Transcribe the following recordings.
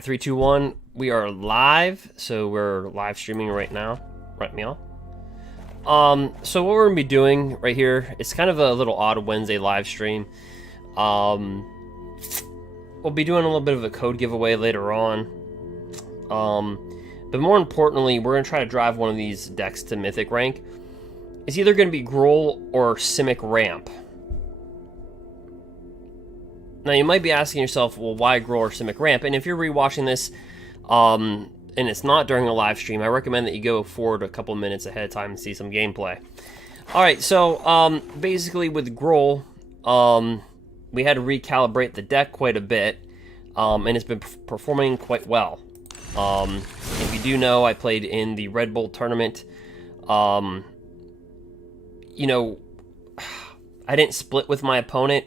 3, 2, 1. We are live, so we're live streaming right now. Right, meow. So what we're gonna be doing right here, it's kind of a little odd Wednesday live stream. We'll be doing a little bit of a code giveaway later on. But more importantly, we're gonna try to drive one of these decks to Mythic rank. It's either gonna be Gruul or Simic ramp. Now, you might be asking yourself, well, why Gruul or Simic ramp? And if you're rewatching this, and it's not during a live stream, I recommend that you go forward a couple minutes ahead of time and see some gameplay. Alright, so, basically with Gruul, we had to recalibrate the deck quite a bit, and it's been performing quite well. If you do know, I played in the Red Bull tournament. You know, I didn't split with my opponent.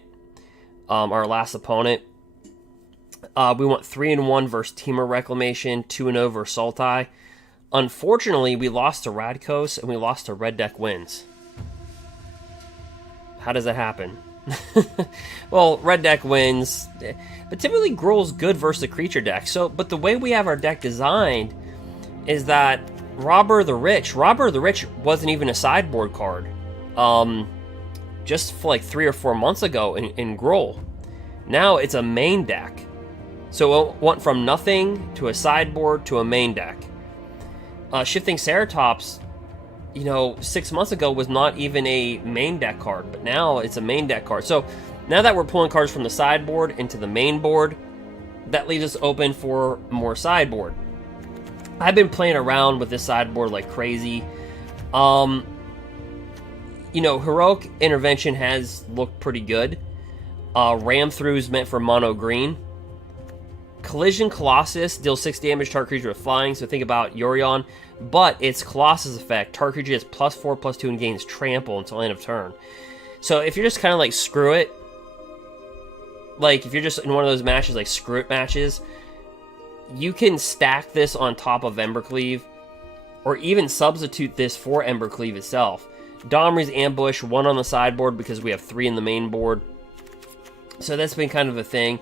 Our last opponent. We went 3-1 versus Temur Reclamation, 2-0 versus Sultai. Unfortunately, we lost to Rakdos and we lost to Red Deck Wins. How does that happen? Well, Red Deck wins, but typically Gruul's good versus the creature deck. But the way we have our deck designed is that Robber the Rich wasn't even a sideboard card. Just for like 3 or 4 months ago in Gruul. Now it's a main deck. So it went from nothing to a sideboard to a main deck. Shifting Ceratops, 6 months ago was not even a main deck card, but now it's a main deck card. So now that we're pulling cards from the sideboard into the main board, that leaves us open for more sideboard. I've been playing around with this sideboard like crazy. Heroic Intervention has looked pretty good. Ram Through's meant for mono green. Collision Colossus deals 6 damage to target creature with flying, so think about Yorion. But its Colossus effect, target creature has +4/+2 and gains trample until end of turn. So if you're just kind of like, screw it. Like, if you're just in one of those matches, like screw it matches, you can stack this on top of Embercleave, or even substitute this for Embercleave itself. Domri's Ambush, 1 on the sideboard because we have 3 in the main board. So that's been kind of a thing.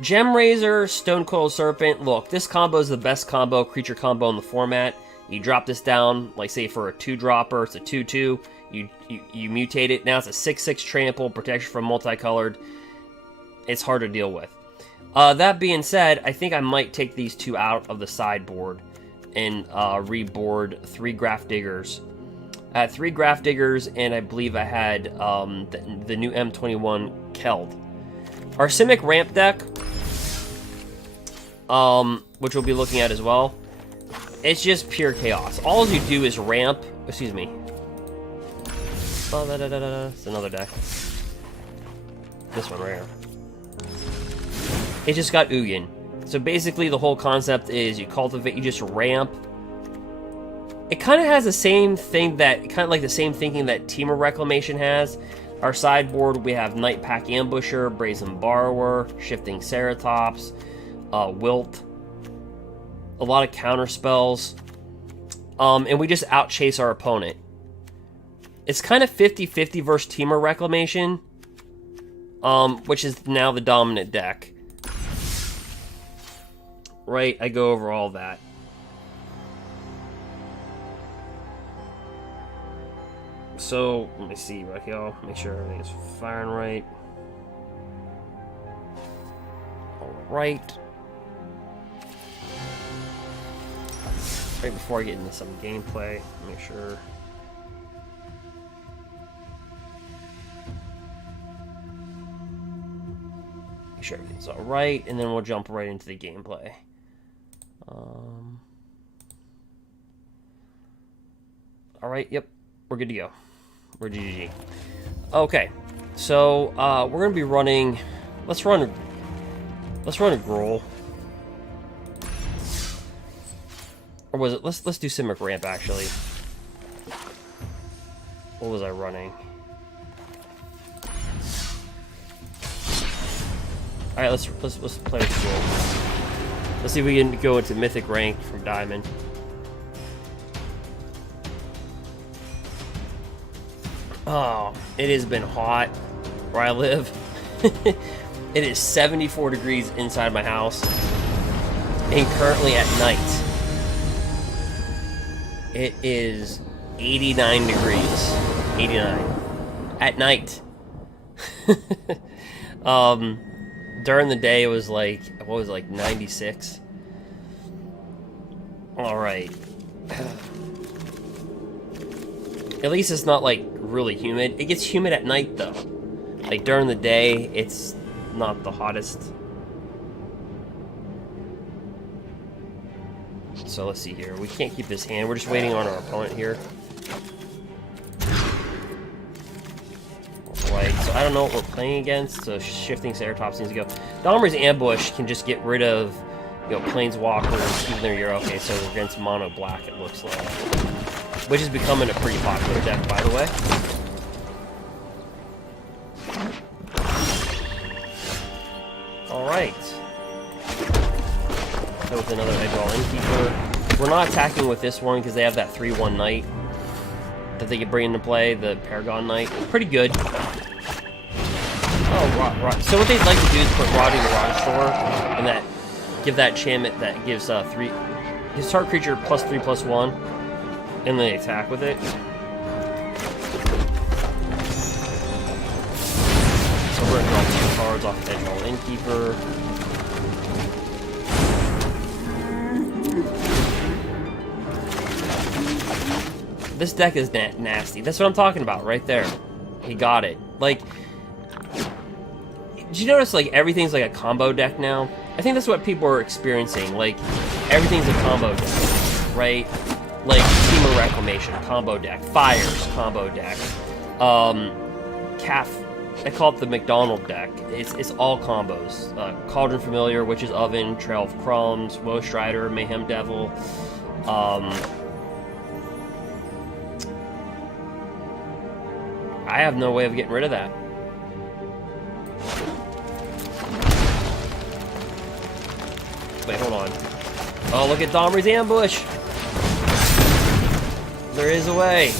Gemrazor, Stonecoil Serpent. Look, this combo is the best creature combo in the format. You drop this down, like say for a 2-dropper, it's a 2/2. You mutate it. Now it's a 6/6 trample, protection from multicolored. It's hard to deal with. That being said, I think I might take these 2 out of the sideboard and reboard 3 Grafdiggers. I had 3 Grafdiggers, and I believe I had the new M21 Keld. Our Simic ramp deck, which we'll be looking at as well, it's just pure chaos. All you do is ramp. Excuse me. It's another deck. This one right here. It just got UGIN. So basically, the whole concept is you cultivate, you just ramp. It kind of has the same thing the same thinking that Temur Reclamation has. Our sideboard, we have Night Pack Ambusher, Brazen Borrower, Shifting Ceratops, Wilt, a lot of counter spells, and we just outchase our opponent. It's kind of 50-50 versus Temur Reclamation, which is now the dominant deck. Right, I go over all that. So, let me see right here. Make sure everything is firing right. Alright. Right before I get into some gameplay, make sure. Make sure everything's alright, and then we'll jump right into the gameplay. Alright, yep. We're good to go. We're GG. Okay, so we're gonna be running. Let's run a Gruul, or was it? Let's do Simic ramp actually. What was I running? All right, let's play with Gruul. Let's see if we can go into Mythic rank from Diamond. Oh, it has been hot where I live. It is 74 degrees inside my house. And currently at night, it is 89 degrees. 89. At night. During the day, it was like, what was it, like 96? Alright. At least it's not, like, really humid. It gets humid at night, though. Like, during the day, it's not the hottest. So, let's see here. We can't keep this hand. We're just waiting on our opponent here. Alright, so I don't know what we're playing against, so shifting Ceratops needs to go. Domri's Ambush can just get rid of, you know, planeswalkers, even though you're okay, so against mono black, it looks like. Which is becoming a pretty popular deck, by the way. Alright. So with another Eggroll Innkeeper. We're not attacking with this one because they have that 3/1 Knight that they can bring into play, the Paragon Knight. Pretty good. Oh, rot. So what they'd like to do is put Rotting Rotashore and that give that enchantment that gives his target creature +3/+1, and they attack with it. So we're gonna draw 2 cards off the Eggroll Innkeeper. This deck is nasty. That's what I'm talking about right there. He got it. Like, did you notice, like, everything's like a combo deck now? I think that's what people are experiencing. Like, everything's a combo deck, right? Like, Temur Reclamation, combo deck. Fires, combo deck. Calf, I call it the McDonald deck. It's all combos. Cauldron Familiar, Witch's Oven, Trail of Crumbs, Woe Strider, Mayhem Devil. I have no way of getting rid of that. Wait, hold on. Oh, look at Domri's Ambush! There is a way.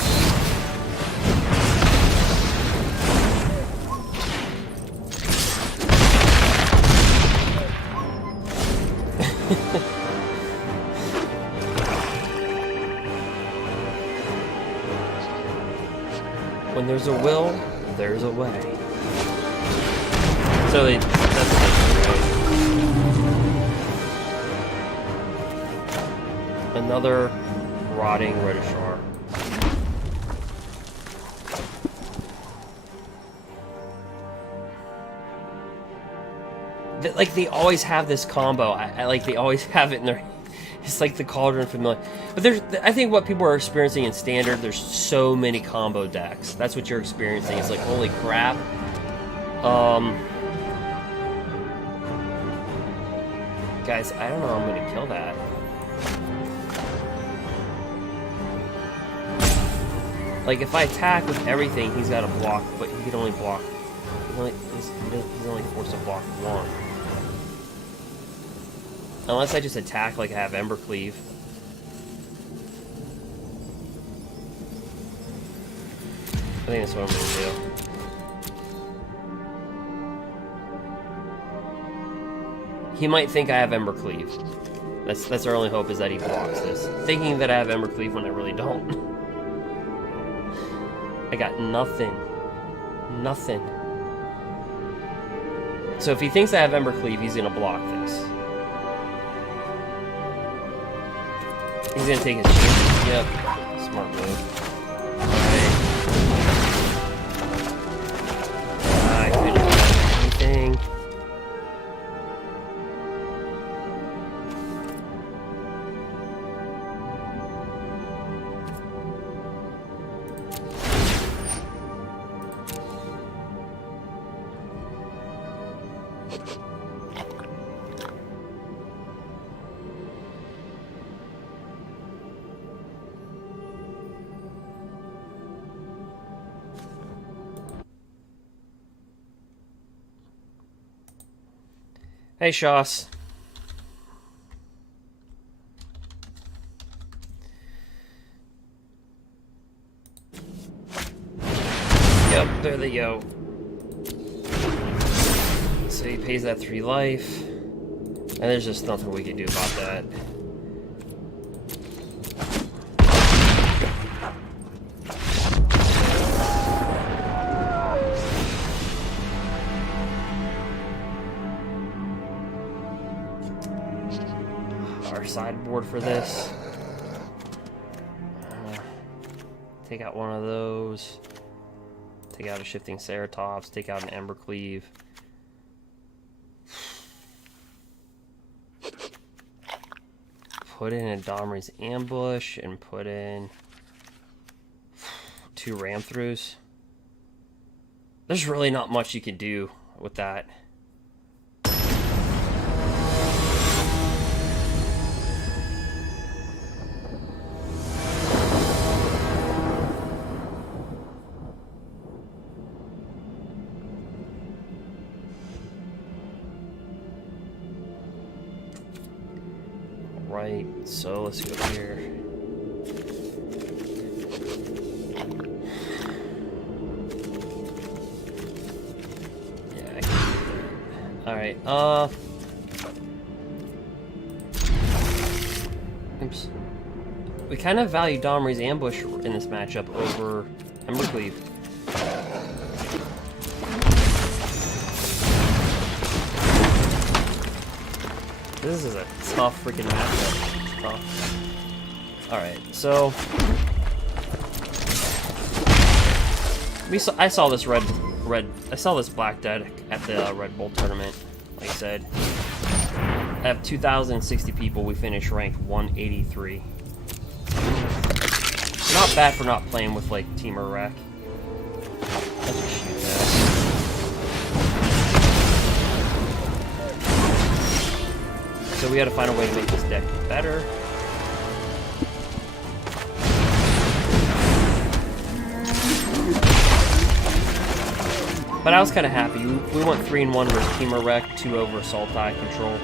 When there's a will, there's a way. So that's right. Another Rotting Rotashore. Like, they always have this combo. I like, they always have it in their... It's like the Cauldron Familiar. But I think what people are experiencing in Standard, there's so many combo decks. That's what you're experiencing. It's like, holy crap. Guys, I don't know how I'm going to kill that. Like, if I attack with everything, he's got to block, but he can only block. He's only forced to block 1. Unless I just attack like I have Embercleave. I think that's what I'm gonna do. He might think I have Embercleave. That's our only hope, is that he blocks this. Thinking that I have Embercleave when I really don't. I got nothing. Nothing. So if he thinks I have Embercleave, he's gonna block this. He's gonna take his chance. Yep. Smart move. Alright. I couldn't do anything. Hey, Shoss. Yep, there they go. So he pays that 3 life. And there's just nothing we can do about that. Our sideboard for this. Take out one of those. Take out a shifting Ceratops. Take out an embercleave. Put in a Domri's ambush and put in 2 ram throughs. There's really not much you can do with that. Right, so let's go here. Yeah, I can do that. Alright, oops. We kind of value Domri's ambush in this matchup over embercleave. This is a tough freaking matchup. Tough. Alright, so I saw this I saw this black deck at the Red Bull tournament, like I said. I have 2,060 people, we finished ranked 183. Not bad for not playing with like Temur Rec. Let's just shoot that. So we had to find a way to make this deck better. But I was kind of happy. We went 3-1 versus Temur Rec, 2 over Sultai control.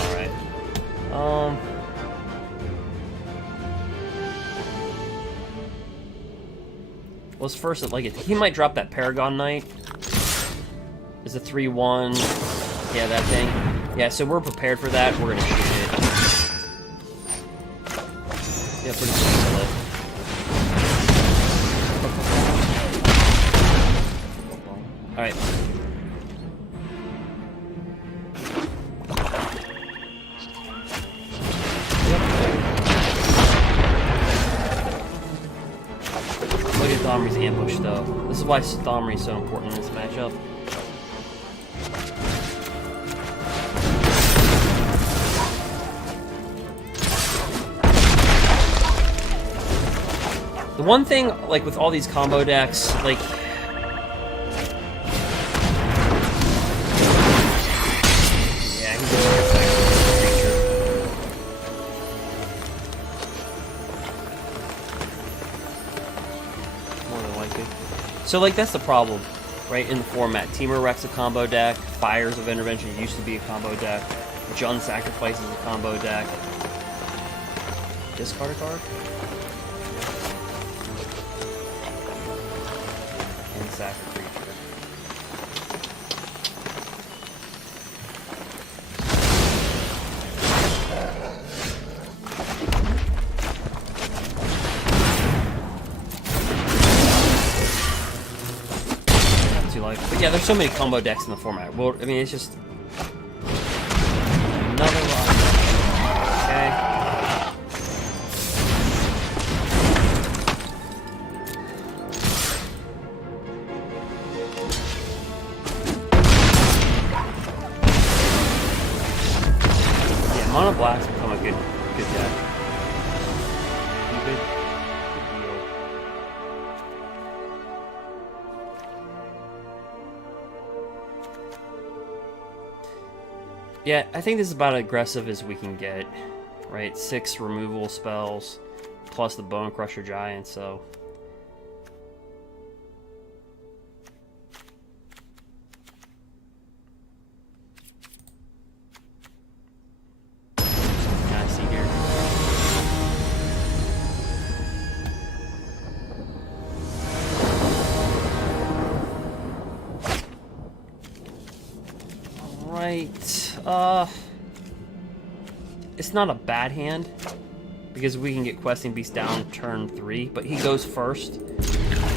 Alright. Let's first, like, he might drop that Paragon Knight. Is a 3-1. Yeah, that thing. Yeah, so we're prepared for that. We're gonna shoot it. Yeah, pretty solid. Alright. Look at Domri's ambush, though. This is why Domri is so important in this matchup. The one thing, like, with all these combo decks, like... Yeah, he's just gonna attack the creature. More than likely. So, like, that's the problem, right, in the format. Temur Rec's a combo deck. Fires of Intervention used to be a combo deck. Jund Sacrifice is a combo deck. Discard a card? Sack a creature. Not too like, but yeah, there's so many combo decks in the format. Well, I mean, it's just another rock. Okay. Mono Black's become a good deck. Good deal. Yeah, I think this is about as aggressive as we can get. Right? 6 removal spells, plus the Bone Crusher Giant, so... Right. It's not a bad hand because we can get Questing Beast down turn 3, but he goes first.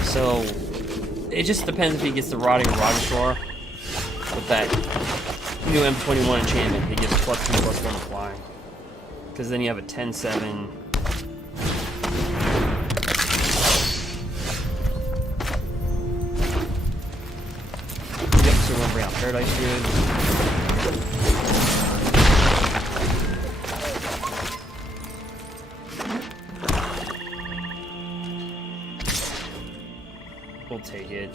So it just depends if he gets the Rotting Rogatosaur with that new M21 enchantment that gives +2/+1 to flying. Because then you have a 10/7. Yep, so we're gonna bring out Paradise Druid. We'll take it.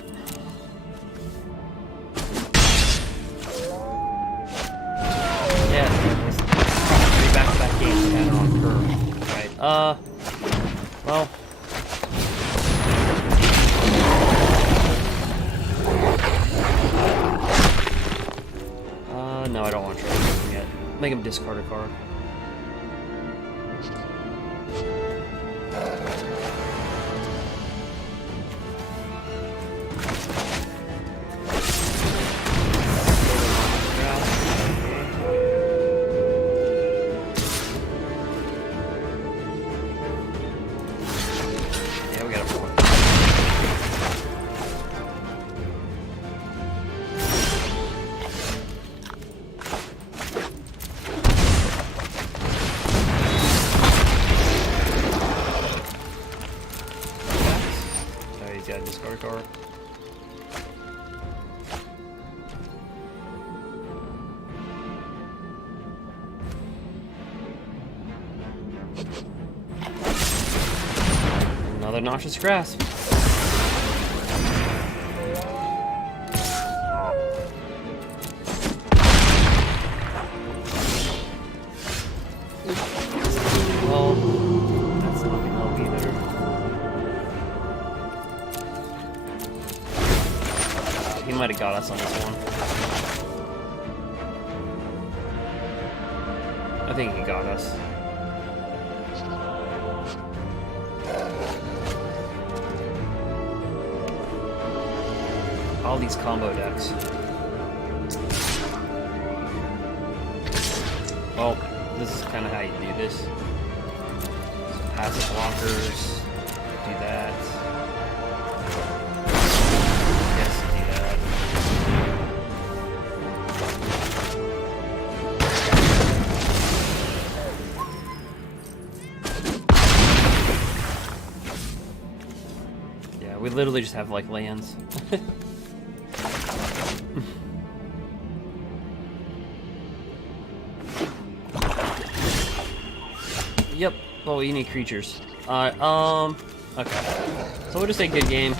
Yeah, three back-to-back games we had her on curve. Right. Well. No, I don't want to try him yet. Make him discard a card. Another Noxious Grasp. Well, that's not gonna help either. He might have got us on this one. I think he got us. All these combo decks. Well, this is kind of how you do this. So passive blockers, do that. Yes, do that. Yeah, we literally just have like lands. Yep. Oh, you need creatures. Okay. So we'll just say good game.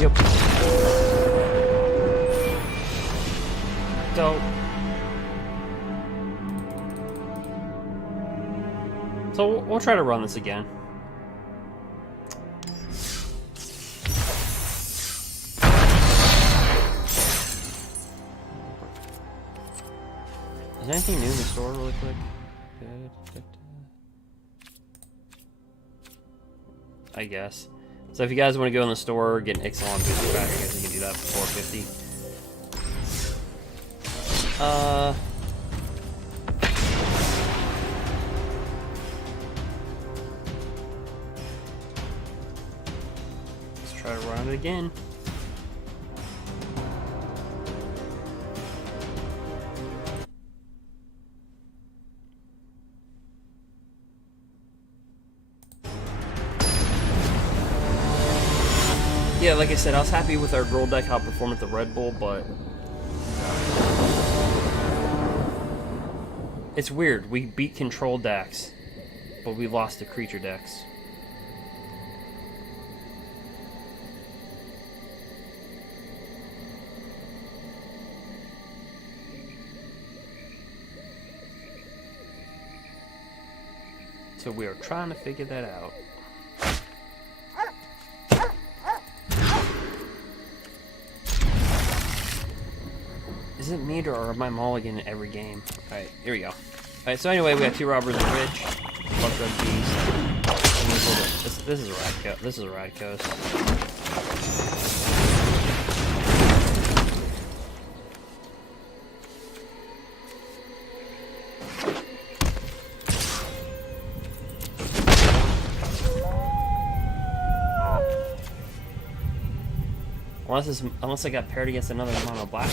Yep. So we'll try to run this again. Is there anything new in the store really quick? I guess. So if you guys want to go in the store, get an Ixalan booster pack, I guess you can do that for $4.50. Let's try to run it again. Yeah, like I said, I was happy with our Gruul deck, how it performed at the Red Bull, but it's weird. We beat control decks, but we lost to creature decks. So we are trying to figure that out. Is it me or am I mulligan every game? Alright, here we go. Alright, so anyway, we got 2 robbers and rich. Plus red beast. This is a rad This is a rad coast. Unless I got paired against another mono black.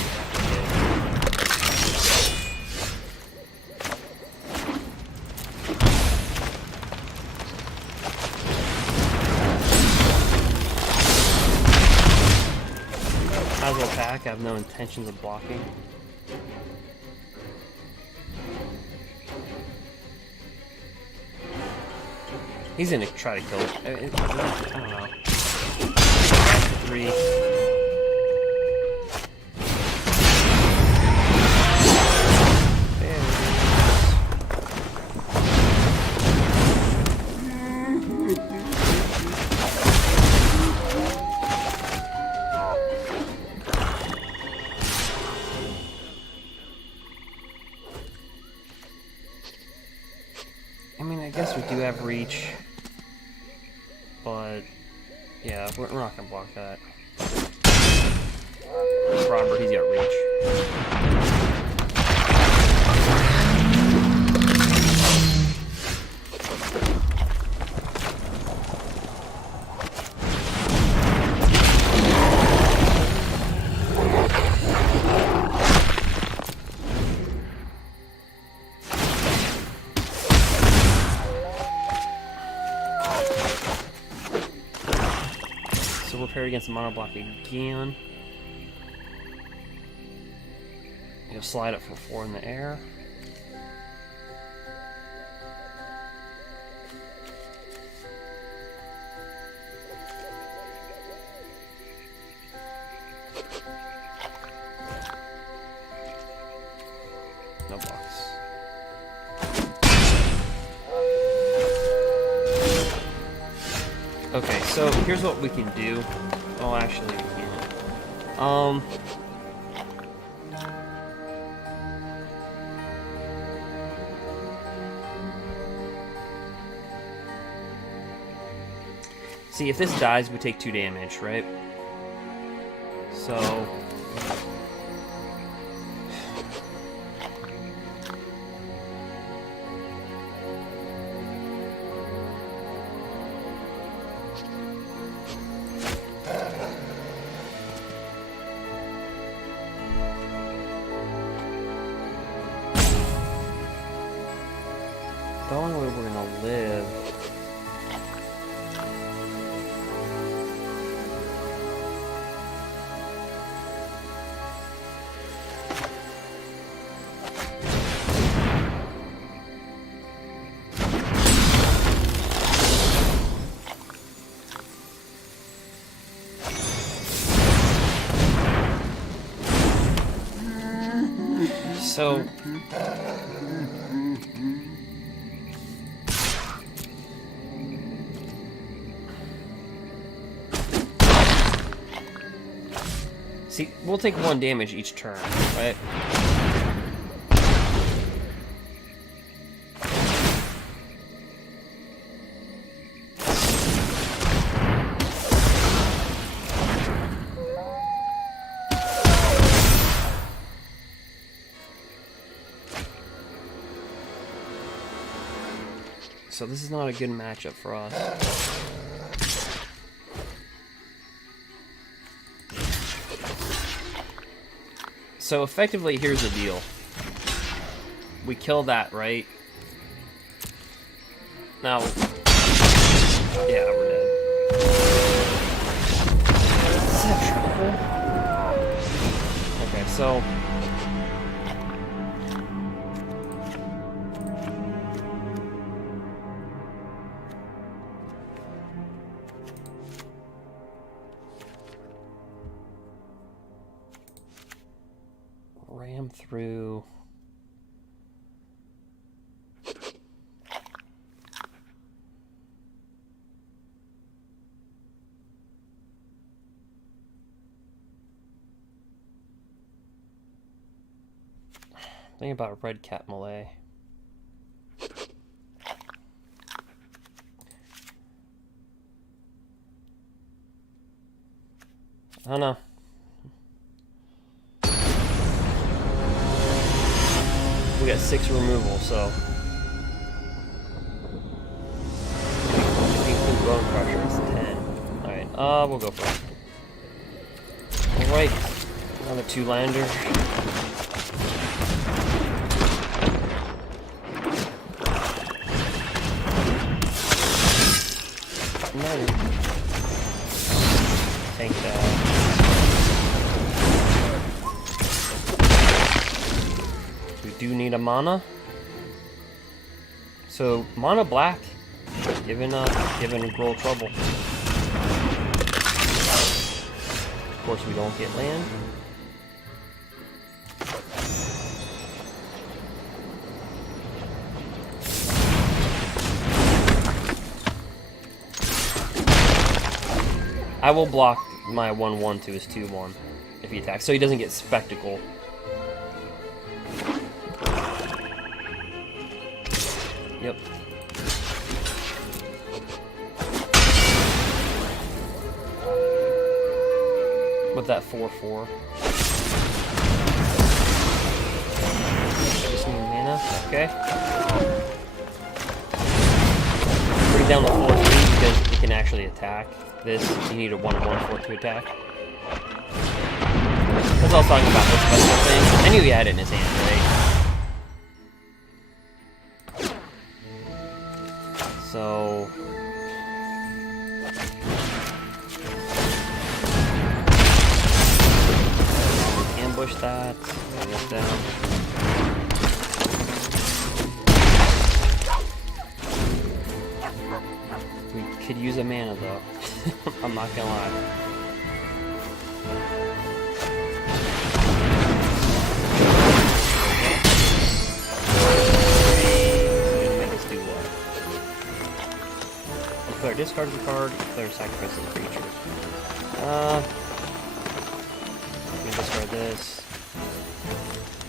Might as well pack. I have no intentions of blocking. He's gonna try to kill it. I don't know. 3. I mean, I guess we do have reach, but yeah, we're not gonna block that. Robert, he's got reach. So we're paired against the mono block again. You'll slide it for 4 in the air. No blocks. Okay, so here's what we can do. Oh, actually, we can't. See, if this dies, we take 2 damage, right? So... the only way we're gonna live... So... See, we'll take 1 damage each turn, right? So this is not a good matchup for us. So effectively, here's the deal. We kill that, right? Now, yeah, we're dead. Is that triple? Okay, so... ram through... Think about Red Cat Malay. I don't know. We got 6 removal, so. Bone Crusher is 10. Alright, we'll go for it. Alright, another 2-lander. Tank that. We do need a mana. So, mana black. Giving Gruul trouble. Of course, we don't get land. I will block my 1/1 to his 2/1 if he attacks, so he doesn't get Spectacle. Yep. With that 4/4. Just need mana. Okay. Bring down the 4/3 because he can actually attack. This, you need a 1/1/4 to attack. That's all I was talking about this special thing. I knew he had it in his hand, right? So. Ambush that. Bring this down. We could use a mana though. I'm not gonna lie. Make us do what? Declare discard the card, declare sacrifice of the creature. We can discard this.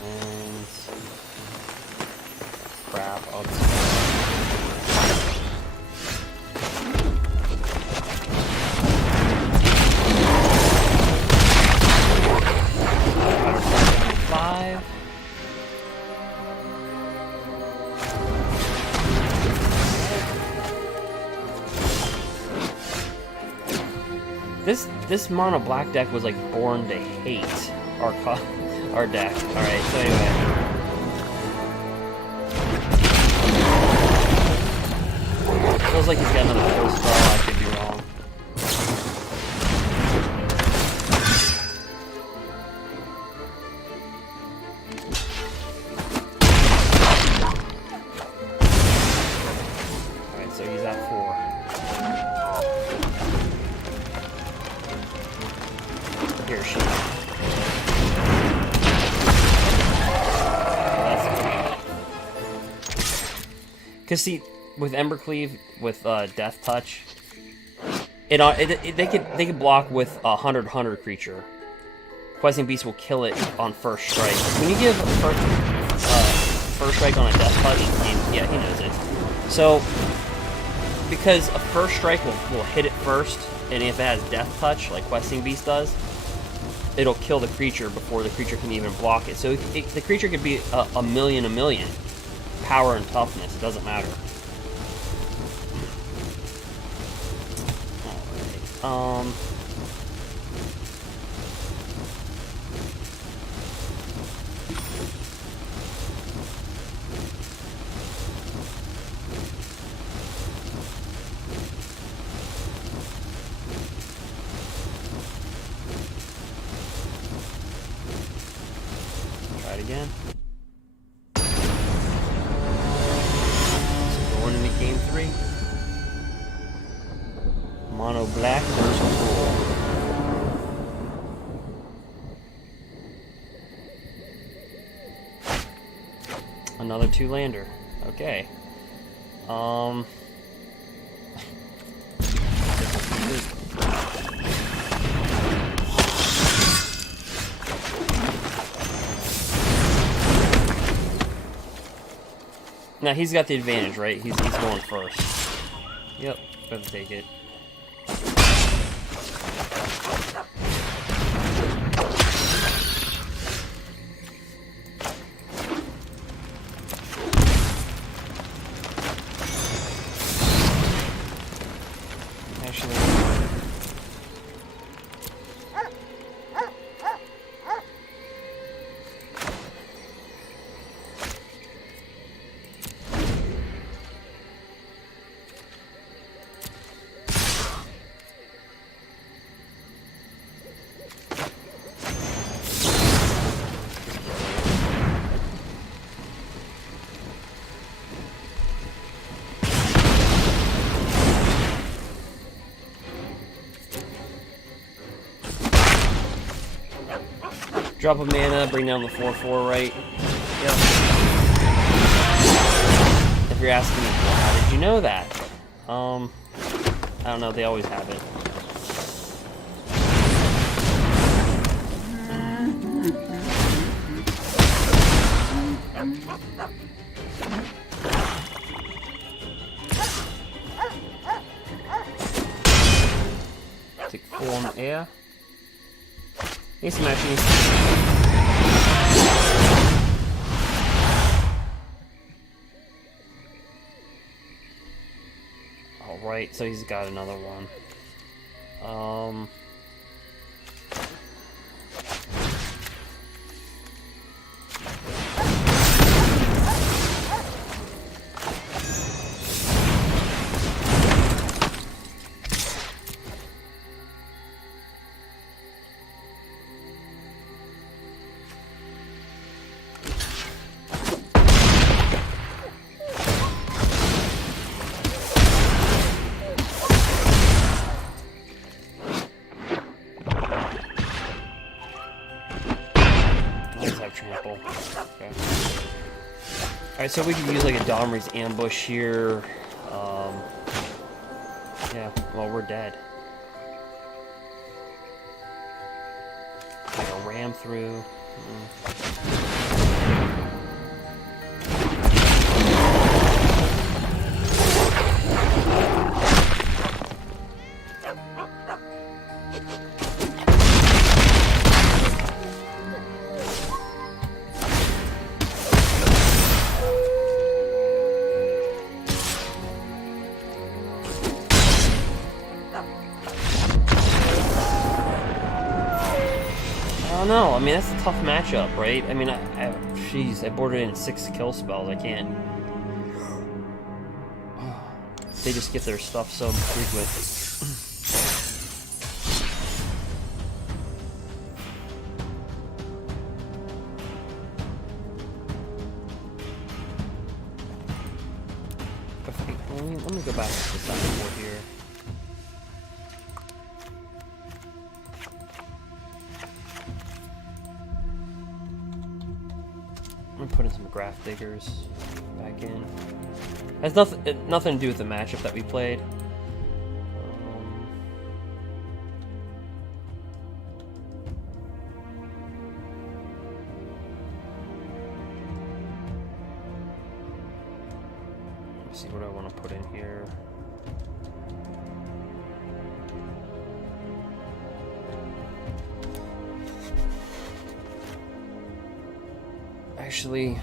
And crap, I'll discard. This mono black deck was like born to hate our deck. Alright, so anyway. Feels like he's got another full spell, I could be wrong. Alright, so he's at 4. Here, she. Cause see, with embercleave, with death touch, they could block with a 100 creature. Questing Beast will kill it on first strike. When you give first strike on a death touch, he knows it. So because a first strike will hit it first, and if it has death touch like Questing Beast does, it'll kill the creature before the creature can even block it. So the creature could be a million. Power and toughness, it doesn't matter. Alright, try it again. Game 3. Mono black versus Gruul. Another 2-lander. Okay. Now he's got the advantage, right? He's going first. Yep, better take it. Drop a mana, bring down the 4/4, right? Yep. If you're asking me, well, how did you know that? I don't know, they always have it. Take 4 on the air. He's smashing. Alright, so he's got another one. Alright, so we could use like a Domri's ambush here. Yeah, well, we're dead. Like a ram through. No, I mean that's a tough matchup, right? I mean, jeez, I boarded in 6 kill spells. I can't. They just get their stuff so frequent. Let me go back to the sideboard here. I'm gonna put in some Grafdiggers back in. Has nothing to do with the matchup that we played. Let's see what I want to put in here. Actually,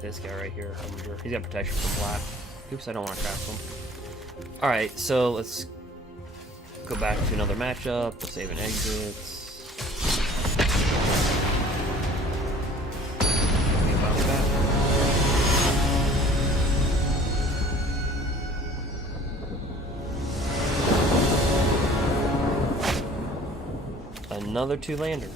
this guy right here, he's got protection from black. Oops, I don't want to craft him. Alright, so let's go back to another matchup, save and exits. Another 2-lander.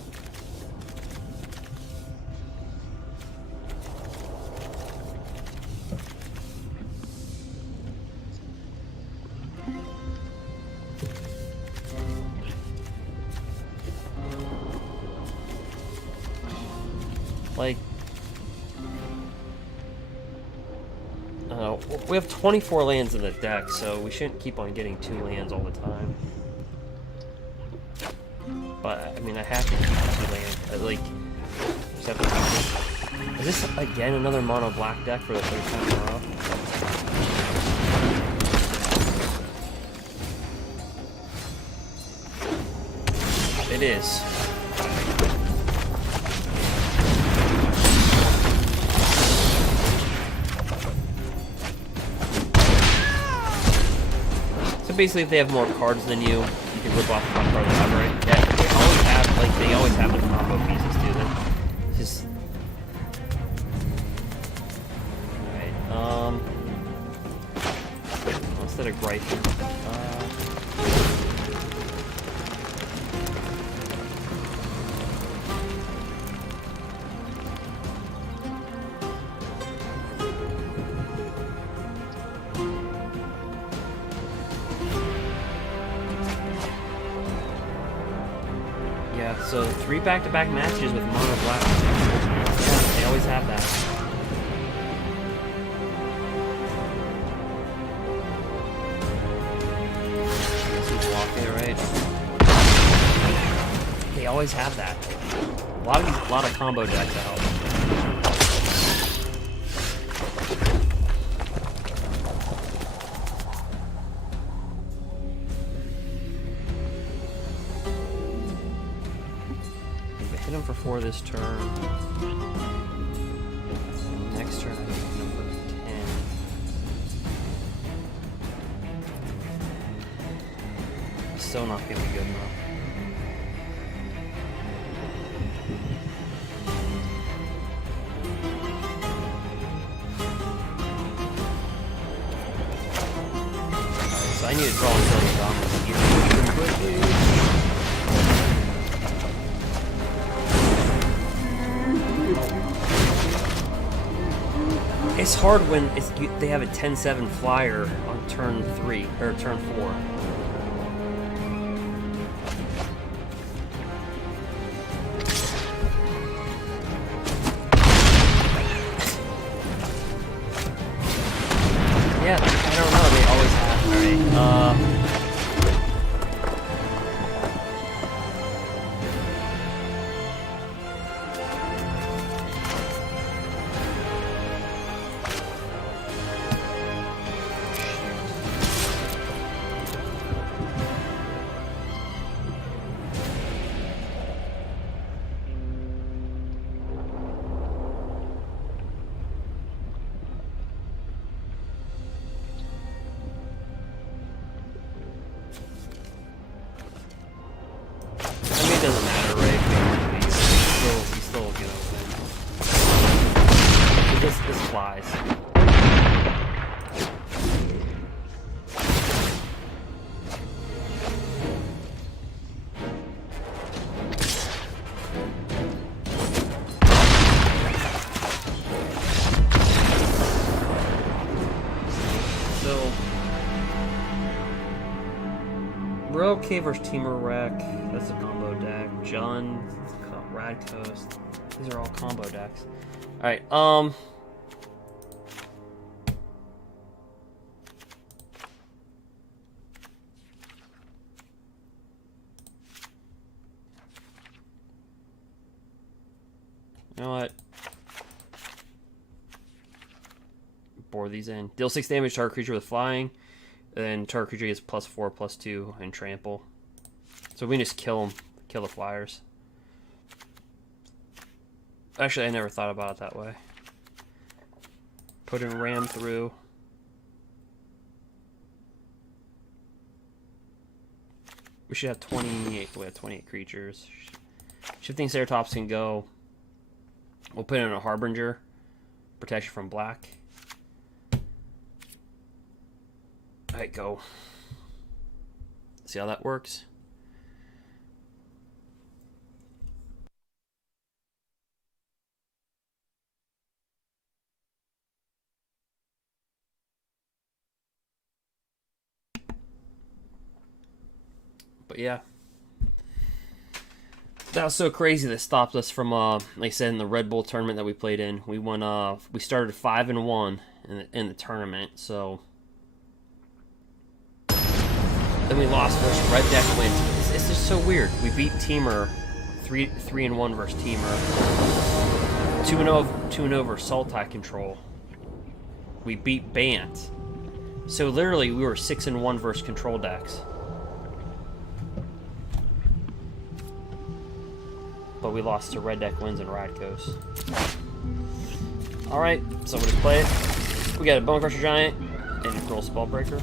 Like, We have 24 lands in the deck, so we shouldn't keep on getting 2 lands all the time. But, I mean, I have to keep 2 lands. Like, just have to keep it. Is this, again, another mono black deck for the 3rd time in a row? It is. So basically, if they have more cards than you, you can rip off the top card of the library. Yeah, they always have, like, they always have the combo pieces, too. They're just... Alright, instead of griping, so 3 back-to-back matches with mono black. Yeah, they always have that. I guess he's blocking it, right? They always have that. A lot of combo decks out. Hit him for 4 this turn. Next turn, I hit him for 10. Still not gonna be good enough. So I need to draw a zillion dominance here. It's hard when they have a 10-7 flyer on turn 3 or turn 4. Yeah, I don't know. They always have. All right. Doesn't matter, right? We still get open. This flies. So we're okay versus Temur Rec. That's a combo deck. Jun, Rakdos. These are all combo decks. Alright, you know what? Bore these in. Deal 6 damage to target creature with flying. Then target creature gets +4, +2, and trample. So we can just kill them. Kill the flyers. Actually, I never thought about it that way. Put in ram through. We should have 28. We have 28 creatures. Shifting Ceratops can go. We'll put in a Harbinger. Protection from black. Alright, go. See how that works? But yeah. That was so crazy that stopped us from, like I said, in the Red Bull tournament that we played in. We won. We started 5-1 in the tournament. So then we lost versus Red Deck wins. It's just so weird. We beat Temur 3-1 versus Temur. 2-0 versus Sultai control. We beat Bant. So literally, we were 6-1 versus control decks. But we lost to Red Deck wins and Rakdos. Alright, so we'll just play it. We got a Bone Crusher Giant and a Gruul Spellbreaker.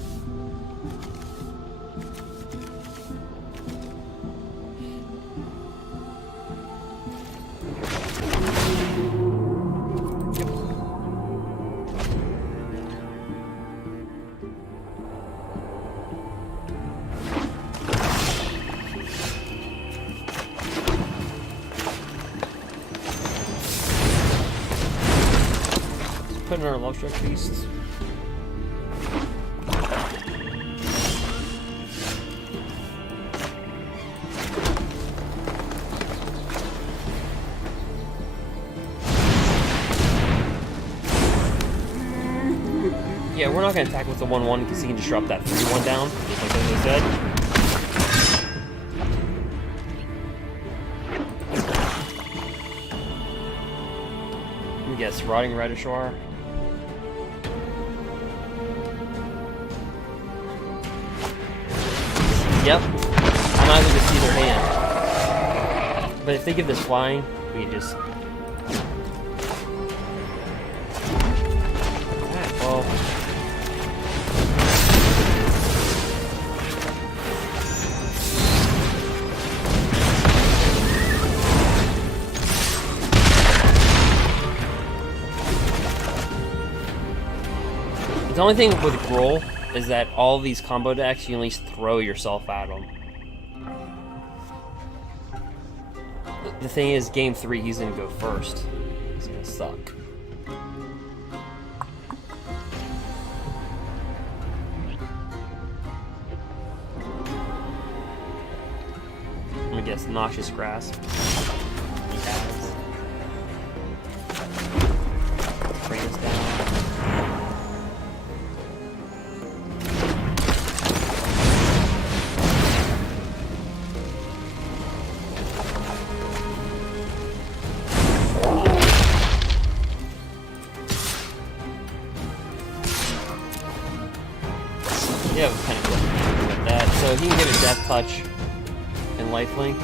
Put in our Love Struck Beasts. Yeah, we're not going to attack with the 1-1 because he can just drop that 3-1 down, just like I said. Let me guess, Rotting Redishwar. Yep, I'm not able to see their hand. But if they give this flying, we just... Alright, well... The only thing with Gruul is that all these combo decks, you at least throw yourself at them. The thing is, game 3, he's gonna go first. It's gonna suck. I'm gonna guess Noxious Grasp. He has. Bring this down. Yeah, it was kind of cool with that. So he can get a Death Touch and Lifelink.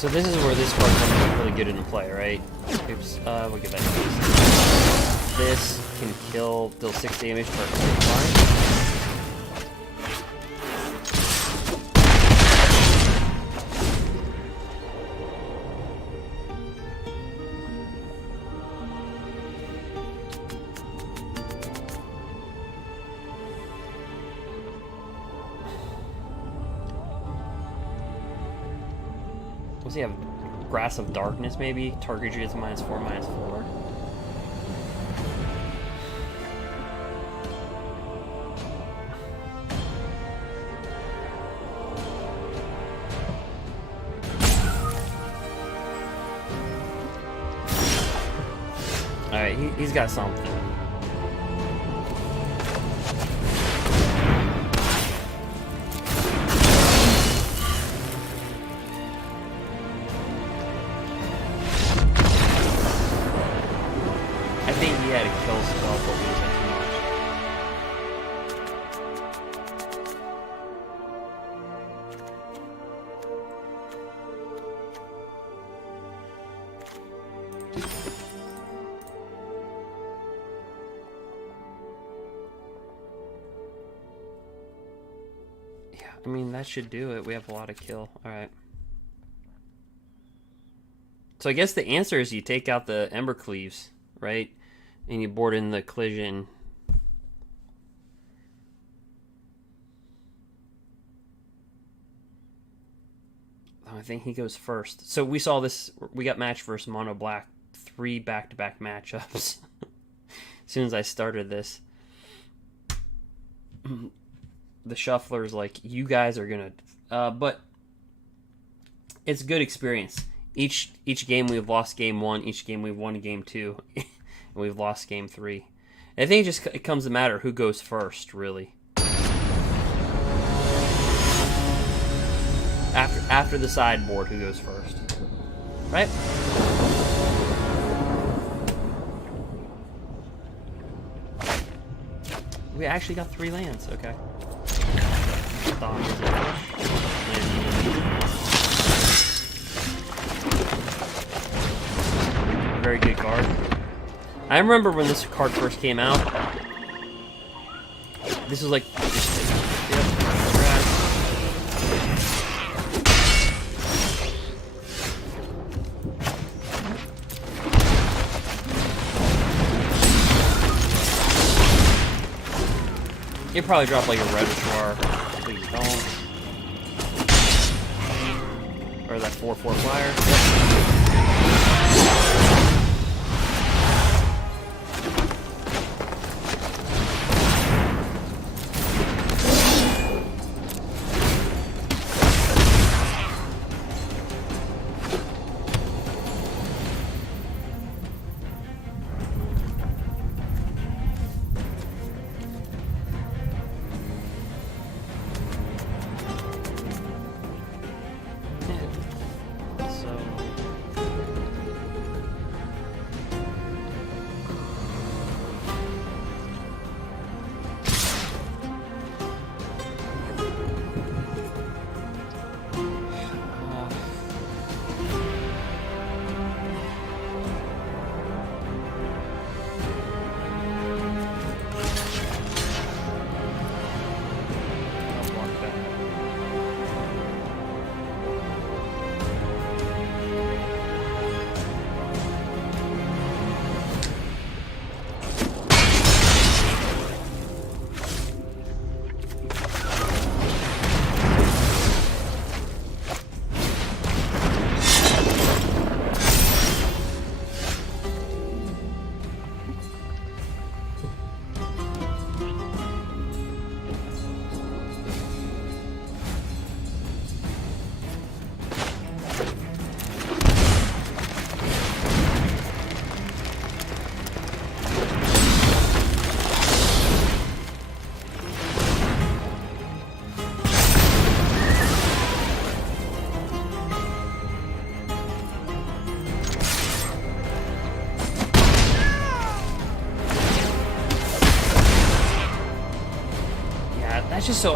So this is where this card comes really good into play, right? Oops, we'll get back to this. This can kill, deal 6 damage per turn. What's he have? Grass of Darkness, maybe? Target gets -4/-4. Alright, he's got something. I think he had a kill spell, but we just had too much. Yeah, I mean, that should do it. We have a lot of kill. Alright. So I guess the answer is you take out the embercleaves, right? And you board in the collision. I think he goes first. So we saw this. We got matched versus Mono Black. 3 back-to-back matchups. As soon as I started this. The shuffler's like, you guys are going to... but it's a good experience. Each game we've lost game 1. Each game we've won game 2. And we've lost game 3. I think it comes to matter who goes first, really. After the sideboard, who goes first, right? We actually got 3 lands. Okay. Very good card. I remember when this card first came out. This was like. You probably drop like a register. Please don't. Or that 4/4 flyer.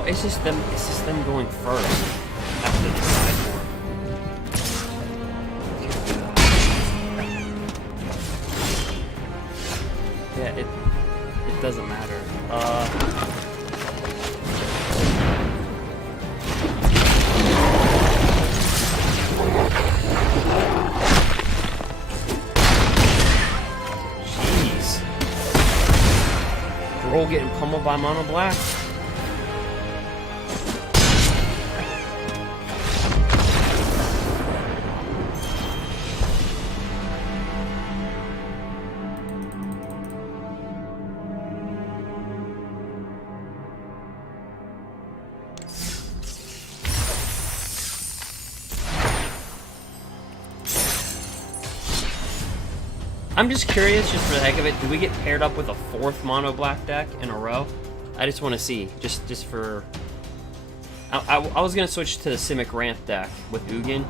It's just them going first after the sideboard. Yeah, it doesn't matter. Jeez. Gruul getting pummeled by Mono Black. I'm just curious, just for the heck of it, do we get paired up with a 4th Mono Black deck in a row? I just want to see, just for... I was going to switch to the Simic ramp deck with UGIN.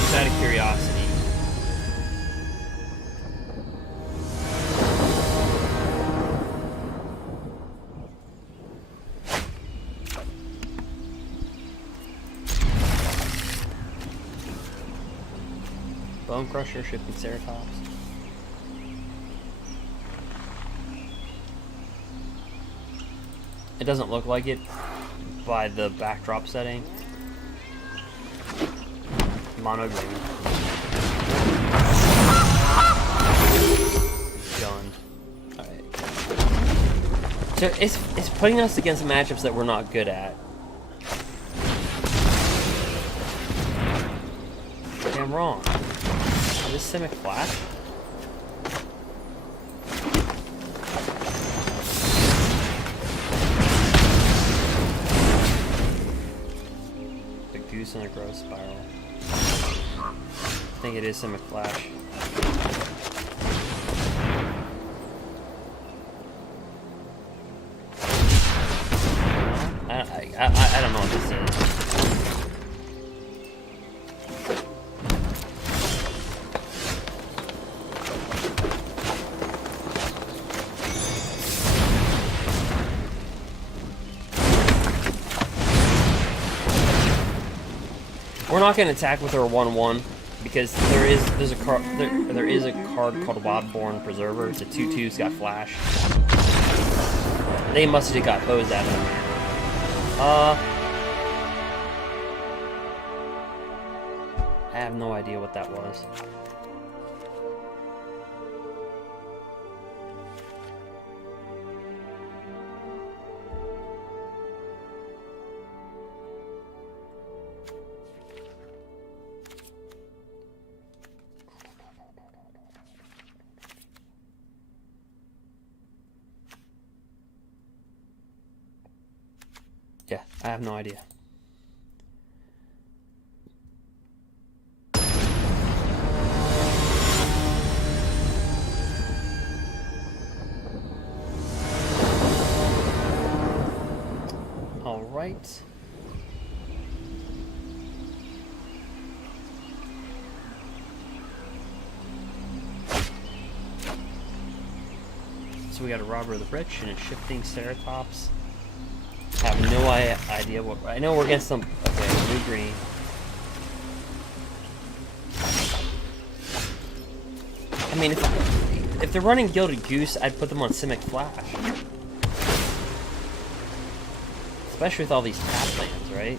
Just out of curiosity. Bone Crusher should be Ceratops. It doesn't look like it by the backdrop setting. Mono green. done. Alright. So it's putting us against matchups that we're not good at. Damn wrong. Is this Simic flash? The goose in a growth spiral. I think it is Simic flash. I don't know what this is. We're not going to attack with our 1/1 because there is a card called Wildborn Preserver. It's a 2/2. It's got flash. They must have just got posed at him. I have no idea what that was. Yeah, I have no idea. All right. So we got a Robber of the Rich and a Shifting Ceratops. I have no idea what. I know we're against some. Okay, blue green. I mean, if they're running Gilded Goose, I'd put them on Simic Flash. Especially with all these tap lands, right?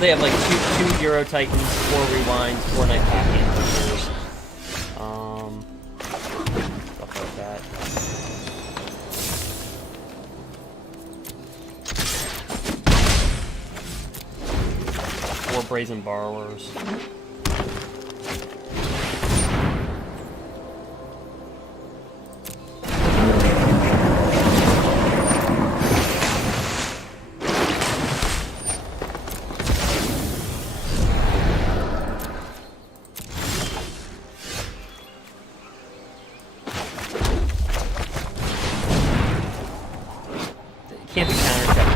They have like two Euro Titans, 4 Rewinds, 4 Night Pack Pushers, stuff like that. Four Brazen Borrowers. Can't be counter-attacked.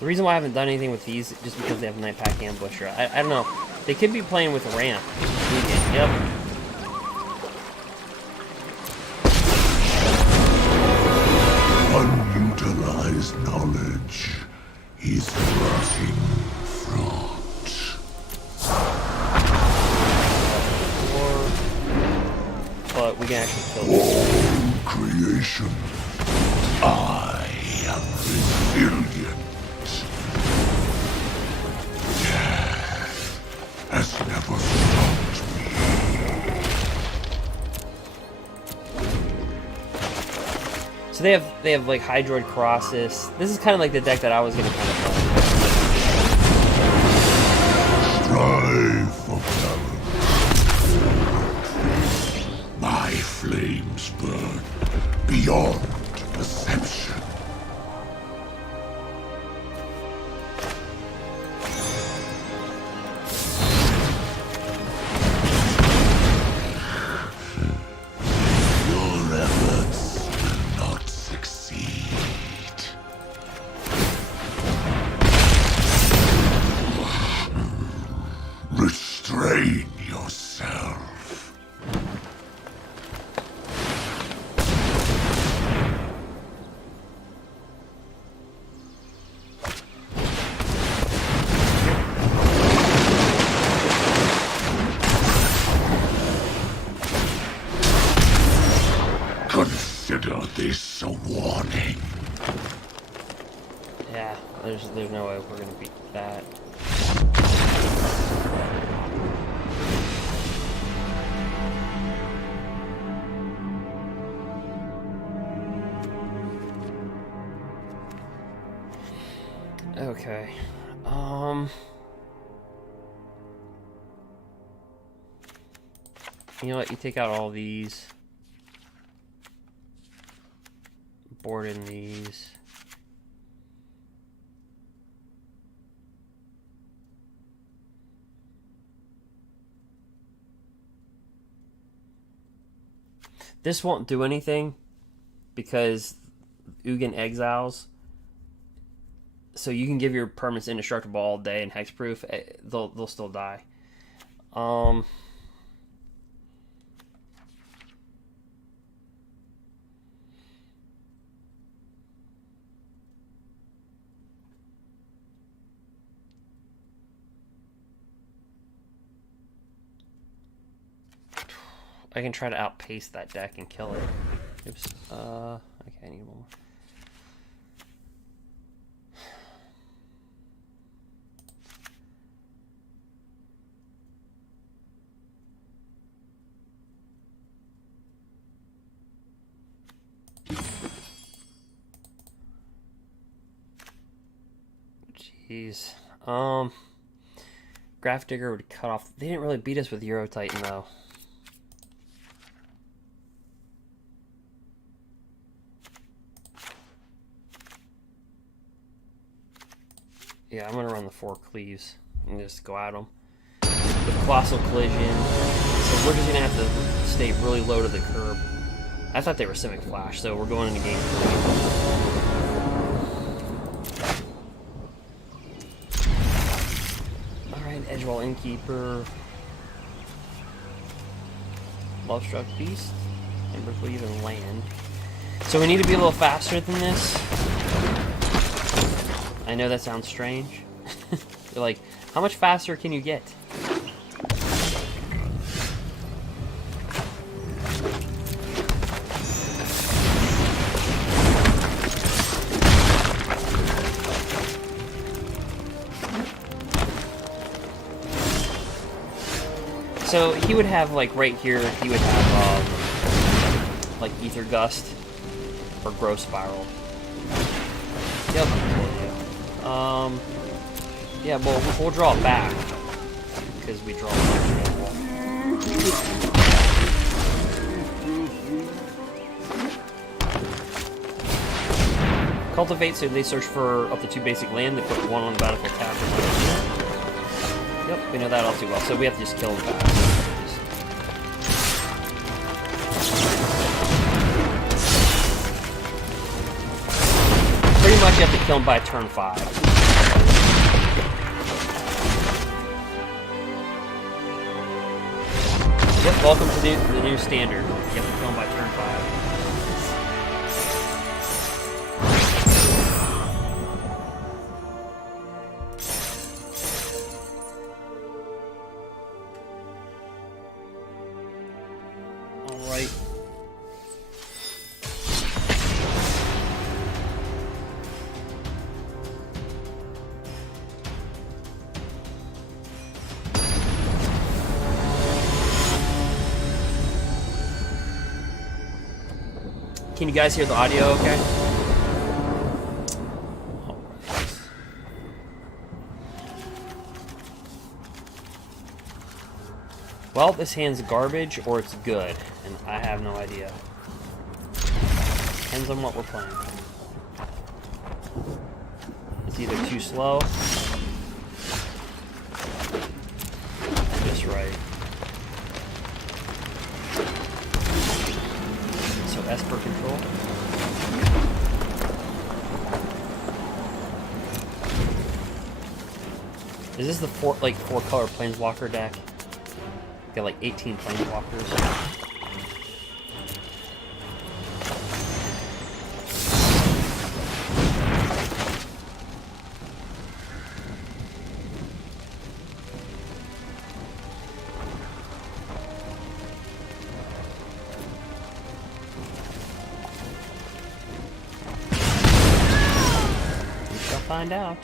The reason why I haven't done anything with these is just because they have Night Pack Ambusher. I don't know. They could be playing with a ramp. Yep. Unutilized knowledge is rotting fruit. But we can actually kill All creation, I am resilient. Death has never stopped me. So they have like Hydroid Colossus. This is kind of like the deck that I was gonna kind of play. Strive for balance. My flames burn beyond perception. Your efforts will not succeed. Restrain yourself. Consider this a warning. Yeah, there's no way we're gonna beat that. Okay. You know what? You take out all these. Board in these. This won't do anything because UGIN exiles. So you can give your permanents indestructible all day and hexproof. They'll still die. I can try to outpace that deck and kill it. Oops. Okay, I need one more. Jeez. Grafdigger would cut off. They didn't really beat us with Euro Titan though. Yeah, I'm gonna run the 4 cleaves and just go at them with Colossal Collision. So we're just gonna have to stay really low to the curb. I thought they were Simic Flash, so we're going into game 3. Alright, Edgewall Innkeeper. Lovestruck Beast. Embercleave and land. So we need to be a little faster than this. I know that sounds strange. You're like, how much faster can you get? So he would have, like, right here, he would have, like, Ether Gust or Growth Spiral. Yep. Yeah, well, we'll draw it back because we draw it. Cultivate, so they search for up to 2 basic land. They put 1 on the battlefield tap. Yep, we know that all too well. So we have to just kill them fast. Pretty much you have to kill them by turn 5. Yep, welcome to the new standard. You have to kill them by turn 5. Alright. Can you guys hear the audio okay? Well, this hand's garbage or it's good, and I have no idea. Depends on what we're playing. It's either too slow, or just right. So Esper control. Is this the 4-color planeswalker deck? Got like 18 planeswalkers. find out.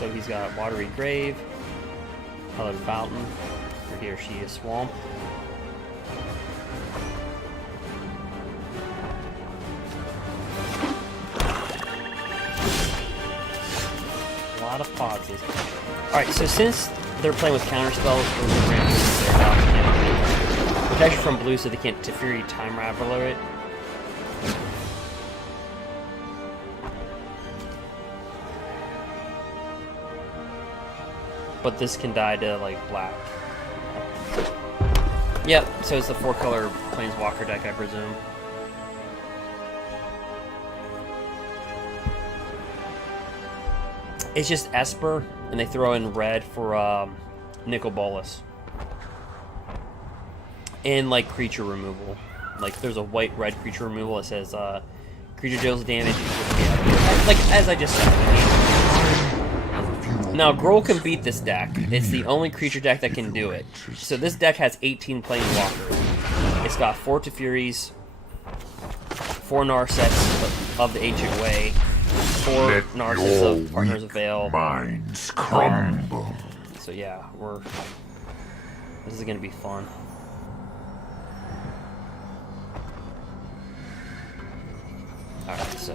So he's got Watery Grave, Colored Fountain, or he or she is Swamp. A lot of pauses. Alright, so since they're playing with counter spells, protection from blue so they can't Teferi Time Raveler it. But this can die to, like, black. Yep, so it's the 4-color planeswalker deck, I presume. It's just Esper, and they throw in red for nicol bolas. And, like, creature removal. Like, there's a white-red creature removal that says, creature deals damage. Like, as I just said. Now, Gruul can beat this deck. It's the only creature deck that can do it. So this deck has 18 planeswalkers. It's got 4 Tefuris, 4 narsets of the Ancient Way, 4 narsets of Partners of Veil. Minds crumble. So yeah, this is gonna be fun. Alright, so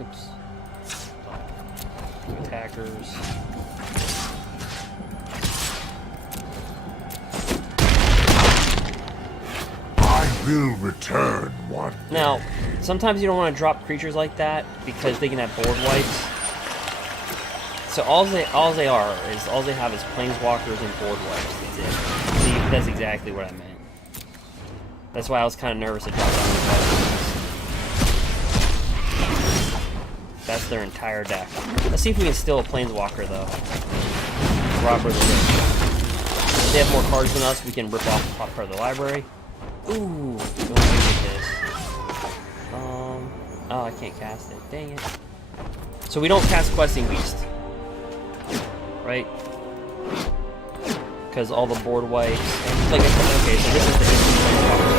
oops. Attackers. I will return one. Now, sometimes you don't want to drop creatures like that because they can have board wipes. So all they have is planeswalkers and board wipes. That's it. See, that's exactly what I meant. That's why I was kind of nervous to drop down the cards. That's their entire deck. Let's see if we can steal a planeswalker though. Robber the Rich. If they have more cards than us, we can rip off the top part of the library. Ooh, what do we do with this? Oh, I can't cast it. Dang it. So we don't cast Questing Beast, right? Because all the board wipes. Like, okay, so this is the.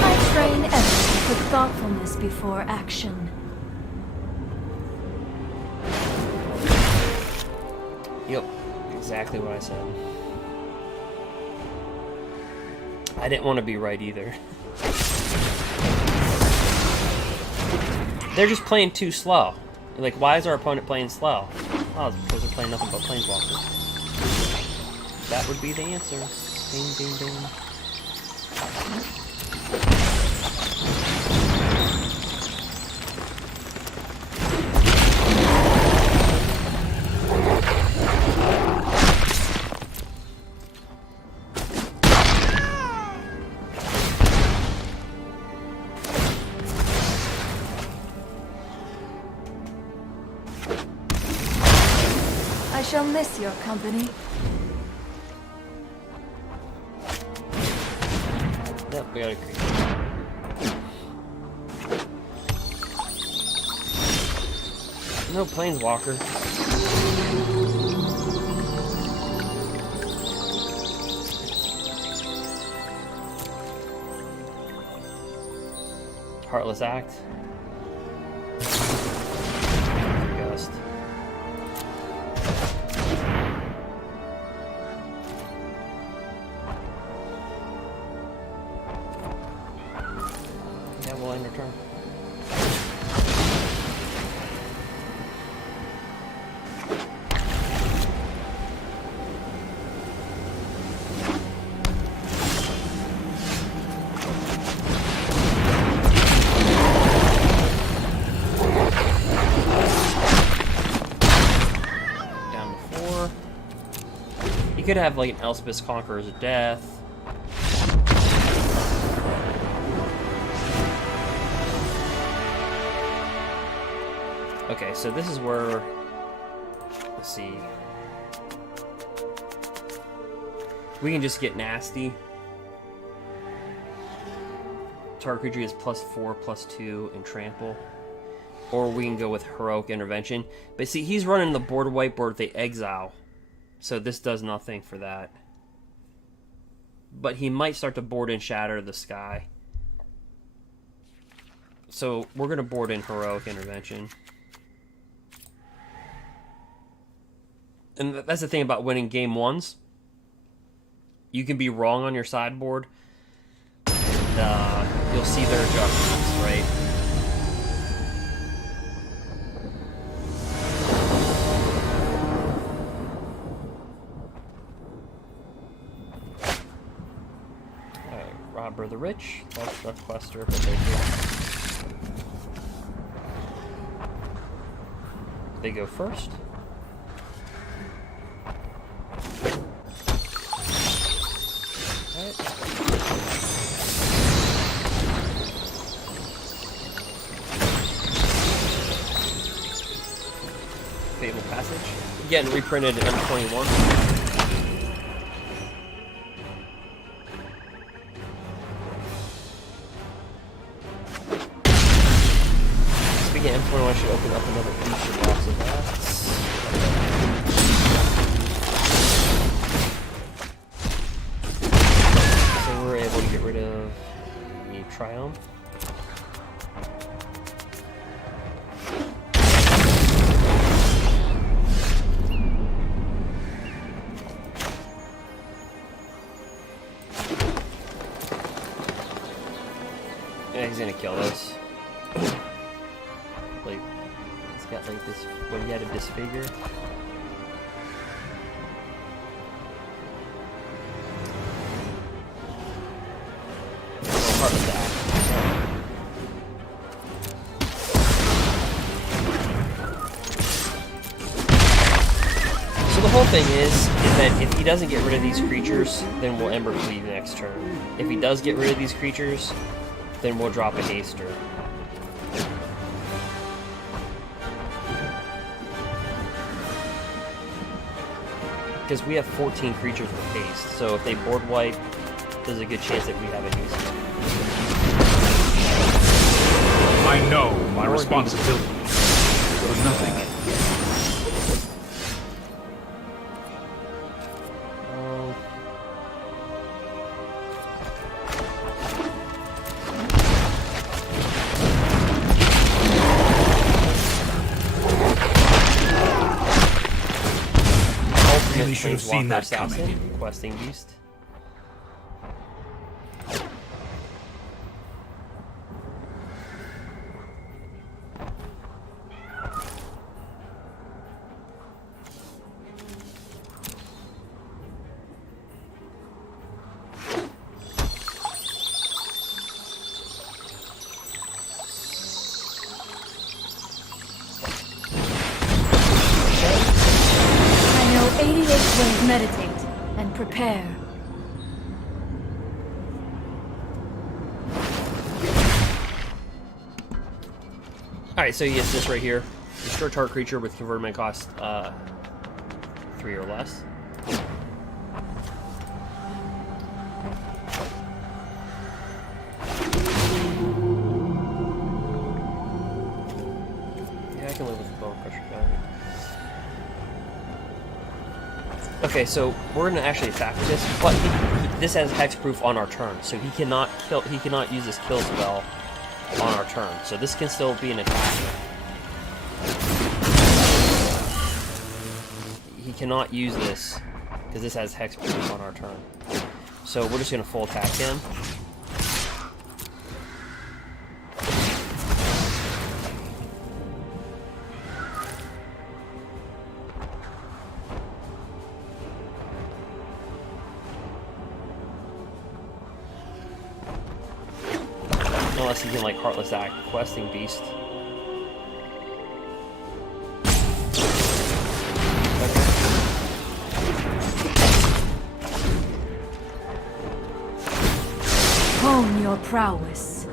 I train everyone with thoughtfulness before action. Yep, exactly what I said. I didn't want to be right either. They're just playing too slow. Like, why is our opponent playing slow? Oh, it's because they're playing nothing but planeswalkers. That would be the answer. Ding, ding, ding. I shall miss your company. Yep, we got a creature. No planeswalker. Heartless Act. Ghost. Yeah, we'll end our turn. Down to 4. You could have like an Elspeth's Conqueror's of Death. Okay, so this is where, let's see, we can just get nasty. Target creature is +4/+2 and trample, or we can go with heroic intervention. But see, he's running the board whiteboard with the exile, so this does nothing for that. But he might start to board and shatter the sky. So we're gonna board in heroic intervention. And that's the thing about winning game ones. You can be wrong on your sideboard. And, you'll see their adjustments, right? Alright, Robber the Rich, Construct Quester, they go first. Fatal Passage. Again, reprinted in M21. Speaking of M21, I should open up another feature box of that. So we're able to get rid of the Triumph. Yeah, he's gonna kill us. Like, he's got like this. What, he had to disfigure? Heart attack. So the whole thing is that if he doesn't get rid of these creatures, then we'll embercleave next turn. If he does get rid of these creatures, then we'll drop a haster. Because we have 14 creatures with haste, so if they board wipe, there's a good chance that we have a haste. I know my responsibility. But nothing. Really should have seen that coming. Questing Beast. Meditate and prepare. Alright, so he gets this right here. Destroy target creature with convertment cost 3 or less. Yeah, I can live with the bone crusher guy. Okay, so we're gonna actually attack with this, but this has hexproof on our turn, so he cannot kill. He cannot use this kill spell on our turn. So this can still be an attack. He cannot use this because this has hexproof on our turn. So we're just gonna full attack him. Unless he can, like, Heartless Act, Questing Beast. Okay. Hone your prowess.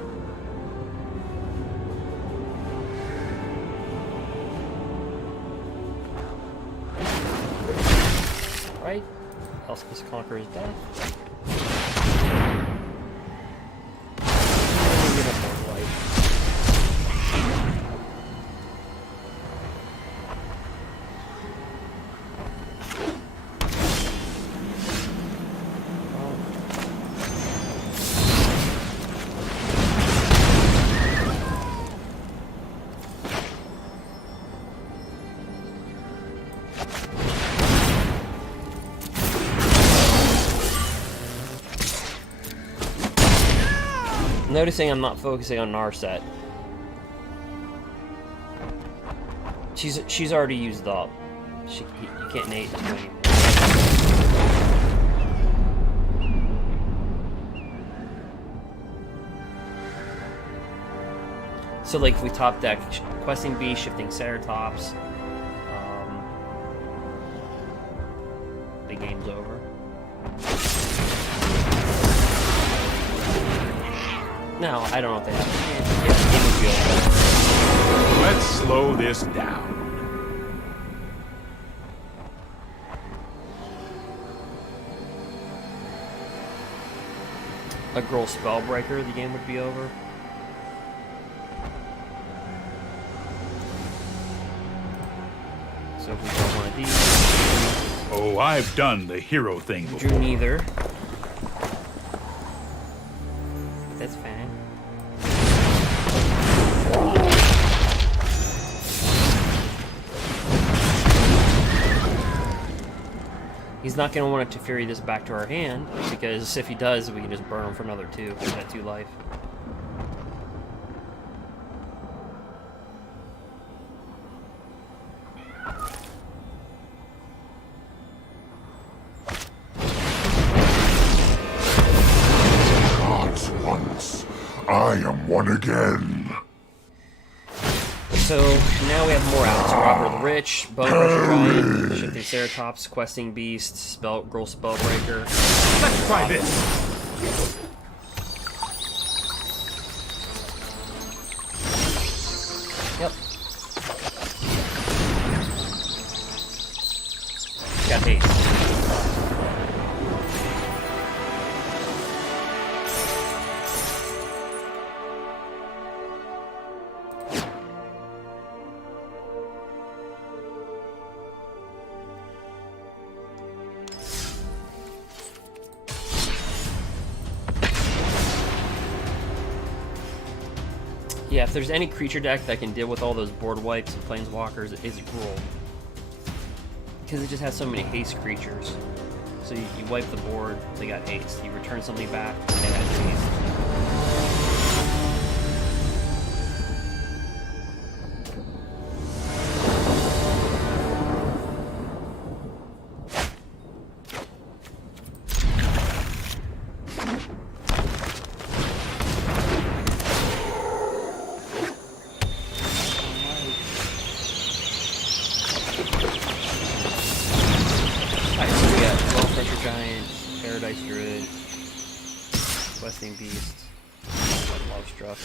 Auspicious Conqueror's Death. Noticing I'm not focusing on narset. She's already used up. You can't nade this anymore. So like if we top deck questing beast, shifting Ceratops, the game's over. No, I don't know if they have. Yeah, the game would be over. Let's slow this down. A Gruul Spellbreaker, the game would be over. So if we draw one of these. Oh, I've done the hero thing before. Drew neither. That's fine. He's not going to want to Fury this back to our hand, because if he does, we can just burn him for another 2. He's got 2 life. Gods once, I am one again. So now we have more outs. Robber the Rich, Bone Crusher Giant, Shifting Ceratops, Questing Beast, Gruul Spellbreaker. Let's try this. Yep. Got haste. Yeah, if there's any creature deck that can deal with all those board wipes and planeswalkers, it's Gruul. Because it just has so many haste creatures. So you wipe the board, they got haste. You return something back, they had haste. Beast. Love struck.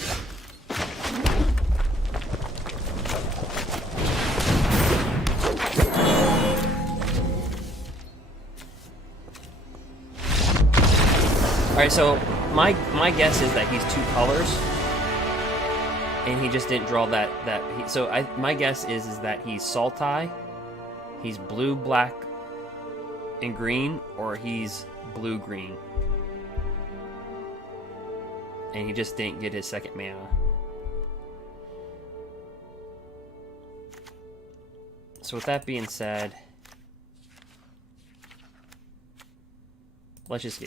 Alright, so my guess is that he's 2 colors. And he just didn't draw my guess is that he's Sultai, he's blue, black, and green, or he's blue, green. And he just didn't get his 2nd mana. So with that being said, let's just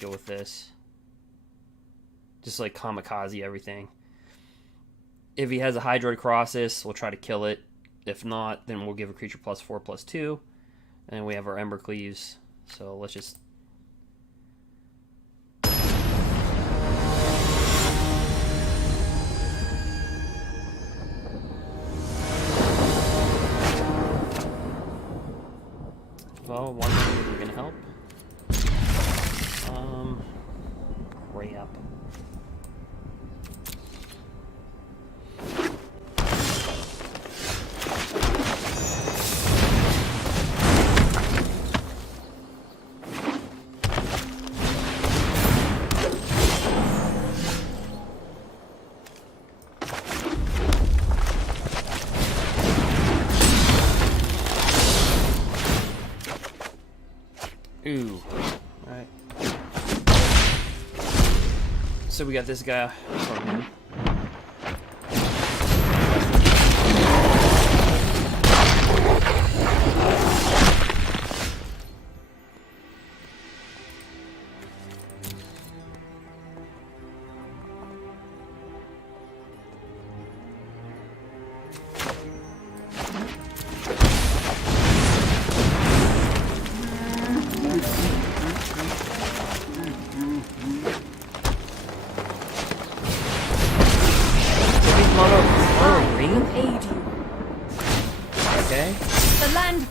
go with this. Just like kamikaze everything. If he has a Hydroid Colossus, we'll try to kill it. If not, then we'll give a creature +4/+2, and we have our embercleaves. So let's just. Well, one thing is gonna help. Gray up. Ooh. Alright. So we got this guy from him.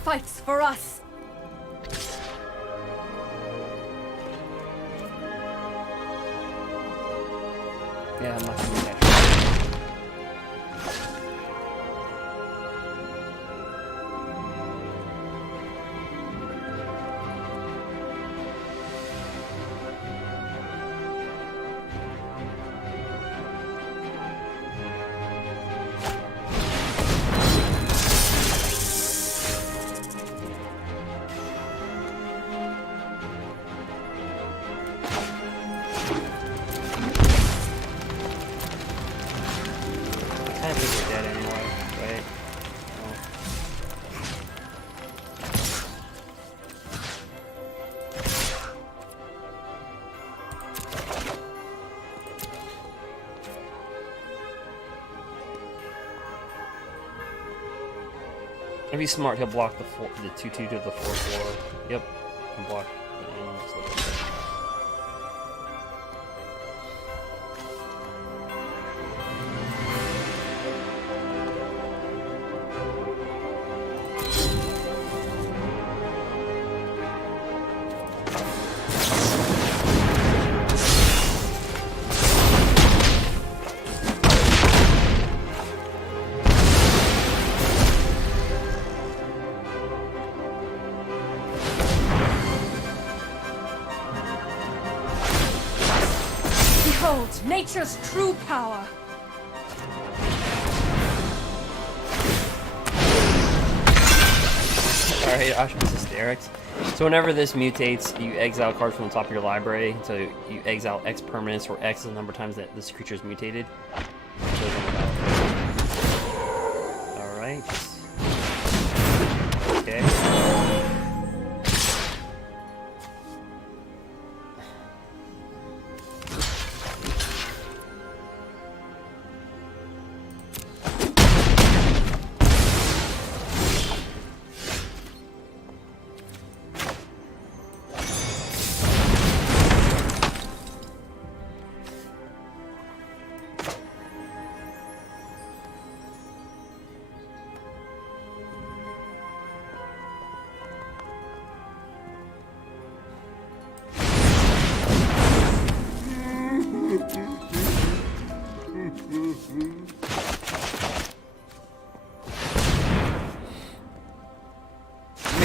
Fights for us. Yeah, I'm not gonna do that. If he's smart, he'll block the 2/2 to the 4/4. Yep, and block. And just look at that. Nature's true power. Alright, Ashman's Hysterics. So whenever this mutates, you exile a card from the top of your library. So you exile X permanents, where X is the number of times that this creature is mutated. Alright. Okay.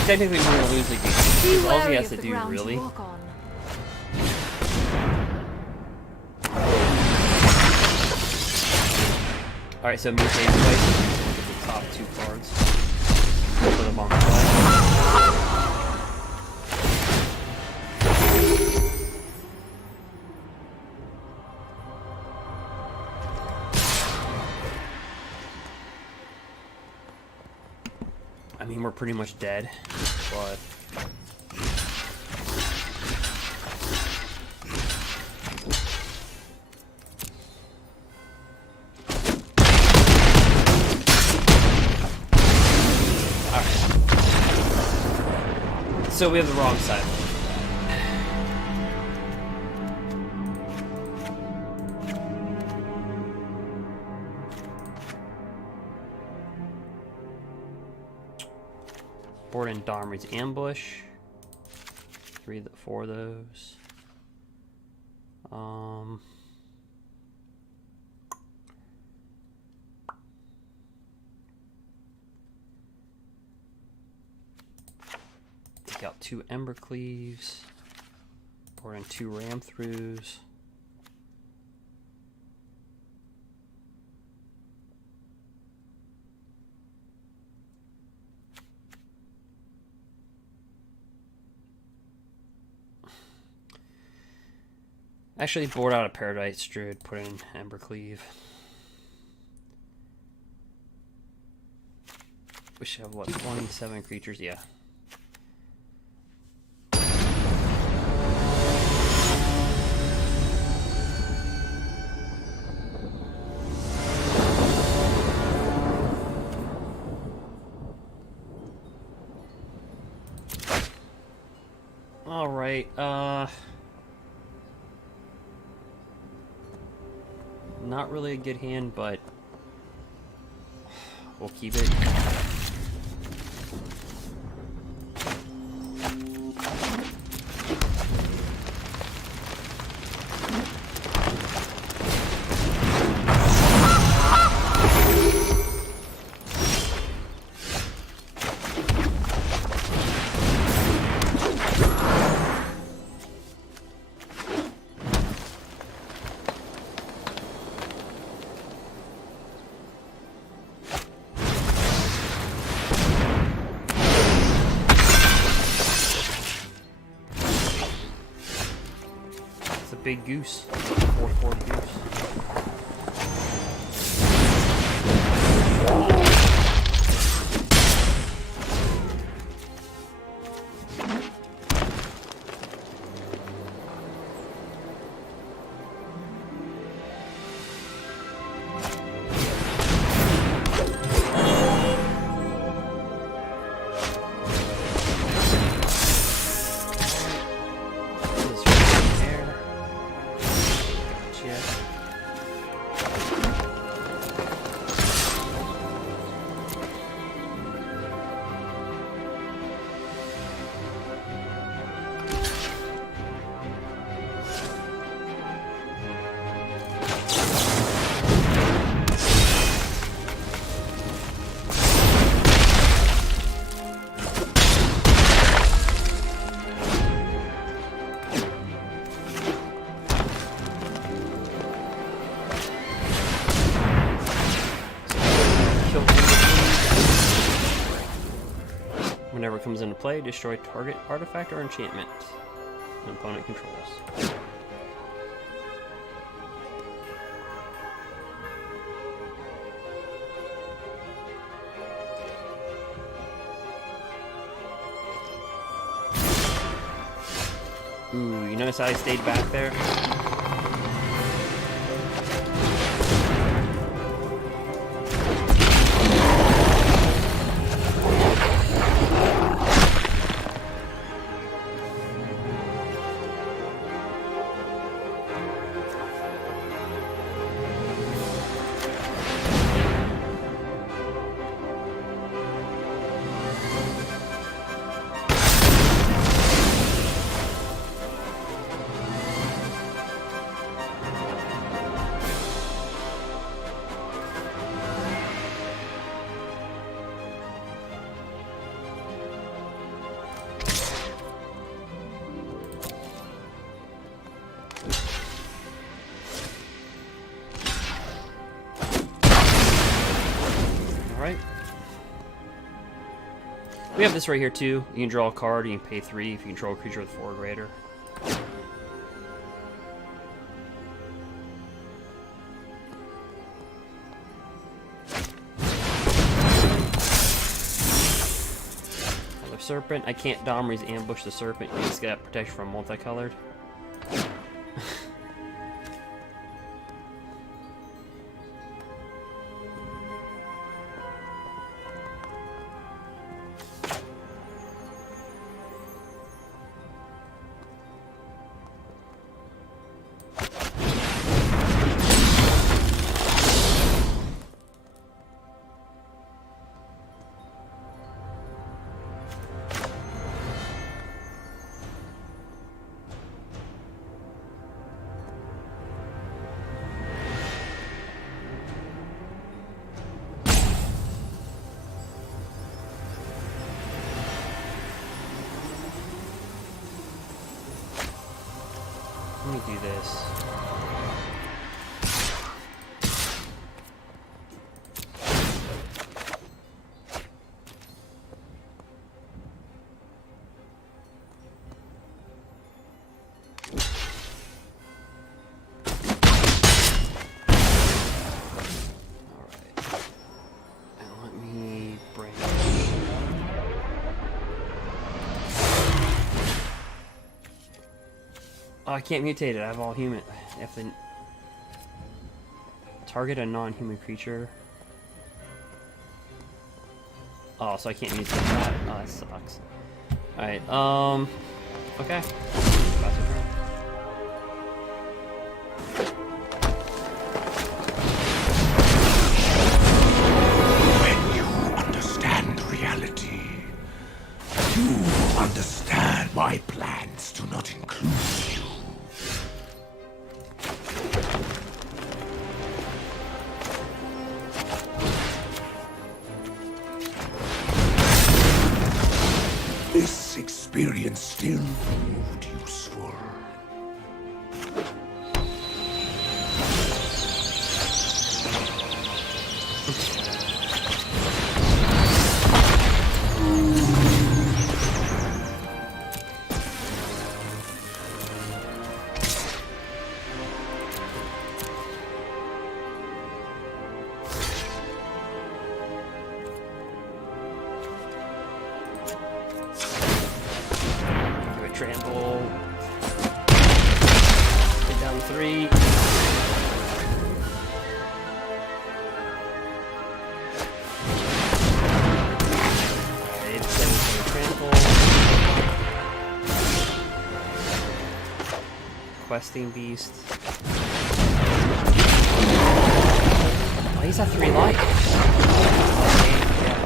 Technically, we're gonna lose the game. That's all he has to do, really. Alright, so mutate twice. Look at the top 2 cards. Put them on the play. I mean, we're pretty much dead, but... Alright. So we have the wrong side. Board and Domri's Ambush. 4 of those. Take out 2 embercleaves. Board and 2 ram throughs. Actually, board out a Paradise Druid, put in Embercleave. We should have, what, 27 creatures? Yeah. Alright, not really a good hand, but we'll keep it. Big goose. 4/4 goose. Whenever it comes into play, destroy target artifact or enchantment an opponent controls. Ooh, you notice how I stayed back there? Alright. We have this right here too. You can draw a card, you can pay 3 if you control a creature with 4 or greater. Another serpent. I can't Domri's ambush the serpent. He's got protection from multicolored. Let me do this. I can't mutate it. I have all human. If the target a non-human creature. Oh, so I can't mutate that. Oh, that sucks. All right. Okay. Pass your turn. When you understand reality, you understand my plans do not include you. This experience still proved useful. Trample. Get down 3. Okay, it's 7 for trample. Questing beast. Oh, he's at 3 life. Yeah.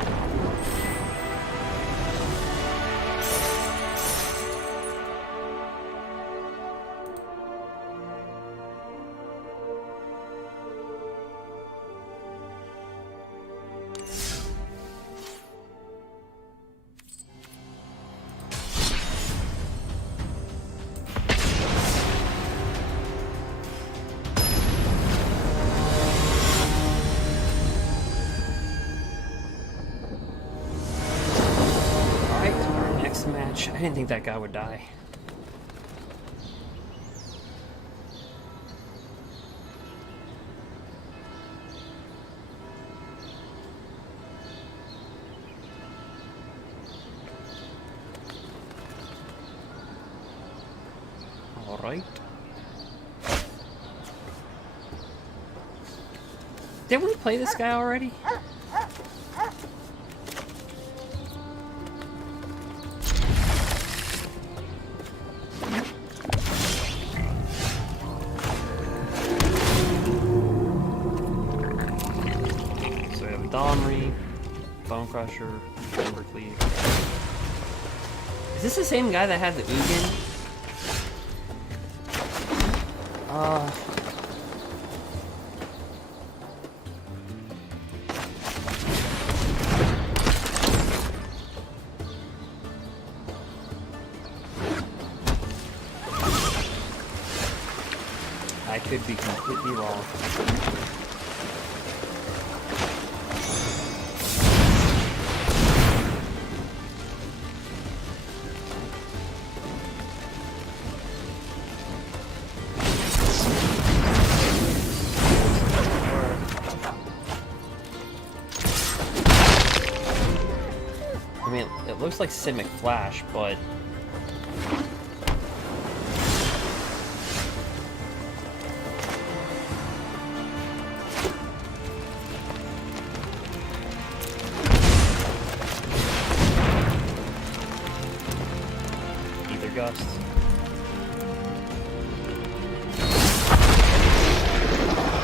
Match. I didn't think that guy would die. All right. Didn't we play this guy already? Crusher, embercleave. Is this the same guy that had the UGIN? I could be completely wrong. I mean, it looks like Simic Flash, but Ether Gust.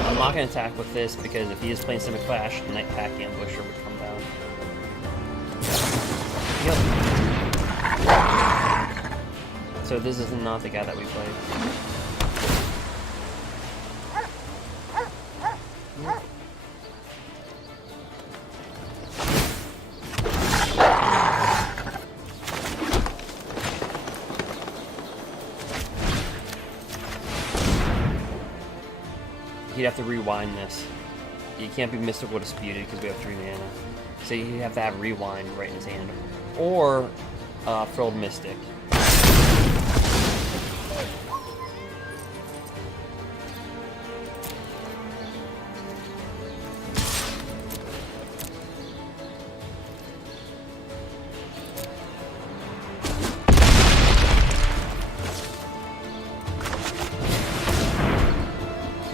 I'm not going to attack with this because if he is playing Simic Flash, Night Pack Ambusher would come down. Yep. So this is not the guy that we played. Yep. He'd have to rewind this. You can't be Mystical Disputed because we have 3 mana. So he'd have to have Rewind right in his hand. Or Frilled Mystic.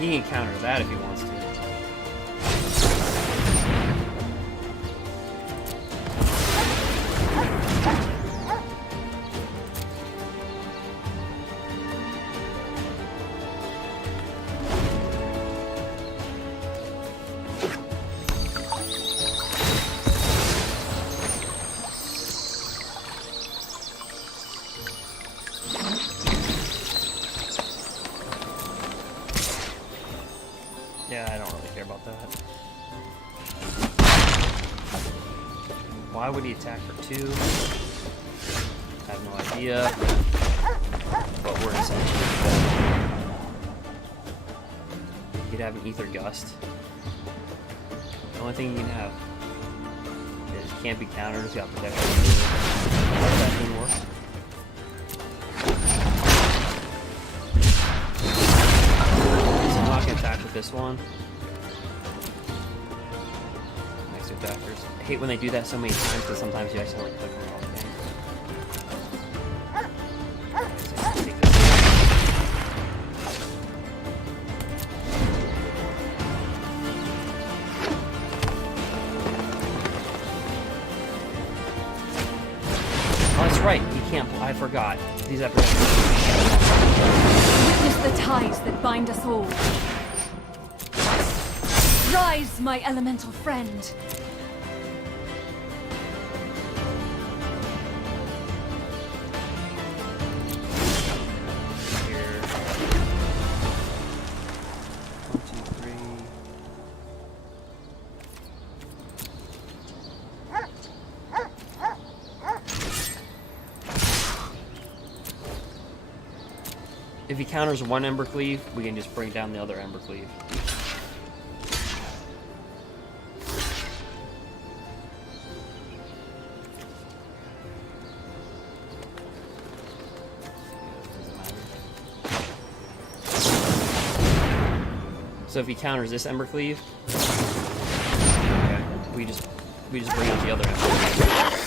He can counter that if he wants to. Yeah, I don't really care about that. Why would he attack for 2? I have no idea. But we're essentially he'd have an Ether Gust. The only thing he can have is can't be countered, he's got protection. How does that thing work? Attack with this one. Next to attackers. I hate when they do that so many times because sometimes you accidentally click on the wrong thing. Oh, that's right. He can't. I forgot. These episodes. Witness the ties that bind us all. Rise, my elemental friend. Here. 1, 2, 3. If he counters one embercleave, we can just bring down the other embercleave. So if he counters this embercleave, okay, we just bring out the other embercleave.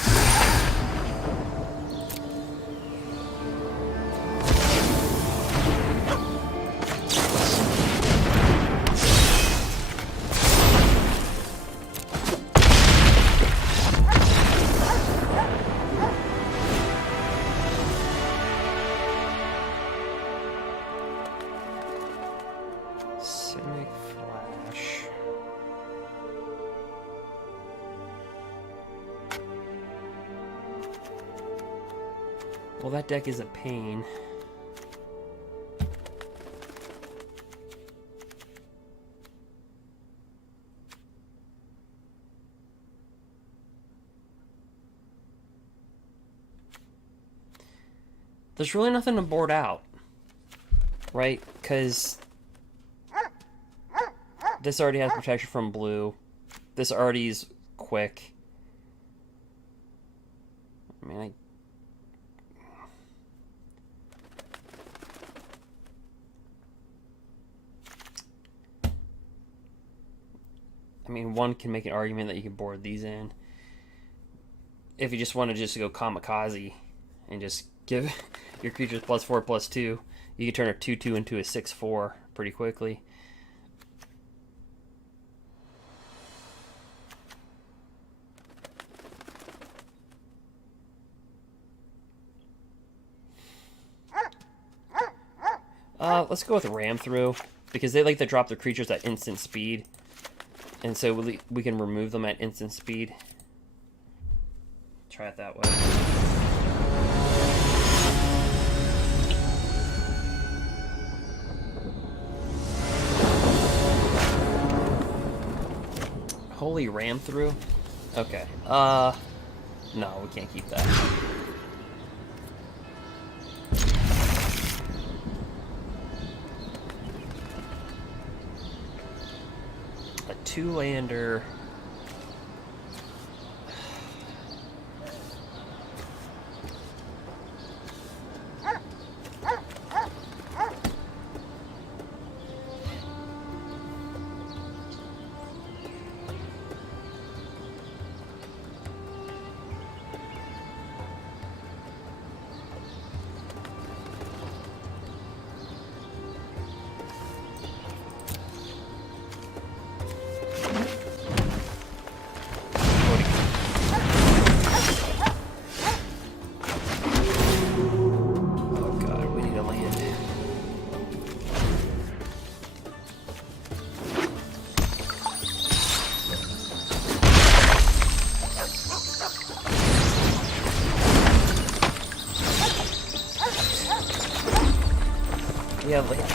Simic Flash. Well, that deck is a pain. There's really nothing to board out, right? Because this already has protection from blue. This already is quick. I mean, one can make an argument that you can board these in. If you just want to just go kamikaze and just give your creatures +4/+2, you can turn a 2/2 into a 6/4 pretty quickly. Let's go with ram through, because they like to drop their creatures at instant speed, and so we can remove them at instant speed. Try it that way. Holy ram through? Okay. No, we can't keep that. A 2-lander.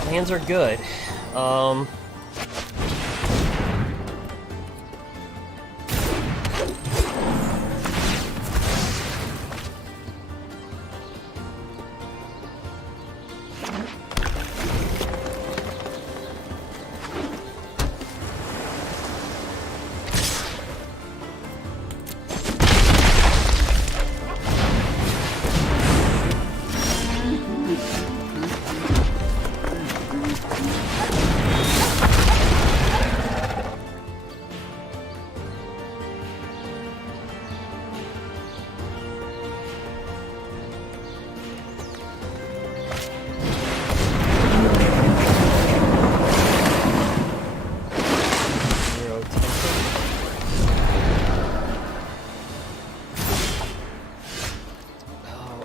Hands are good.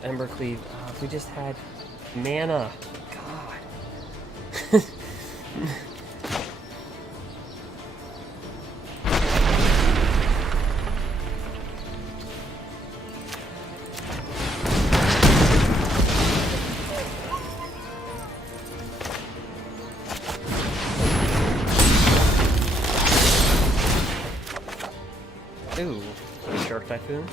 Embercleave. Oh, if we just had mana. God. Ooh, Shark Typhoon.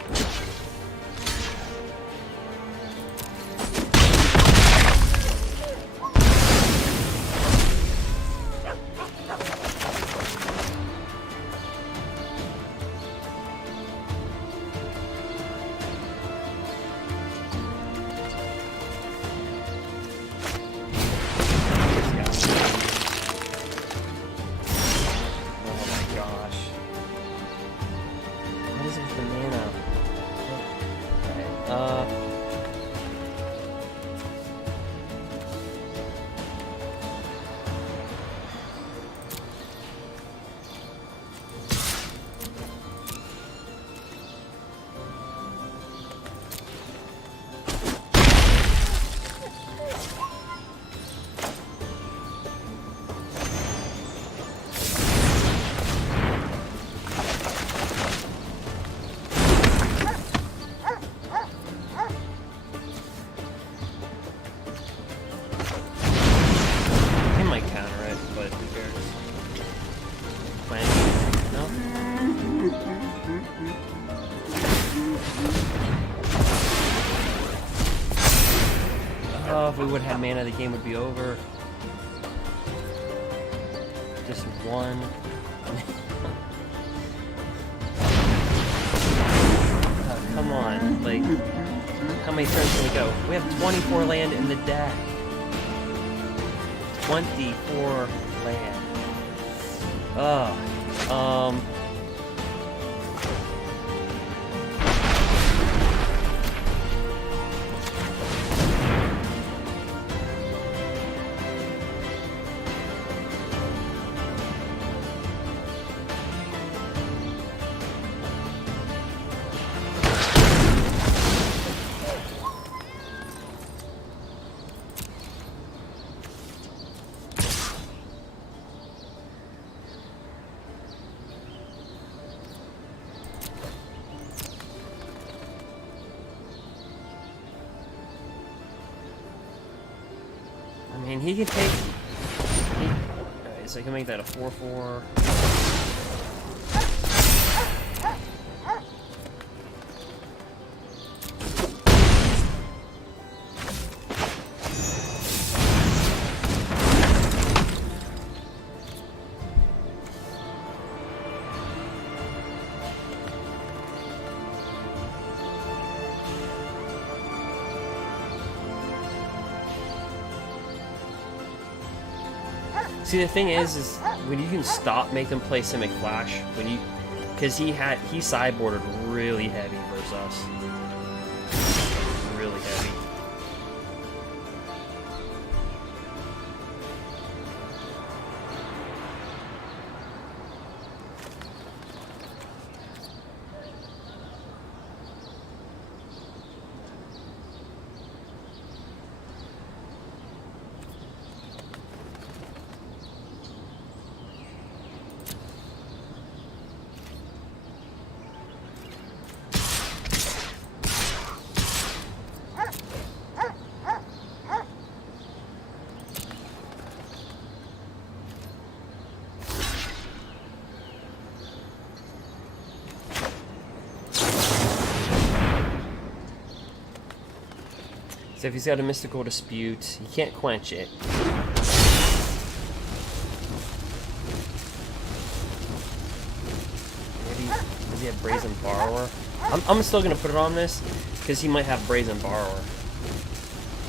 If we would have had mana, the game would be over. Just one. Oh, come on. Like, how many turns can we go? We have 24 land in the deck. 24 land. I mean, he can take... Alright, so he can make that a 4/4. See, the thing is when you can stop, make them play Simic Flash, when you, because he sideboarded really heavy versus us, really heavy. So if he's got a mystical dispute, he can't quench it. Maybe does he have Brazen Borrower? I'm still gonna put it on this because he might have Brazen Borrower.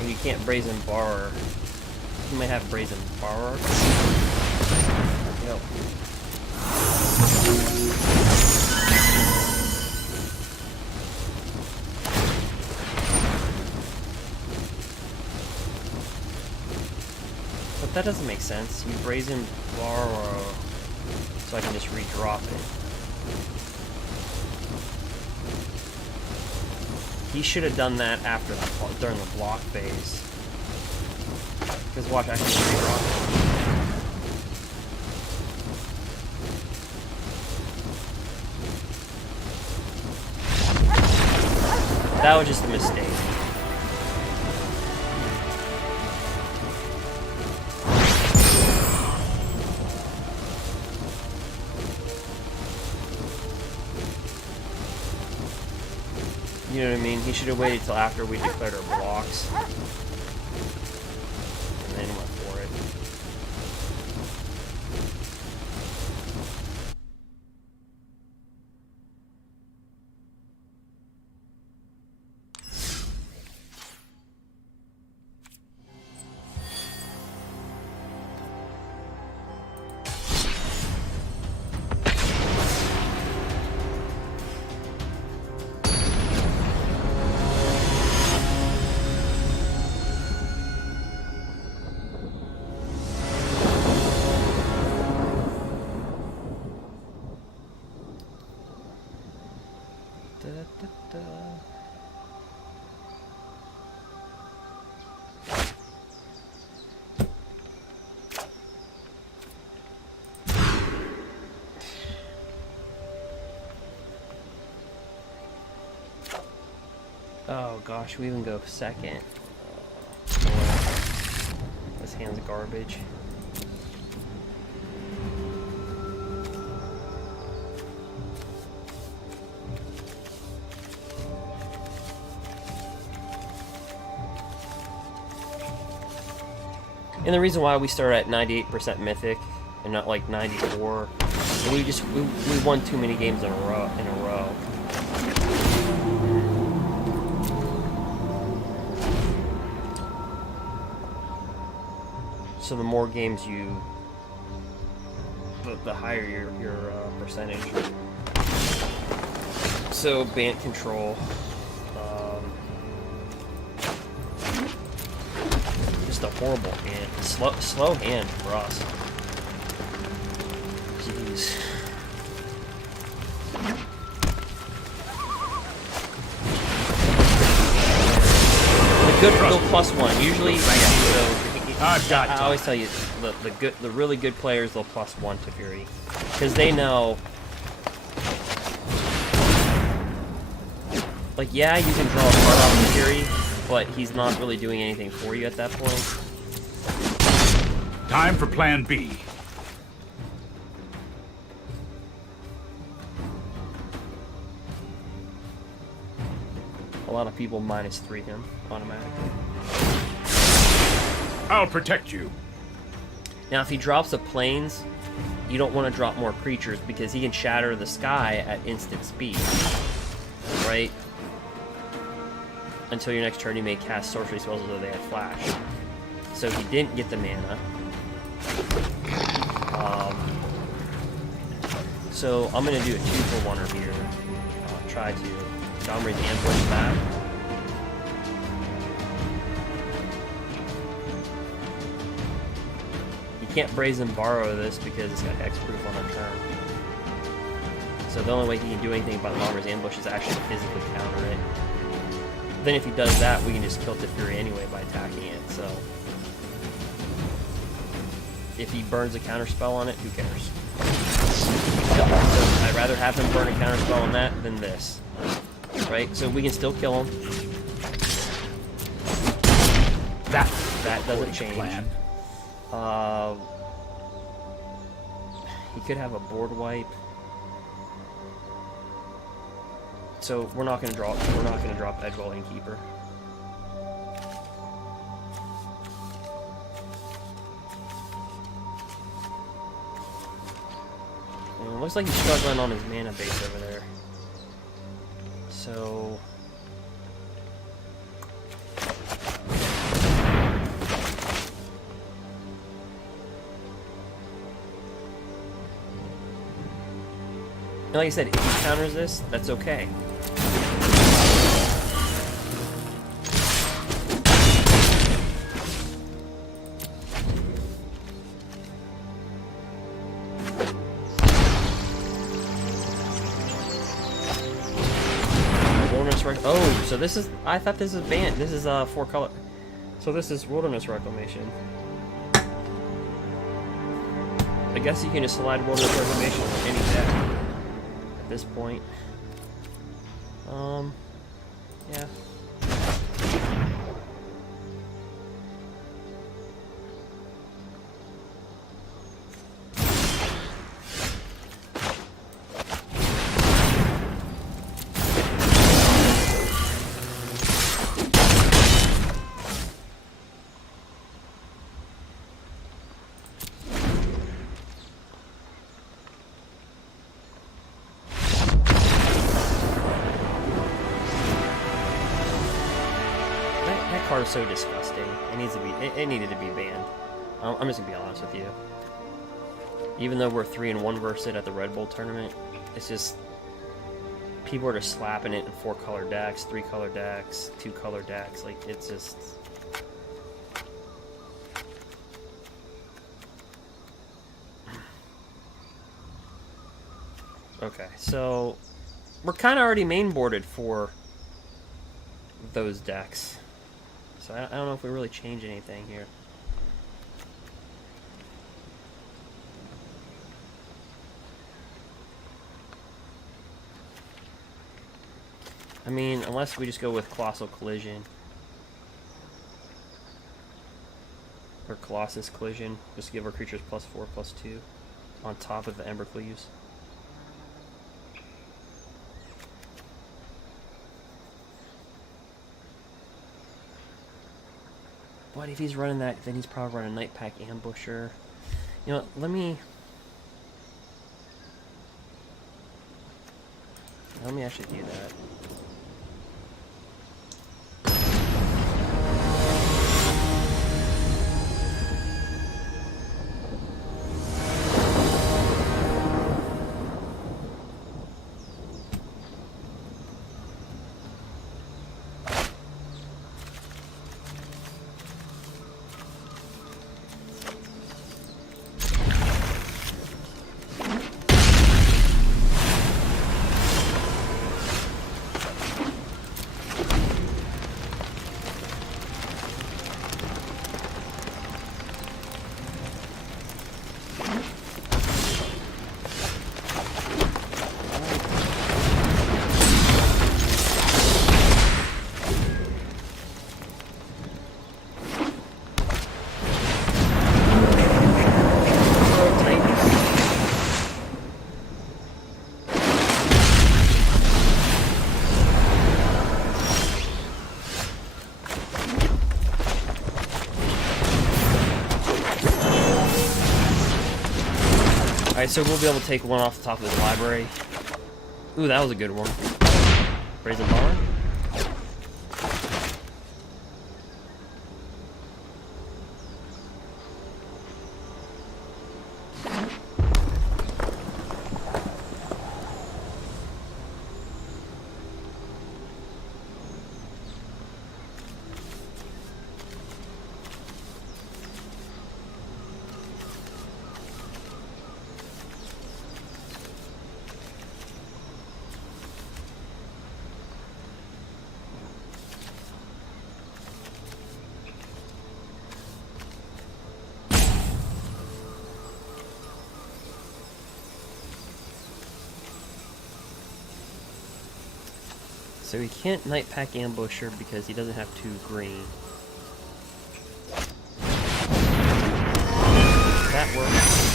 If you can't Brazen Borrower, he might have Brazen Borrower. Yep. But that doesn't make sense. You Brazen Borrower so I can just redrop it. He should have done that after during the block phase. Because watch, I can just redrop it. That was just a mistake. You know what I mean? He should have waited till after we declared our blocks. And then went for it. Oh gosh, we even go second. This hand's garbage. And the reason why we start at 98% Mythic and not like 94, we won too many games in a row. So the more games you, the higher your percentage. So Bant control. Just a horrible hand. Slow hand for us. Jeez. The good go +1. Usually, I always tell you, the really good players, they'll +1 to Fury, because they know, like, yeah, you can draw a card off of Fury, but he's not really doing anything for you at that point. Time for Plan B. A lot of people -3 him automatically. I'll protect you. Now, if he drops the planes, you don't want to drop more creatures because he can shatter the sky at instant speed, right? Until your next turn, you may cast sorcery spells as though they had flash. So he didn't get the mana. So I'm going to do a 2-for-1er here. I'll try to. Domri's ambush back. You can't Brazen Borrow this because it's got hexproof on a turn. So the only way he can do anything about Domri's ambush is actually physically counter it. Then if he does that, we can just kill the Fury anyway by attacking it, so... If he burns a counterspell on it, who cares? So I'd rather have him burn a counterspell on that than this. Right? So we can still kill him. That doesn't change. He could have a board wipe. So we're not gonna drop Edgewall Innkeeper. And it looks like he's struggling on his mana base over there. So... And like I said, if he counters this, that's okay. Oh, so this is... I thought this is Bant. This is 4 color. So this is Wilderness Reclamation. I guess you can just slide Wilderness Reclamation with any deck at this point. Yeah. Card is so disgusting. It needs to be. It needed to be banned. I'm just gonna be honest with you. Even though we're 3-1 versus it at the Red Bull tournament, it's just people are just slapping it in 4 color decks, 3 color decks, 2 color decks. Like it's just. Okay, so we're kind of already mainboarded for those decks. So I don't know if we really change anything here. I mean, unless we just go with Colossal Collision. Or Colossus Collision. Just to give our creatures +4/+2 on top of the embercleaves. But if he's running that, then he's probably running Night Pack Ambusher. You know, let me actually do that. Alright, so we'll be able to take one off the top of the library. Ooh, that was a good one. Brazen Barn. So he can't Night Pack Ambusher because he doesn't have 2 green. That works.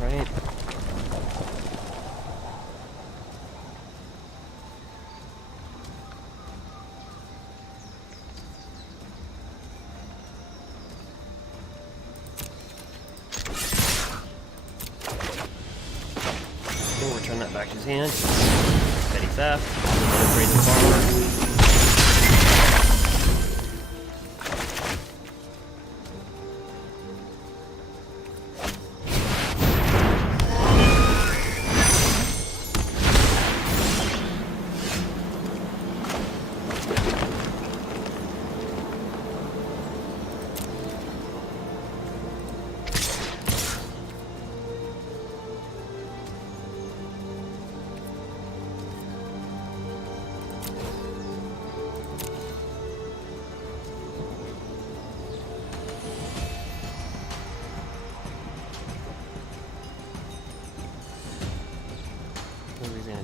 Right. that back to his hand. Petty theft. Another brazen farmer.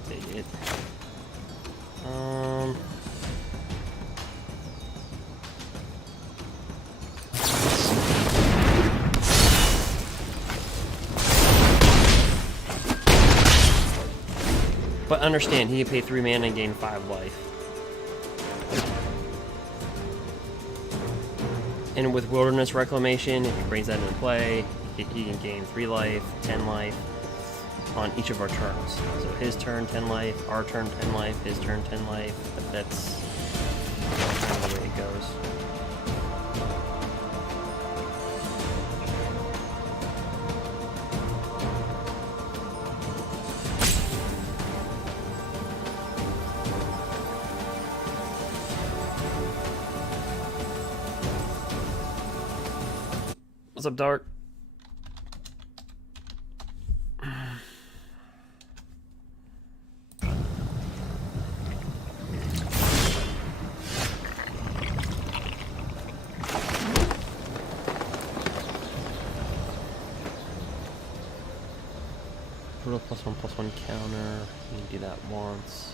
Take it. But understand, he can pay 3 mana and gain 5 life. And with Wilderness Reclamation, if he brings that into play, he can gain 3 life, 10 life on each of our turns. So his turn, 10 life, our turn, 10 life, his turn, 10 life. But that's kind of the way it goes. What's up, Dark? +1/+1 counter. You can do that once.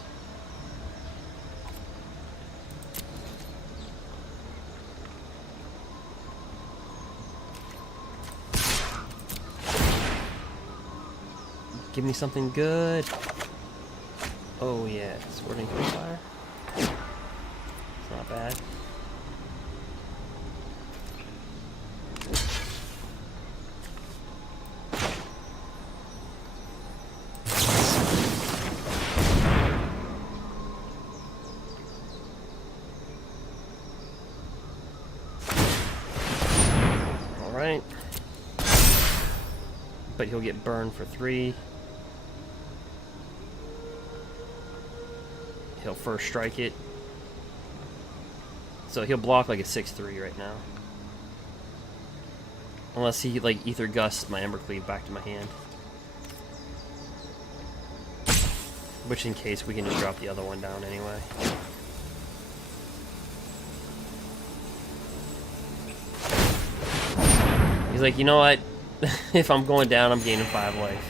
Give me something good. Oh yeah, Swording Fire. It's not bad. Alright. But he'll get burned for 3. He'll first strike it. So he'll block like a 6/3 right now. Unless he like Ether Gust my Embercleave back to my hand. Which in case we can just drop the other one down anyway. He's like, you know what? If I'm going down, I'm gaining 5 life.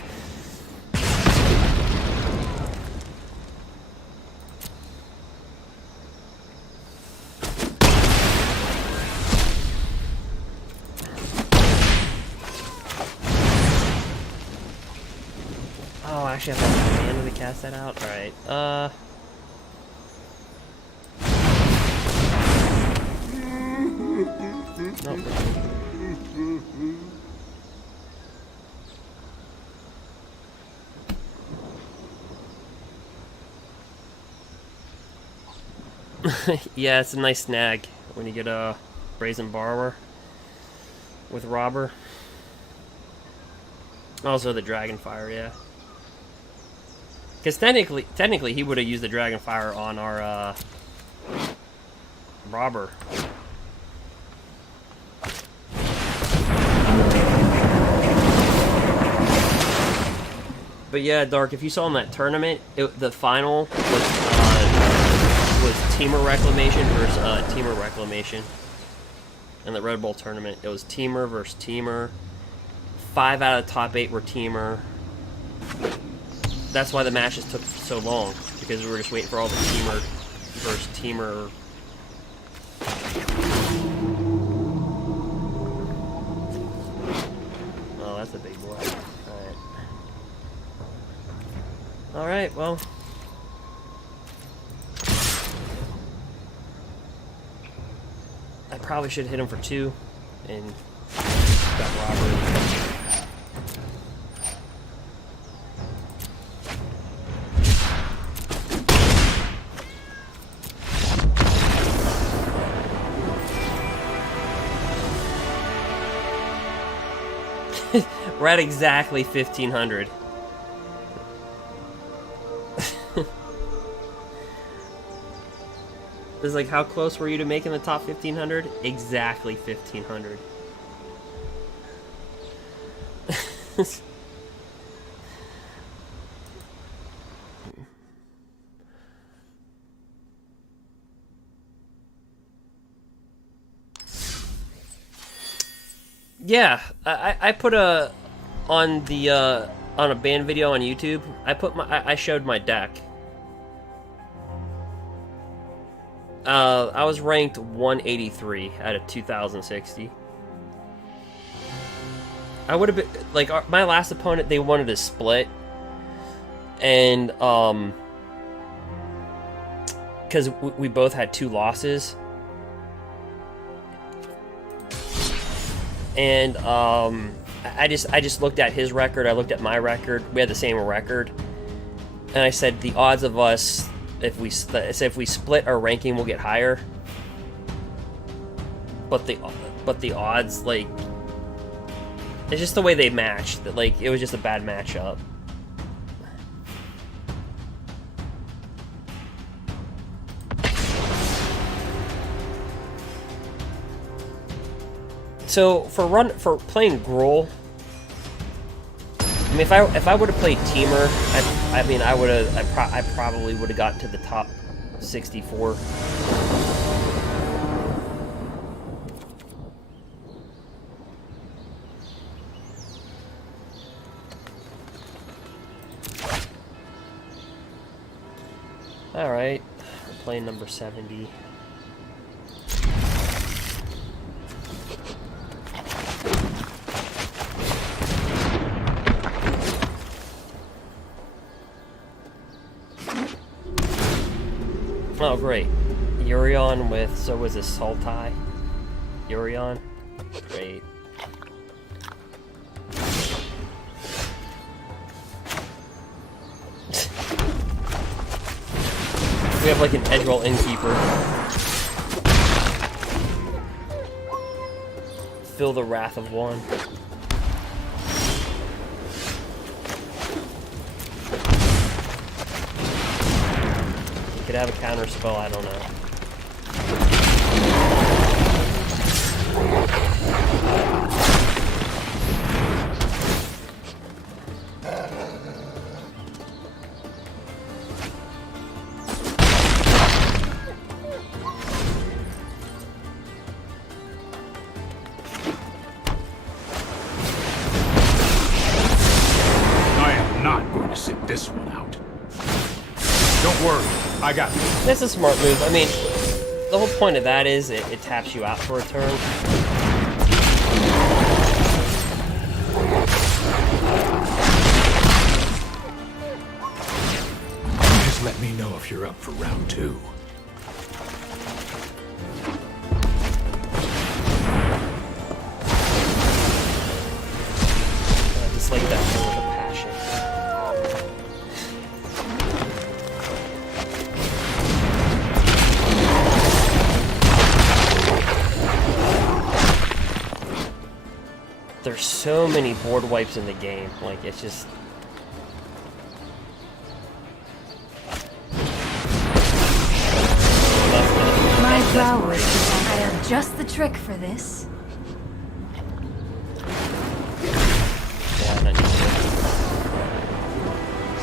Oh, actually I have to have a mana to cast that out? Alright, nope. Yeah, it's a nice snag when you get a Brazen Borrower with Robber. Also the Dragonfire, yeah. Because technically he would have used the Dragonfire on our Robber. But yeah, Dark, if you saw in that tournament, the final was Temur Reclamation versus Temur Reclamation. In the Red Bull tournament, it was Temur versus Temur. 5 out of the top 8 were Temur. That's why the matches took so long, because we were just waiting for all the Temur versus Temur. Oh, that's a big boy. Alright. Alright, well. I probably should hit him for 2 and got Robert. We're at exactly 1,500. It's like, how close were you to making the top 1,500? Exactly 1,500. Yeah, I put on a band video on YouTube. I showed my deck. I was ranked 183 out of 2,060. I would have been like my last opponent. They wanted to split, and because we both had 2 losses. And I just looked at his record. I looked at my record. We had the same record, and I said the odds of us, if we split our ranking, will get higher. But the odds, like, it's just the way they matched. That, like, it was just a bad matchup. So for playing Gruul, I mean, if I would have played Temur, I probably would have gotten to the top 64. All right, we're playing number 70. Oh, great. Urion with, so was this Sultai? Urion? Great. We have like an Edgeroll Innkeeper. Feel the Wrath of One. Could have a counter spell, I don't know. I am not going to sit this one out. Don't worry, I got this. That's a smart move. I mean, the whole point of that is it taps you out for a turn. Just let me know if you're up for round 2. Just like that with a passion. There's so many board wipes in the game. Like, it's just... My flowers. I have just the trick for this.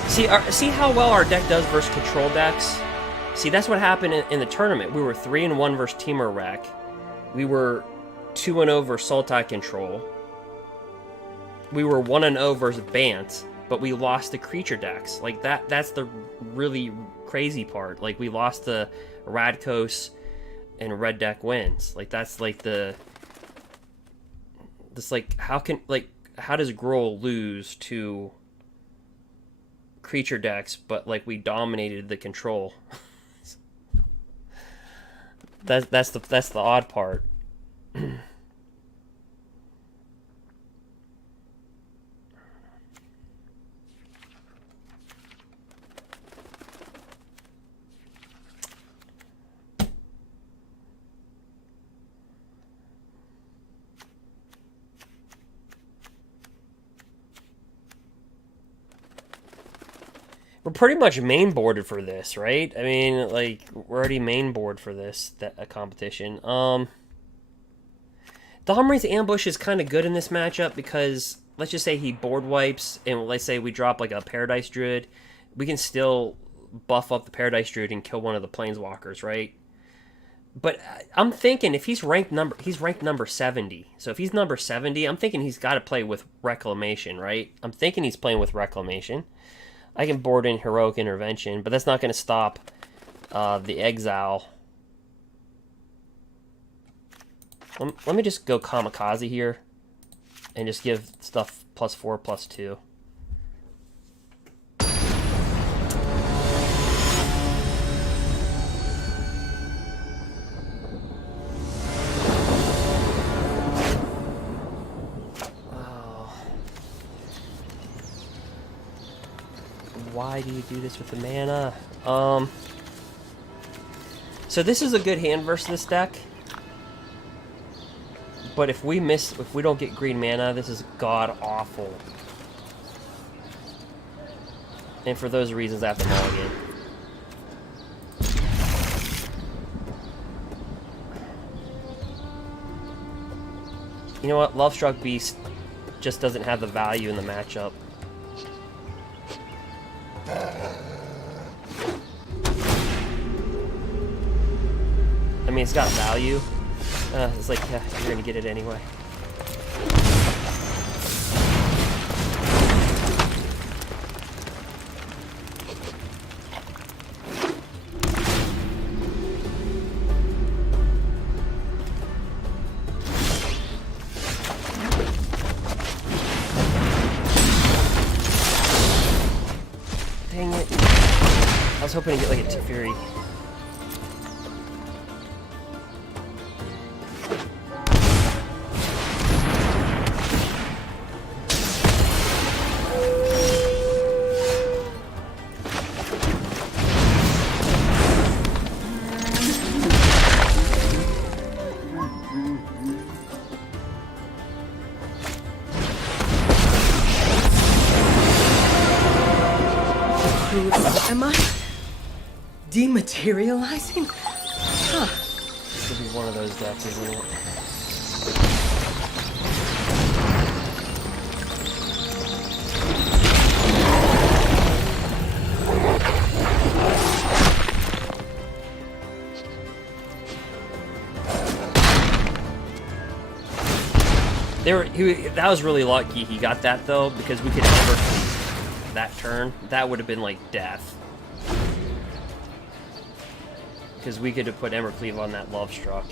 See how well our deck does versus control decks? See, that's what happened in the tournament. We were 3-1 versus Temur Rec. We were 2-0 versus Sultai Control. We were 1-0 versus Bant, but we lost the creature decks. Like, that's the really crazy part. Like, we lost the Rakdos and red deck wins. Like, that's like the... This, like, how does Gruul lose to creature decks, but, like, we dominated the control? that's the odd part. We're pretty much main boarded for this, right? I mean, like, we're already main board for this competition. Domri's Ambush is kind of good in this matchup because, let's just say he board wipes, and let's say we drop, like, a Paradise Druid. We can still buff up the Paradise Druid and kill one of the planeswalkers, right? But I'm thinking if he's ranked number 70. So if he's number 70, I'm thinking he's got to play with Reclamation, right? I'm thinking he's playing with Reclamation. I can board in Heroic Intervention, but that's not going to stop the Exile. Let me just go Kamikaze here and just give stuff +4, +2. Why do you do this with the mana? So this is a good hand versus this deck. But if we don't get green mana, this is god awful. And for those reasons, I have to mulligan. You know what? Lovestruck Beast just doesn't have the value in the matchup. I mean, it's got value. It's like, yeah, you're gonna get it anyway. Dang it. I was hoping to get like a Teferi. Am I dematerializing? Huh. This could be one of those decks, isn't it? That was really lucky he got that though, because we could never that turn. That would have been like death. Because we could have put embercleave on that Lovestruck.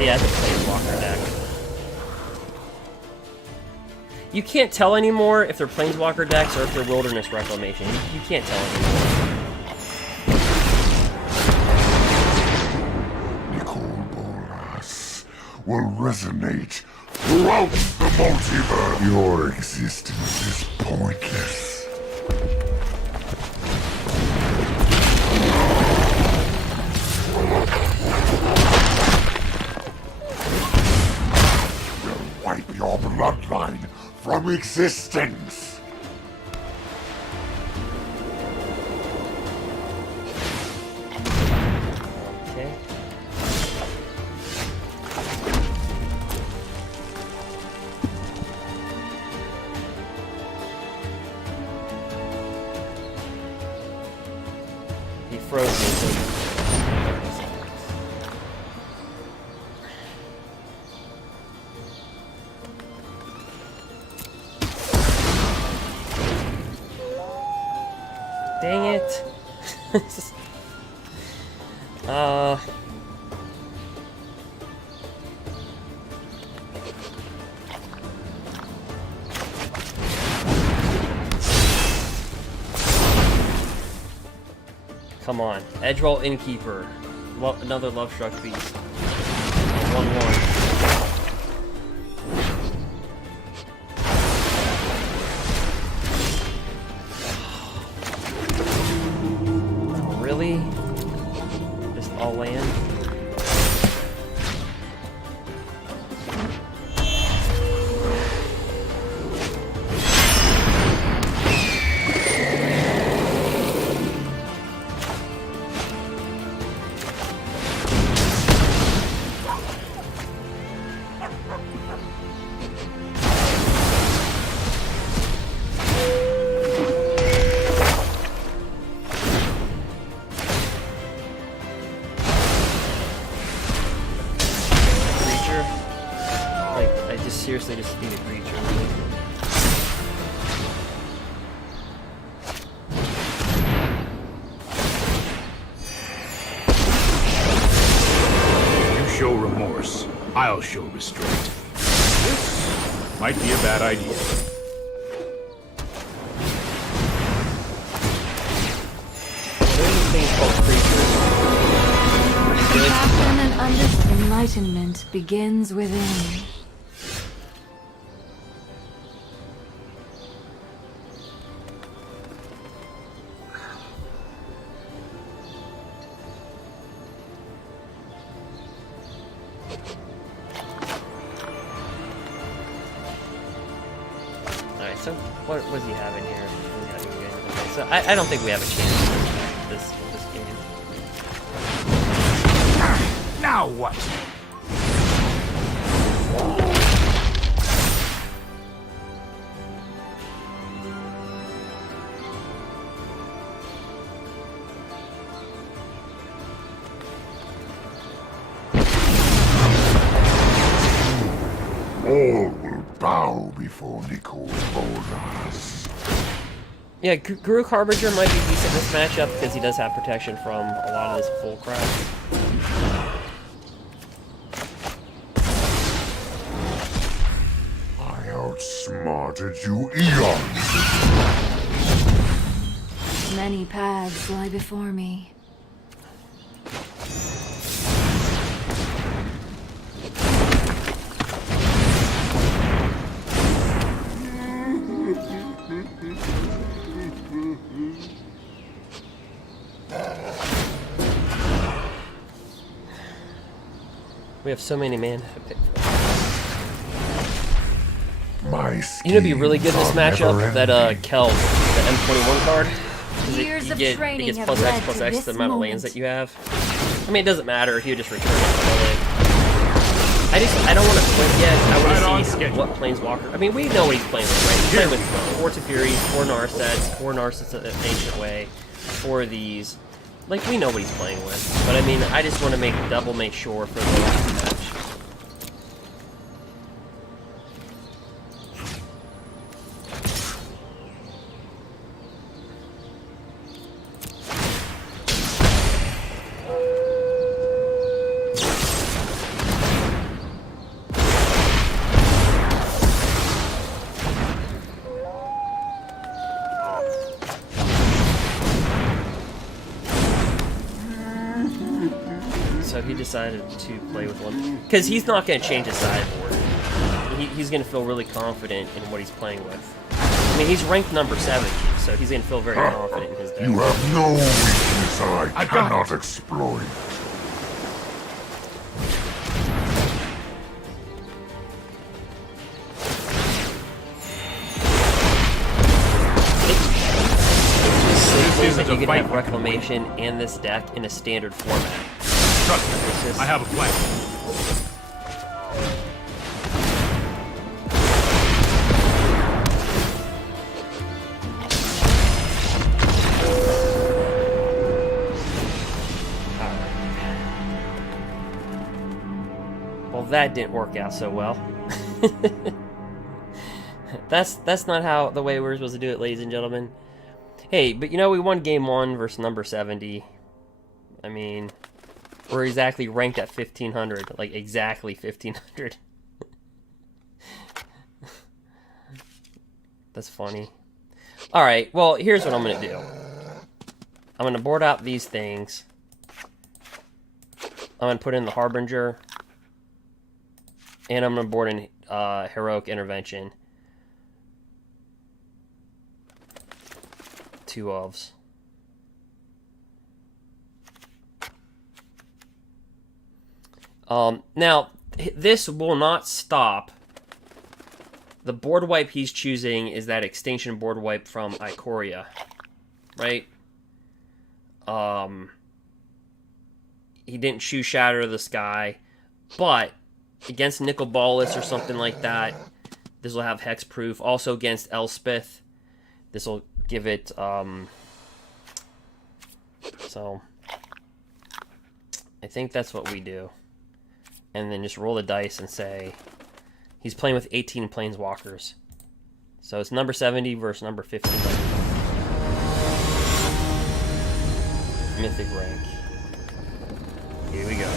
Yeah, it's a planeswalker deck. You can't tell anymore if they're planeswalker decks or if they're wilderness reclamation. You can't tell anymore. Nicol bolas will resonate throughout the multiverse. Your existence is pointless. Will wipe your bloodline from existence. Okay. He froze me. So dang it. Come on. Edgeroll Innkeeper. Another Lovestruck Beast. 1/1. Really? Just all land? Creature? Like, I just seriously just need a creature. Show remorse, I'll show restraint. This might be a bad idea. There's things called creatures. Compassion and enlightenment begins within. Alright, so what does he have in here? Okay, so I don't think we have a chance in this game. Now what? All will bow before Nicol's bolas. Yeah, Gruul Harbinger might be decent in this matchup because he does have protection from a lot of this bull crap. I outsmarted you eons. Many paths lie before me. We have so many mana to pick from. My You know, it'd be really good in this schemes are matchup that never-ending. Kel, the M21 card. 'Cause Years it of gets training have plus led X plus to X this the amount of lands moment. that you have. I mean, it doesn't matter. He would just return it. I don't want to quit yet. I Right want on to see schedule. what planeswalker. I mean, we know what he's playing with, right? He's playing with 4 Tapiris, 4 Narsets, 4 Narsets in Ancient Way, 4 of these. Like, we know what he's playing with. But I mean, I just want to make sure for the last match. So he decided to play with one because he's not going to change his sideboard. He's going to feel really confident in what he's playing with. I mean, he's ranked number 70, so he's going to feel very confident in his deck. You have no weakness I got cannot exploit. This isn't that you a can fight have we can reclamation and this deck in a standard format. Trust me, It's just- I have a plan. Well, that didn't work out so well. That's not how the way we're supposed to do it, ladies and gentlemen. Hey, but you know, we won game 1 versus number 70. I mean, we're exactly ranked at 1500, like exactly 1500. That's funny. All right, well, here's what I'm gonna do. I'm gonna board out these things. I'm gonna put in the Harbinger, and I'm gonna board in Heroic Intervention. 2 ofs. Now, this will not stop. The board wipe he's choosing is that extinction board wipe from Ikoria, right? He didn't choose Shatter of the Sky, but against nicol bolas or something like that, this will have hexproof. Also against Elspeth, this will give it, so I think that's what we do. And then just roll the dice and say, he's playing with 18 planeswalkers. So it's number 70 versus number 50. Mythic rank. Here we go.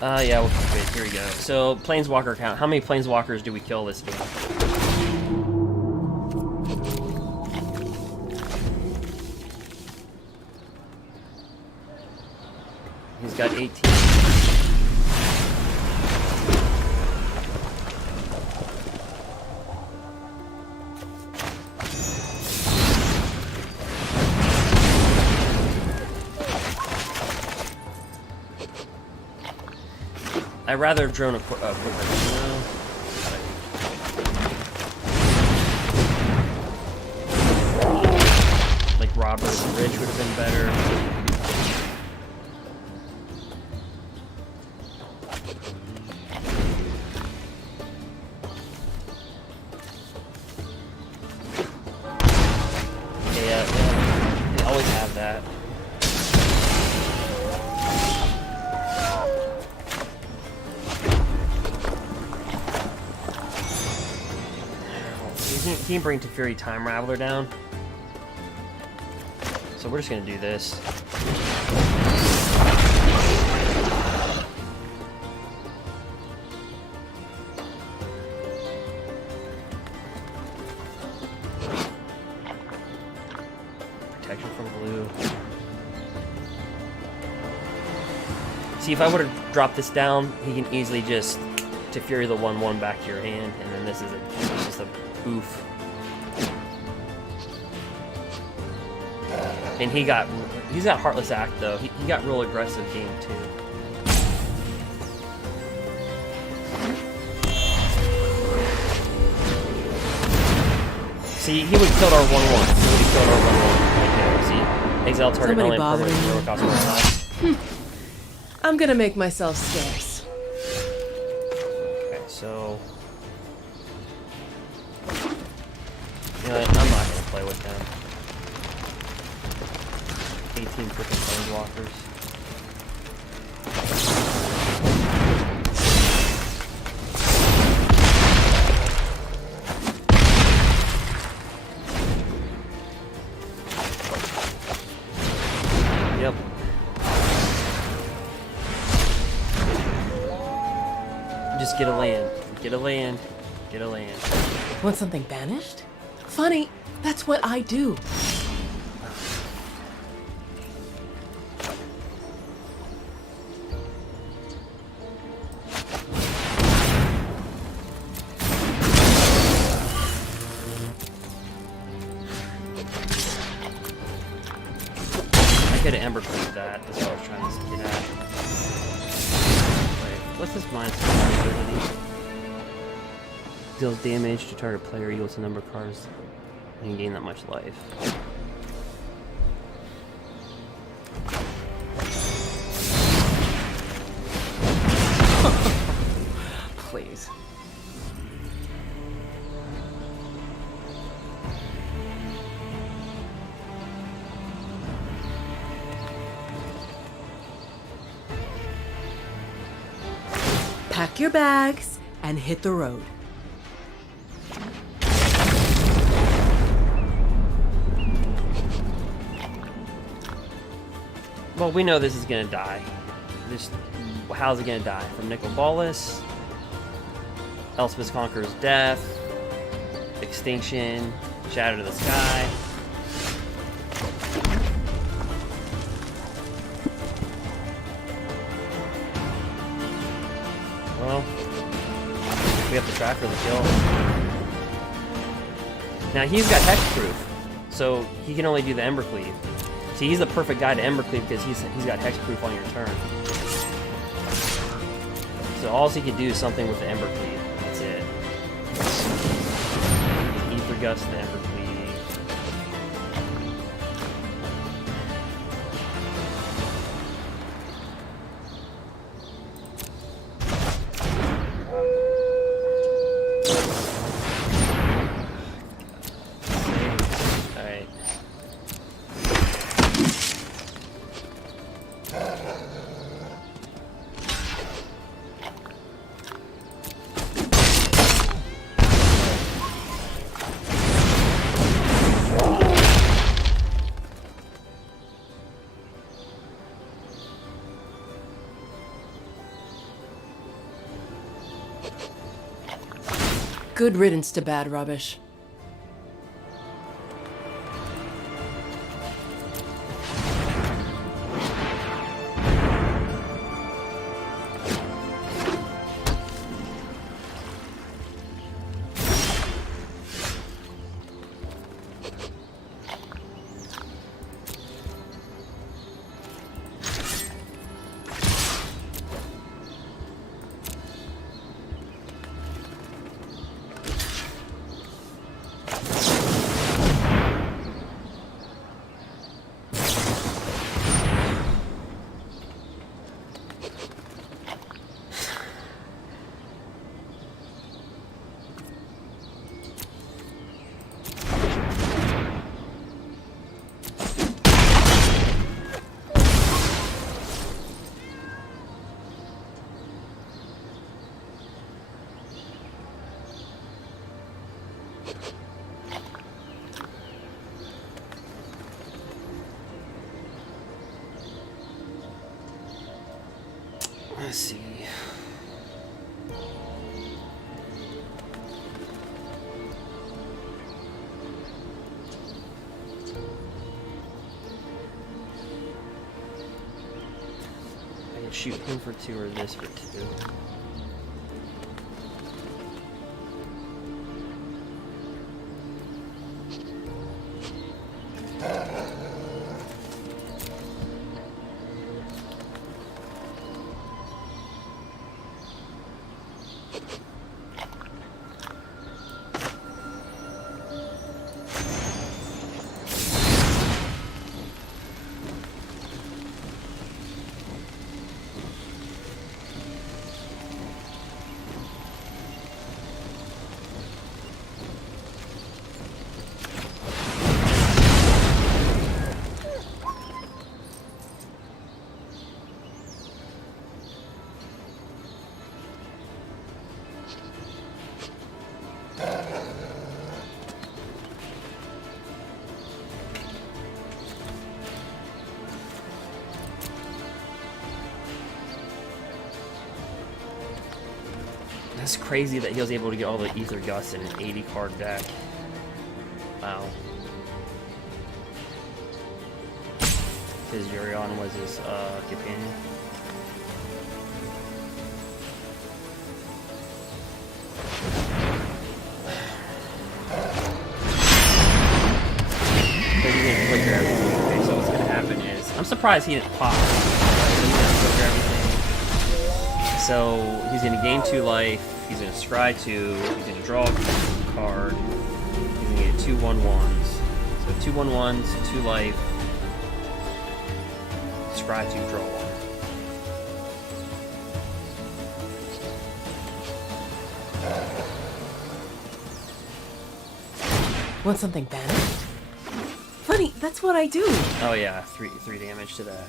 Yeah, we'll keep it. Here we go. So, planeswalker count. How many planeswalkers do we kill this game? He's got 18. I'd rather have drawn a quicker. Like Robert and Rich would have been better. Yeah, they always have that. He can bring Teferi Time Raveler down. So we're just gonna do this. Protection from blue. See, if I would have dropped this down, he can easily just Teferi the 1/1 back to your hand, and then this is just a oof. And he's got Heartless Act though. He got real aggressive game 2. See, he would kill our 1/1. He would have killed our 1/1 right there. See, exile target Somebody only bothering permanent you. hero cost 1 I'm gonna make myself scarce. Okay, so you know what? I'm not gonna play with them. 18 freaking planeswalkers. Yep. Just get a land. Get a land. Get a land. Want something banished? Funny, that's what I do. I could have embercleave that. That's what I was trying to get at. Wait, what's this minus ability? Deals damage to target player equals the number of cards and you gain that much life. Please. Pack your bags and hit the road. Well, we know this is gonna die. How's it gonna die? From nicol bolas, Elspeth Conqueror's Death, Extinction, Shadow to the Sky. Well, we have to try for the kill. Now he's got hexproof, so he can only do the embercleave. See, he's the perfect guy to embercleave because he's got hexproof on your turn. So all he can do is something with the embercleave. That's it. Ether Gust the embercleave. Good riddance to bad rubbish. Let's see. I can shoot him for 2 or this for 2. That's crazy that he was able to get all the Ether Gusts in an 80 card deck. Wow. His Urion was his companion. So he's gonna flicker everything. Okay, so what's gonna happen is I'm surprised he didn't pop. He's gonna flicker everything. So he's gonna gain 2 life. He's gonna scry 2. He's gonna draw a card. He's gonna get 2 1/1s. So 2 1/1s, 2 life. Scry 2, draw 1. Want something banished? Funny, that's what I do. Oh yeah, 3 damage to that.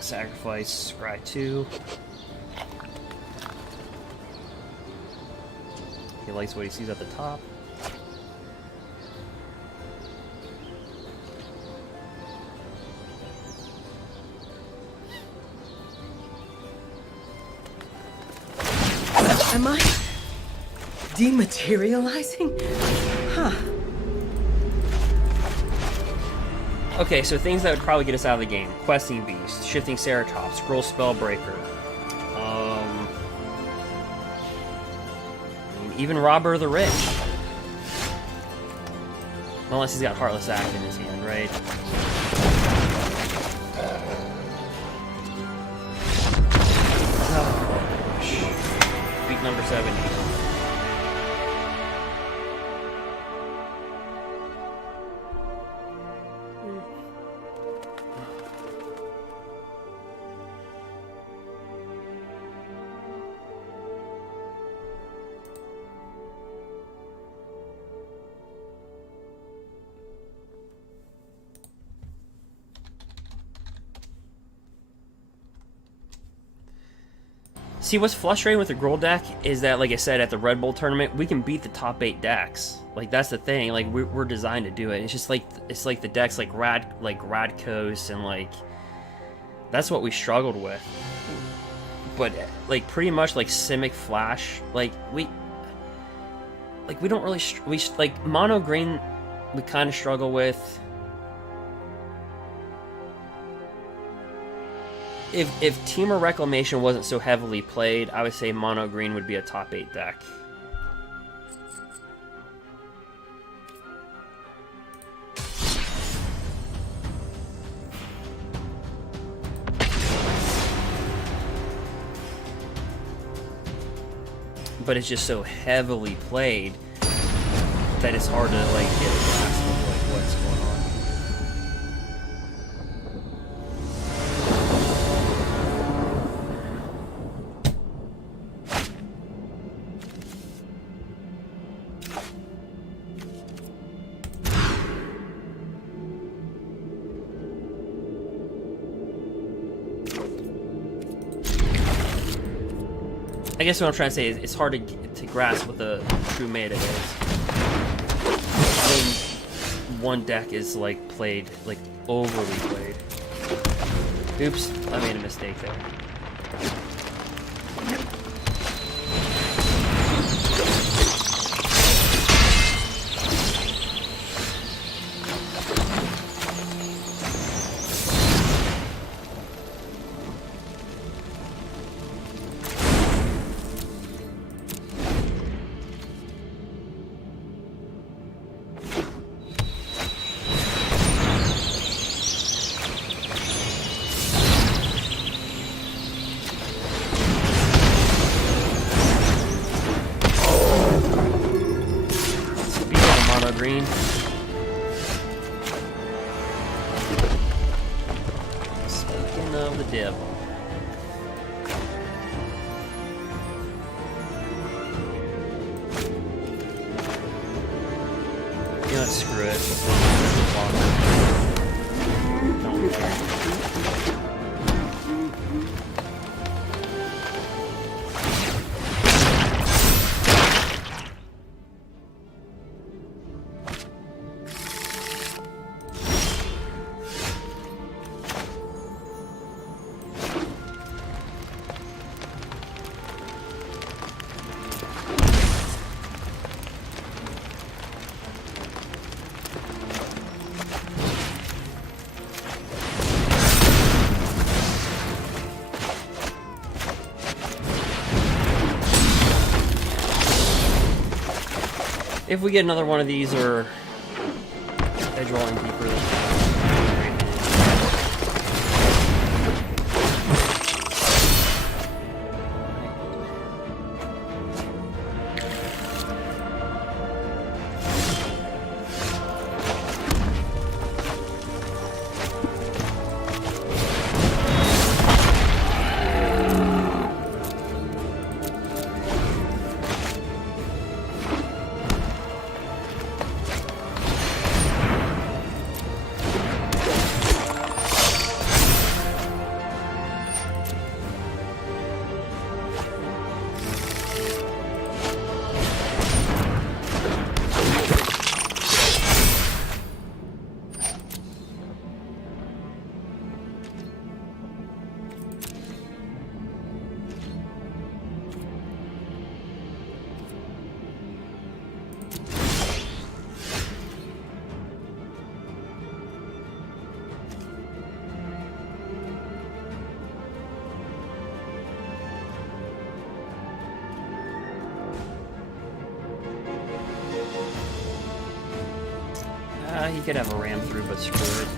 Sacrifice, scry 2. He likes what he sees at the top. Am I dematerializing? Huh. Okay, so things that would probably get us out of the game. Questing Beast, Shifting Ceratops, Scroll Spellbreaker. Even Robber of the Rich. Unless he's got Heartless Act in his hand, right? Oh, gosh. Beat number 70. See, what's frustrating with the Gruul deck is that, like I said, at the Red Bull tournament, we can beat the top 8 decks. Like, that's the thing. Like, we're designed to do it. It's just like, it's like the decks like Rakdos and like, that's what we struggled with. But like, pretty much like Simic Flash, like we don't really like mono green. We kind of struggle with. If Temur Reclamation wasn't so heavily played, I would say mono green would be a top 8 deck. But it's just so heavily played that it's hard to like get a grasp of like what's going on. I guess what I'm trying to say is it's hard to grasp what the true meta is. When one deck is like played, like overly played. Oops, I made a mistake there. Green. Speaking of the devil. You know what, screw it. Don't care. If we get another one of these or edge rolling deeper, he could have a ram through, but screw it.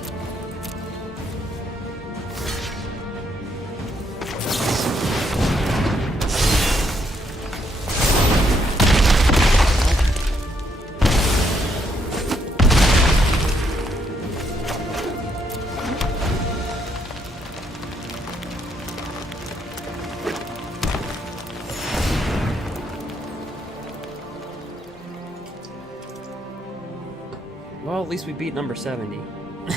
Well, at least we beat number 70. I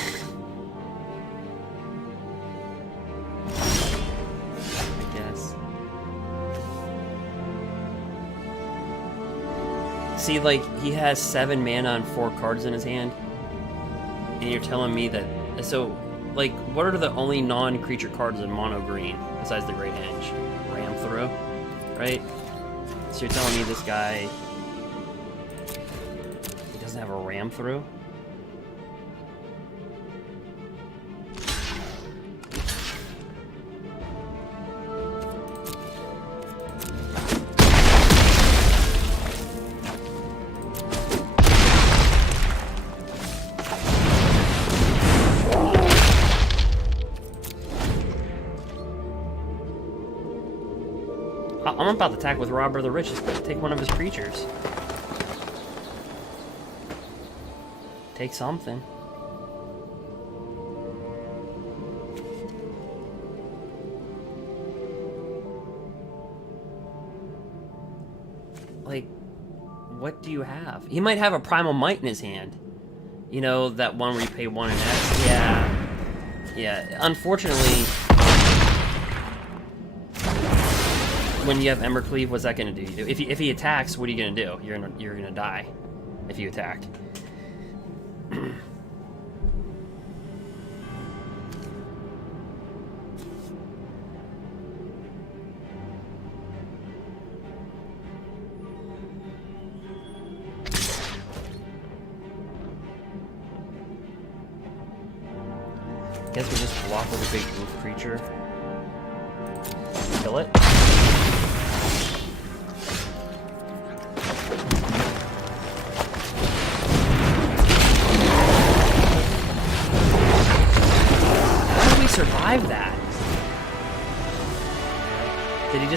guess. See, like, he has 7 mana and 4 cards in his hand. And you're telling me that... So, like, what are the only non-creature cards in mono green besides the Great Henge? Ram through, right? So you're telling me this guy... He doesn't have a ram through? I'm about to attack with Robber the Richest, but take one of his creatures. Take something. Like, what do you have? He might have a Primal Might in his hand. You know, that one where you pay 1 and X? Yeah. Yeah, unfortunately... When you have Embercleave, what's that gonna do? If he attacks, what are you gonna do? You're gonna die if you attack. Guess we just block with a big roof creature. Kill it. Survive that. Did he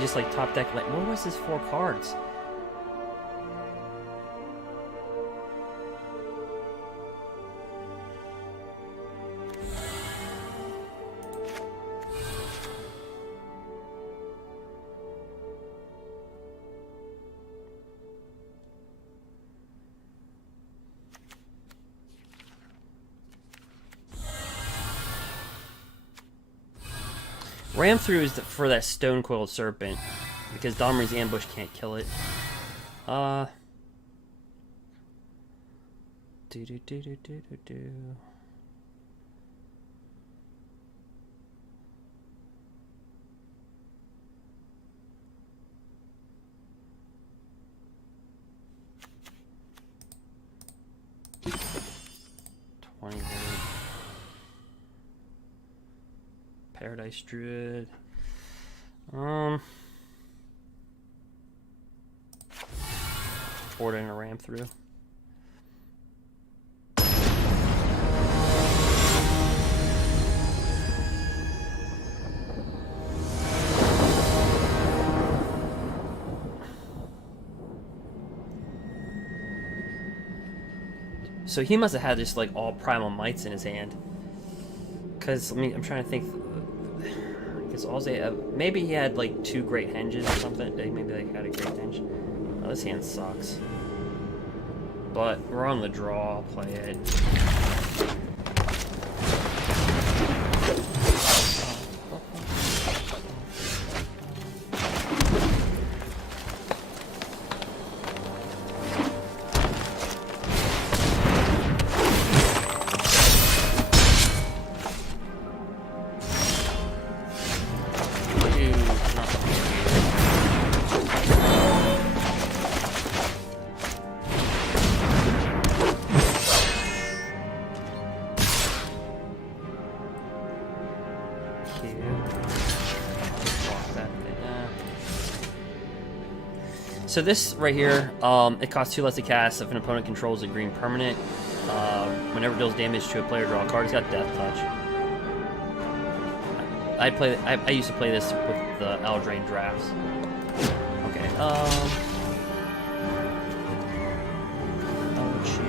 just like top deck, like, what was his 4 cards? Ram through is for that Stone Coiled Serpent, because Domri's Ambush can't kill it. Paradise Druid. Ordering a ram through. So he must have had just like all Primal Mights in his hand. Because, I mean, I'm trying to think. Because all they have, maybe he had like 2 Great Henges or something. Maybe they had a Great Henge. Oh, this hand sucks. But we're on the draw. I'll play it. So this right here, it costs 2 less to cast if an opponent controls a green permanent. Whenever it deals damage to a player, draw a card. It's got Death Touch. I used to play this with the Eldraine drafts. Okay. I'll choose.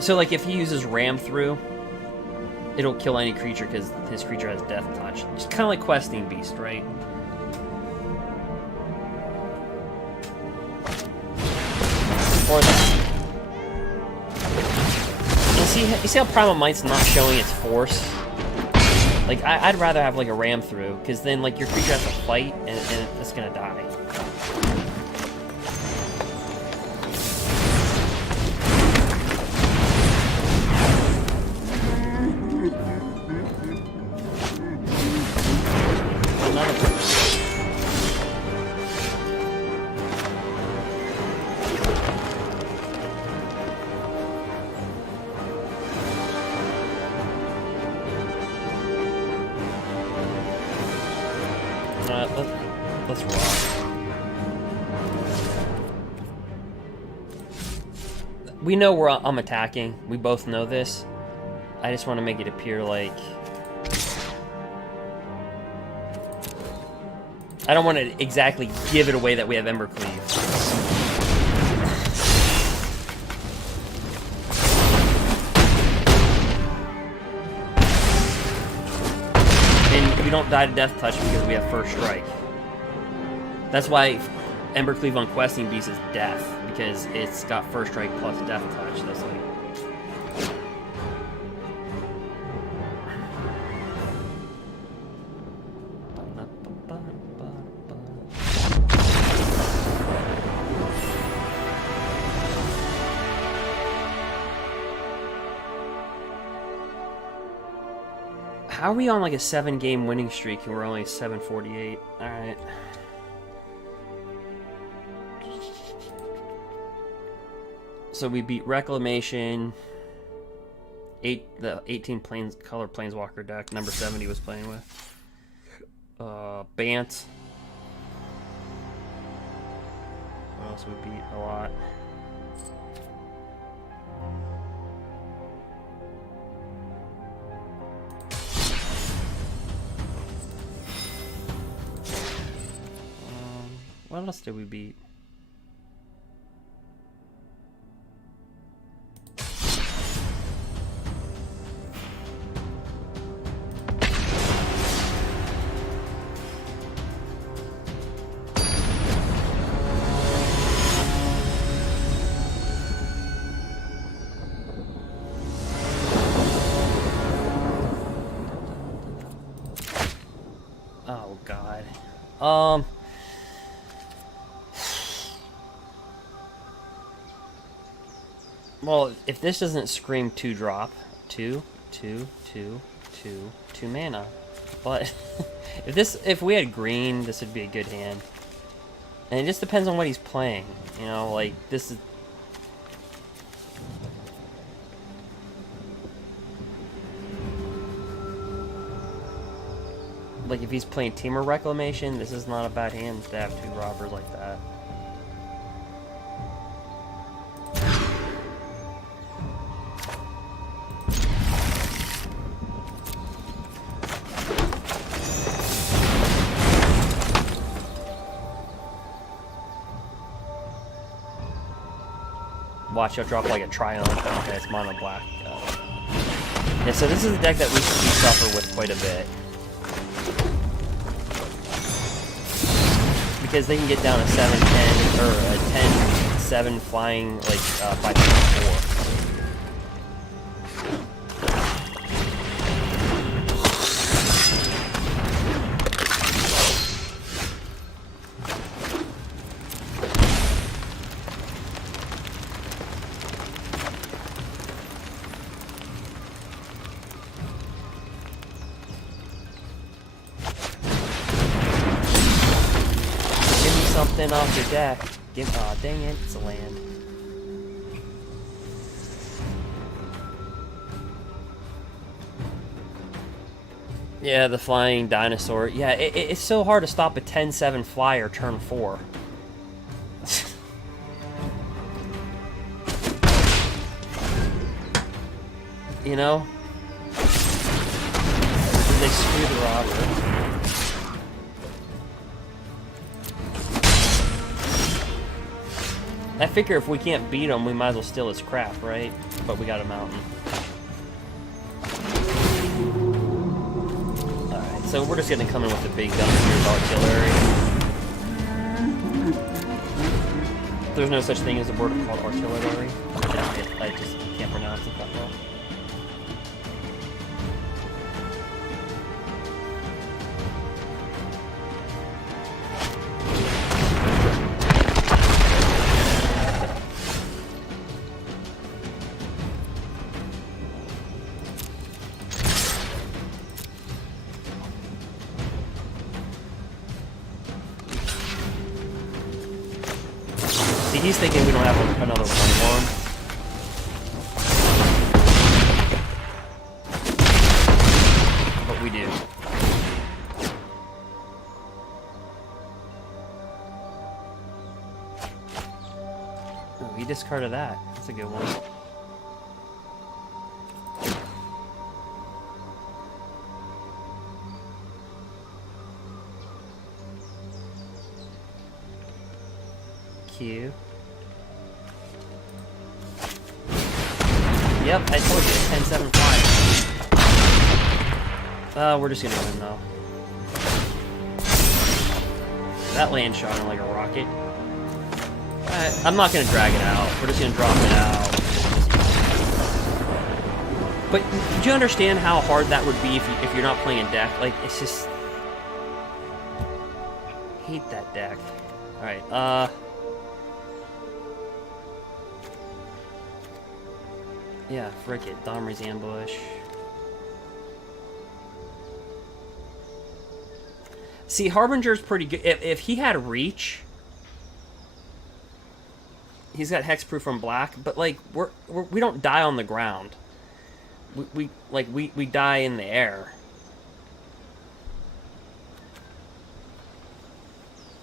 So, like, if he uses Ram Through, it'll kill any creature because his creature has Death Touch. Just kind of like Questing Beast, right? Or that. You see how Primal Might's not showing its force? Like, I'd rather have, like, a Ram Through, because then, like, your creature has to fight, and it's gonna die. Let's rock. We know I'm attacking. We both know this. I just want to make it appear like... I don't want to exactly give it away that we have Embercleave. And we don't die to Death Touch because we have First Strike. That's why Embercleave on Questing Beast is Death, because it's got First Strike plus Death Touch. That's like... How are we on like a 7-game winning streak and we're only 748? Alright. So we beat Reclamation, the 18 color planeswalker deck, number 70 was playing with. Bant. What else we beat a lot? What else did we beat? Oh God. Well, if this doesn't scream 2-drop, 2 mana. But if we had green, this would be a good hand. And it just depends on what he's playing. You know, like this is. Like if he's playing Temur Reclamation, this is not a bad hand to have 2 robbers like that. Watch, he'll drop like a Triumph. Okay, it's mono black. Yeah, so this is a deck that we suffer with quite a bit. Because they can get down a 7-10 or a 10-7 flying like 5-4. something off your deck. Aw, dang it, it's a land. Yeah, the flying dinosaur. Yeah, it's so hard to stop a 10-7 flyer turn 4. You know? They screw the robber. I figure if we can't beat him, we might as well steal his crap, right? But we got a mountain. Alright, so we're just gonna come in with the big guns here with artillery. There's no such thing as a word called artillery. I just can't pronounce it that well. He's thinking we don't have another 1/1. But we do. Ooh, he discarded that. That's a good one. Q. Yep, I told you, 10-7 flying. We're just gonna win though. That land shot him like a rocket. I'm not gonna drag it out. We're just gonna drop it out. But do you understand how hard that would be if you're not playing a deck? Like, it's just... hate that deck. Alright, yeah, frick it. Domri's ambush. See, Harbinger's pretty good. If he had reach, he's got hexproof from black. But like, we don't die on the ground. We die in the air.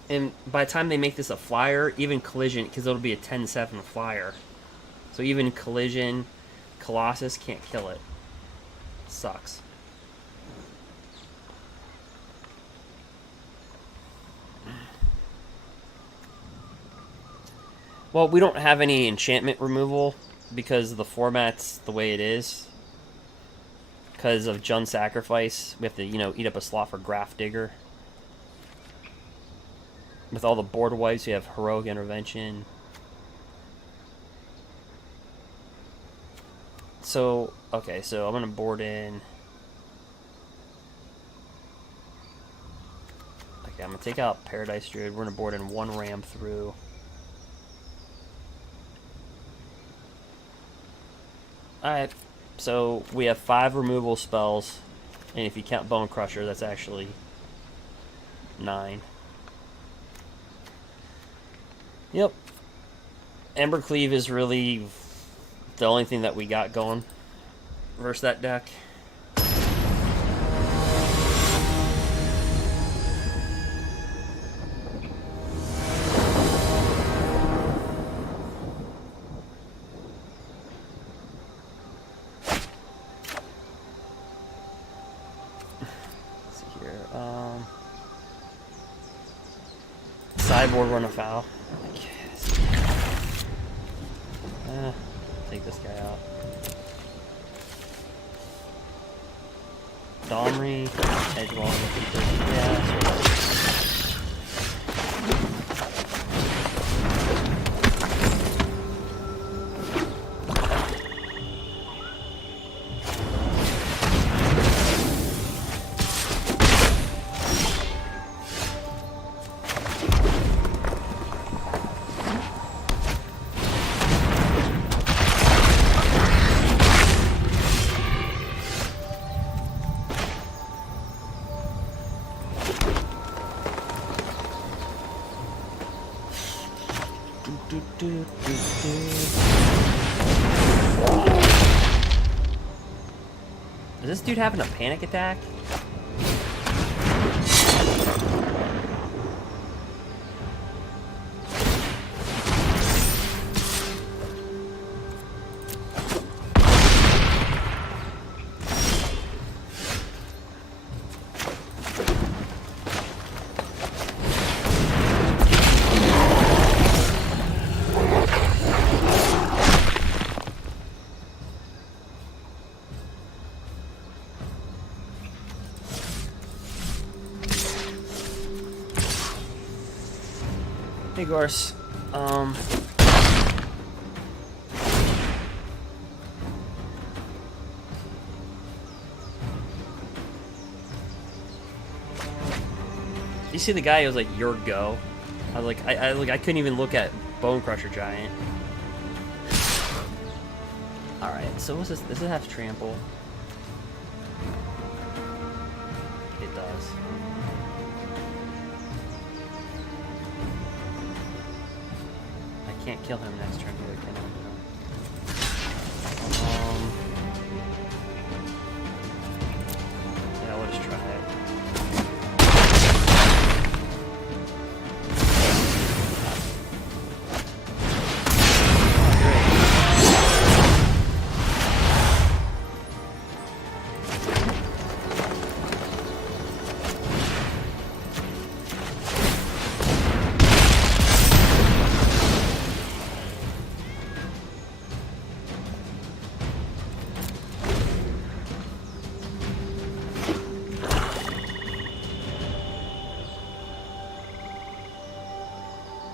And by the time they make this a flyer, even collision, because it'll be a 10-7 flyer, so even collision. Colossus can't kill it. Sucks. Well, we don't have any enchantment removal because the format's the way it is. Because of Jund Sacrifice, we have to, eat up a slot for Grafdigger. With all the board wipes, we have Heroic Intervention. So, okay, so I'm going to board in... Okay, I'm going to take out Paradise Druid. We're going to board in 1 ram through. Alright, so we have 5 removal spells. And if you count Bone Crusher, that's actually 9. Yep. Embercleave is really... the only thing that we got going versus that deck. Let's see here. Sideboard run afoul. Take this guy out. Domri, Edgewall, yeah. Is this dude having a panic attack? Hey, Gorse. You see the guy who was like, "Your go." I was like, I couldn't even look at Bone Crusher Giant. All right, so what's this? Does it have trample? It does. I can't kill him next turn either, can I? Yeah, I'll just try it.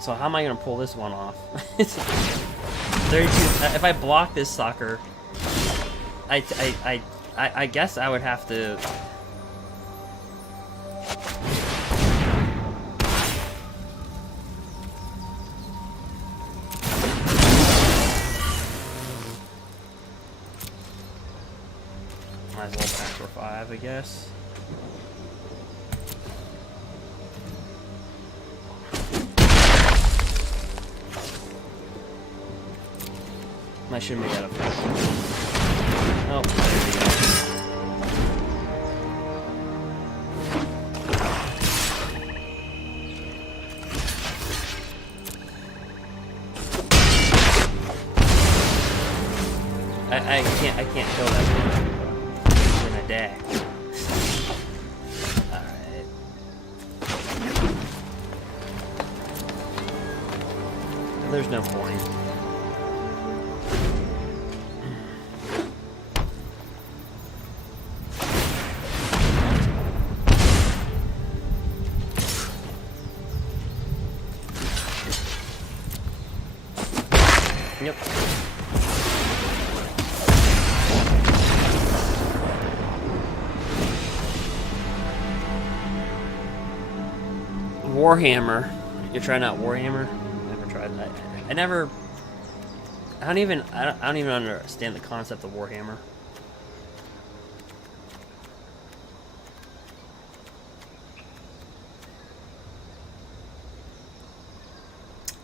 So how am I gonna pull this one off? It's 32. If I block this sucker, I guess I would have to. Might as well pass for 5, I guess. I shouldn't be out of focus. Oh, there we go. I can't kill that one in a deck. Alright. There's no point. Yep. Warhammer. You're trying out Warhammer? Never tried that. I don't even understand the concept of Warhammer.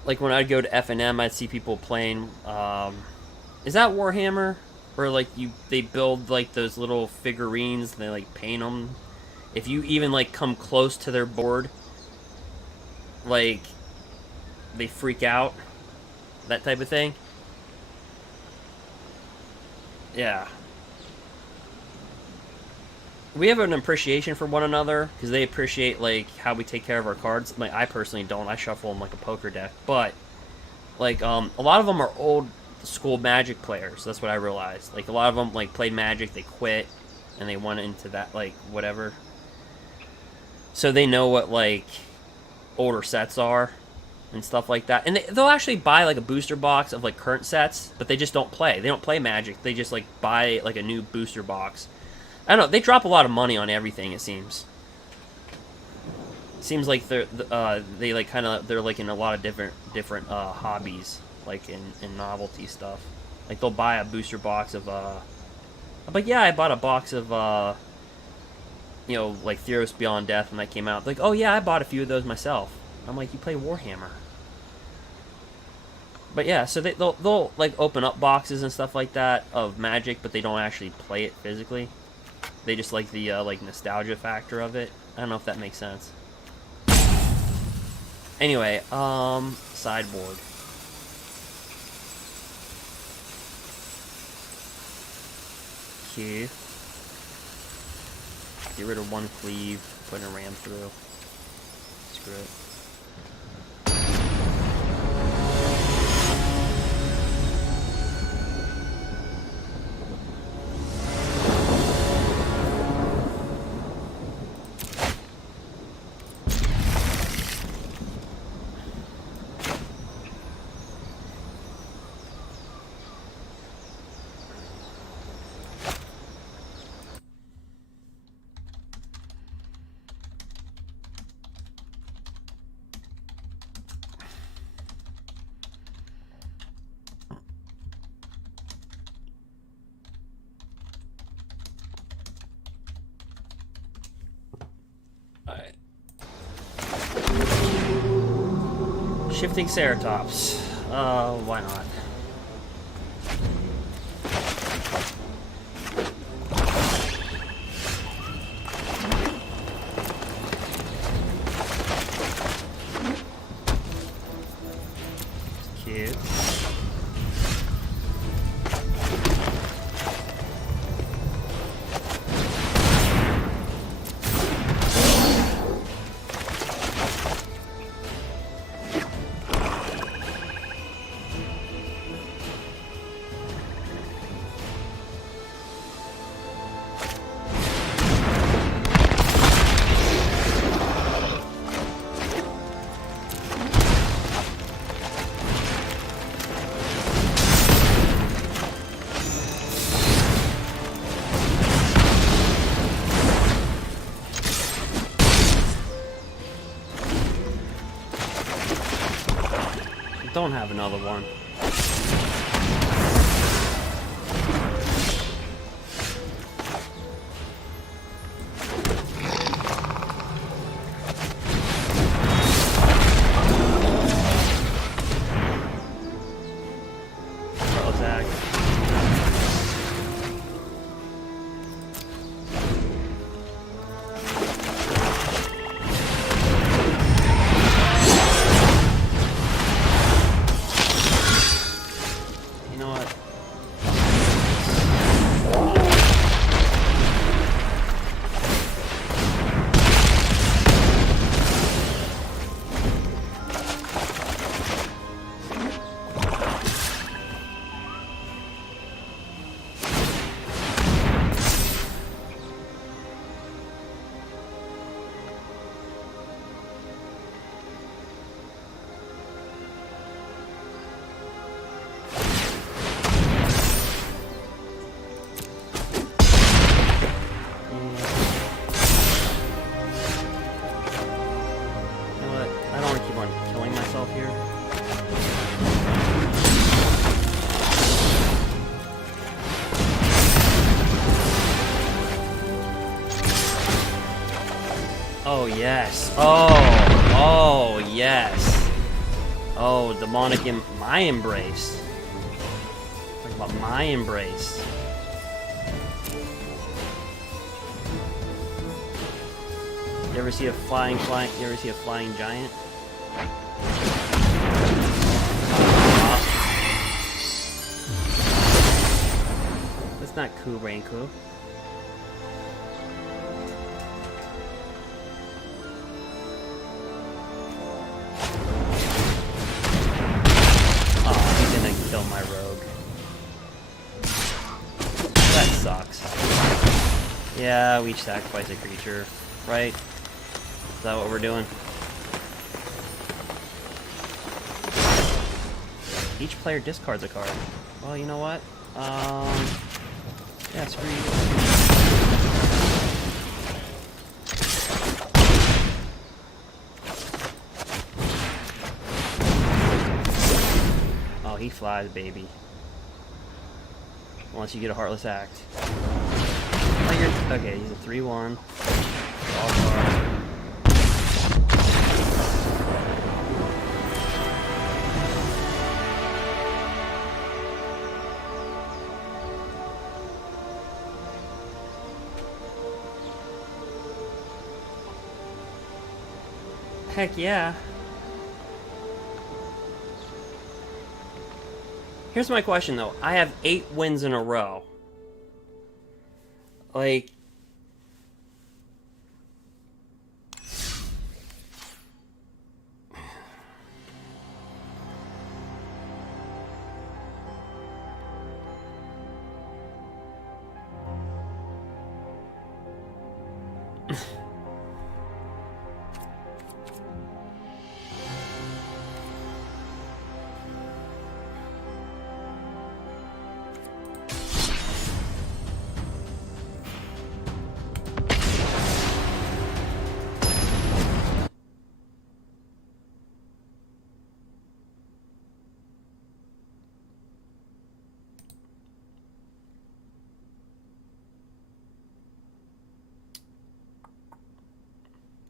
Like when I'd go to F&M, I'd see people playing. Is that Warhammer? Where like they build like those little figurines and they like paint them. If you even like come close to their board, like they freak out. That type of thing. Yeah. We have an appreciation for one another because they appreciate like how we take care of our cards. Like I personally don't. I shuffle them like a poker deck, but like a lot of them are old school Magic players. That's what I realized. Like a lot of them like played Magic, they quit, and they went into that like whatever. So they know what like older sets are and stuff like that. And they'll actually buy like a booster box of like current sets, but they just don't play. They don't play Magic. They just like buy like a new booster box. I don't know. They drop a lot of money on everything. It seems. Seems like they're like kind of they're like in a lot of different hobbies, like in novelty stuff. Like they'll buy a booster box of but yeah, I bought a box of you know, like Theros Beyond Death when that came out. Like, oh yeah, I bought a few of those myself. I'm like, you play Warhammer. But yeah, so they'll like open up boxes and stuff like that of Magic, but they don't actually play it physically. They just like the like nostalgia factor of it. I don't know if that makes sense. Anyway, sideboard. Q. Get rid of one cleave, put in a ram through. Screw it. Alright. Shifting Ceratops. Why not? Cute. Don't have another one. Attack. Oh yes. Oh yes. Oh, demonic my embrace. Talk about my embrace. You ever see a flying you ever see a flying giant? That's not cool, Raincool. Kill my rogue. That sucks. Yeah, we sacrifice a creature, right? Is that what we're doing? Each player discards a card. Well, you know what? Yeah, screw you. He flies, baby. Unless you get a Heartless Act. Oh, okay, he's a 3/1. Heck yeah. Here's my question, though. I have 8 wins in a row. Like...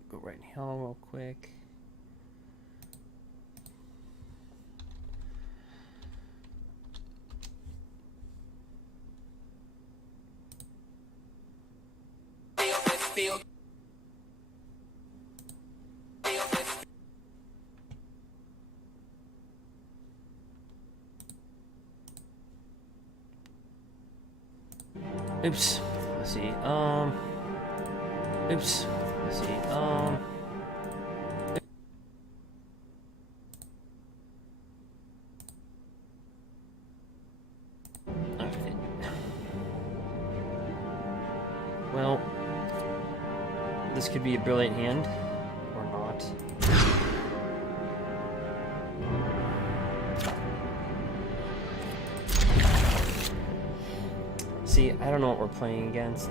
Go right in hell real quick. Oops. Let's see. Oops. Let's see. Alright. Well, this could be a brilliant hand, or not. See, I don't know what we're playing against.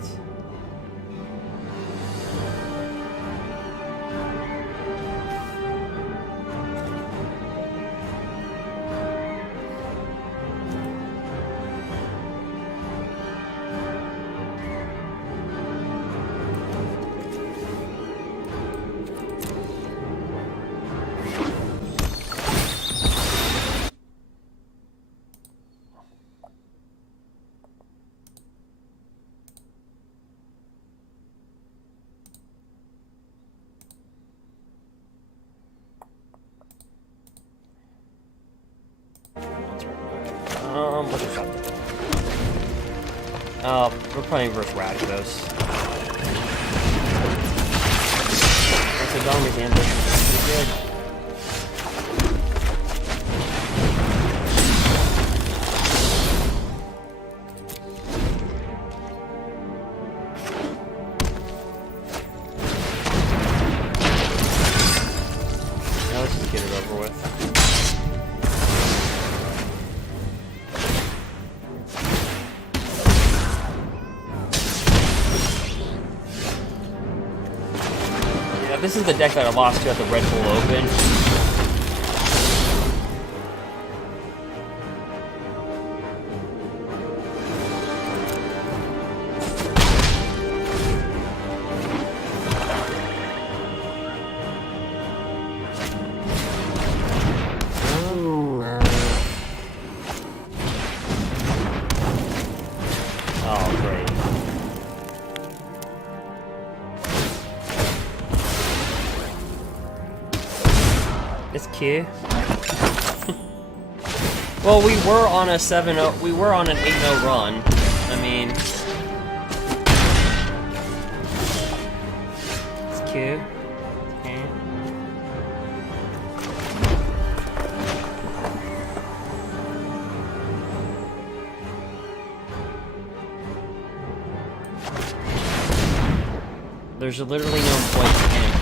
What's it called? We're playing versus Rakdos. That's a Dominant Ambush. Pretty good. Now let's just get it over with. This is the deck that I lost to at the Red Bull Open. Oh, great. It's cute. Well, we were on a 7-0. We were on an 8-0 run. I mean, it's cute. Okay. There's literally no point in him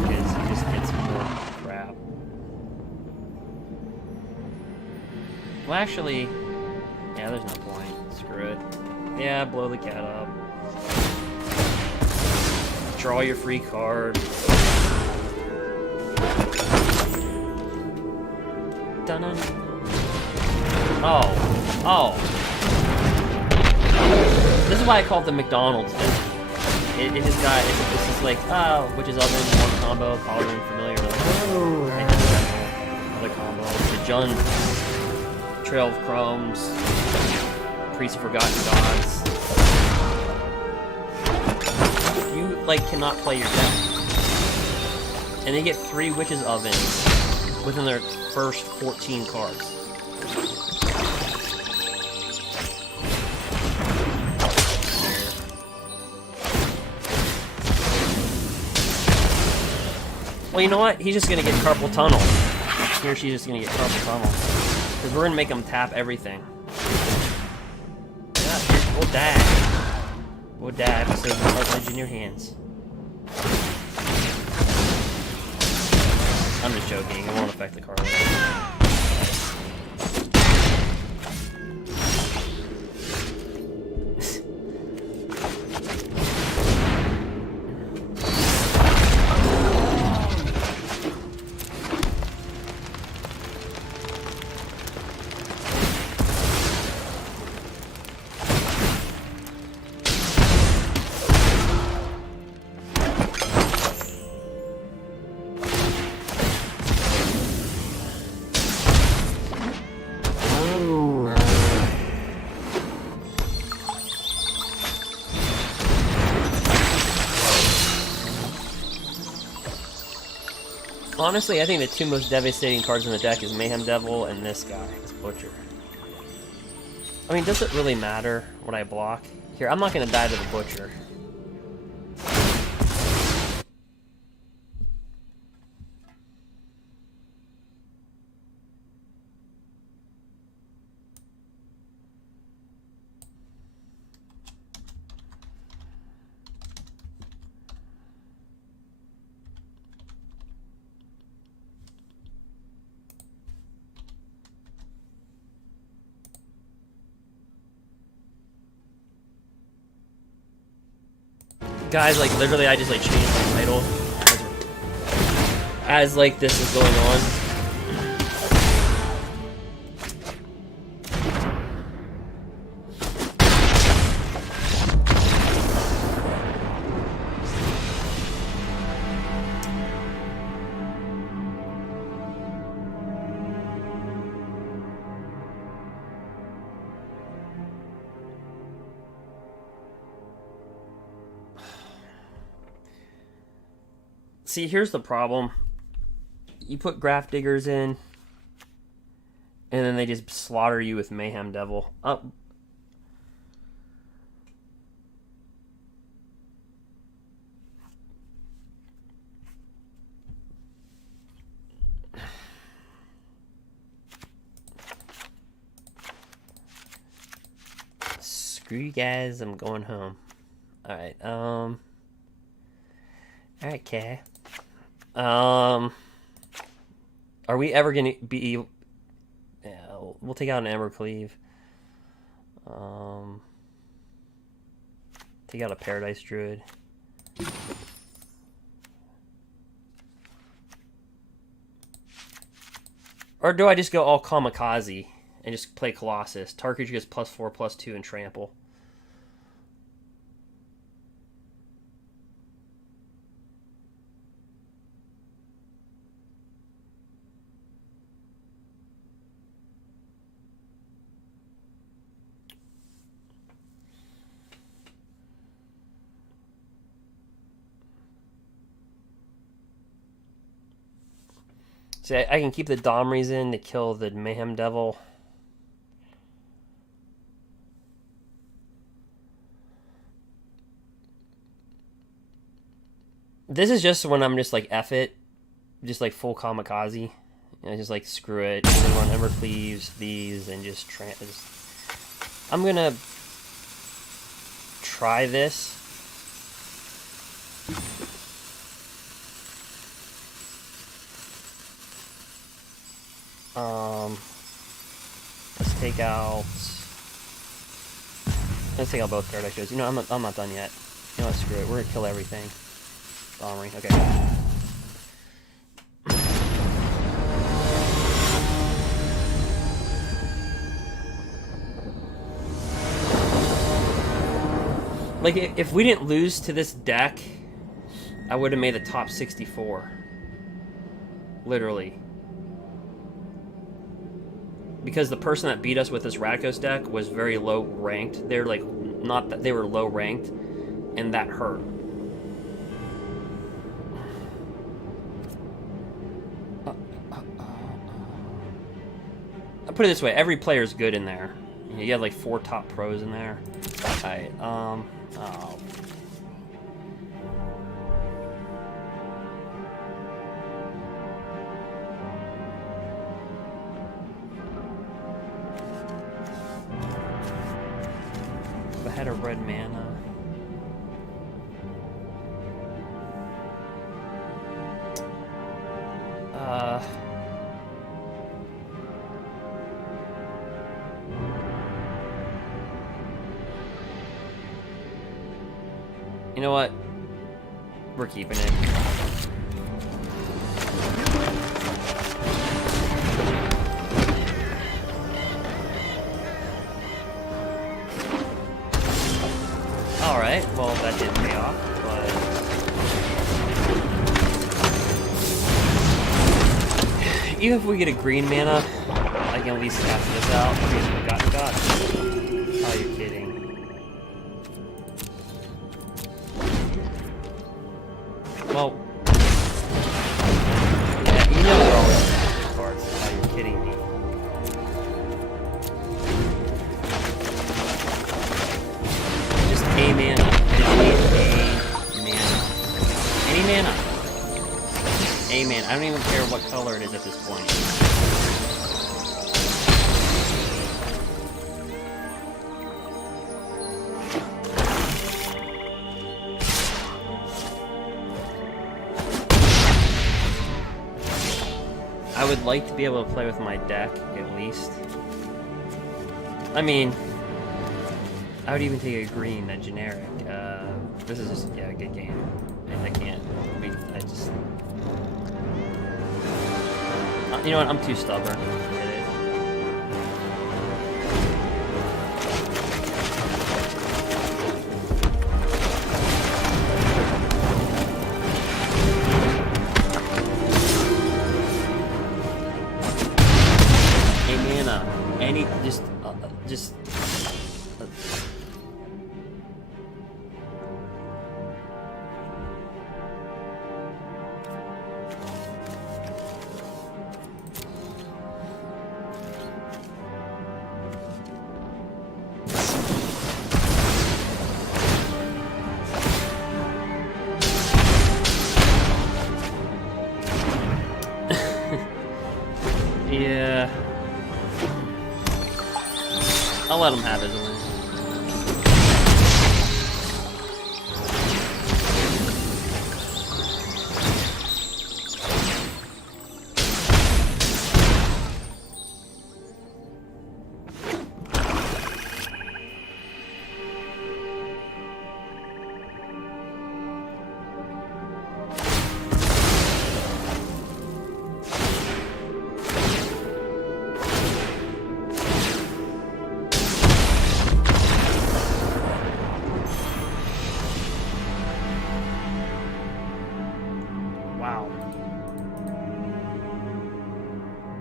because he just gets more crap. Well, actually, yeah, there's no point. Screw it. Yeah, blow the cat up. Draw your free card. Dun-dun. Oh. Oh. This is why I call it the McDonald's. It just got, this is like, oh, witch's oven, one combo, cauldron, familiar, like, other combo. The Jun, Trail of Chromes, Priest of Forgotten Gods. You, like, cannot play your deck. and they get 3 Witch's Ovens within their first 14 cards. Well, you know what? He's just gonna get Carpal Tunnel. He or she's just gonna get Carpal Tunnel. Because we're gonna make him tap everything. Yeah, we'll die. We'll die if I save the cartilage in your hands. I'm just joking. It won't affect the cartilage. Honestly, I think the 2 most devastating cards in the deck is Mayhem Devil and this guy, this Butcher. I mean, does it really matter what I block? Here, I'm not going to die to the Butcher. Guys, like, literally, I just, like, changed my title as like, this is going on. See, here's the problem. You put Grafdiggers in, and then they just slaughter you with Mayhem Devil. Screw you guys, I'm going home. Alright, alright, okay. Are we ever gonna be... Yeah, we'll take out an embercleave. Take out a Paradise Druid. Or do I just go all kamikaze and just play Colossus? Target creature gets +4/+2 and trample. See, I can keep the Domries in to kill the Mayhem Devil. This is just when I'm just like, F it. Just like full kamikaze. You know, just like, screw it. I'm gonna run Embercleaves, these, and just I'm gonna try this. Let's take out both Paradise Druids. You know, I'm not done yet. You know what, screw it. We're gonna kill everything. Domry, okay. Like, if we didn't lose to this deck, I would have made the top 64. Literally. Because the person that beat us with this Rakdos deck was very low ranked. They're like, not that they were low ranked, and that hurt. I'll put it this way, every player's good in there. You have like 4 top pros in there. Alright, oh. If I had a red mana. You know what? We're keeping it. Alright, well that didn't pay off, but... Even if we get a green mana, I can at least tap this out. Okay, God. Oh, you're kidding. Well, yeah, you know they're always cards. Oh, you're kidding me. Just a mana. Just need a mana. Any mana. A mana. I don't even care what color it is at this point. I would like to be able to play with my deck, at least. I mean, I would even take a green, a generic. This is just, yeah, a good game. And I can't, I just... You know what, I'm too stubborn. Forget it. Just yeah. I'll let him have his win.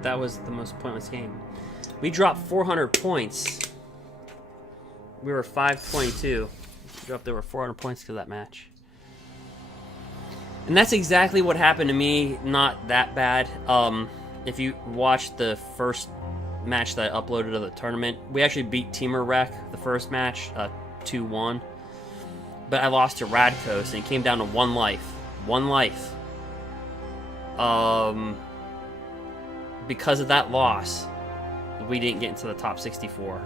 That was the most pointless game. We dropped 400 points. We were 522. We dropped over 400 points to that match. And that's exactly what happened to me. Not that bad. If you watched the first match that I uploaded of the tournament, we actually beat Temur the first match, 2-1. But I lost to Rakdos and it came down to 1 life. 1 life. Because of that loss, we didn't get into the top 64.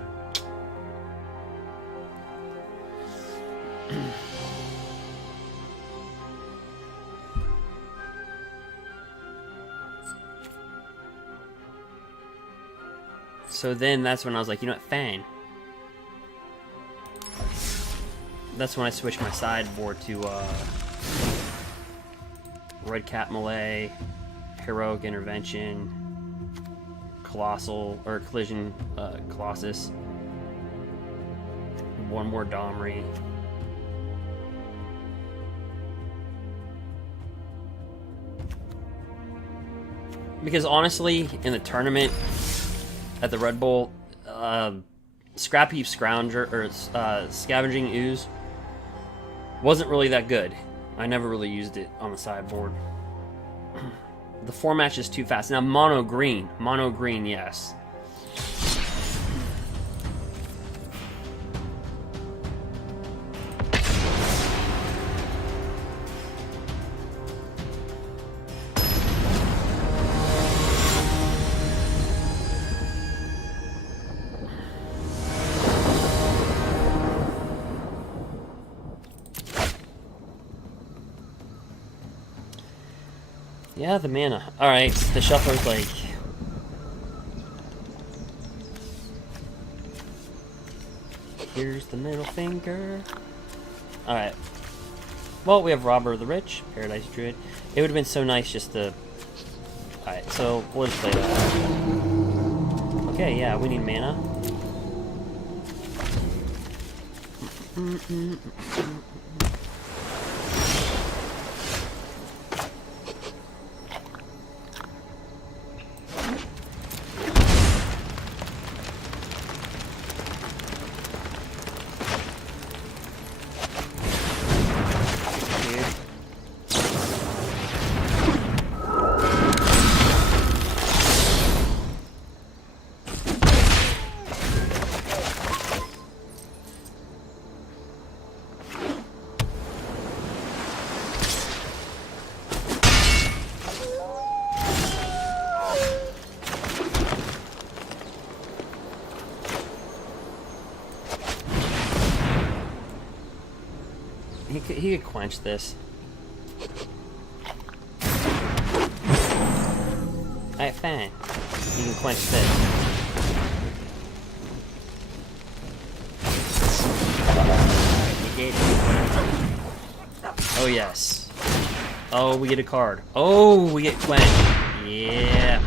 So then that's when I was like, you know what, Fang. That's when I switched my sideboard to Red Cap Melee, Heroic Intervention, Colossal, or Collision Colossus, 1 more Domri. Because honestly, in the tournament at the Red Bull, Scrap Heap Scrounger, or Scavenging Ooze, wasn't really that good. I never really used it on the sideboard. The format is too fast. Now, mono green, yes. Yeah, the mana. Alright, the shuffler's like... Here's the middle finger. Alright. Well, we have Robber of the Rich, Paradise Druid. It would have been so nice just to... Alright, so we'll just play that. Okay, yeah, we need mana. He could quench this. Alright, fine. He can quench this. Negate it. Oh, yes. Oh, we get a card. Oh, we get quench. Yeah.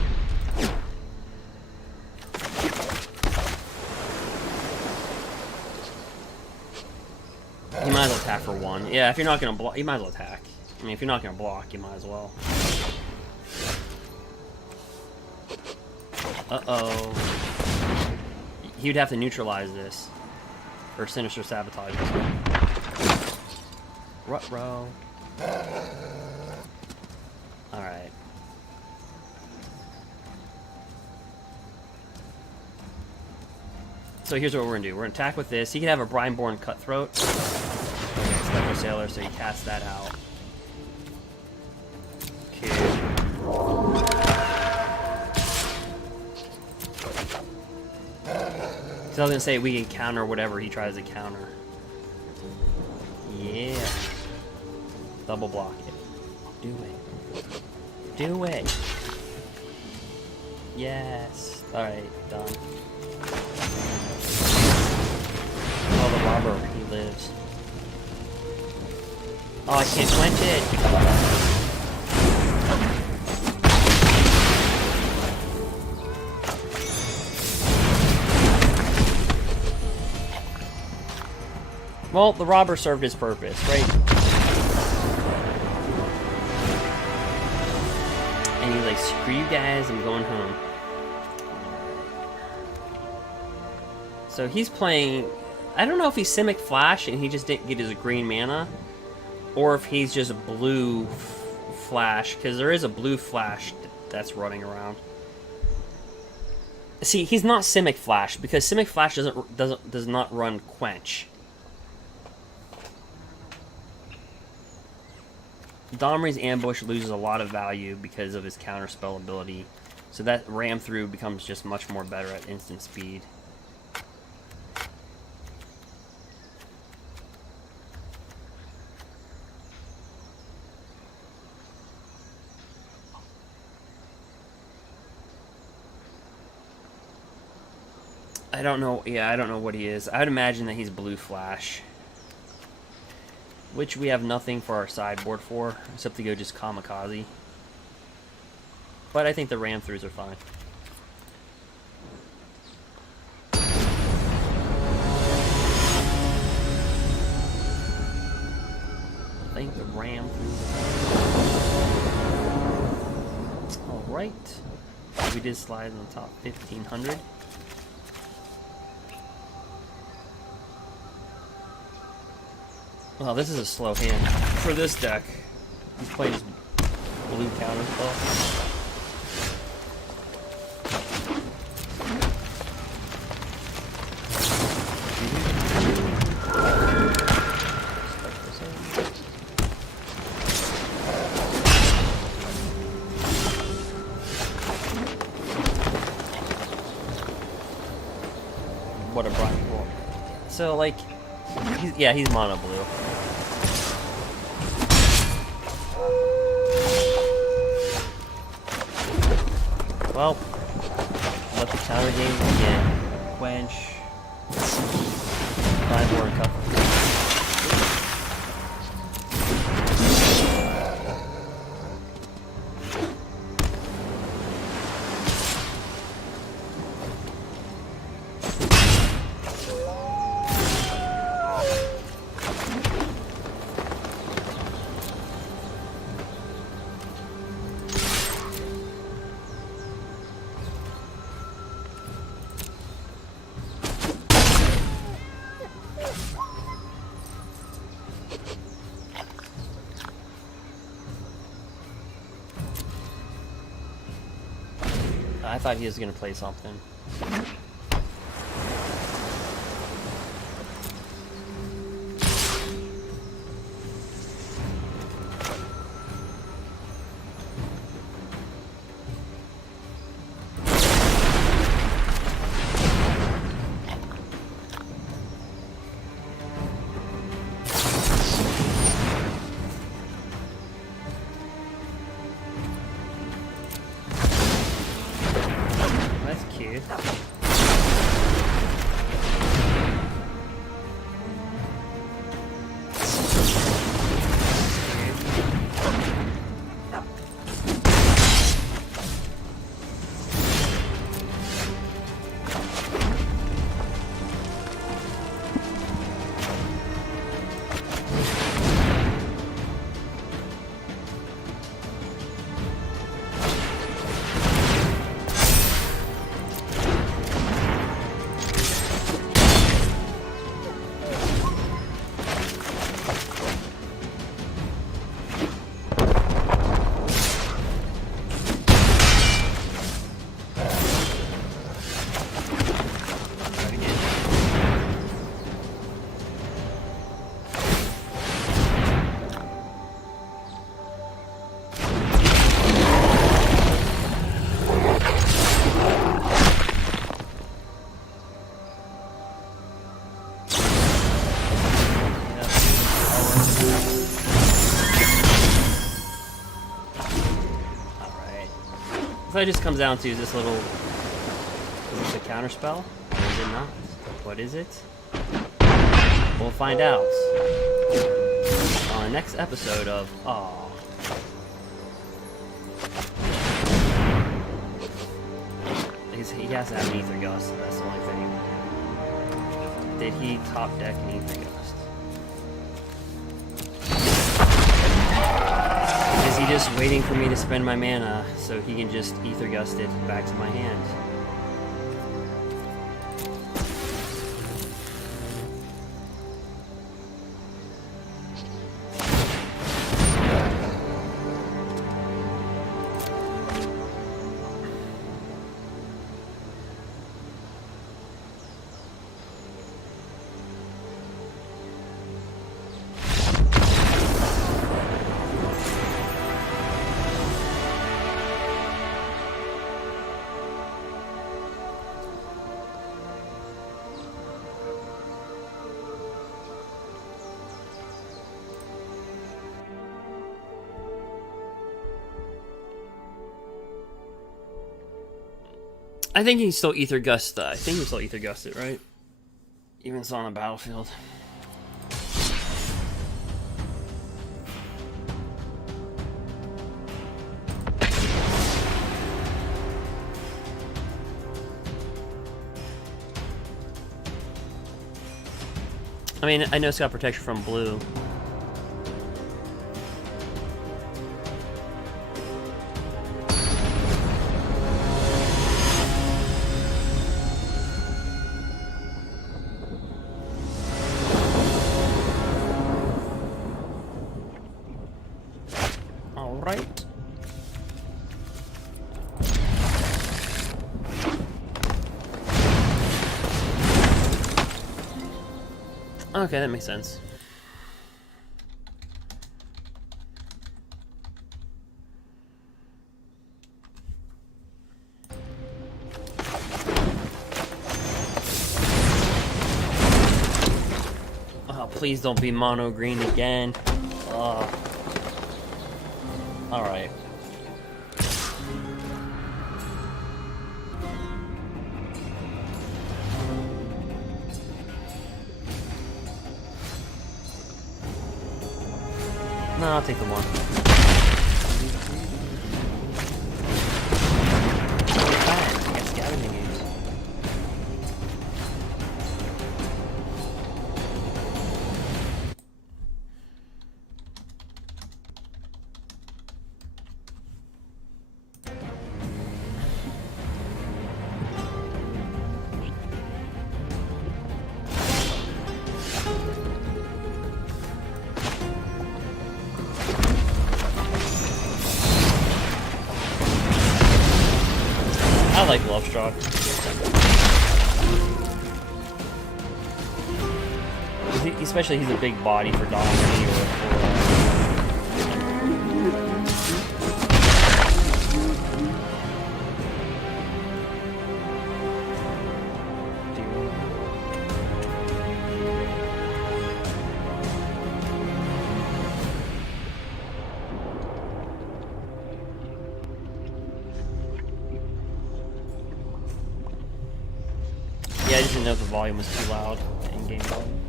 You might as well attack for one. Yeah, if you're not gonna block, you might as well attack. I mean, if you're not gonna block, you might as well. Uh-oh. He'd have to neutralize this. Or Sinister Sabotage this one. Ruh-roh. Alright. So here's what we're gonna do. We're gonna attack with this. He can have a Brineborn Cutthroat. Spectre Sailor, so you cast that out. Okay. So I was gonna say we can counter whatever he tries to counter. Yeah. Double block it. Do it. Do it. Yes. Alright, done. Oh, the robber, he lives. Oh, I can't quench it. Well, the robber served his purpose, right? And he's like, screw you guys, I'm going home. So he's playing... I don't know if he's Simic Flash and he just didn't get his green mana, or if he's just a blue Flash, because there is a blue Flash that's running around. See, he's not Simic Flash, because Simic Flash does not run Quench. Domri's Ambush loses a lot of value because of his counterspell ability, so that Ram Through becomes just much more better at instant speed. I don't know, yeah, I don't know what he is. I would imagine that he's Blue Flash. Which we have nothing for our sideboard for, except to go just Kamikaze. But I think the Ram Throughs are fine. I think the Ram Throughs are fine. Alright. We did slide in the top 1500. Well, this is a slow hand for this deck. He's playing his blue counter spell. What a Brian Bull. So, like, he's mono blue. Well, let the counter game begin. Quench. Sideboard cup. I thought he was gonna play something. So it just comes down to this little... Is this a counter spell? Or is it not? What is it? We'll find out on the next episode of... Aw. He has to have an Ether Gust, that's the only thing. Did he top deck an Ether Gust? Is he just waiting for me to spend my mana so he can just Ether Gust it back to my hand? I think he can still Ether Gust. I think he can still Ether Gust it, right? Even if it's on the battlefield. I mean, I know it's got protection from blue. Okay, that makes sense. Oh, please don't be mono green again. Oh. All right. No, I'll take the 1. I got scavenging games. I like Lovestruck. Especially he's a big body for Dominity or yeah, I just didn't know if the volume was too loud in game volume.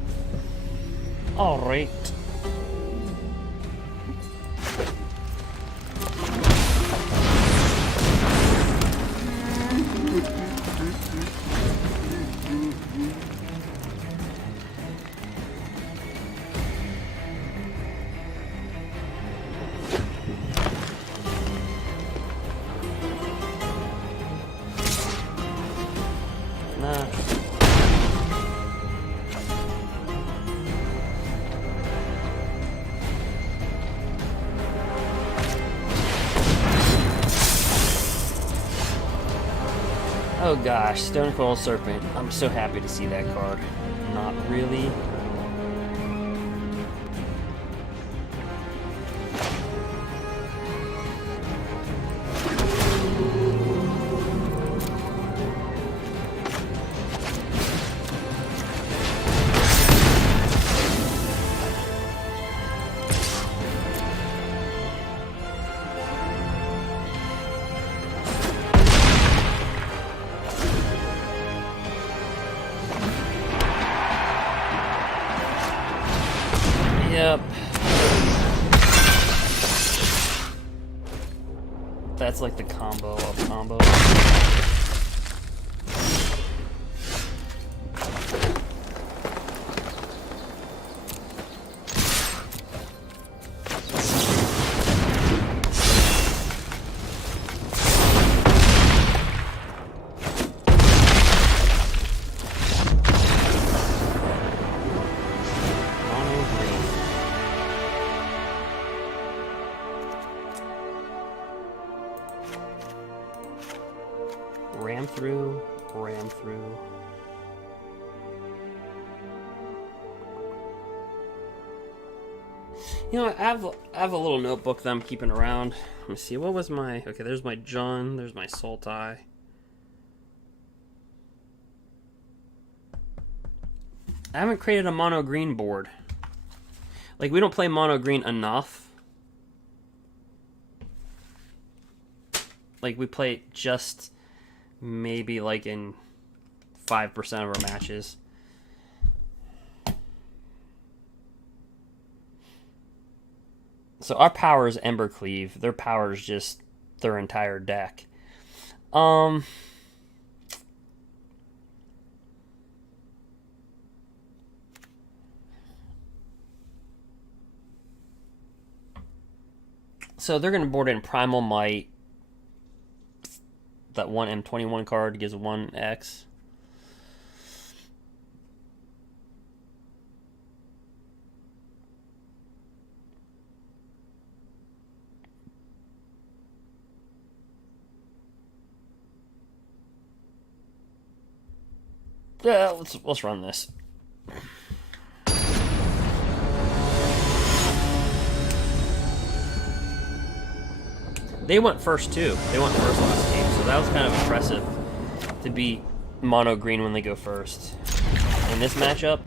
Alright. Nah. Oh gosh, Stonecoil Serpent. I'm so happy to see that card. Not really. Yep. That's like the combo of combos. Ram through, ram through. You know, I have a little notebook that I'm keeping around. Let me see, what was my... Okay, there's my Jun, there's my Sultai. I haven't created a mono green board. Like, we don't play mono green enough. Like, we play it just maybe like in 5% of our matches. So our power is embercleave. Their power is just their entire deck. So they're going to board in Primal Might. That one M21 card gives 1x. Yeah, let's run this. They went first too. They went first last game, so that was kind of impressive to beat mono green when they go first. In this matchup,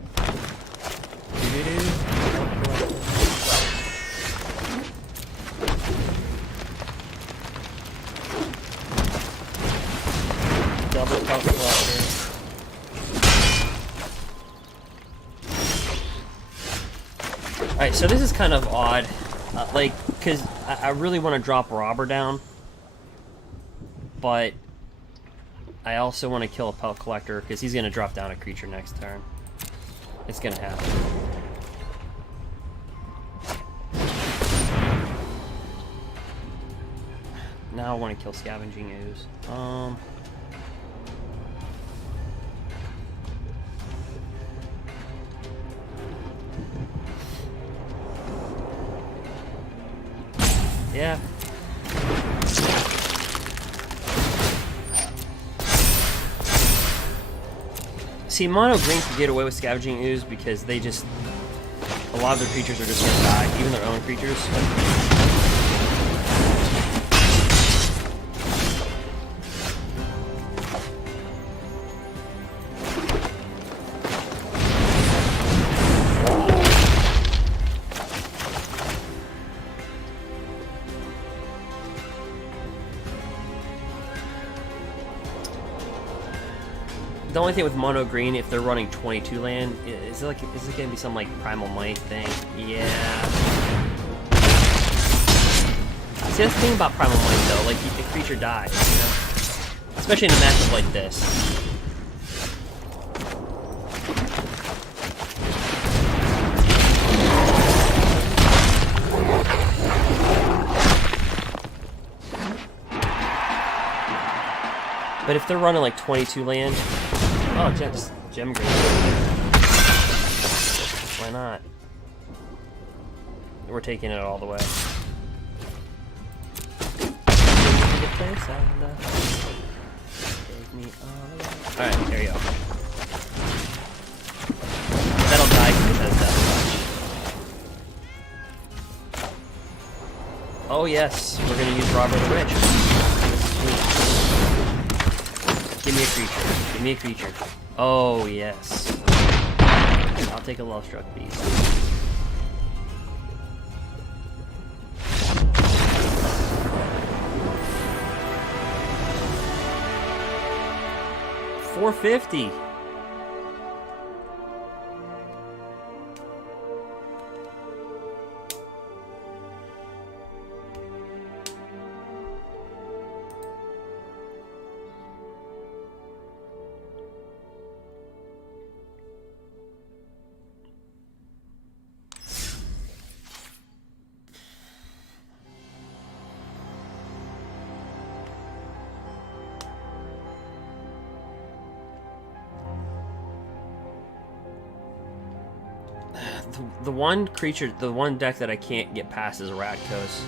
double top collector. Alright, so this is kind of odd. Like, because I really want to drop Robber down, but I also want to kill a Pelt Collector because he's going to drop down a creature next turn. It's going to happen. Now I want to kill Scavenging Ooze. Yeah. See, mono green can get away with Scavenging Ooze because they just... a lot of their creatures are just gonna die, even their own creatures. The only thing with mono green, if they're running 22 land, is it gonna be some like Primal Might thing? Yeah. See, that's the thing about Primal Might though, like the creature dies, you know? Especially in a matchup like this. But if they're running like 22 land, oh, just gem green. Why not? We're taking it all the way. Alright, there you go. That'll die because it has Death Touch. Oh yes, we're gonna use Robber the Rich. Give me a creature. Give me a creature. Oh, yes. I'll take a Lovestruck Beast. $450. The one creature, the one deck that I can't get past is Rakdos.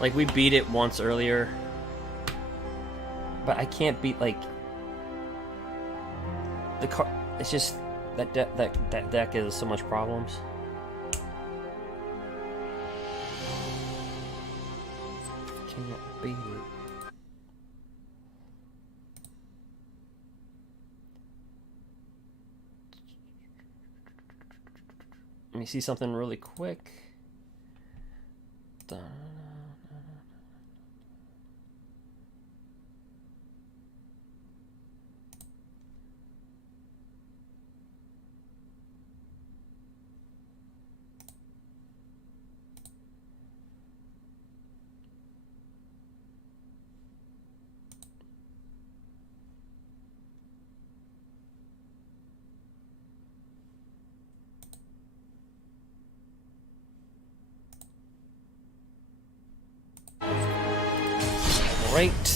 Like, we beat it once earlier, but I can't beat, like, the card. It's just that deck has so much problems. Can't beat it. Let me see something really quick. Right.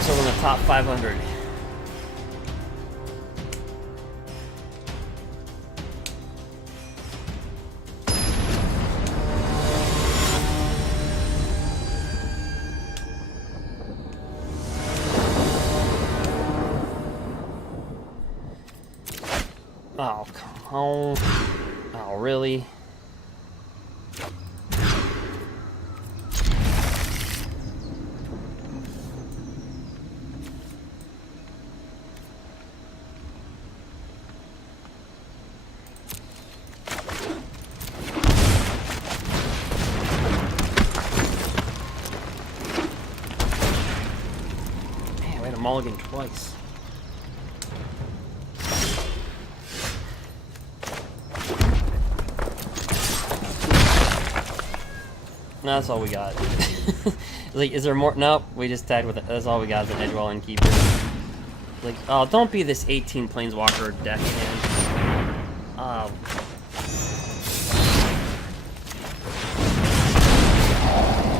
So we're in the top 500. Oh, come on. Oh, really? Mulligan twice. No, that's all we got. Like, is there more? Nope, we just tagged with it. That's all we got is an Edgewell Innkeeper. Like, oh, don't be this 18 Planeswalker deck, man.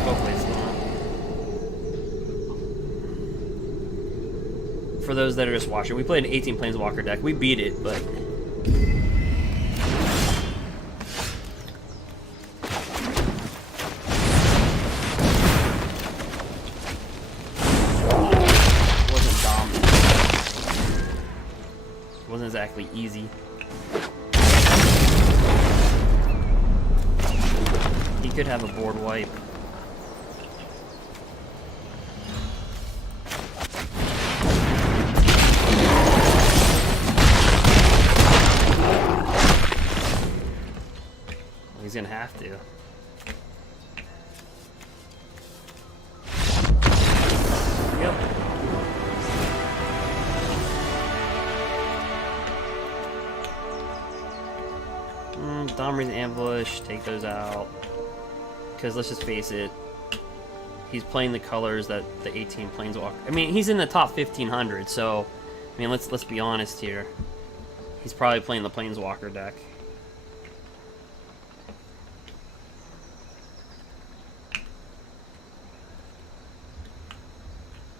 Hopefully it's not. For those that are just watching, we played an 18 Planeswalker deck. We beat it, but... wasn't exactly easy. He could have a board wipe. He's gonna have to. Yep. Domri's Ambush, take those out. Because let's just face it, he's playing the colors that the 18 Planeswalker. I mean, he's in the top 1500, so I mean, let's be honest here. He's probably playing the Planeswalker deck.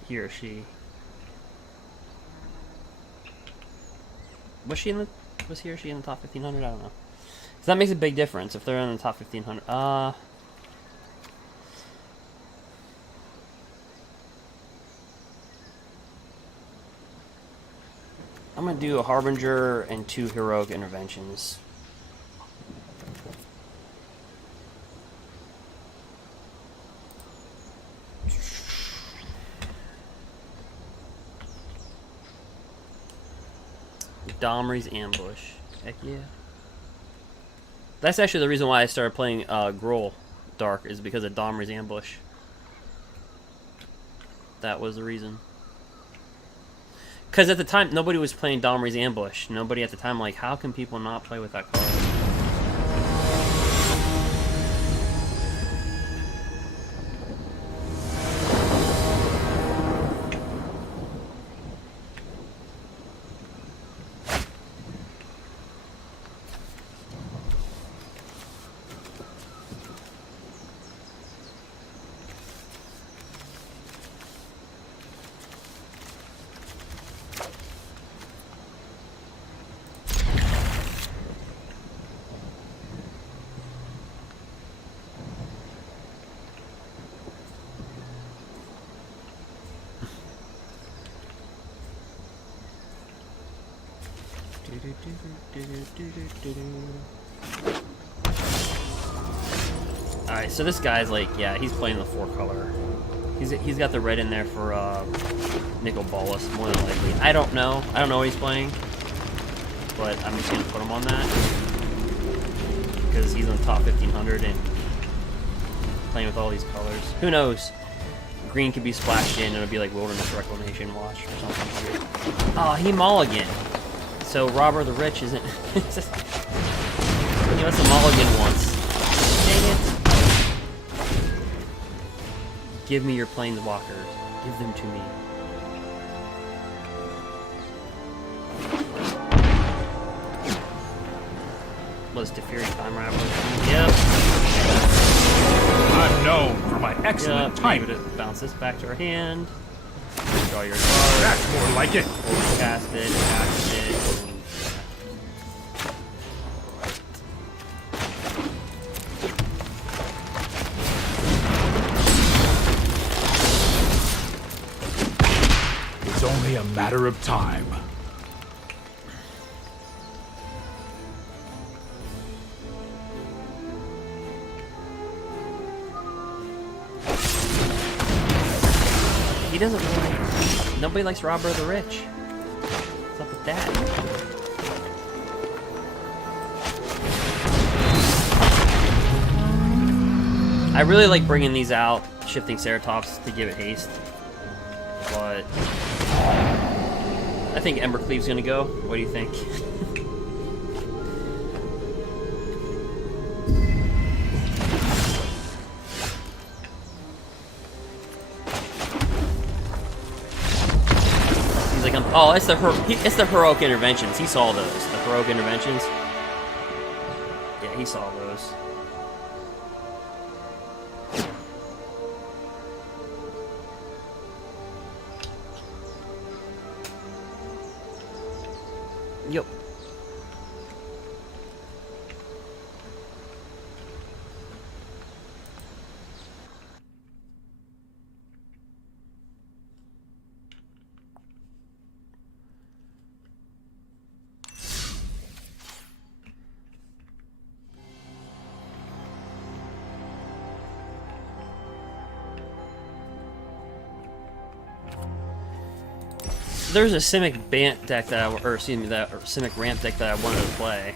He or she. Was he or she in the top 1500? I don't know. So that makes a big difference if they're in the top 1500. I'm gonna do a Harbinger and 2 heroic interventions. Domri's Ambush. Heck yeah. That's actually the reason why I started playing Gruul Dark, is because of Domri's Ambush. That was the reason. Because at the time, nobody was playing Domri's Ambush. Nobody at the time, like, how can people not play with that card? Alright, so this guy's like, yeah, he's playing the 4-color. He's got the red in there for nicol bolas, more than likely. I don't know what he's playing, but I'm just gonna put him on that because he's in the top 1500 and playing with all these colors. Who knows? Green could be splashed in and it'll be like Wilderness Reclamation Watch or something weird. Oh, he mulligan. So Robber the Rich isn't. He wants a mulligan once. Dang it. Give me your Planeswalkers. Give them to me. Was Teferi Time Raveler? Yep. I'm known for my excellent timing. It bounces back to our hand. Draw your card. That's more like it. Cast it, cast it. It's only a matter of time. He doesn't really. Nobody likes Robber the Rich. What's up with that? I really like bringing these out, shifting Ceratops to give it haste. But I think Embercleave's gonna go. What do you think? think I'm. Oh, it's the heroic interventions. He saw those. The heroic interventions. Yeah, he saw those. Yep. There's a Simic Bant deck that Simic Ramp deck that I wanted to play.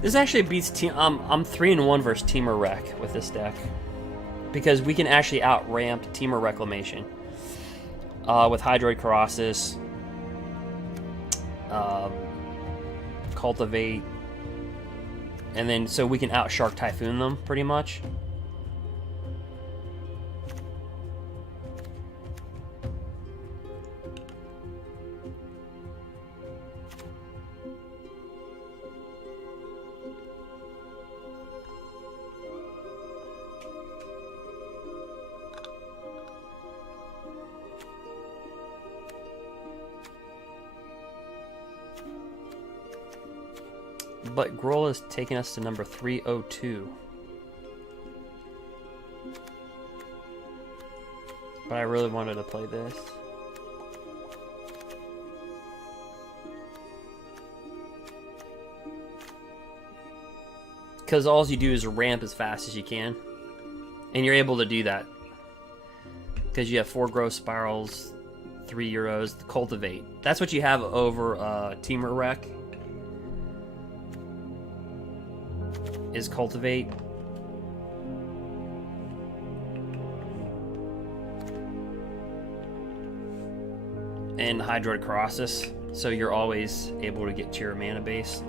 This actually beats team. I'm 3-1 versus Temur Rec with this deck because we can actually out ramp Temur Reclamation with Hydroid Colossus, Cultivate, and then so we can out Shark Typhoon them pretty much. But Gruul is taking us to number 302. But I really wanted to play this. Because all you do is ramp as fast as you can. And you're able to do that. Because you have 4 growth spirals, 3 euros, cultivate. That's what you have over Temur Rec. Is cultivate. And Hydroid Colossus, so you're always able to get to your mana base.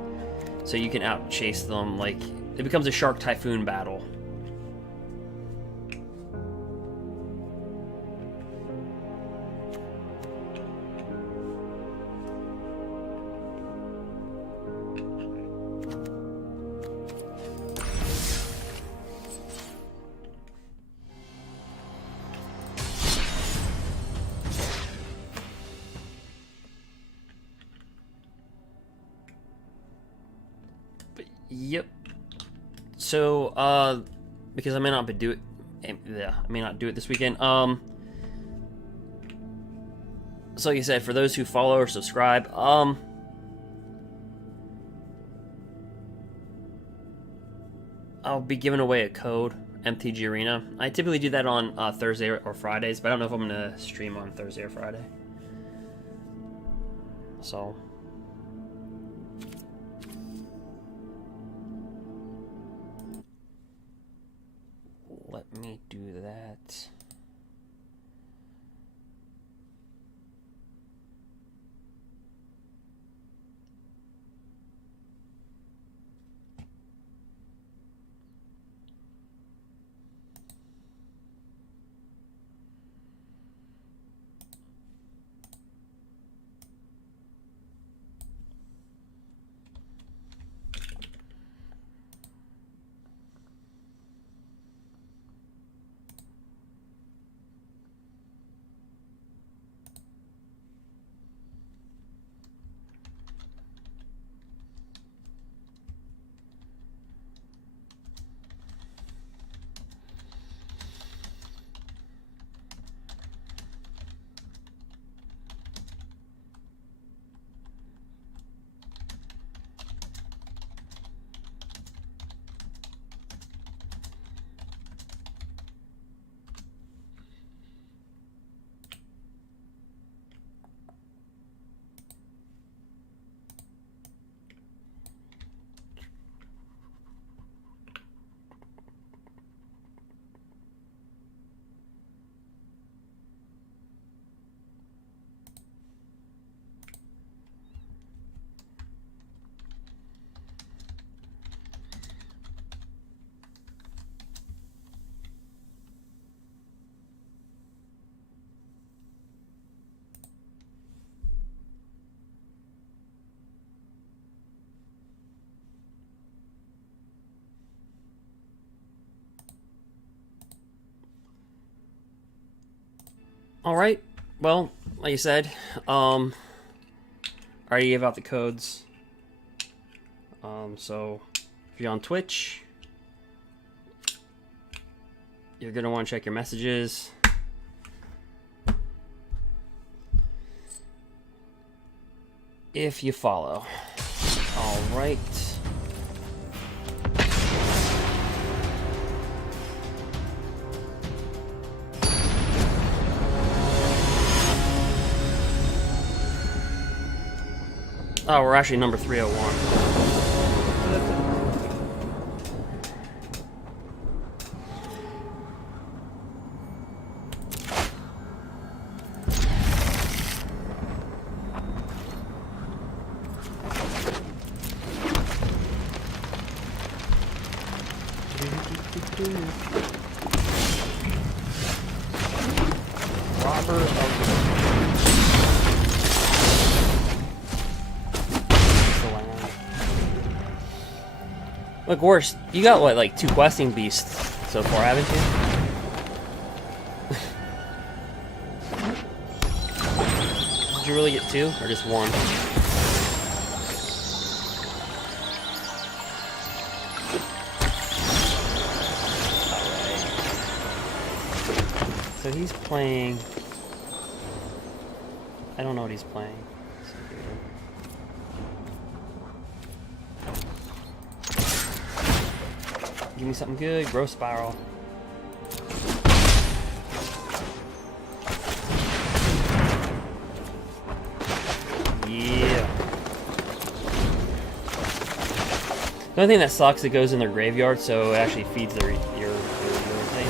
So you can out chase them, like it becomes a Shark Typhoon battle. Yep. So, because I may not do it this weekend. So like I said, for those who follow or subscribe, I'll be giving away a code, MTG Arena. I typically do that on Thursday or Fridays, but I don't know if I'm gonna stream on Thursday or Friday. So. Let me do that. All right. Well, like you said, I already gave out the codes. So if you're on Twitch, you're gonna want to check your messages. If you follow. All right. Oh, we're actually number 301. Look, worse. You got what, like 2 questing beasts so far, haven't you? Did you really get 2 or just 1? So he's playing. I don't know what he's playing. Give me something good. Growth Spiral. Yeah. The only thing that sucks, it goes in their graveyard, so it actually feeds their your thing.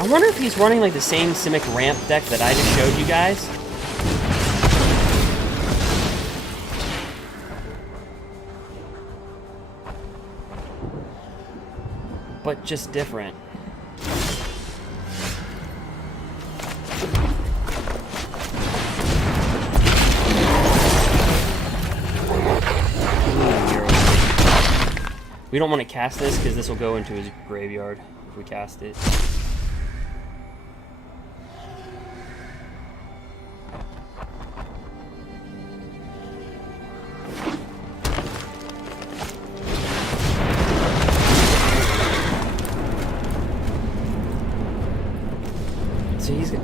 I wonder if he's running like the same Simic ramp deck that I just showed you guys. But just different. We don't want to cast this because this will go into his graveyard if we cast it.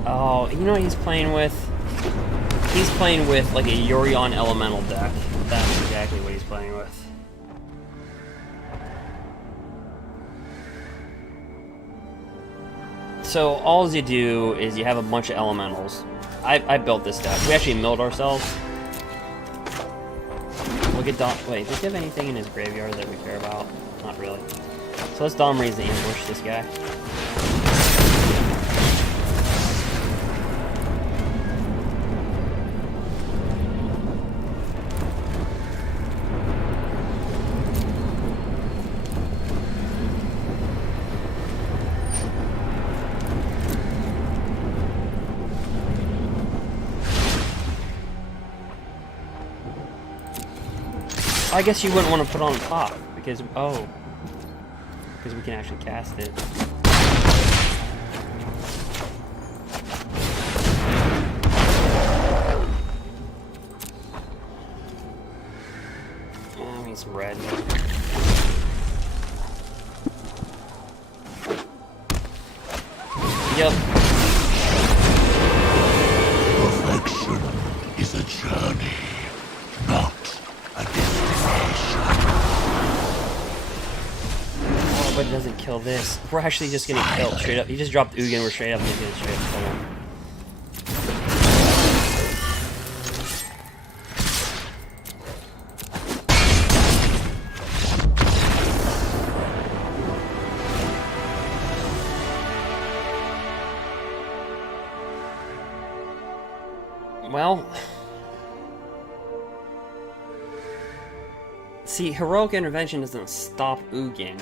Oh, you know what he's playing with? He's playing with like a Yorion Elemental deck. That's exactly what he's playing with. So all you do is you have a bunch of elementals. I built this deck. We actually milled ourselves. We'll get Dom. Wait, does he have anything in his graveyard that we care about? Not really. So let's Dom raise the ambush this guy. I guess you wouldn't want to put on top because we can actually cast it. I need some red. Yep. Perfection is a journey, not a destination. Oh, but it doesn't kill this. We're actually just getting killed straight up. He just dropped UGIN. We're straight up just gonna straight up kill him. Well, see, heroic intervention doesn't stop UGIN.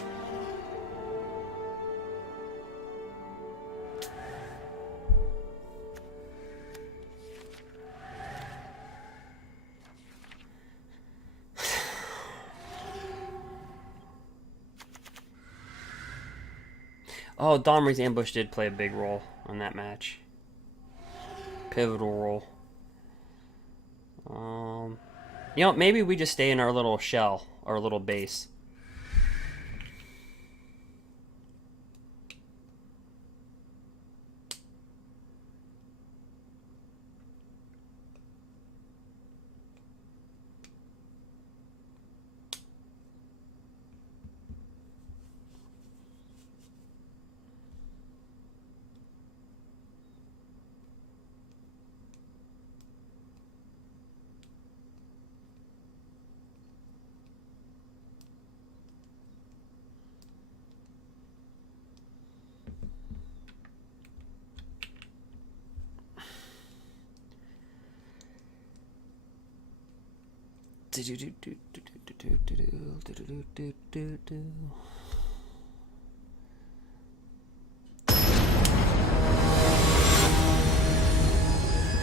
Oh, Domri's ambush did play a big role in that match. Pivotal role. You know, maybe we just stay in our little shell, our little base.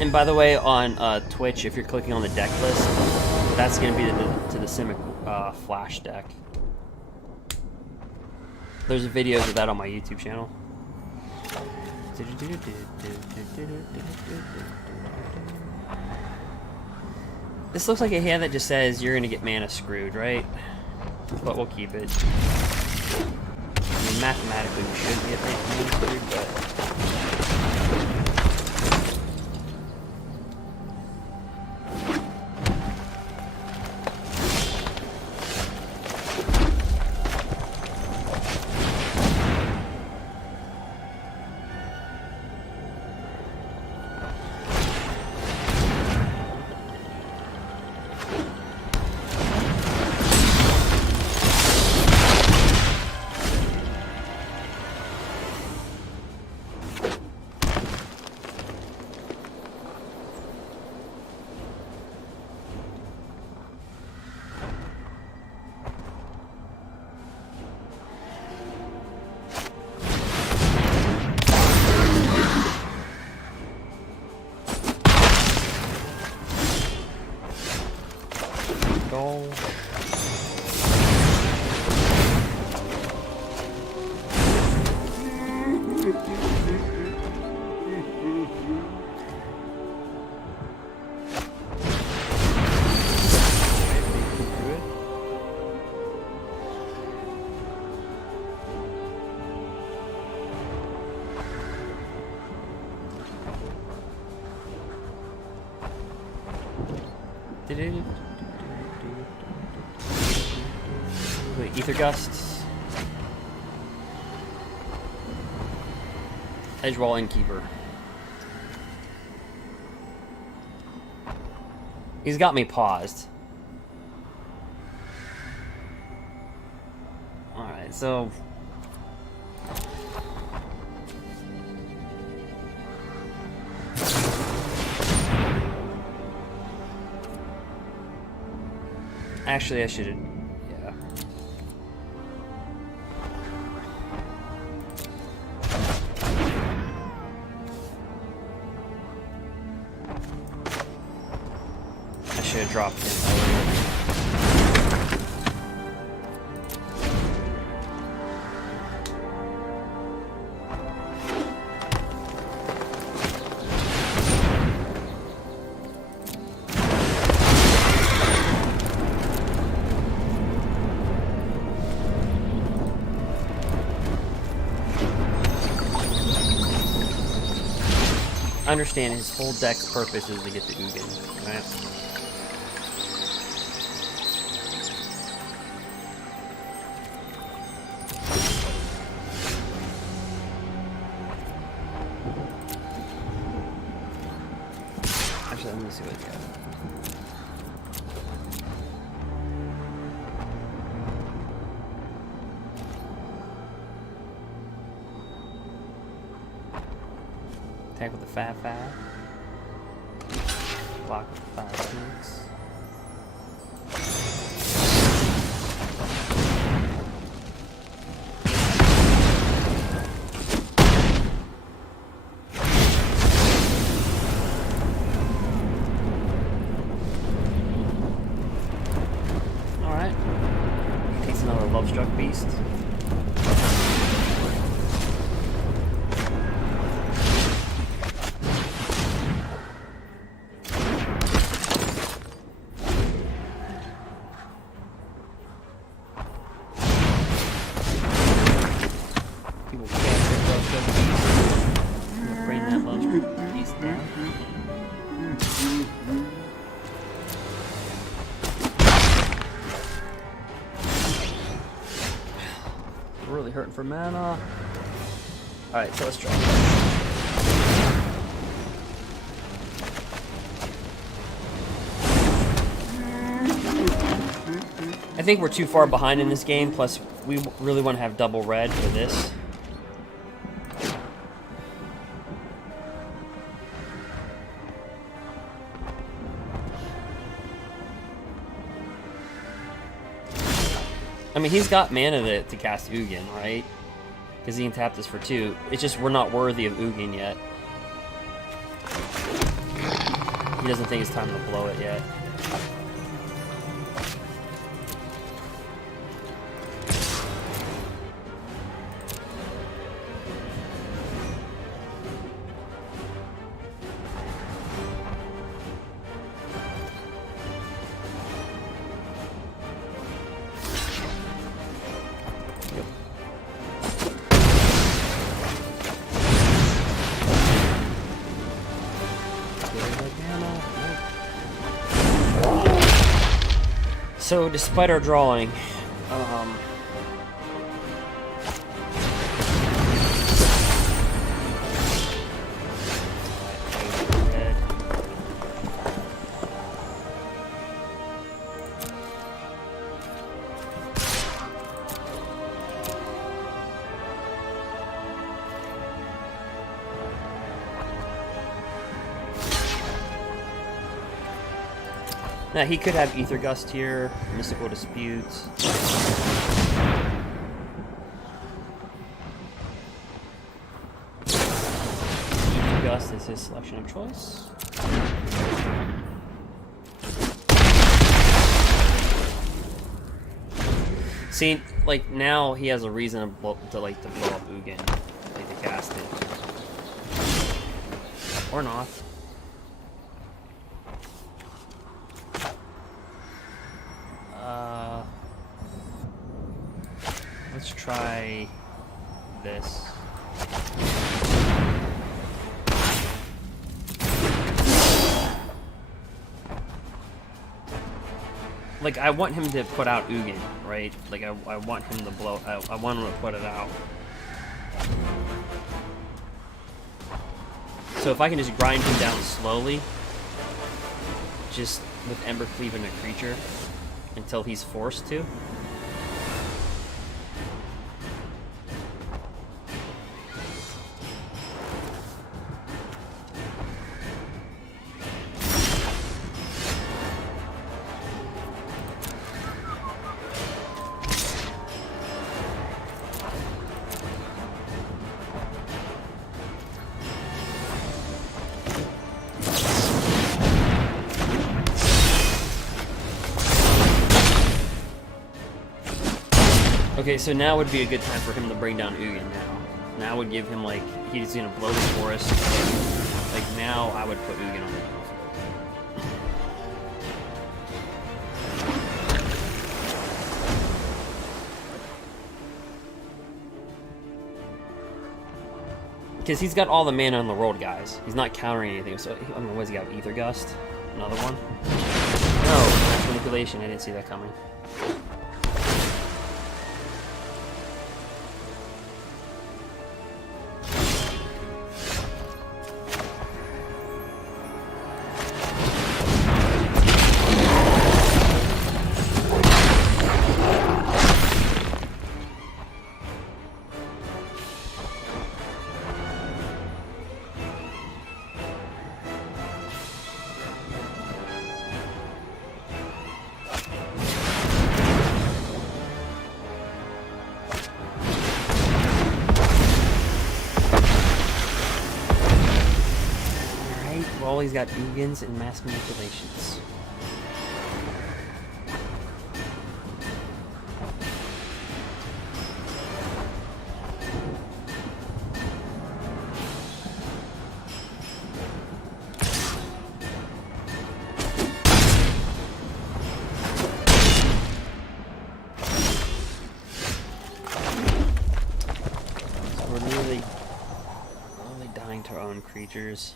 And by the way, on Twitch, if you're clicking on the deck list, that's going to be to the Simic Flash deck. There's videos of that on my YouTube channel. This looks like a hand that just says you're going to get mana screwed, right? But we'll keep it. I mean, mathematically we should get mana screwed, but... Wait, Ether Gusts. Edgewall Innkeeper. He's got me paused. Alright, so... Actually, I should have... Yeah. I should have dropped him earlier. Understand his whole deck's purpose is to get the UGIN, right? Actually, let me see what he's got. Attack with the 5/5. Block with 5 snakes. Alright. Takes another Love Struck Beast. for mana. Alright, so let's try. I think we're too far behind in this game, plus we really want to have double red for this. I mean, he's got mana to cast UGIN, right? Because he can tap this for 2. It's just we're not worthy of UGIN yet. He doesn't think it's time to blow it yet. So, despite our drawing, now he could have Ether Gust here, Mystical Dispute. Ether Gust is his selection of choice. See, like now he has a reason to blow up UGIN, like to cast it, or not. Let's try this. Like, I want him to put out UGIN, right? Like, I want him to blow... I want him to put it out. So if I can just grind him down slowly, just with embercleave and a creature, until he's forced to. Okay, so now would be a good time for him to bring down UGIN now. Now would give him, like, he's gonna blow the forest. Like, now I would put UGIN on the field. Because he's got all the mana on the road, guys. He's not countering anything. So, I mean, what does he got? Ether Gust? Another one? No, that's manipulation. I didn't see that coming. He's got UGINs and mass manipulations. So we're nearly dying to our own creatures.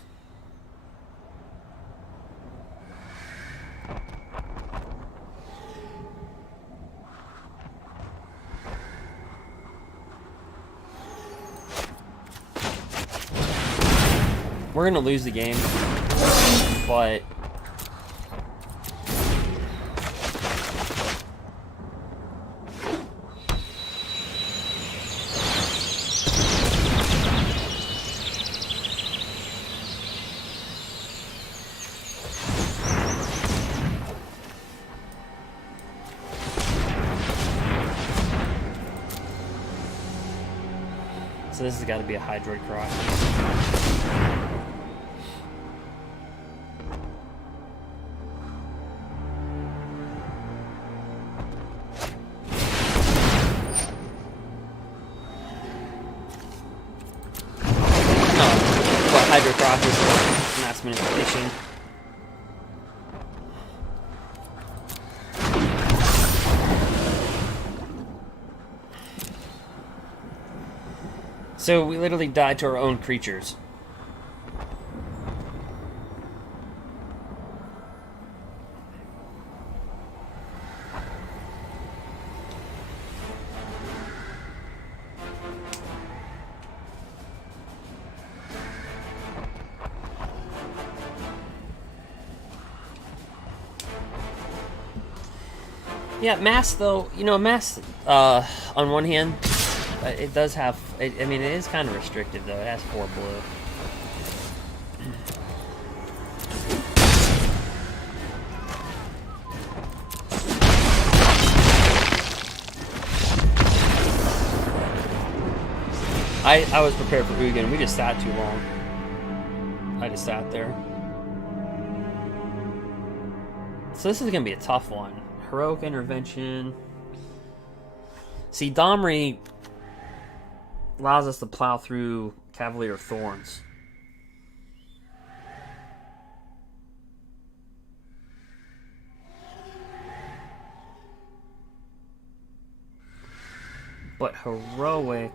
We're gonna lose the game, but so this has got to be a Hydroid Cross. Mass manipulation. So we literally died to our own creatures. Yeah, mass though, you know, mass, on one hand, it does have, I mean, it is kind of restrictive though. It has 4 blue. I was prepared for UGIN. We just sat too long. I just sat there. So this is going to be a tough one. Heroic Intervention. See, Domri allows us to plow through Cavalier of Thorns. But Heroic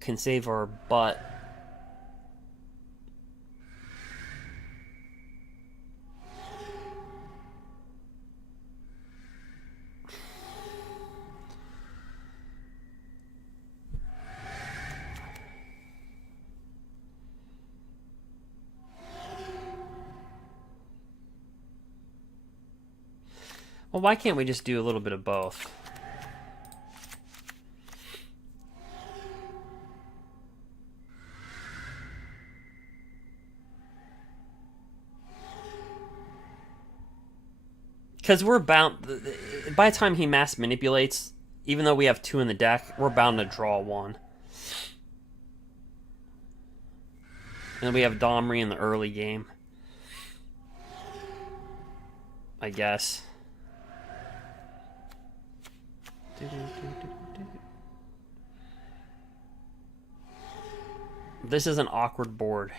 can save our butt. Well, why can't we just do a little bit of both? Because we're bound, by the time he mass manipulates, even though we have 2 in the deck, we're bound to draw 1. And we have Domri in the early game, I guess. This is an awkward board.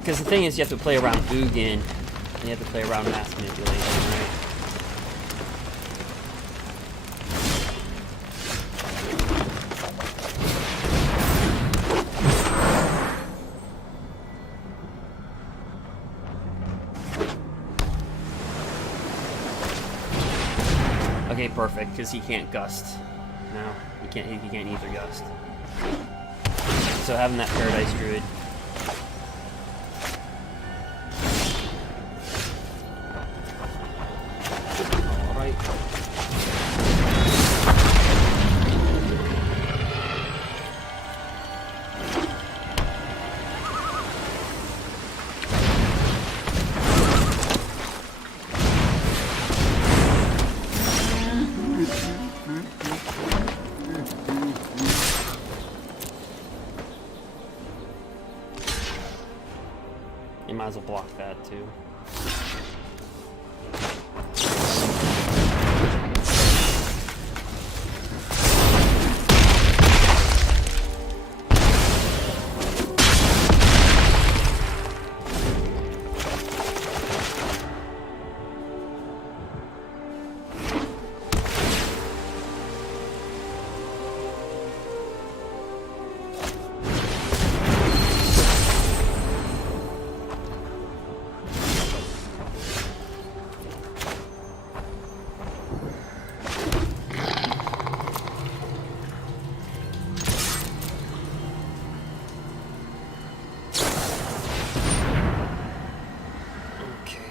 Because the thing is, you have to play around UGIN, and you have to play around mass manipulation, right? Okay, perfect, because he can't gust. No, he can't ether gust. So having that Paradise Druid. Alright. might as well block that too.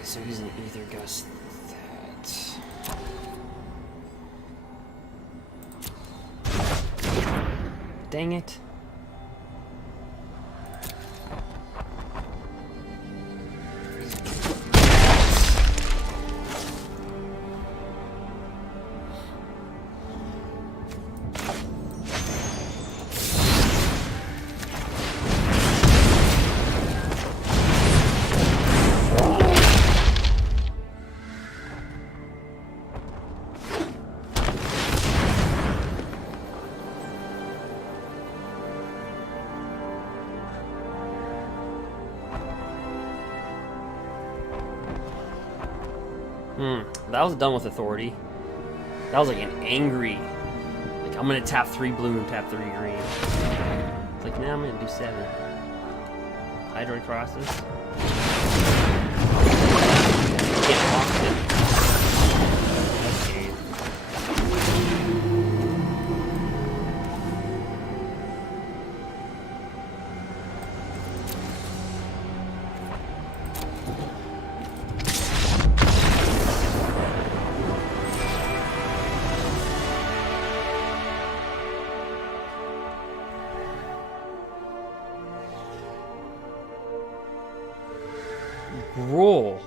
So he's an either guess that. Dang it. That was done with authority. That was like an angry, like I'm gonna tap 3 blue and tap 3 green. It's like now I'm gonna do 7. Hydroid crosses. Can't block it. Okay. Gruul.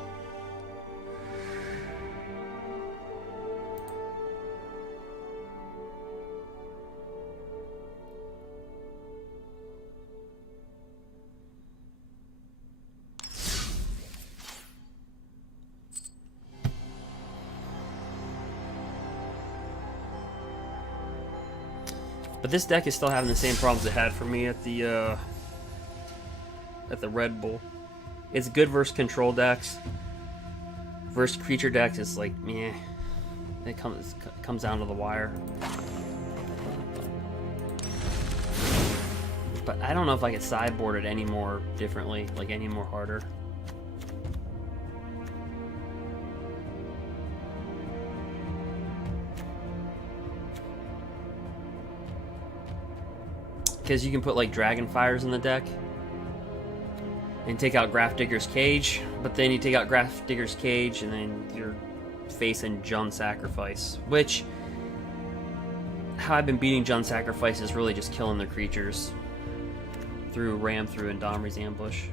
But this deck is still having the same problems it had for me at the Red Bull. It's good versus control decks. Versus creature decks, it's like, meh. It comes down to the wire. But I don't know if I could sideboard it any more differently, like any more harder. Because you can put like Dragon Fires in the deck and take out Grafdigger's Cage, but then you take out Grafdigger's Cage and then you're facing Jund Sacrifice, which how I've been beating Jund Sacrifice is really just killing their creatures through Ram Through and Domri's Ambush.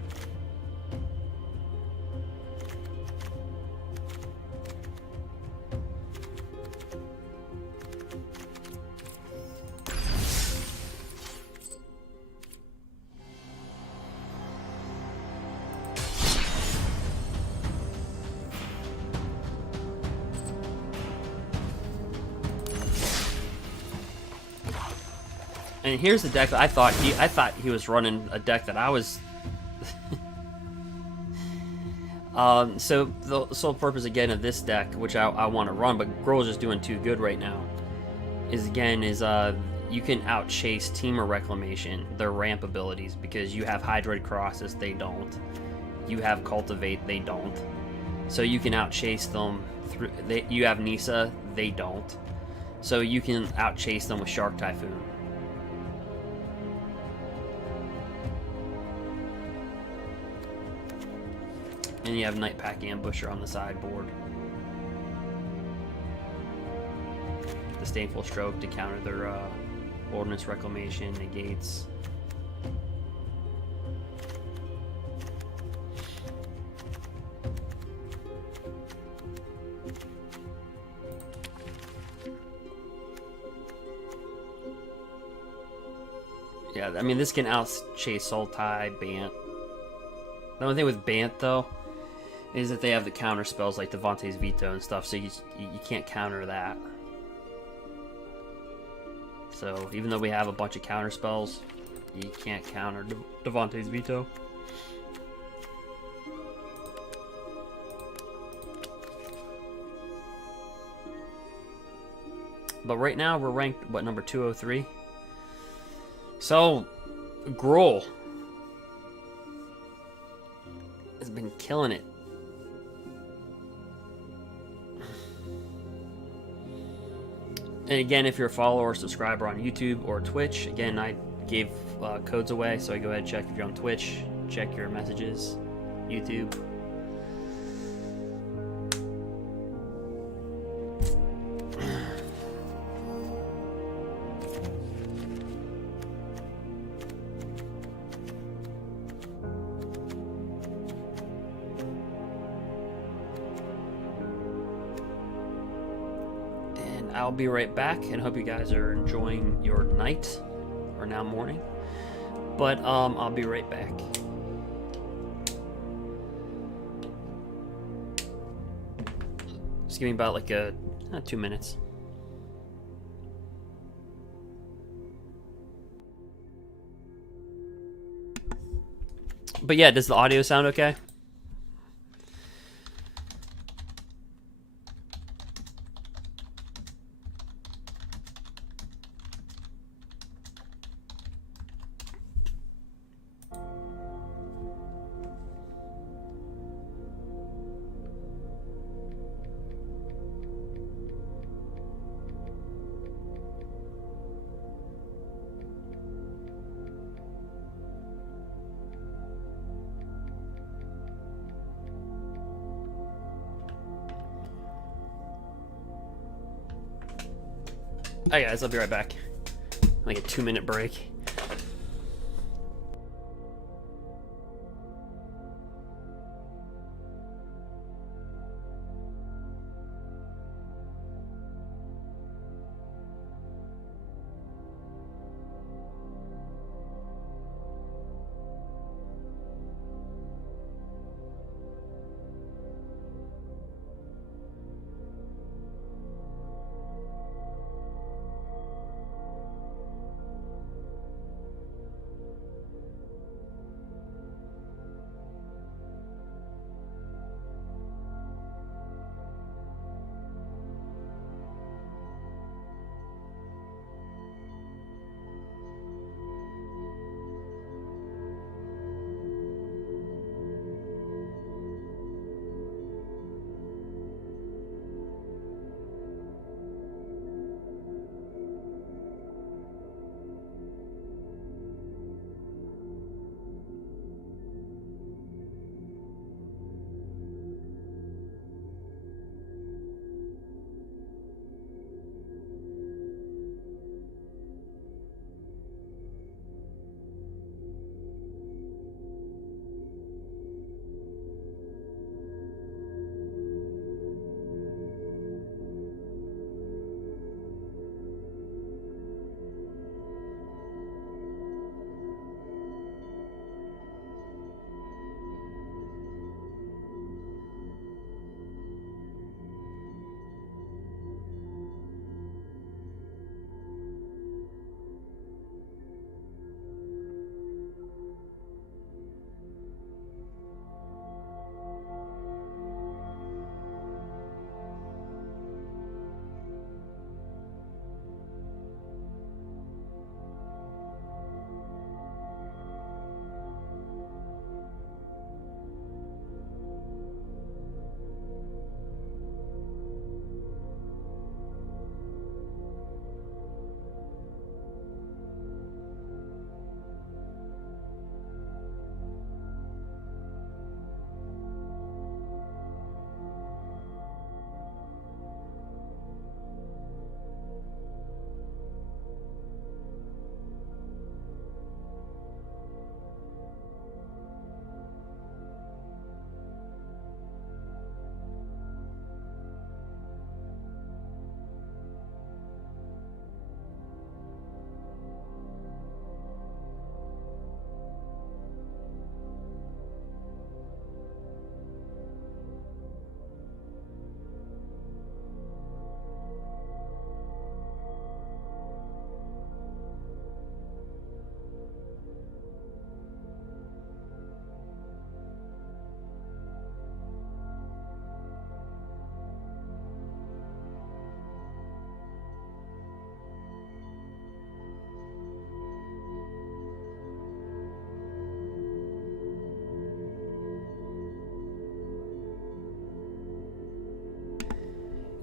And here's the deck that I thought he was running a deck that I was. So the sole purpose again of this deck, which I want to run, but Gruul is just doing too good right now, is you can outchase Temur Reclamation, their ramp abilities, because you have Hydroid Crosses, they don't. You have Cultivate, they don't. So you can outchase them through. You have Nisa, they don't. So you can outchase them with Shark Typhoon. And you have Night Pack Ambusher on the sideboard. Disdainful Stroke to counter their Ordnance Reclamation, negates. Yeah, I mean, this can outchase Sultai, Bant. The only thing with Bant, though, is that they have the counter spells like Devontae's Veto and stuff, so you can't counter that. So even though we have a bunch of counter spells, you can't counter Devontae's Veto. But right now we're ranked, what, number 203? So, Gruul has been killing it. And again, if you're a follower or subscriber on YouTube or Twitch, again, I gave codes away, so go ahead and check if you're on Twitch. Check your messages, YouTube. I'll be right back, and hope you guys are enjoying your night, or now morning. But I'll be right back. Just give me about like 2 minutes. But yeah, does the audio sound okay? Hi guys, I'll be right back. Like a 2-minute break.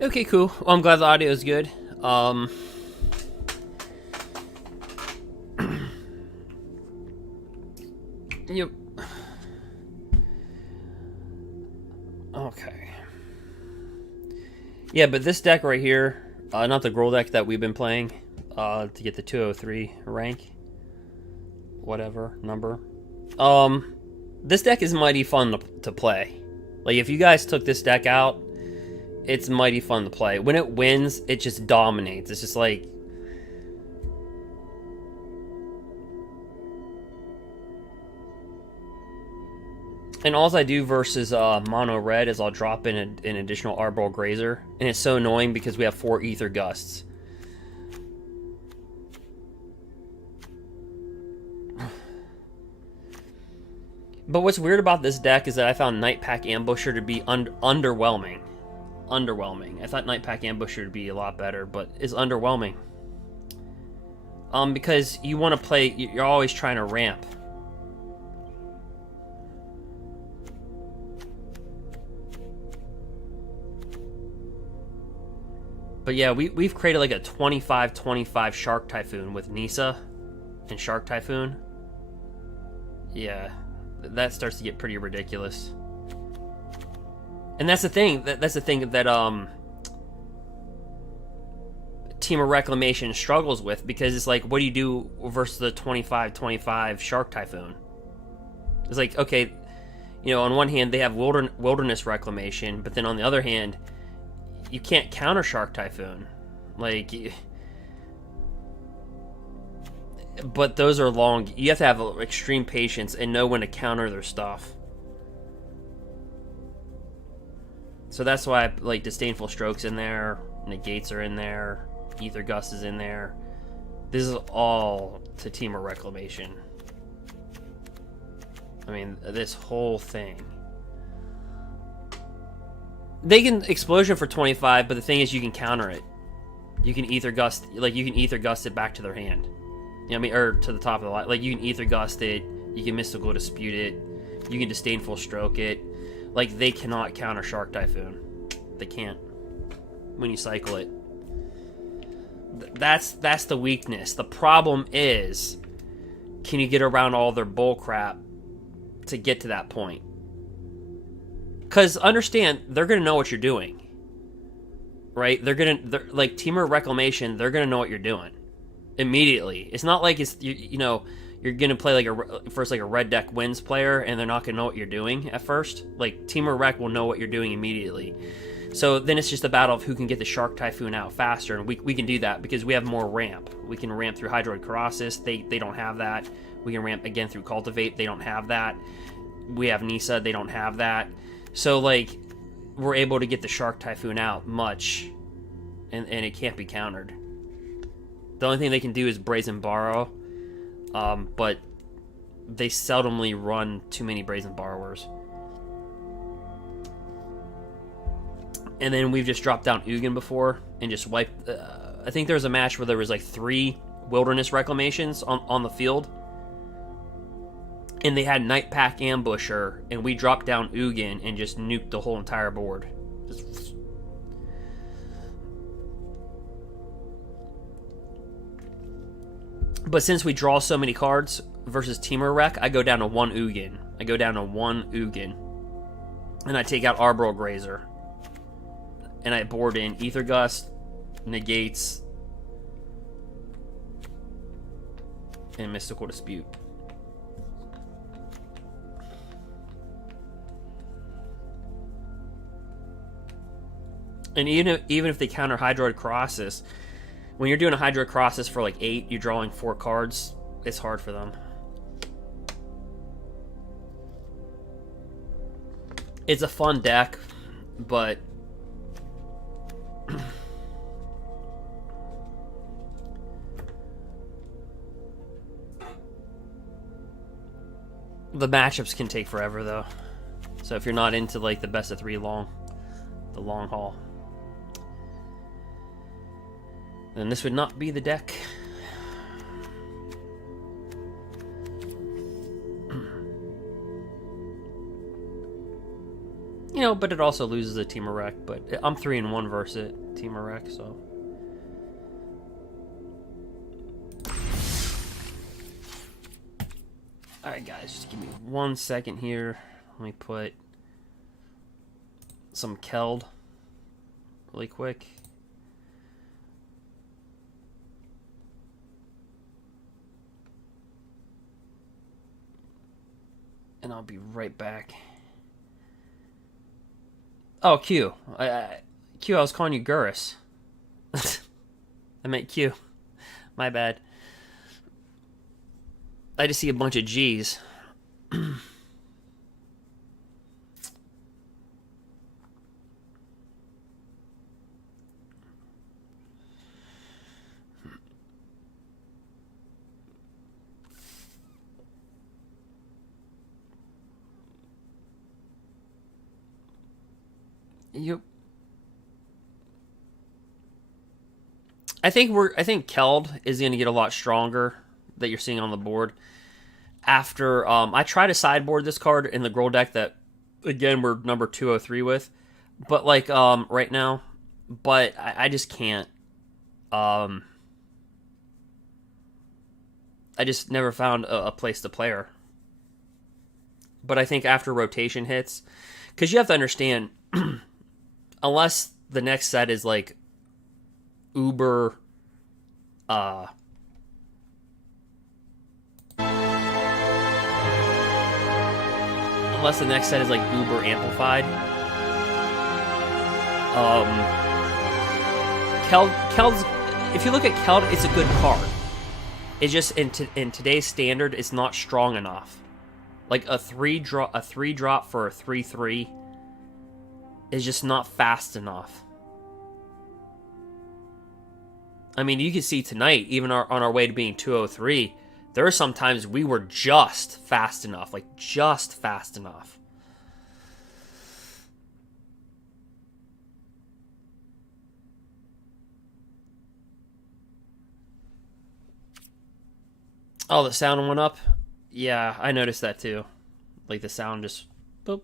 Okay, cool. Well, I'm glad the audio is good. Yep. Okay. Yeah, but this deck right here, not the Gruul deck that we've been playing, to get the 203 rank, whatever number. This deck is mighty fun to play. Like, if you guys took this deck out, it's mighty fun to play. When it wins, it just dominates. It's just like... And all I do versus mono red is I'll drop in an additional Arbol Grazer. And it's so annoying because we have 4 Ether Gusts. But what's weird about this deck is that I found Nightpack Ambusher to be underwhelming. Underwhelming. I thought Nightpack Ambusher would be a lot better, but it's underwhelming. Because you want to play... You're always trying to ramp. But yeah, we've created like a 25-25 Shark Typhoon with Nissa and Shark Typhoon. Yeah, that starts to get pretty ridiculous. And that's the thing. That's the thing that Temur Reclamation struggles with, because it's like, what do you do versus the 25-25 Shark Typhoon? It's like, okay, you know, on one hand they have Wilderness Reclamation, but then on the other hand, you can't counter Shark Typhoon. Like, but those are long. You have to have extreme patience and know when to counter their stuff. So that's why, like, Disdainful Strokes in there, Negates are in there, Ether Gust is in there. This is all to Temur Reclamation. I mean, this whole thing. They can Explosion for 25, but the thing is, you can counter it. You can Ether Gust, like, you can Ether Gust it back to their hand. You know what I mean? Or to the top of the line. Like, you can Ether Gust it, you can Mystical Dispute it, you can Disdainful Stroke it. Like, they cannot counter Shark Typhoon. They can't. When you cycle it. That's the weakness. The problem is, can you get around all their bull crap to get to that point? Because understand, they're going to know what you're doing. Right? They're like, Temur Reclamation, they're going to know what you're doing. Immediately. It's not like it's, you know, you're going to play like a red deck wins player and they're not going to know what you're doing at first. Like, Temur Rec will know what you're doing immediately. So then it's just a battle of who can get the Shark Typhoon out faster, and we can do that because we have more ramp. We can ramp through Hydroid Colossus, they don't have that. We can ramp again through Cultivate, they don't have that. We have Nissa, they don't have that. So, like, we're able to get the Shark Typhoon out much, and it can't be countered. The only thing they can do is Brazen Borrow, but they seldomly run too many Brazen Borrowers. And then we've just dropped down UGIN before and just wiped... I think there was a match where there was like 3 Wilderness Reclamations on the field. And they had Nightpack Ambusher, and we dropped down UGIN and just nuked the whole entire board. Just... But since we draw so many cards versus Temur Rec, I go down to 1 UGIN. And I take out Arbor Grazer. And I board in Ether Gust, Negates, and Mystical Dispute. And even if they counter Hydroid Colossus, when you're doing a Hydroid Colossus for like 8, you're drawing 4 cards, it's hard for them. It's a fun deck, but... the matchups can take forever, though. So if you're not into like the best of 3 the long haul, then this would not be the deck. You but it also loses a Temur Rec. But I'm 3-1 versus it, Temur Rec, so. Alright, guys, just give me 1 second here. Let me put some Keld really quick. And I'll be right back. Oh, Q. Q, I was calling you Gurus. I meant Q. My bad. I just see a bunch of G's. Yep. I think Keld is going to get a lot stronger that you're seeing on the board. After I tried to sideboard this card in the Gruul deck that again we're number 203 with, but like right now, but I just can't. I just never found a place to play her. But I think after rotation hits, because you have to understand, unless the next set is like uber unless the next set is like uber amplified, Keld's, if you look at Keld, it's a good card. It's just in today's standard, it's not strong enough. Like a 3-drop for a 3/3 is just not fast enough. I mean, you can see tonight, even on our way to being 203, there are some times we were just fast enough, like just fast enough. Oh, the sound went up? Yeah, I noticed that too. Like the sound just... boop.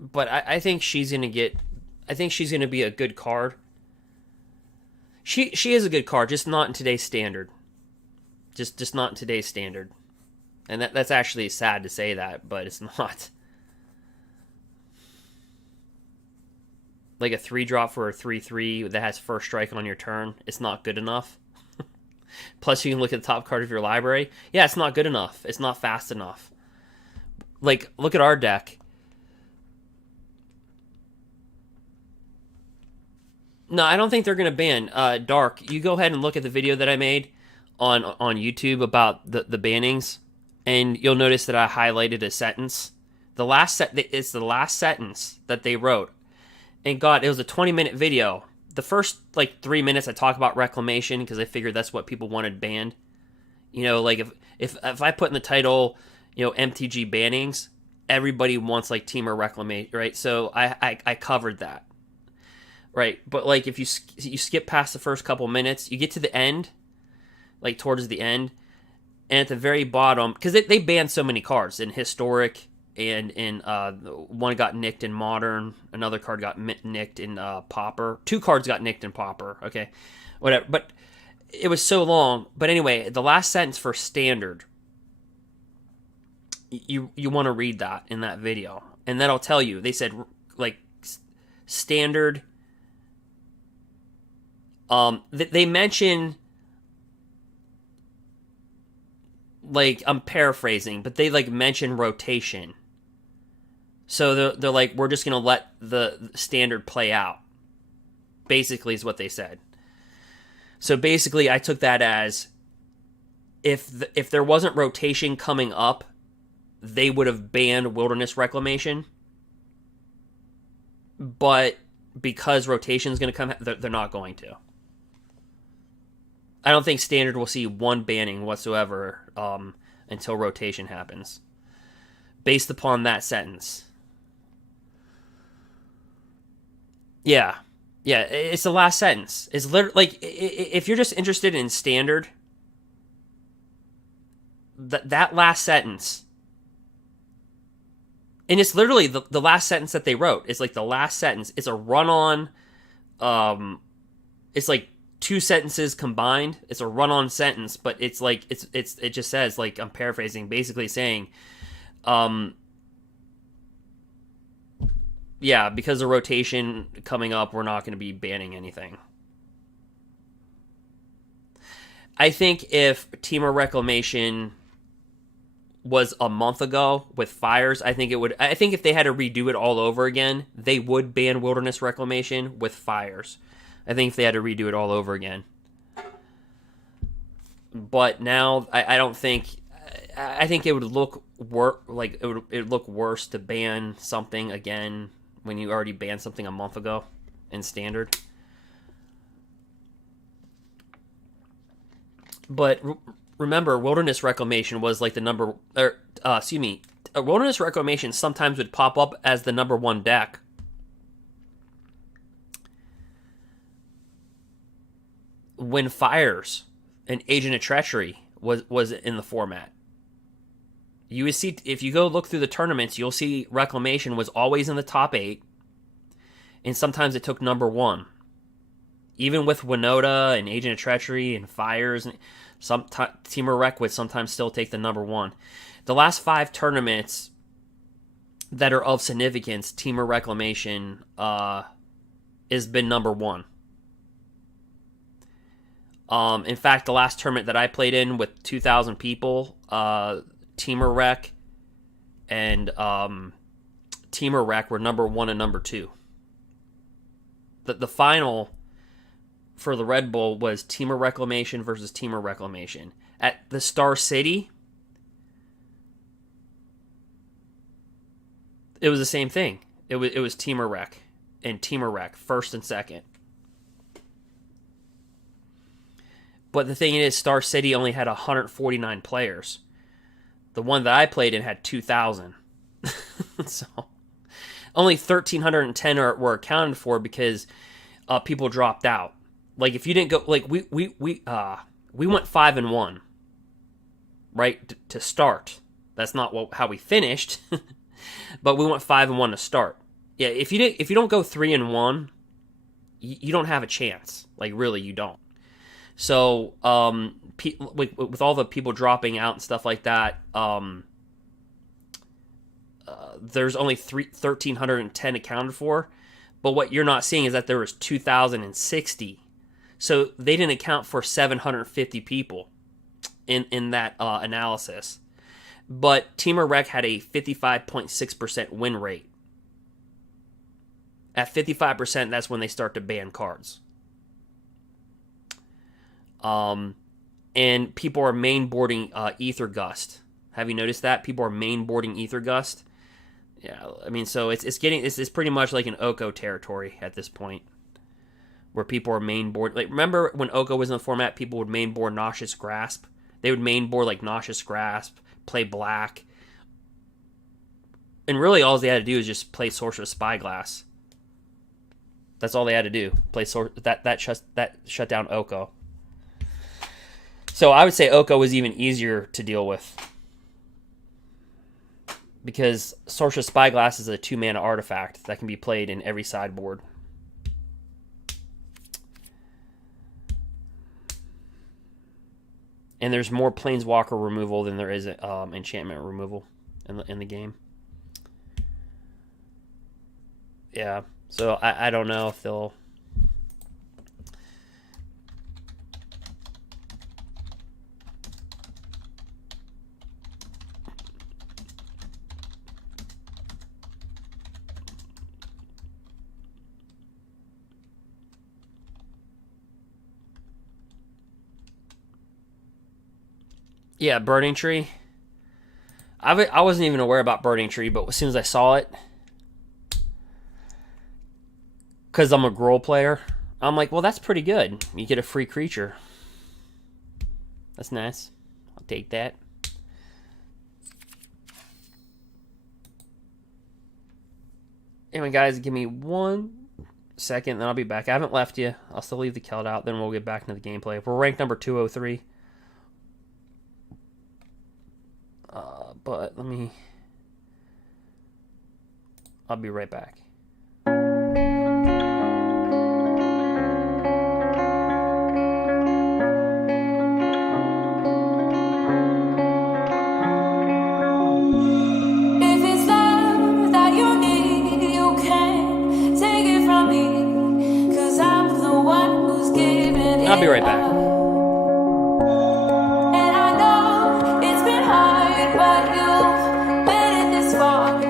But I think she's going to get... I think she's going to be a good card. She is a good card, just not in today's standard. Just not in today's standard. And that's actually sad to say that, but it's not. Like a 3-drop for a 3/3 that has first strike on your turn, it's not good enough. Plus, you can look at the top card of your library. Yeah, it's not good enough. It's not fast enough. Like, look at our deck. No, I don't think they're going to ban. Dark, you go ahead and look at the video that I made on YouTube about the bannings, and you'll notice that I highlighted a sentence. It's the last sentence that they wrote. And God, it was a 20-minute video. The first, 3 minutes I talk about reclamation because I figured that's what people wanted banned. You know, like, if I put in the title, MTG bannings, everybody wants, Temur reclamation, right? So I covered that. Right, but if you skip past the first couple minutes, you get to the end, towards the end, and at the very bottom, because they banned so many cards in historic, and in one got nicked in modern, another card got nicked in pauper, 2 cards got nicked in pauper. Okay, whatever. But it was so long. But anyway, the last sentence for standard, you want to read that in that video, and that'll tell you. They said standard. They mention, I'm paraphrasing, but they mention rotation. So they're we're just gonna let the standard play out. Basically, is what they said. So basically, I took that as if there wasn't rotation coming up, they would have banned Wilderness Reclamation. But because rotation is going to come, they're not going to. I don't think Standard will see one banning whatsoever until rotation happens, based upon that sentence. Yeah, it's the last sentence. It's literally if you're just interested in Standard, that last sentence, and it's literally the last sentence that they wrote. It's like the last sentence. It's a run-on. It's like two sentences combined. It's a run-on sentence, but it's like it just says, like, I'm paraphrasing, basically saying, yeah, because of rotation coming up, we're not going to be banning anything. I think if Temur Reclamation was a month ago with Fires, I think if they had to redo it all over again, they would ban Wilderness Reclamation with Fires. I think if they had to redo it all over again. But now, I don't think... I think it would look it would look worse to ban something again when you already banned something a month ago in Standard. But remember, Wilderness Reclamation was like the number... Wilderness Reclamation sometimes would pop up as the number one deck. When Fires and Agent of Treachery was in the format. You would see, if you go look through the tournaments, you'll see Reclamation was always in the top 8, and sometimes it took number 1. Even with Winota and Agent of Treachery and Fires, and Temur Rec would sometimes still take the number 1. The last 5 tournaments that are of significance, Temur Reclamation has been number 1. In fact, the last tournament that I played in with 2,000 people, Temur Rec and Temur Rec were number 1 and number 2. The final for the Red Bull was Temur Reclamation versus Temur Reclamation. At the Star City, it was the same thing. It was Temur Rec and Temur Rec, first and second. But the thing is, Star City only had 149 players. The one that I played in had 2,000. So only 1,310 were accounted for because people dropped out. Like, if you didn't go, like, we went 5-1, right, to start. That's not how we finished, but we went 5-1 to start. Yeah, if you don't go 3-1, you don't have a chance. Like, really, you don't. So, with all the people dropping out and stuff like that, there's only 1,310 accounted for. But what you're not seeing is that there was 2,060. So they didn't account for 750 people in that analysis. But Temur Rec had a 55.6% win rate. At 55%, that's when they start to ban cards. And people are mainboarding Ether Gust. Have you noticed that? People are mainboarding Ether Gust. Yeah, I mean, so it's pretty much like an Oko territory at this point, where people are mainboard. Like, remember when Oko was in the format, people would mainboard Noxious Grasp. They would mainboard like Noxious Grasp, play black, and really all they had to do is just play Sorcerous Spyglass. That's all they had to do. Play that shut down Oko. So I would say Oko was even easier to deal with, because Sorcerous Spyglass is a 2-mana artifact that can be played in every sideboard. And there's more Planeswalker removal than there is enchantment removal in the game. Yeah, so I don't know if they'll... Yeah, Burning Tree. I wasn't even aware about Burning Tree, but as soon as I saw it, because I'm a Gruul player, I'm like, well, that's pretty good. You get a free creature. That's nice. I'll take that. Anyway, guys, give me 1 second, then I'll be back. I haven't left you. I'll still leave the Keld out, then we'll get back into the gameplay. We're ranked number 203. But let me... I'll be right back. I'll be right back. And I know it's been hard, but you've made it this far.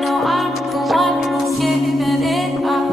No, I'm the one who's giving it up.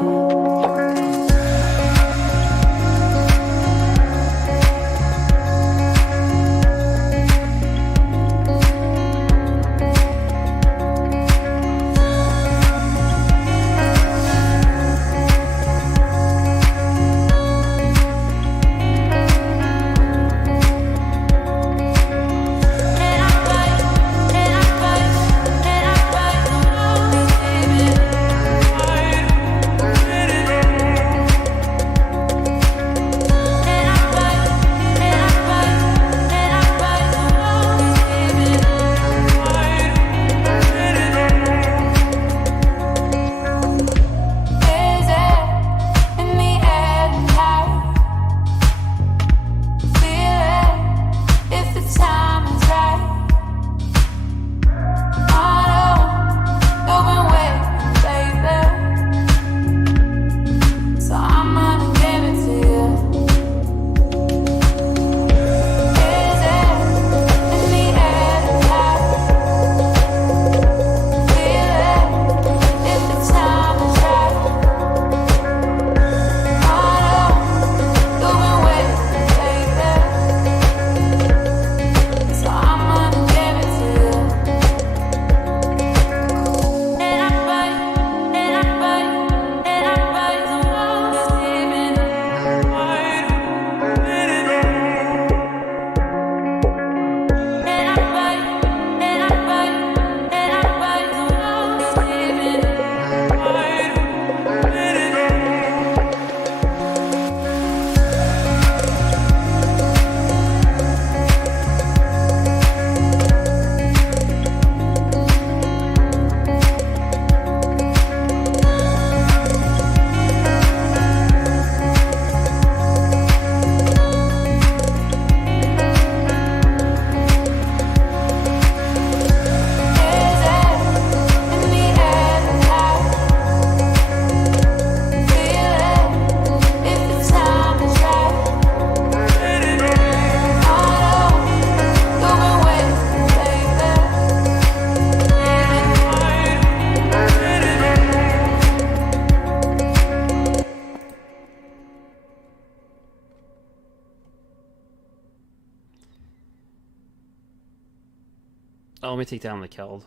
Oh, let me take down the Keld.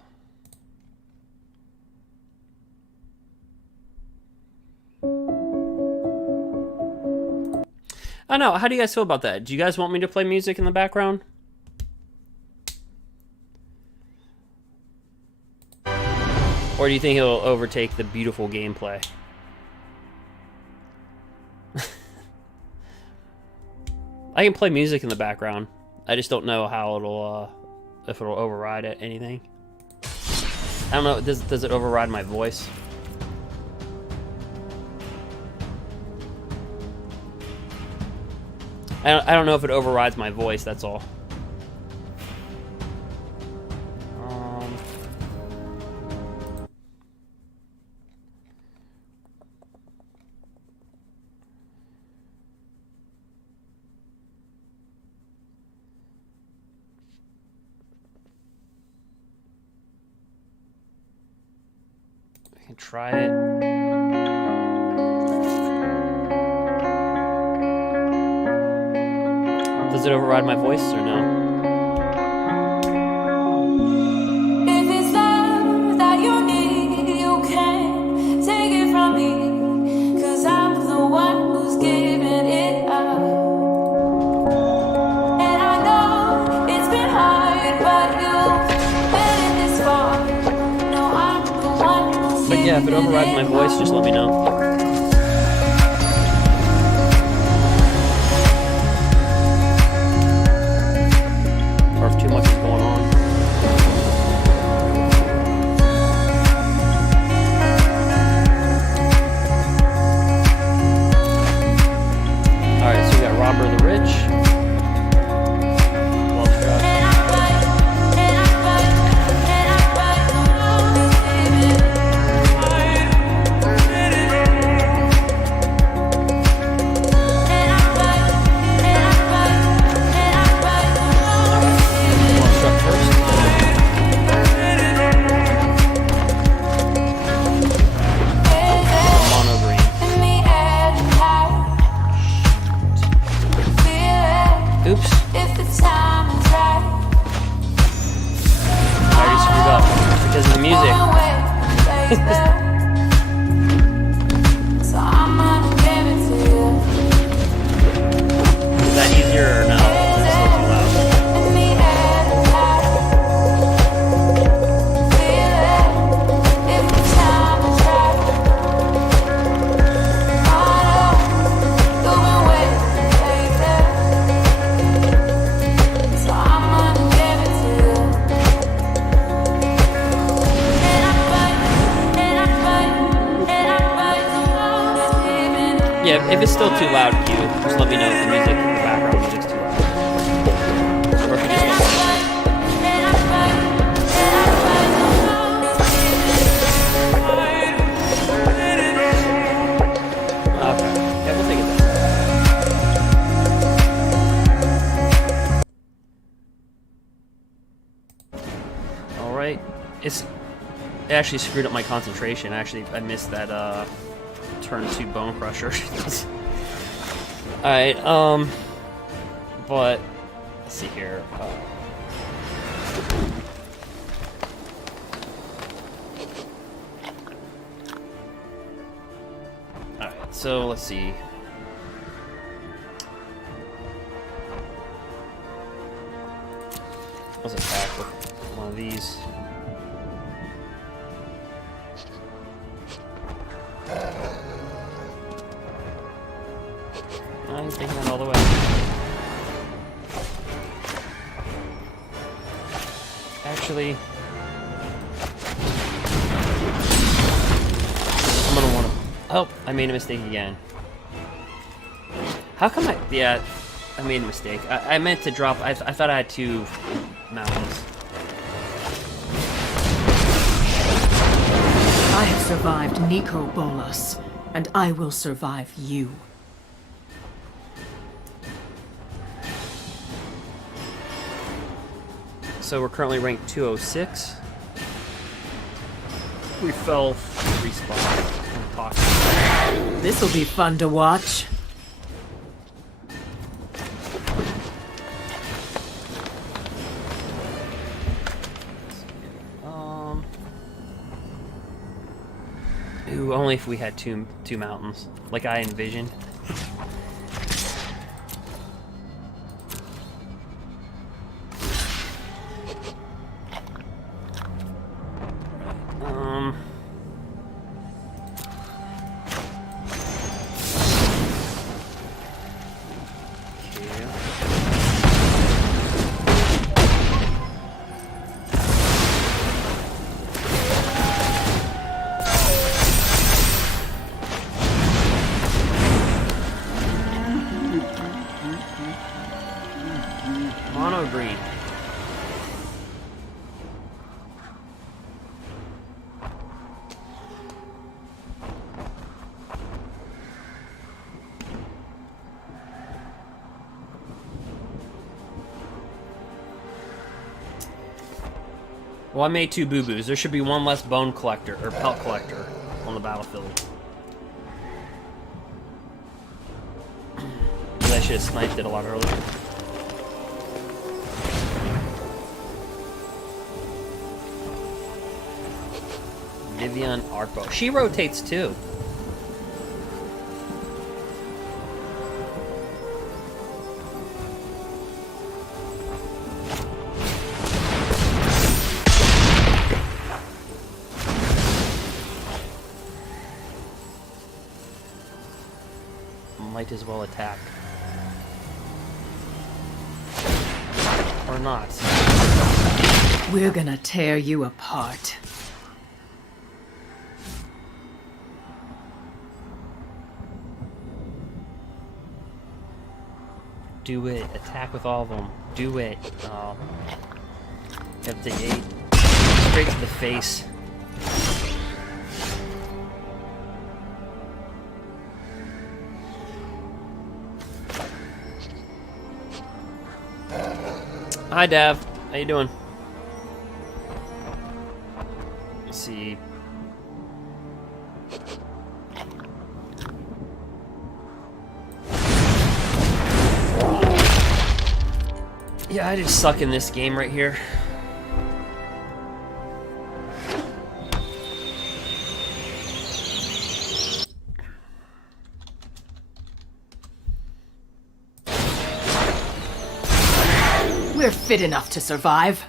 I don't know. How do you guys feel about that? Do you guys want me to play music in the background? Or do you think it'll overtake the beautiful gameplay? I can play music in the background. I just don't know how it'll, if it'll override it, anything. I don't know. Does it override my voice? I don't know if it overrides my voice. That's all. I can try it. Does it override my voice or no? If it's love that you need, you can't take it from me, 'cause I'm the one who's giving it up. And I know it's been hard, but you've made it this far. No, I'm the one who's But yeah, if it overrides my voice, just let me know. Or if too much is going on. So I'm gonna give it to you. Is that easier or no? Is it still too loud? In the air tonight. Feel it every time I try. I know you've been waiting, baby. So I'm gonna give it to you. And I fight, and I fight, and I fight. Just keeping it. Yeah, if it's still too loud to you, just let me know if the music, the background music's too loud. Or if you just don't want it. Okay. Yeah, we'll take it then. Alright. It actually screwed up my concentration. Actually, I missed that turn 2 Bone Crusher. Alright, but let's see here. Alright, so let's see. Let's attack with one of these. I'm taking that all the way. Actually, I'm gonna want to. Oh, I made a mistake again. How come I? Yeah, I made a mistake. I meant to drop. I thought I had 2 mountains. I have survived Nicol, Bolas, and I will survive you. So we're currently ranked 206. We fell 3 spots. This'll be fun to watch. Ooh, only if we had two mountains, like I envisioned. Mono green. Well, I made 2 boo-boos. There should be 1 less bone collector, or pelt collector, on the battlefield. I should have sniped it a lot earlier. Vivian Arcbow. She rotates too. Might as well attack. Or not. We're gonna tear you apart. Do it. Attack with all of them. Do it. Oh. You have to take 8. Straight to the face. Hi, Dav. How you doing? Let's see. Yeah, I just suck in this game right here. We're fit enough to survive.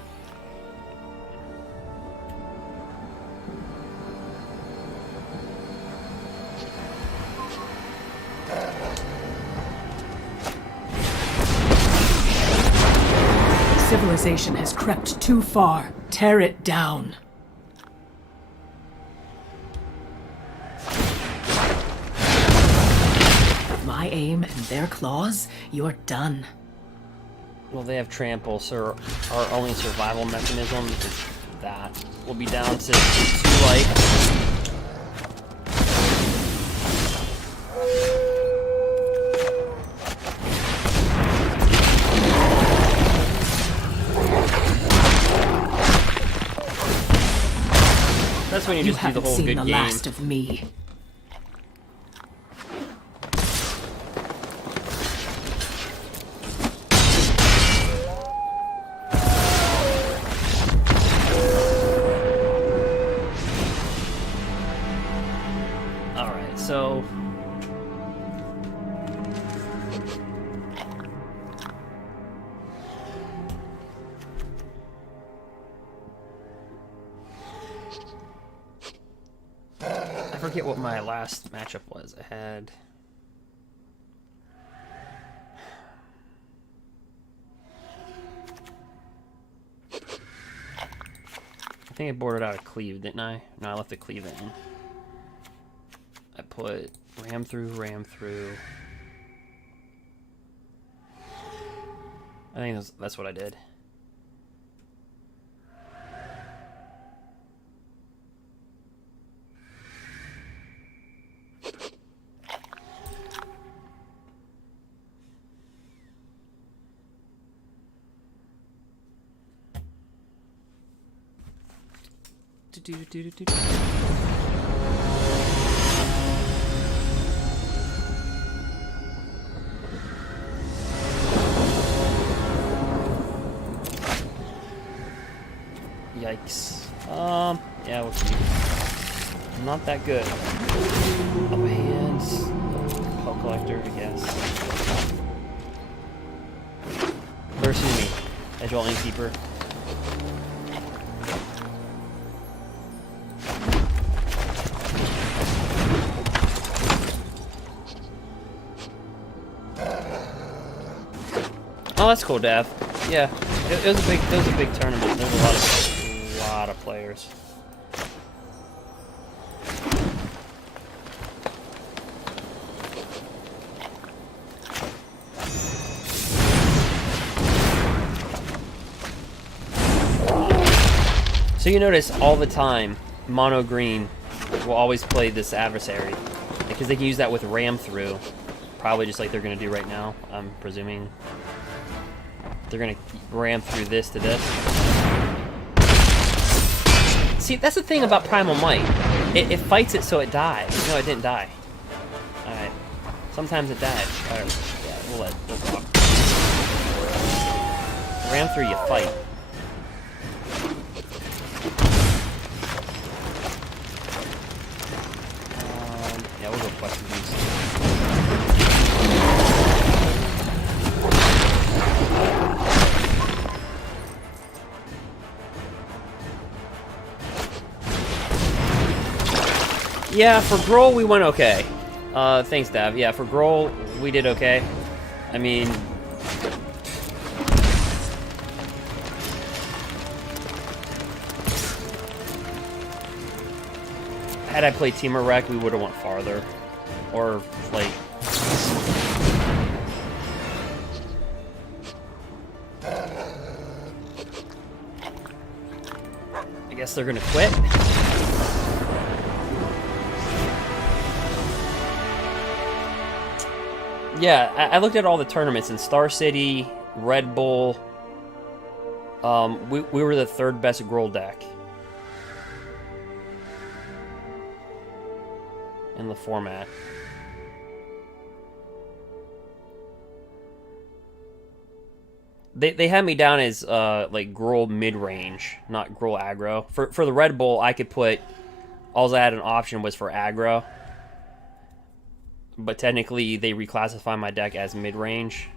Civilization has crept too far. Tear it down. With my aim and their claws, you're done. Well, they have trample, so our only survival mechanism is that. We'll be down to 2 life. That's when you just do the whole good game. You haven't seen the last of me. Alright, so... I forget what my last matchup was. I had... I think I boarded out a cleave, didn't I? No, I left the cleave in. I put ram through. I think that's what I did. Yikes. Yeah, we'll keep. I'm not that good. Up hands. Pelt collector, I guess. Versus me. Edgewall Innkeeper. Oh, that's cool, Dav. Yeah, it was a big tournament. There's a lot of players. So you notice all the time, mono green will always play this adversary because they can use that with ram through, probably just like they're gonna do right now. I'm presuming. They're gonna ram through this to this. See, that's the thing about Primal Might. It fights it so it dies. No, it didn't die. Alright. Sometimes it died. Alright, yeah, we'll talk. Ram through, you fight. Yeah, we'll go question these. Yeah, for Gruul, we went okay. Thanks, Dav. Yeah, for Gruul, we did okay. I mean... had I played Temur Rec, we would have went farther. Or, like... I guess they're gonna quit. Yeah, I looked at all the tournaments in Star City, Red Bull. We were the 3rd best Gruul deck in the format. They had me down as like Gruul mid-range, not Gruul aggro. For the Red Bull, I could put all I had an option was for aggro. But technically, they reclassify my deck as mid-range.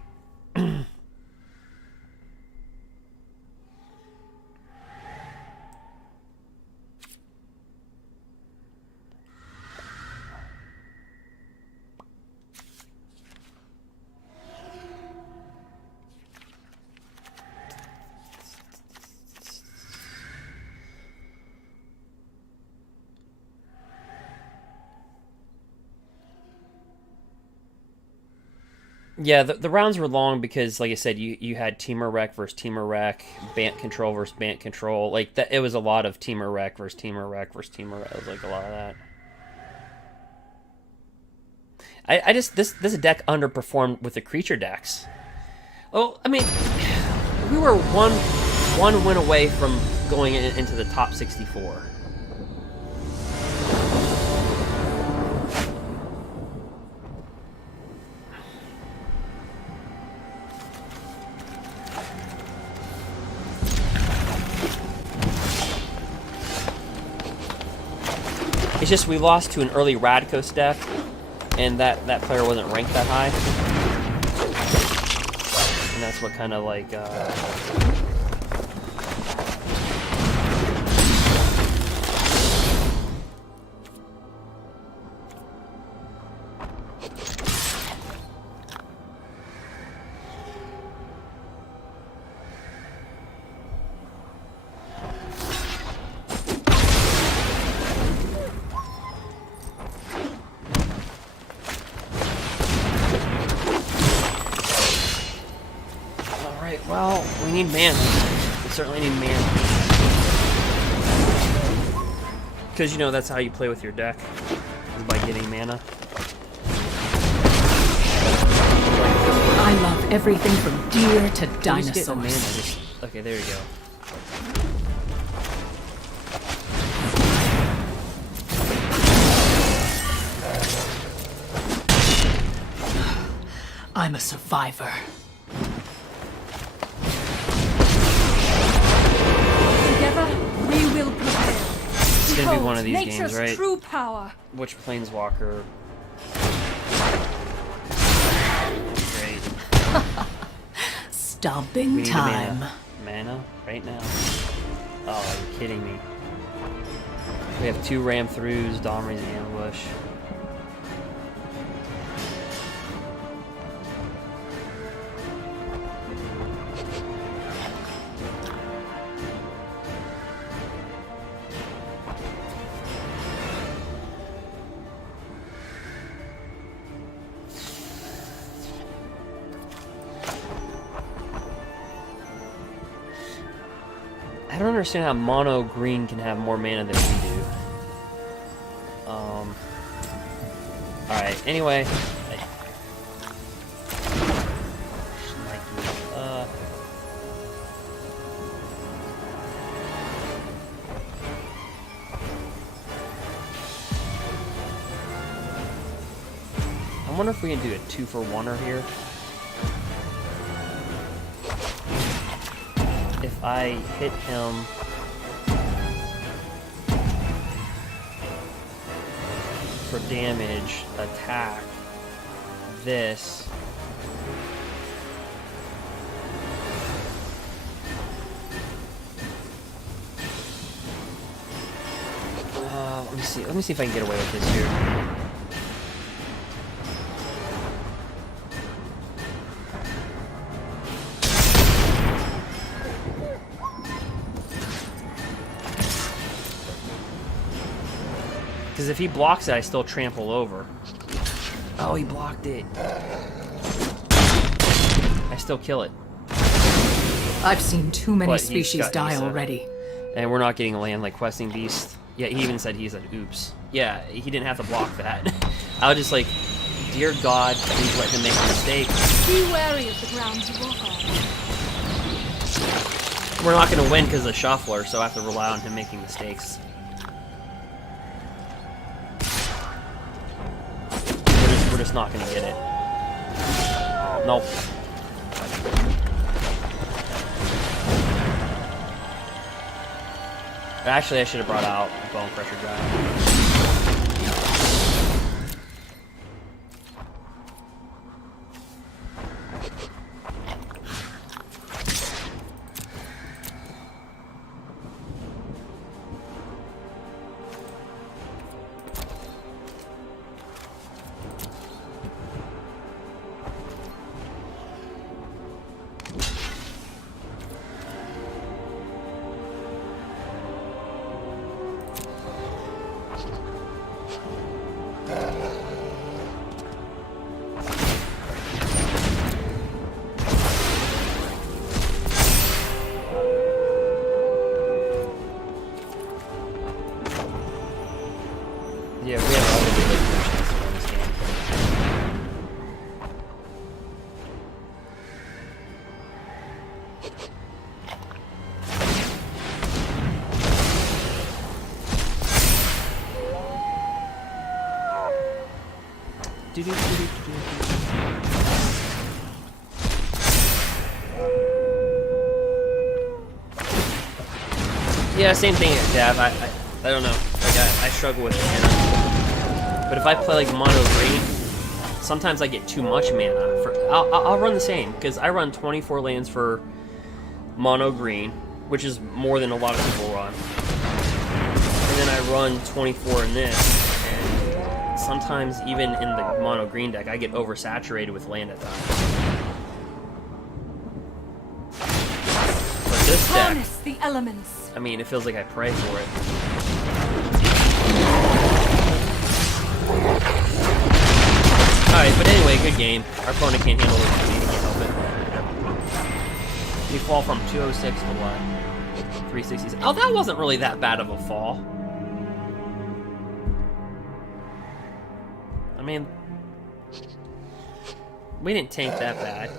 Yeah, the rounds were long because, like I said, you had Temur Rec versus Temur Rec, Bant Control versus Bant Control. Like, that, it was a lot of Temur Rec versus Temur Rec versus Temur Rec. It was like a lot of that. I just, this deck underperformed with the creature decks. Well, I mean, we were one win away from going into the top 64. It's just we lost to an early Rakdos deck, and that player wasn't ranked that high. And that's what kind of like... Well, we need mana. We certainly need mana. Because, you know, that's how you play with your deck, is by getting mana. I love everything from deer to dinosaurs. Just get the mana. Okay, there you go. I'm a survivor. We will prevail. It's gonna be one of these games, right? True power. Which planeswalker? Great. Stomping We need time. Mana right now. Oh, are you kidding me? We have 2 Ram Throughs, Domri's Ambush. I don't understand how mono green can have more mana than we do. Alright, anyway. I wonder if we can do a 2-for-1er here. If I hit him for damage, attack this. Let me see if I can get away with this here. Because if he blocks it, I still trample over. Oh, he blocked it. I still kill it. I've seen too many But species die already. And we're not getting a land like Questing Beast. Yeah, he even said, oops. Yeah, he didn't have to block that. I was just like, dear God, please let him make a mistake. Be wary of the ground you walk on. We're not going to win because of the shuffler, so I have to rely on him making mistakes. We're just not going to get it. Nope. Actually, I should have brought out Bone Crusher Giant. Yeah, we have all the big versions on this game. Yeah, same thing, Dav. I don't know. Like I struggle with mana. But if I play like mono green, sometimes I get too much mana. I'll run the same because I run 24 lands for mono green, which is more than a lot of people run. And then I run 24 in this, and sometimes even in the mono green deck, I get oversaturated with land at times. But this deck, Harness the elements. I mean, it feels like I pray for it. Alright, but anyway, good game. Our opponent can't handle it. He can't help it. We fall from 206 to what? 366. Oh, that wasn't really that bad of a fall. I mean, we didn't tank that bad.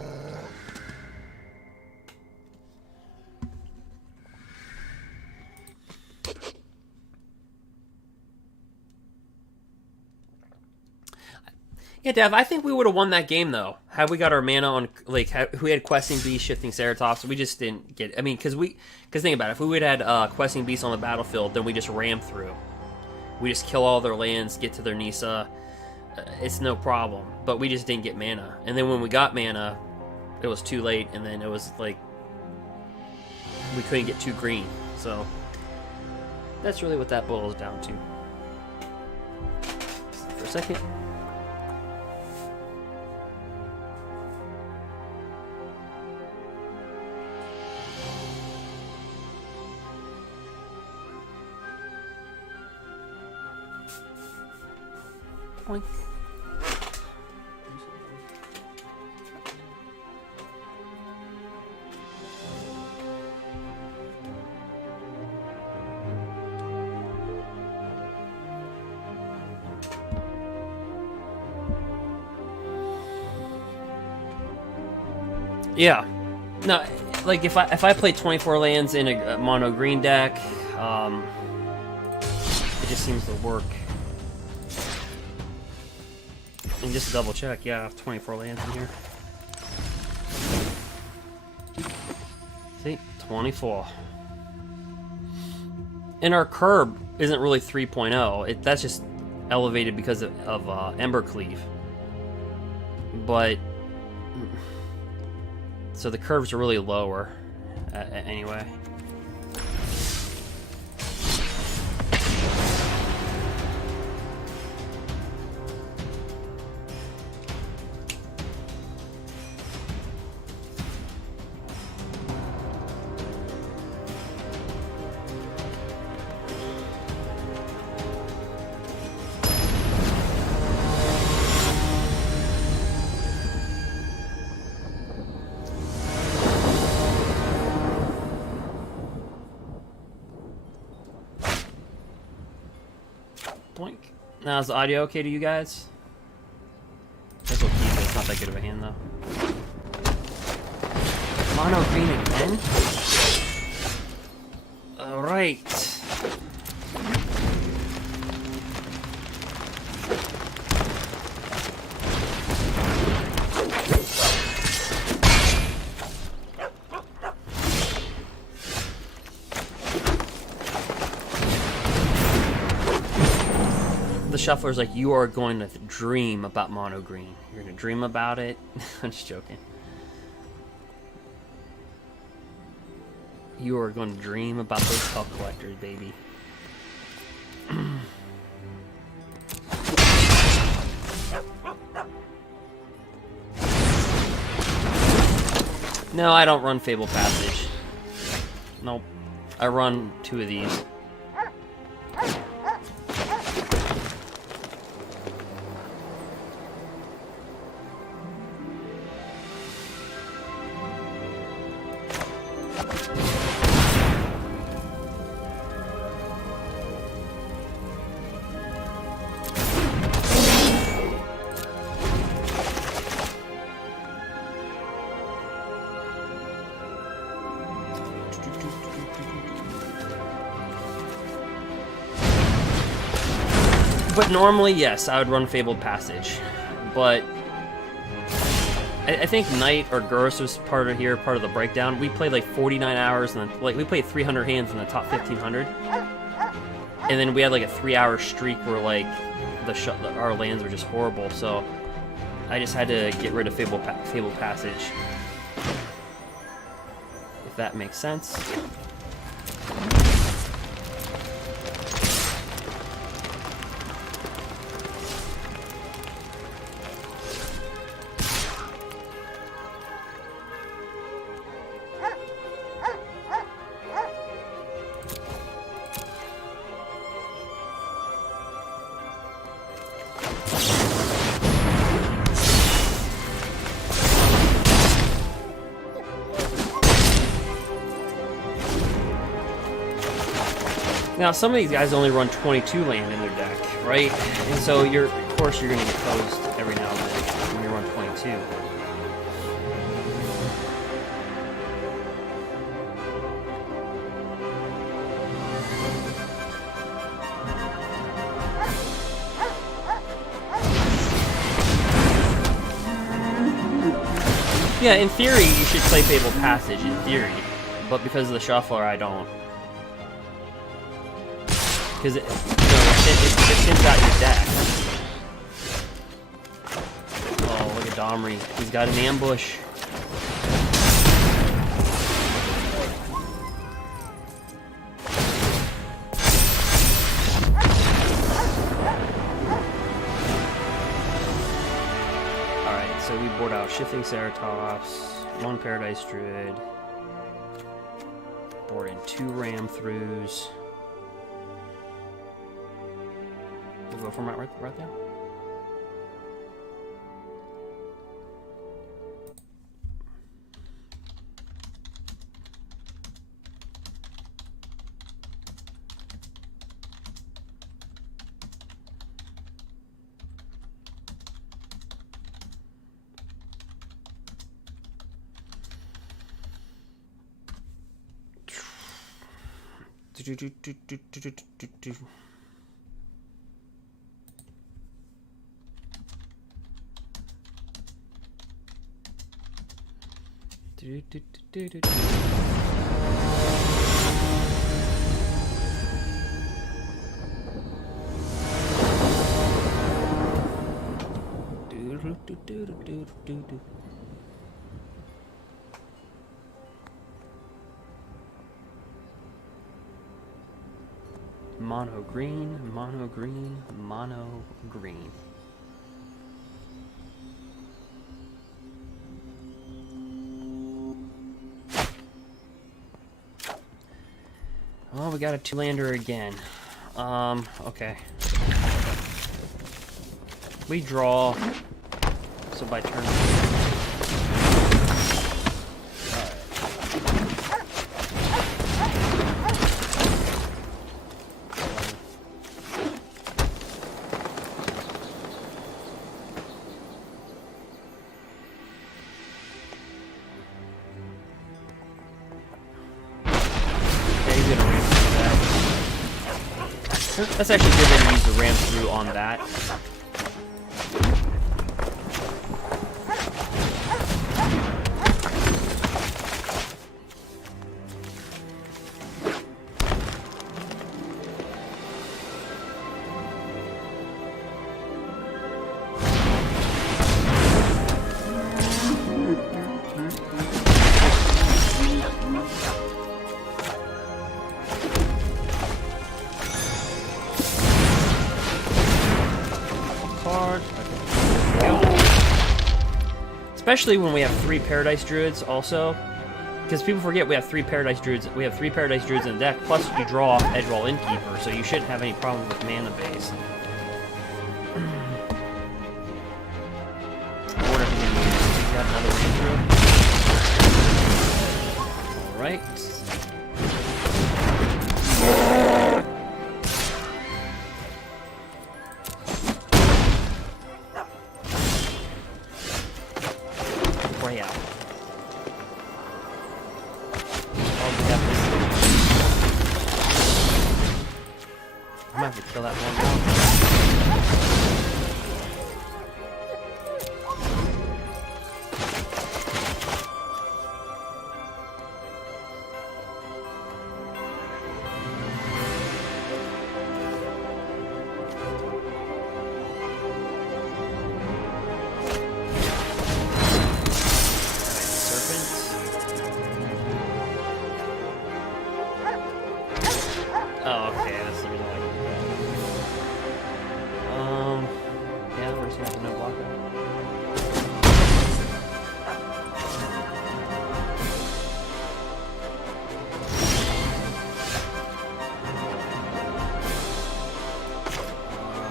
Yeah, Dev, I think we would have won that game, though. Had we got our mana on, like, we had Questing Beast, Shifting Ceratops, we just didn't get, I mean, because think about it, if we would have had Questing Beast on the battlefield, then we just ram through. We just kill all their lands, get to their Nisa, it's no problem. But we just didn't get mana. And then when we got mana, it was too late, and then it was, like, we couldn't get 2 green. So, that's really what that boils down to. For a second. Boink. Yeah. No, like if I play 24 lands in a mono green deck, it just seems to work. And just to double check, yeah, I have 24 lands in here. See, 24. And our curb isn't really 3.0. That's just elevated because of embercleave. But so the curves are really lower anyway. Blink. Now, is the audio okay to you guys? That's what keep it. It's not that good of a hand, though. Mono green again? Alright. The shuffler's like, you are going to dream about mono green. You're going to dream about it. I'm just joking. You are going to dream about those cup collectors, baby. No, I don't run Fable Passage. Nope. I run 2 of these. But normally, yes, I would run Fabled Passage. But I think Knight or Gurus was part of the breakdown. We played like 49 hours, and we played 300 hands in the top 1500. And then we had like a 3-hour streak where like our lands were just horrible. So I just had to get rid of Fabled Passage. If that makes sense. Now, some of these guys only run 22 land in their deck, right? And so, of course, you're going to get posed every now and then when you run 22. Yeah, in theory, you should play Fabled Passage, in theory. But because of the shuffler, I don't. Because it thins out your deck. Oh, look at Domri. He's got an ambush. Alright, so we board out Shifting Ceratops, 1 Paradise Druid, board in 2 Ram Throughs. We'll go from right there. Mono green, mono green, mono green. Well, we got a 2-lander again. Okay. We draw. So by turn. That's actually good that you use the ram through on that. Especially when we have 3 Paradise Druids also. Because people forget we have 3 Paradise Druids. We have 3 Paradise Druids in the deck, plus you draw Edgewall Innkeeper, so you shouldn't have any problem with mana base. What are we gonna use? We got another Rain Druid. Alright. Kill that one. Oh, okay, that's the reason why I did that. Yeah, we're just gonna have to no block that.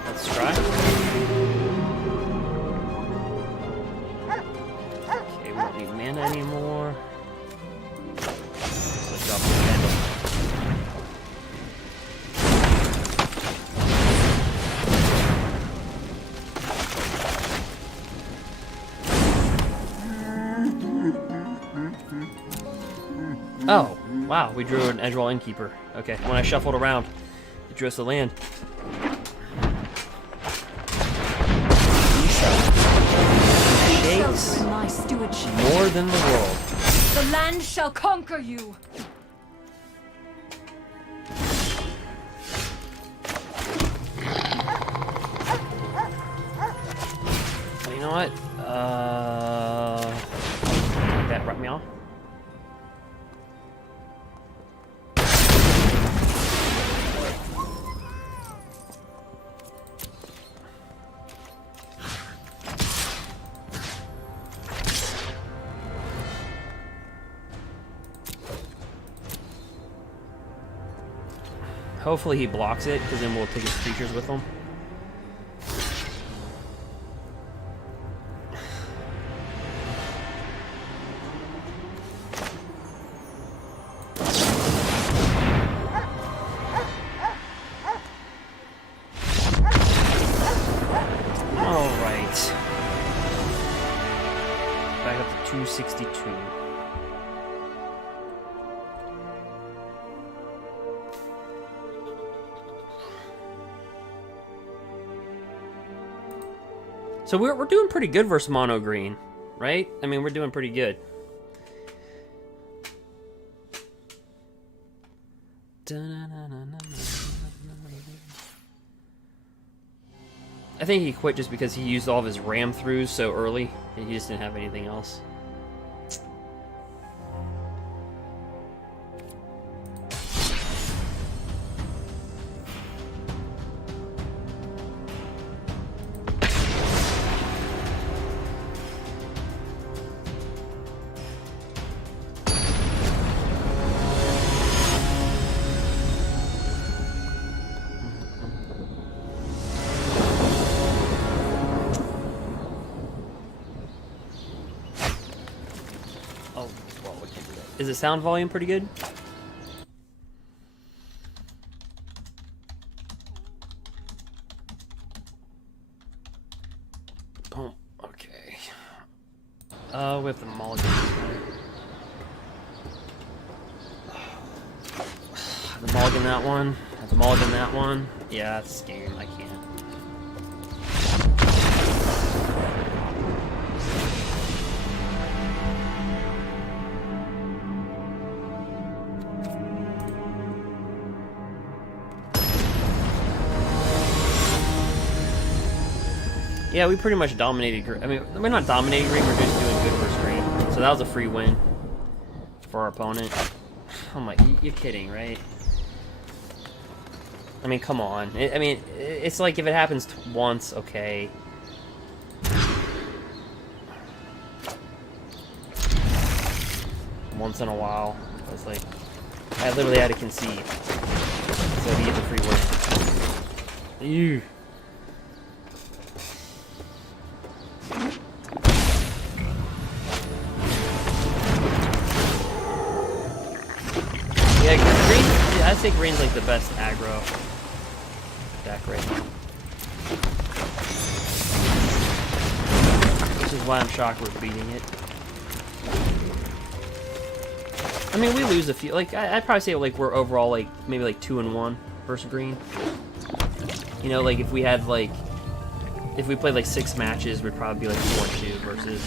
Let's try. Okay, we don't need mana anymore. Let's drop the candle. Oh, wow, we drew an Edgewall Innkeeper. Okay, when I shuffled around, it drew us a land. Shakes In my stewardship. more than the world. The land shall conquer you. Well, you know what? That brought me off. Hopefully he blocks it, because then we'll take his creatures with him. Alright. Back up to 262. So we're doing pretty good versus mono green, right? I mean, we're doing pretty good. I think he quit just because he used all of his ram throughs so early, and he just didn't have anything else. Is the sound volume pretty good? Boom. Okay. We have to mulligan. Have to mulligan that one. Have to mulligan that one. Yeah, that's a game. I can't. Yeah, we pretty much dominated green. I mean, we're not dominating green, we're just doing good versus green. So that was a free win for our opponent. Oh my, you're kidding, right? I mean, come on. I mean, it's like if it happens once, okay. Once in a while. It's like, I literally had to concede. So to get the free win. Ew. Yeah, green, I think green's like the best aggro deck right now. Which is why I'm shocked we're beating it. I mean, we lose a few. Like, I'd probably say like we're overall like maybe like 2-1 versus green. You know, like if we had like, if we played like 6 matches, we'd probably be like 4-2 versus.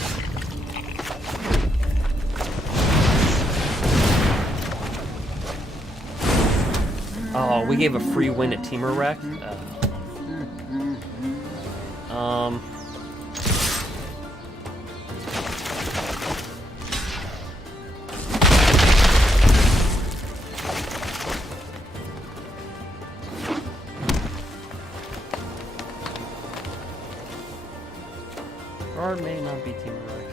Oh, we gave a free win at Temur Rec. Or it may not be Temur Rec.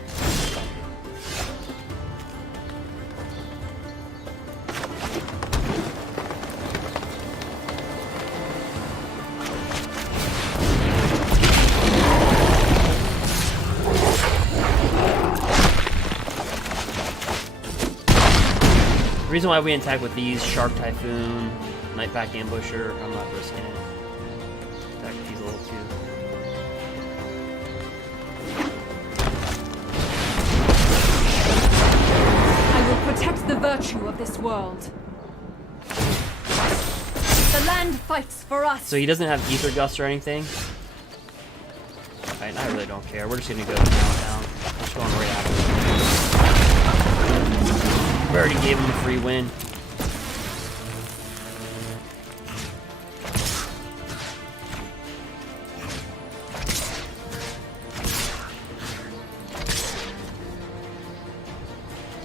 The reason why we attack with these, Shark Typhoon, Nightpack Ambusher, I'm not risking it. Attack with these a little too. I will protect the virtue of this world. The land fights for us. So he doesn't have Ether Gust or anything? Alright, I really don't care. We're just gonna go down. I'm just going right after him. We already gave him a free win.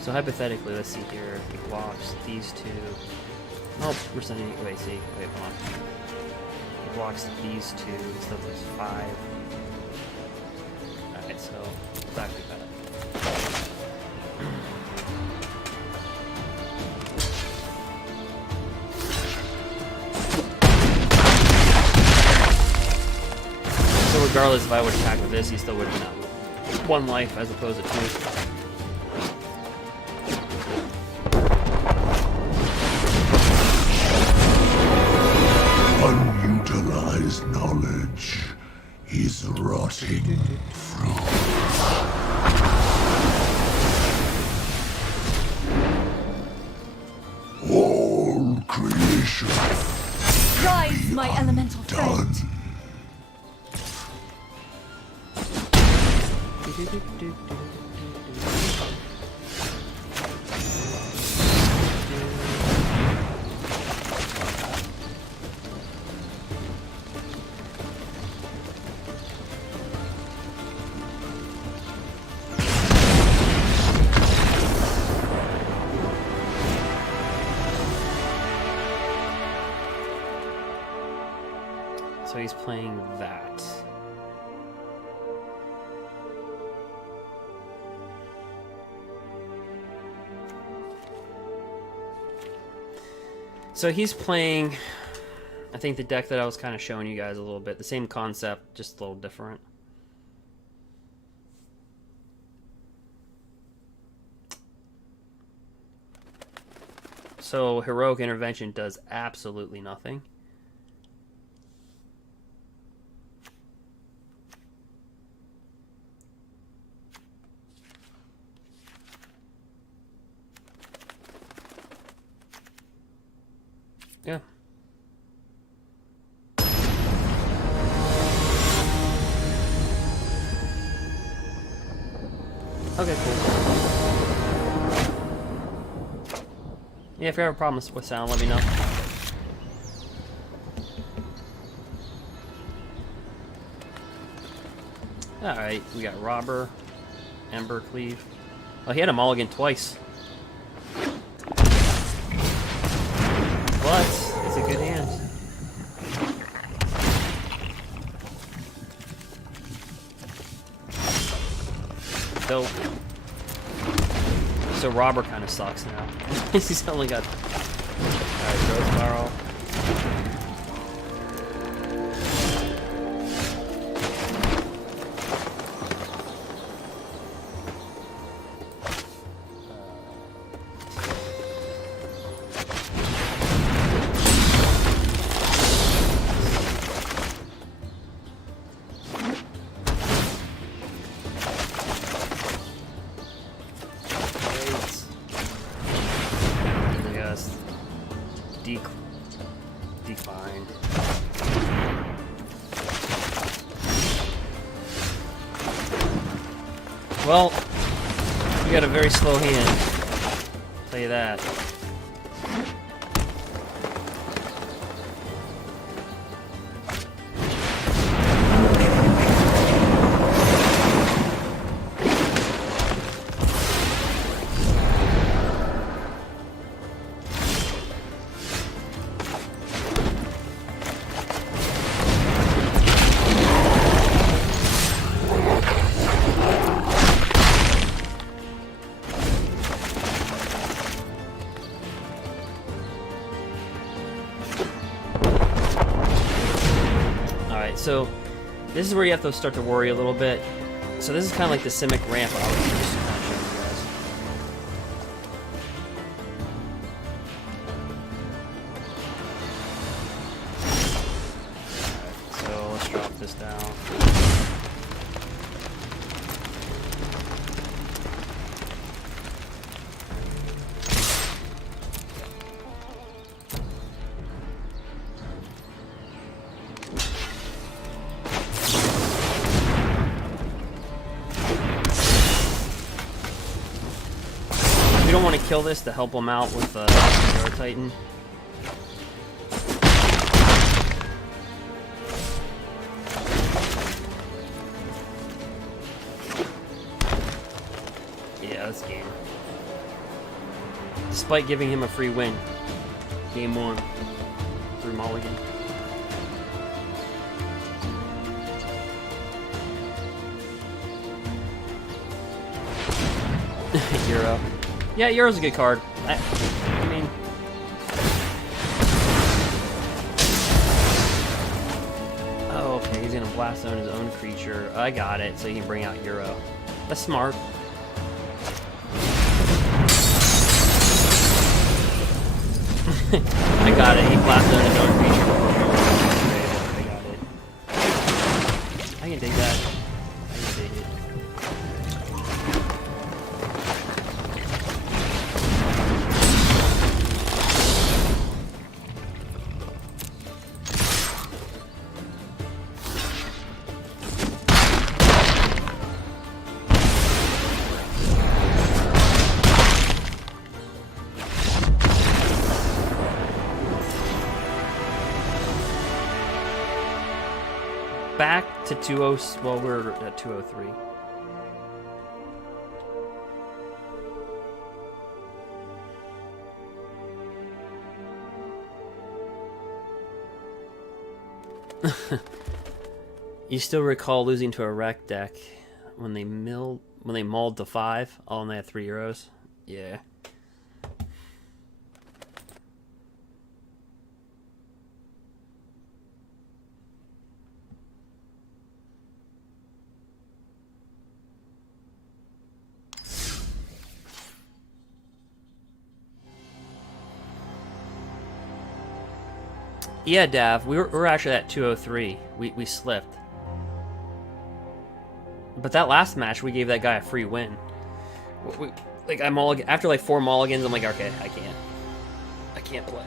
So hypothetically, let's see here. If he blocks these 2. Nope, we're sending. Wait, hold on. He blocks these 2, so there's 5. Alright, so it's actually better. So regardless if I would attack with this, he still would have been at 1 life as opposed to 2. Unutilized knowledge is rotting through. All creation Rise, my elemental friend. done. So he's playing that. So he's playing, I think, the deck that I was kind of showing you guys a little bit. The same concept, just a little different. So Heroic Intervention does absolutely nothing. Yeah. Okay, cool. Yeah, if you have a problem with sound, let me know. Alright, we got Robber, Embercleave. Oh, he had a mulligan twice. But it's a good hand. So Robber kind of sucks now. He's only got. Alright, Growth Spiral. Well, you got a very slow hand. I'll tell you that. So this is where you have to start to worry a little bit. So this is kind of like the Simic ramp I was just kind of showing you guys. Alright, so let's drop this down. We don't want to kill this to help him out with the Titan. Yeah, that's game. Despite giving him a free win. Game 1. Through Mulligan. Euro. Yeah, Euro's a good card. I mean... Oh, okay, he's gonna blast on his own creature. I got it, so he can bring out Euro. That's smart. I got it, he blasted on his own creature. I got it. I can dig that. I can dig it. Back to 2-0. Well, we're at 203. You still recall losing to a wreck deck when they mauled to 5? Oh, and they had 3 Euros. Yeah. Yeah, Dav, we're actually at 203. We slipped. But that last match, we gave that guy a free win. Like after like 4 mulligans, I'm like, okay, I can't play.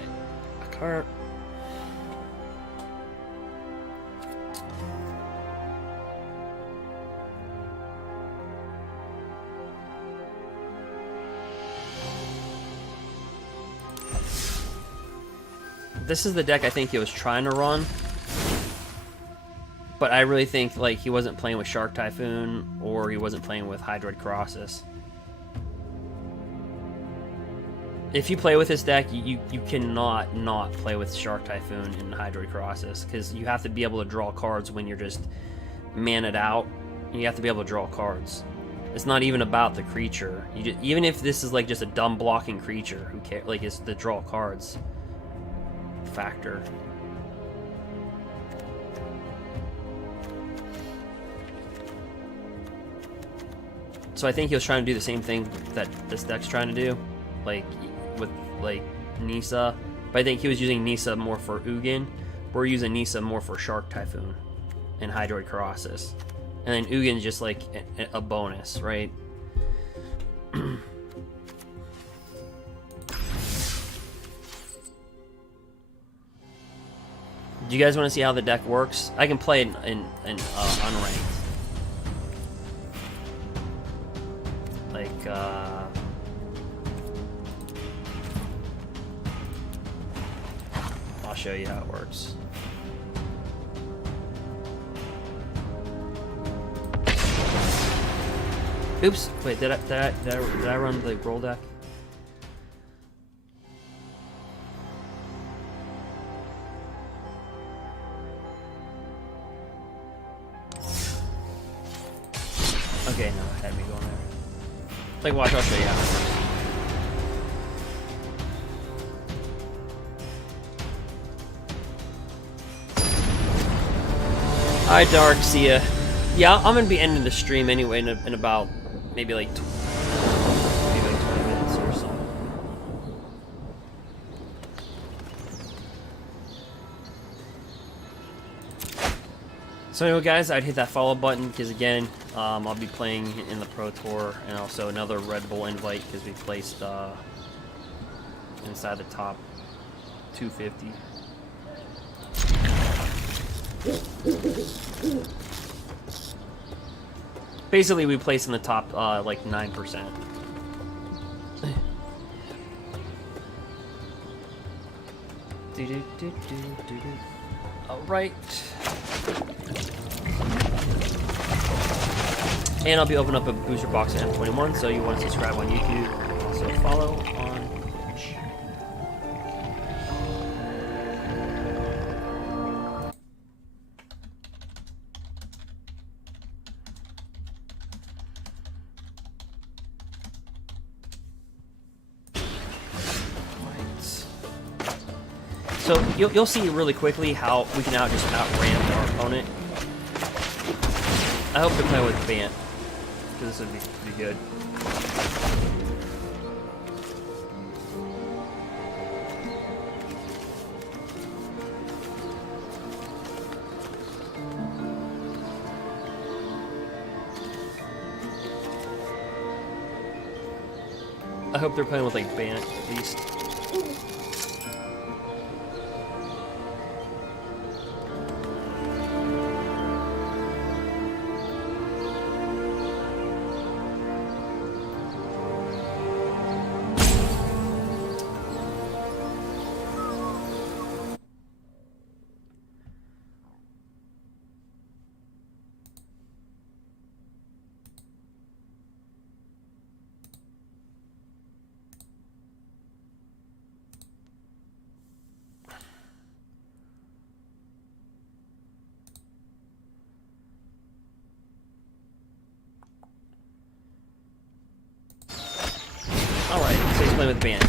I can't. This is the deck I think he was trying to run, but I really think like he wasn't playing with Shark Typhoon or he wasn't playing with Hydroid Colossus. If you play with this deck, you cannot not play with Shark Typhoon and Hydroid Colossus because you have to be able to draw cards when you're just mana'd out. You have to be able to draw cards. It's not even about the creature. Even if this is like just a dumb blocking creature, who cares? Like it's the draw cards factor. So I think he was trying to do the same thing that this deck's trying to do, like with like Nisa. But I think he was using Nisa more for UGIN. We're using Nisa more for Shark Typhoon and Hydroid Colossus, and then UGIN's just like a bonus, right? Do you guys want to see how the deck works? I can play it in unranked. like, I'll show you how it works. Oops, wait, did I run the roll deck? Okay, no, it had me going there. Like, watch, I'll show you how it works. Alright, Dark, see ya. Yeah, I'm gonna be ending the stream anyway in about maybe like 20 minutes or so. So anyway, guys, I'd hit that follow button because again, I'll be playing in the Pro Tour and also another Red Bull invite because we placed inside the top 250. Basically, we placed in the top like 9%. All right. And I'll be opening up a booster box at M21, so you want to subscribe on YouTube, also follow on Twitch. So you'll see really quickly how we can just outram our opponent. I hope they're playing with Bant, because this would be pretty good. I hope they're playing with like Bant at least. Alright, so he's playing with Bant.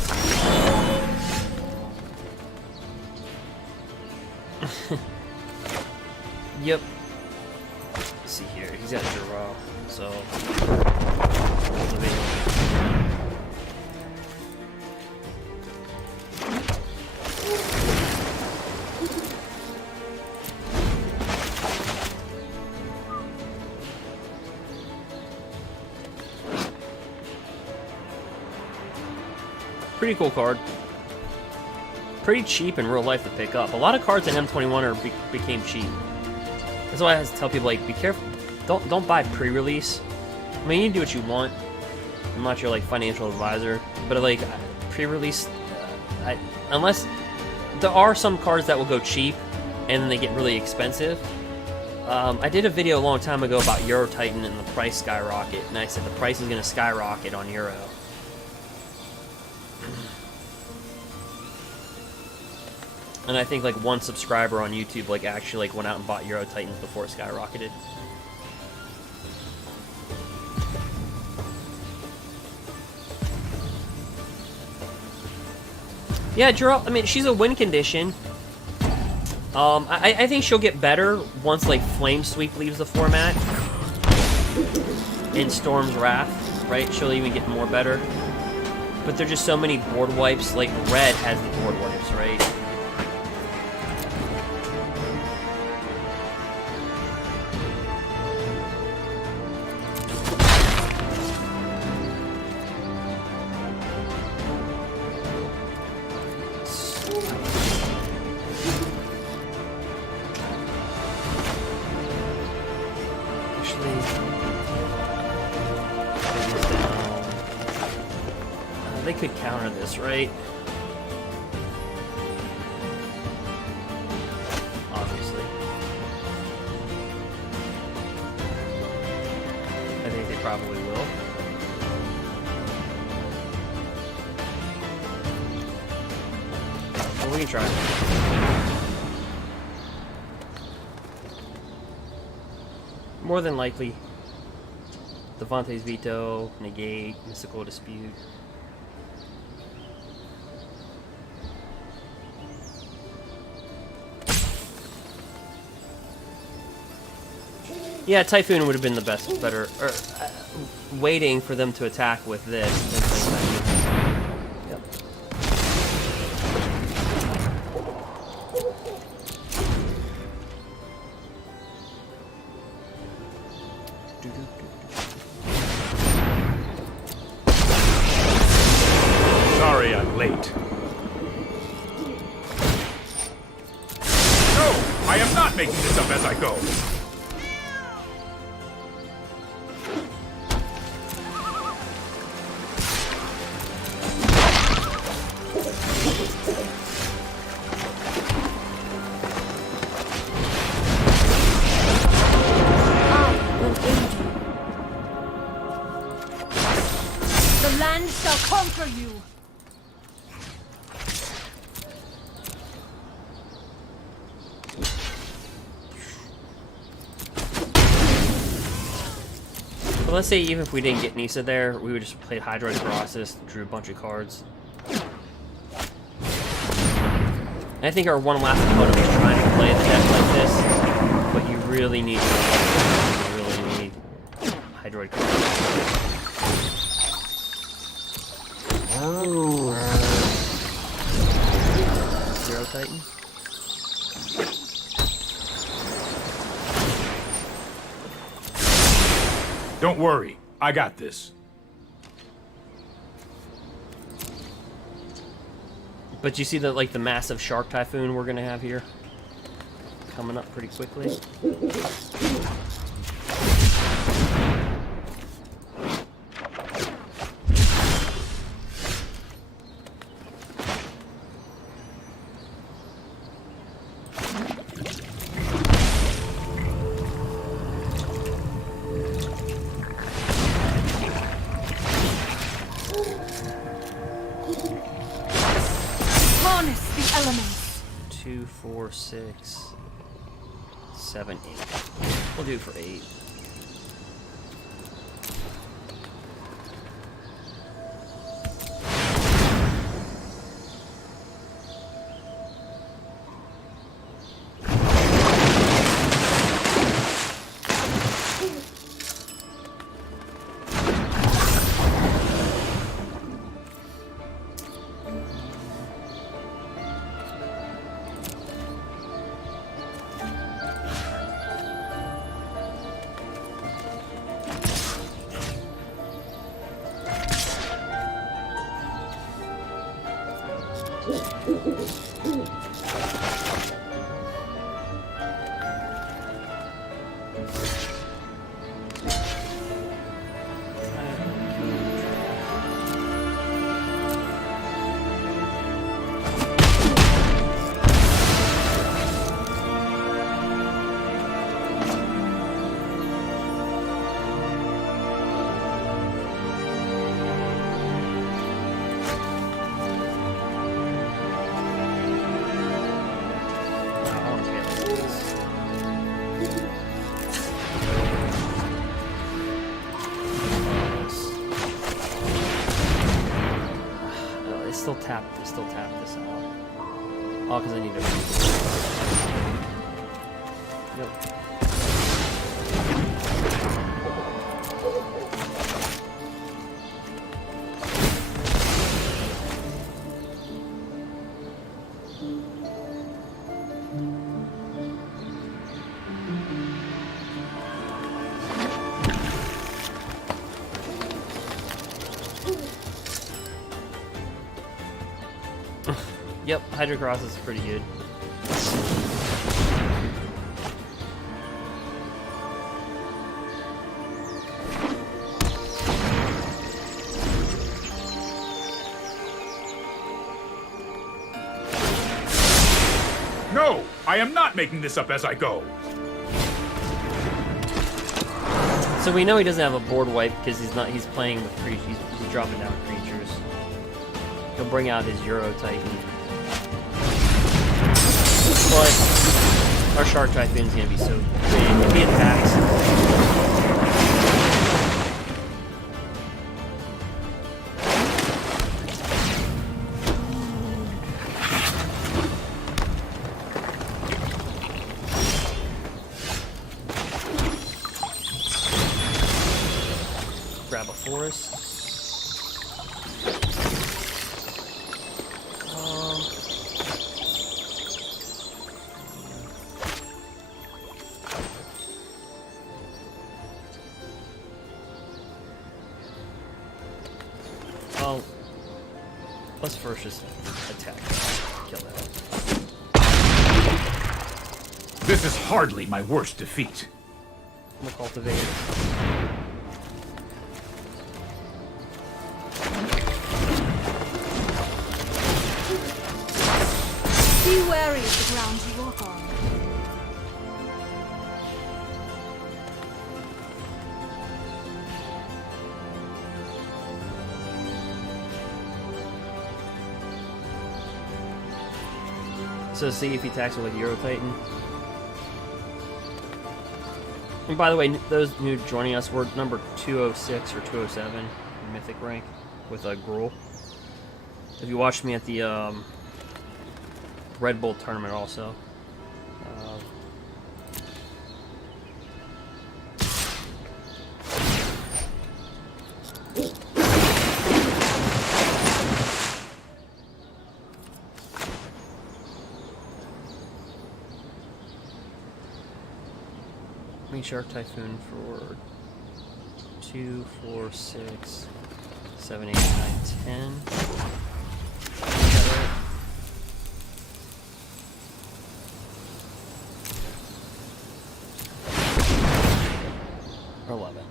Yep. Let's see here, he's got a draw, so... Pretty cool card. Pretty cheap in real life to pick up. A lot of cards in M21 became cheap. That's why I have to tell people, like, be careful. Don't buy pre-release. I mean, you can do what you want. I'm not your like financial advisor, but like pre-release, unless there are some cards that will go cheap and then they get really expensive. I did a video a long time ago about Euro Titan and the price skyrocket, and I said the price is going to skyrocket on Euro. And I think like one subscriber on YouTube like actually like went out and bought Euro Titans before it skyrocketed. Yeah, Gerald, I mean, she's a win condition. I think she'll get better once like Flame Sweep leaves the format. And Storm's Wrath, right? She'll even get more better. But there's just so many board wipes. Like Red has the board wipes, right? Actually, bring this down. They could counter this, right? Obviously. I think they probably will. Well, we can try. More than likely, Devante's Veto, Negate, Mystical Dispute. Yeah, Typhoon would have been the better, or waiting for them to attack with this. Yep. Sorry I'm late. No! I am not making this up as I go. The land shall conquer you! But let's say even if we didn't get Nisa there, we would just play Hydroid Colossus, drew a bunch of cards. And I think our one last opponent was trying to play the deck like this, but you really need Hydroid Colossus. Zero Titan. Don't worry, I got this. But you see the the massive Shark Typhoon we're gonna have here coming up pretty quickly. Harness the elements! 2, 4, 6, 7, 8. We'll do it for 8. Still tap this out. Oh, because I need to. Nope. Yep, Hydro Cross is pretty good. I am not making this up as I go. So we know he doesn't have a board wipe because he's playing with creatures. He's dropping down creatures. He'll bring out his Euro Titan. But our Shark Typhoon's gonna be so big. If he attacks. Grab a forest. Well, let's first just attack. Kill that. This is hardly my worst defeat. I'm gonna cultivate it. Be wary of the ground you walk on. So see if he attacks with like Euro Titan. And by the way, those new joining us, we're number 206 or 207 in Mythic rank with a Gruul. If you watched me at the Red Bull tournament also. Shark Typhoon for 2, 4, 6, 7, 8, 9, 10. Is that right? Or 11.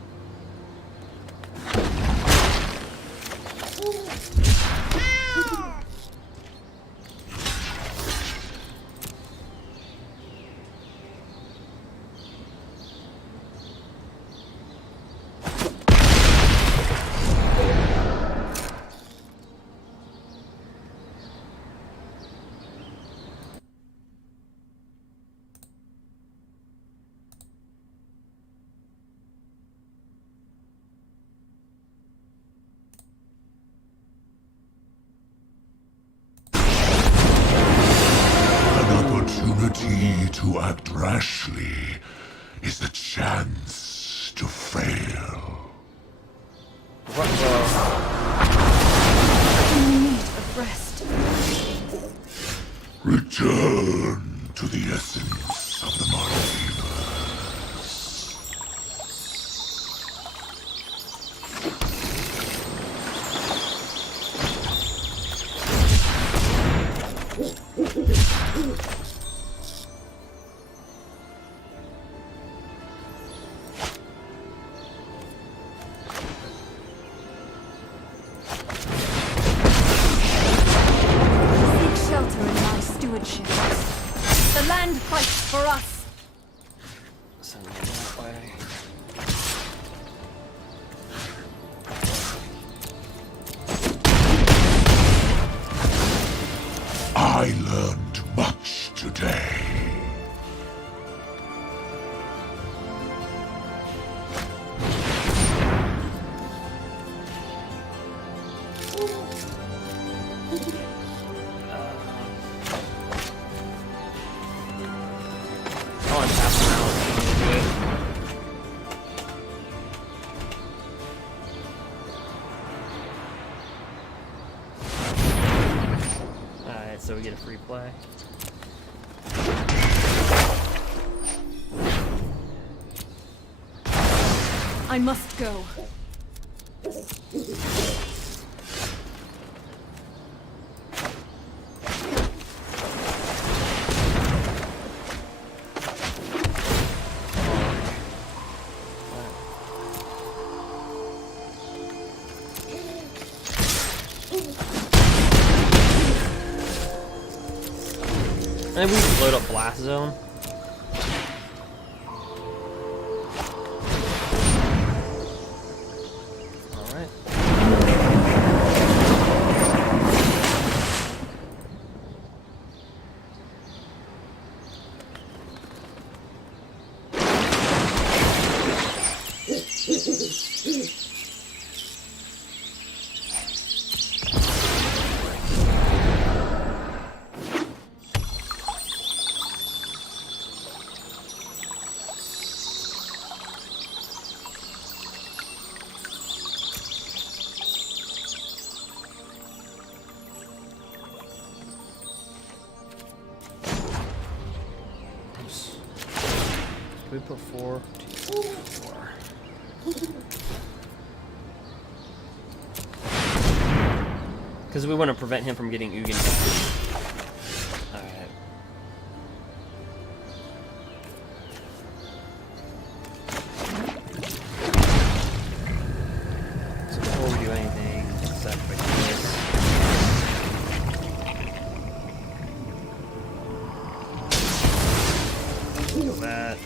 To act rashly is a chance to fail. In need of rest. Return to the essence of the multiverse. The land fights for us. Send me that way. I learned much today. So we get a free play. I must go. Maybe we can load up Blast Zone. Alright. We put 4, 2, 4. Because we want to prevent him from getting UGIN. Alright. So before we do anything, sacrifice this. Do that.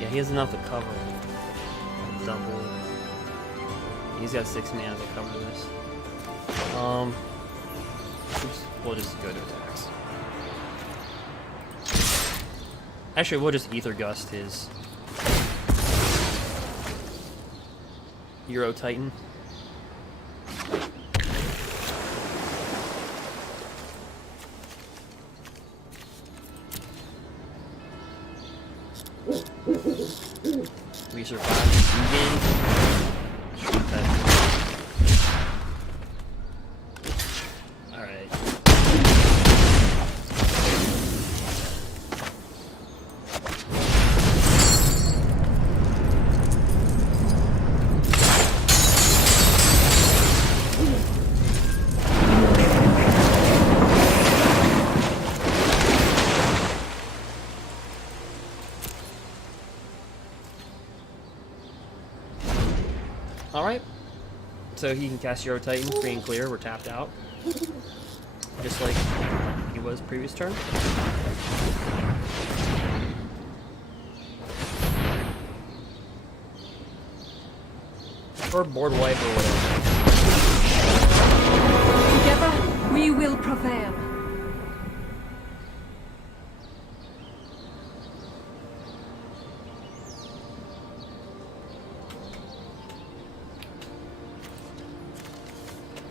Yeah, he has enough to cover a double. He's got 6 mana to cover this. Oops, we'll just go to attacks. Actually, we'll just Ether Gust his Euro Titan. We survived again. Okay. Alright. Alright, so he can cast Euro Titan, free and clear, we're tapped out. Just like he was previous turn. Or board wipe or whatever. Together, we will prevail.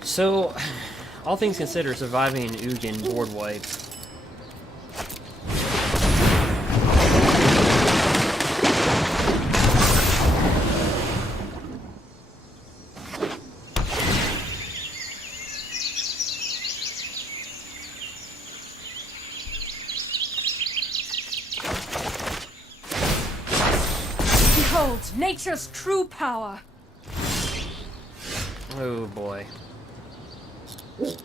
So, all things considered, surviving an UGIN board wipe. Behold, nature's true power. Oh boy. Alright,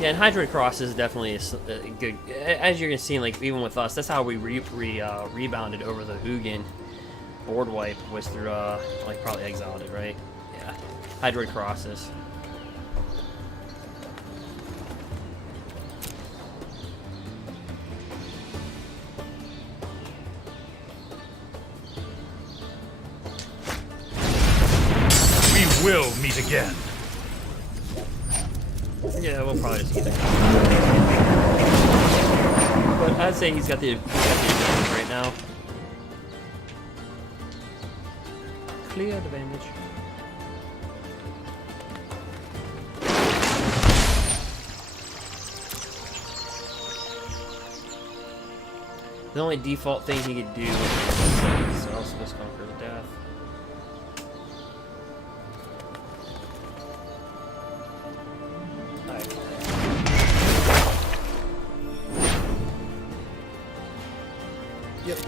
yeah, and Hydroid Cross is definitely a good. As you're gonna see, like even with us, that's how we rebounded over the UGIN board wipe, was through like probably exiled it, right? Yeah, Hydroid Crosses. We will meet again. Yeah, we'll probably just keep it. But I'd say he's got the advantage right now. Clear advantage. The only default thing he could do is Elspeth's Conqueror's Death. Yep.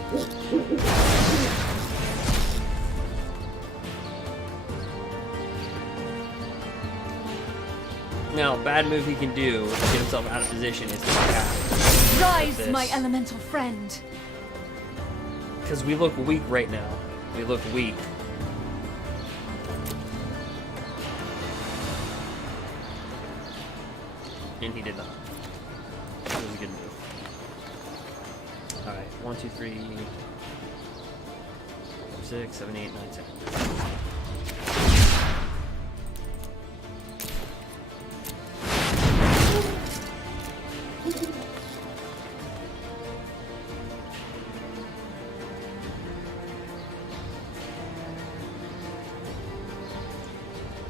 Now, bad move he can do to get himself out of position is to attack. Rise, my elemental friend. Because we look weak right now. We look weak. And he did not. That was a good move. Alright, 1, 2, 3, 4, 6, 7, 8, 9, 10.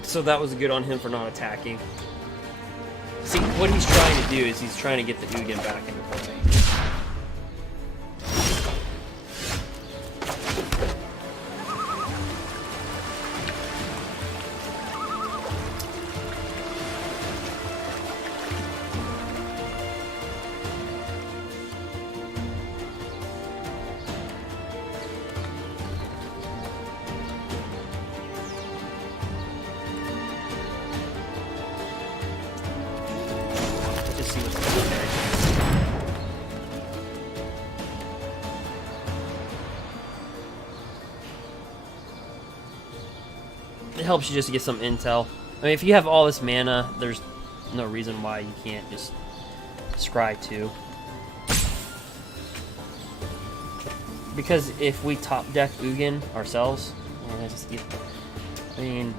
So that was good on him for not attacking. See, what he's trying to do is he's trying to get the UGIN back into play. It helps you just to get some intel. I mean, if you have all this mana, there's no reason why you can't just scry 2. Because if we top deck UGIN ourselves, I mean,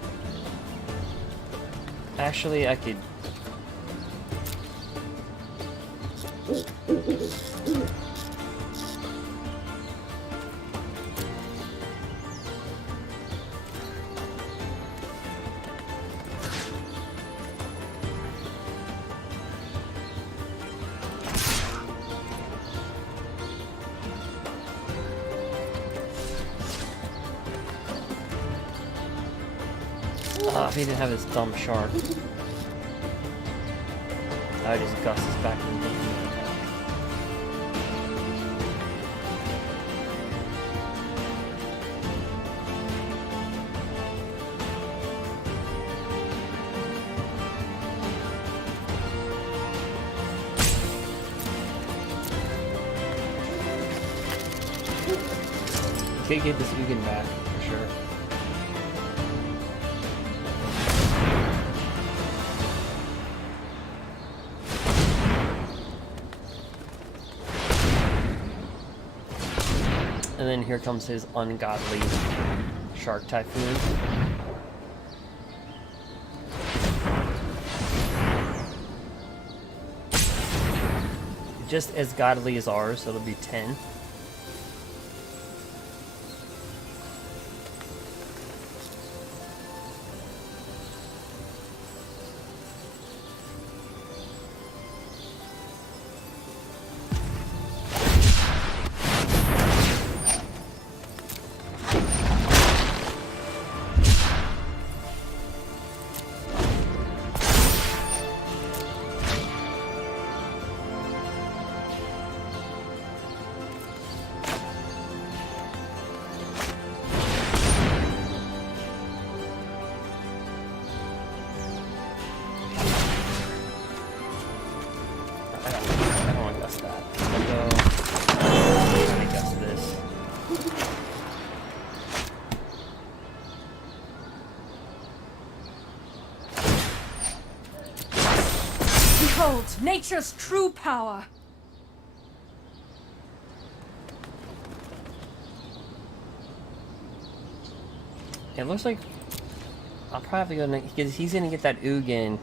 actually I could. If he didn't have his dumb shark, I would just gust his back in the game. Can't get this UGIN back for sure. And then here comes his ungodly Shark Typhoon. Just as godly as ours, so it'll be 10. Nature's true power. It looks like I'll probably have to go because he's gonna get that UGIN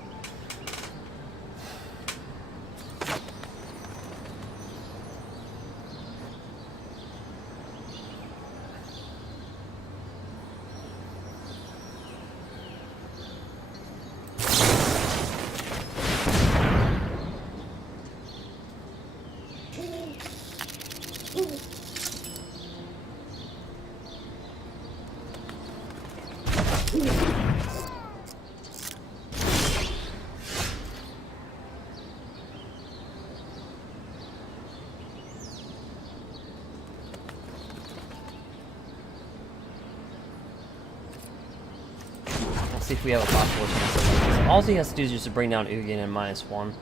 see if we have a possible chance of this. All he has to do is just to bring down UGIN and -1.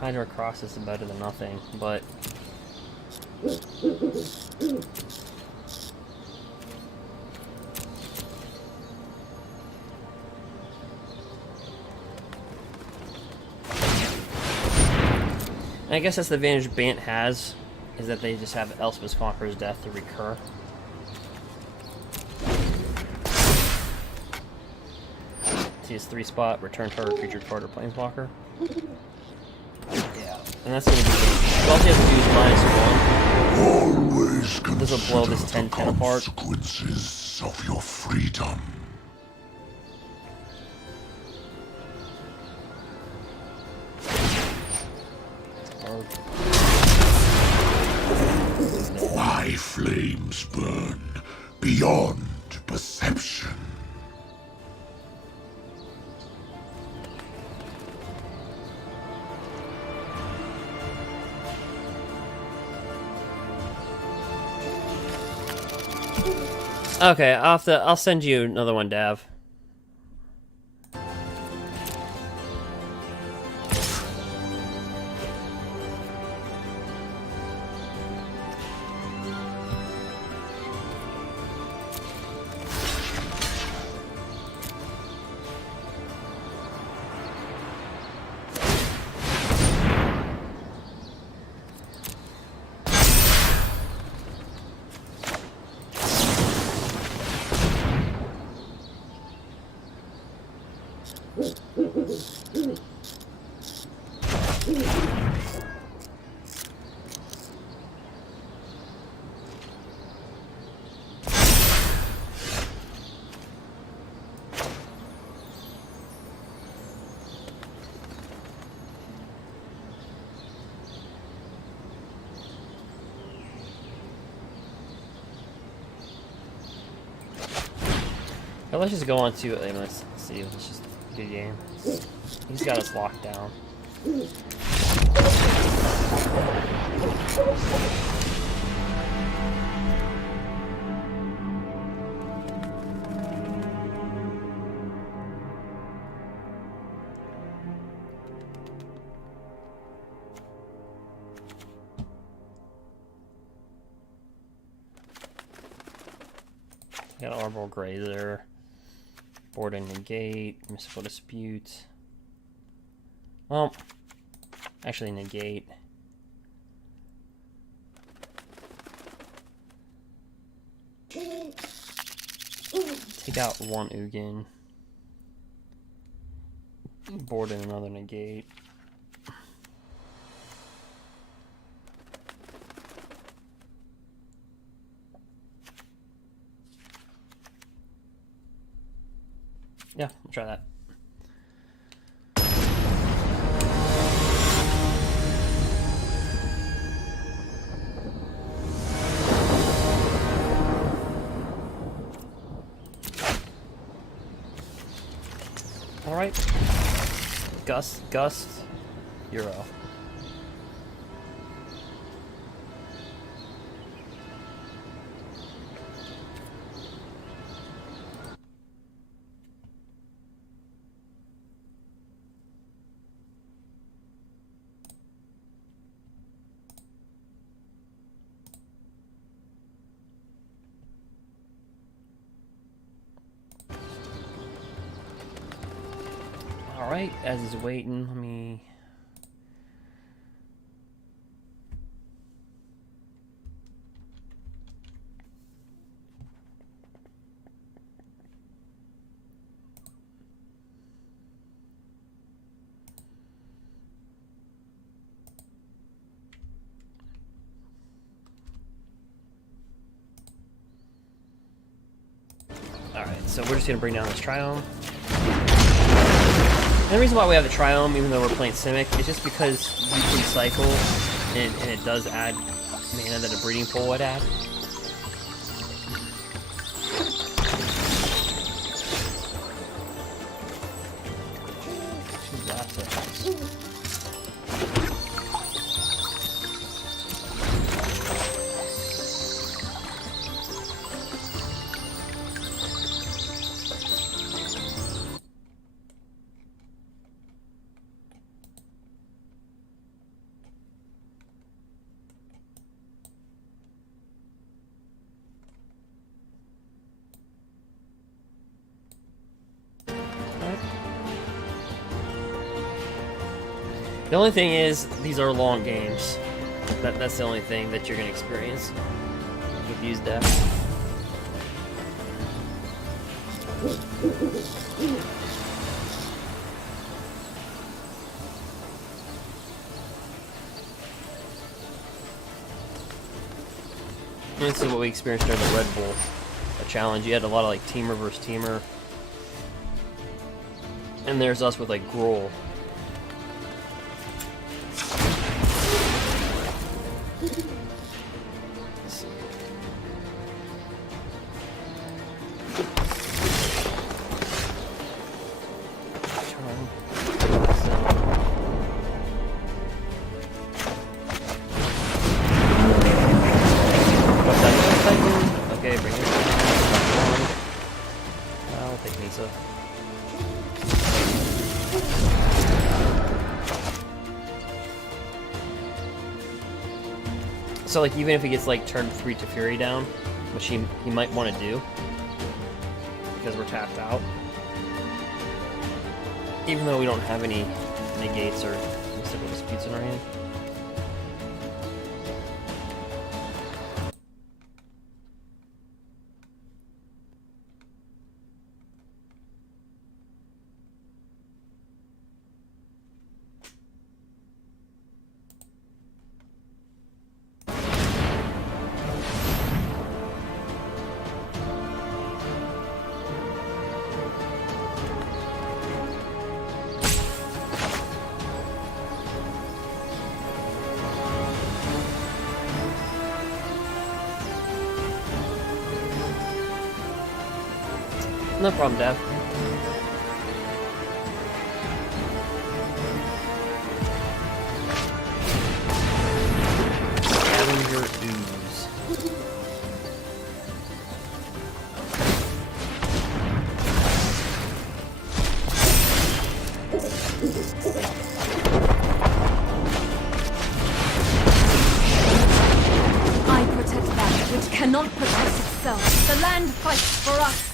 Hydra Cross is better than nothing, but... And I guess that's the advantage Bant has, is that they just have Elspeth's Conqueror's Death to recur. See his 3-spot, return target creature, card, or planeswalker. Yeah, and that's gonna be good. All he has to do is Always -1. This will blow this consider 10-10 apart. consequences of your freedom. My flames burn beyond perception. Okay, I'll send you another one, Dav. Well, let's just go on to let's see. Let's just do a game. He's got us locked down. Got Arbor Grazer. Board and negate, mystical dispute. Well, actually negate. Take out one UGIN. Board and another negate. Yeah, we'll try that. All right. Gust, Euro. Alright, as he's waiting, let me... Alright, so we're just gonna bring down this Triome. And the reason why we have the Triome, even though we're playing Simic, is just because you can cycle, and it does add mana that a Breeding Pool would add. The only thing is, these are long games. That's the only thing that you're going to experience with these decks. This is what we experienced during the Red Bull challenge. You had a lot of like teamer versus teamer. And there's us with like Gruul. So like even if he gets like turn 3 to Fury down, which he might want to do because we're tapped out, even though we don't have any negates or mystical disputes in our hand. No problem, Dad. Scavenger Ooze. I protect that which cannot protect itself. The land fights for us.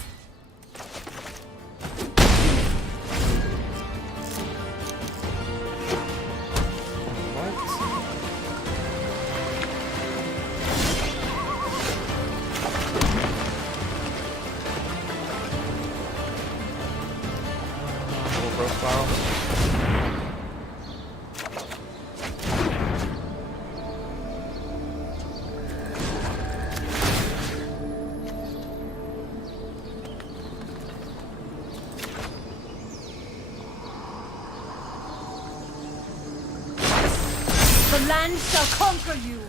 The land shall conquer you.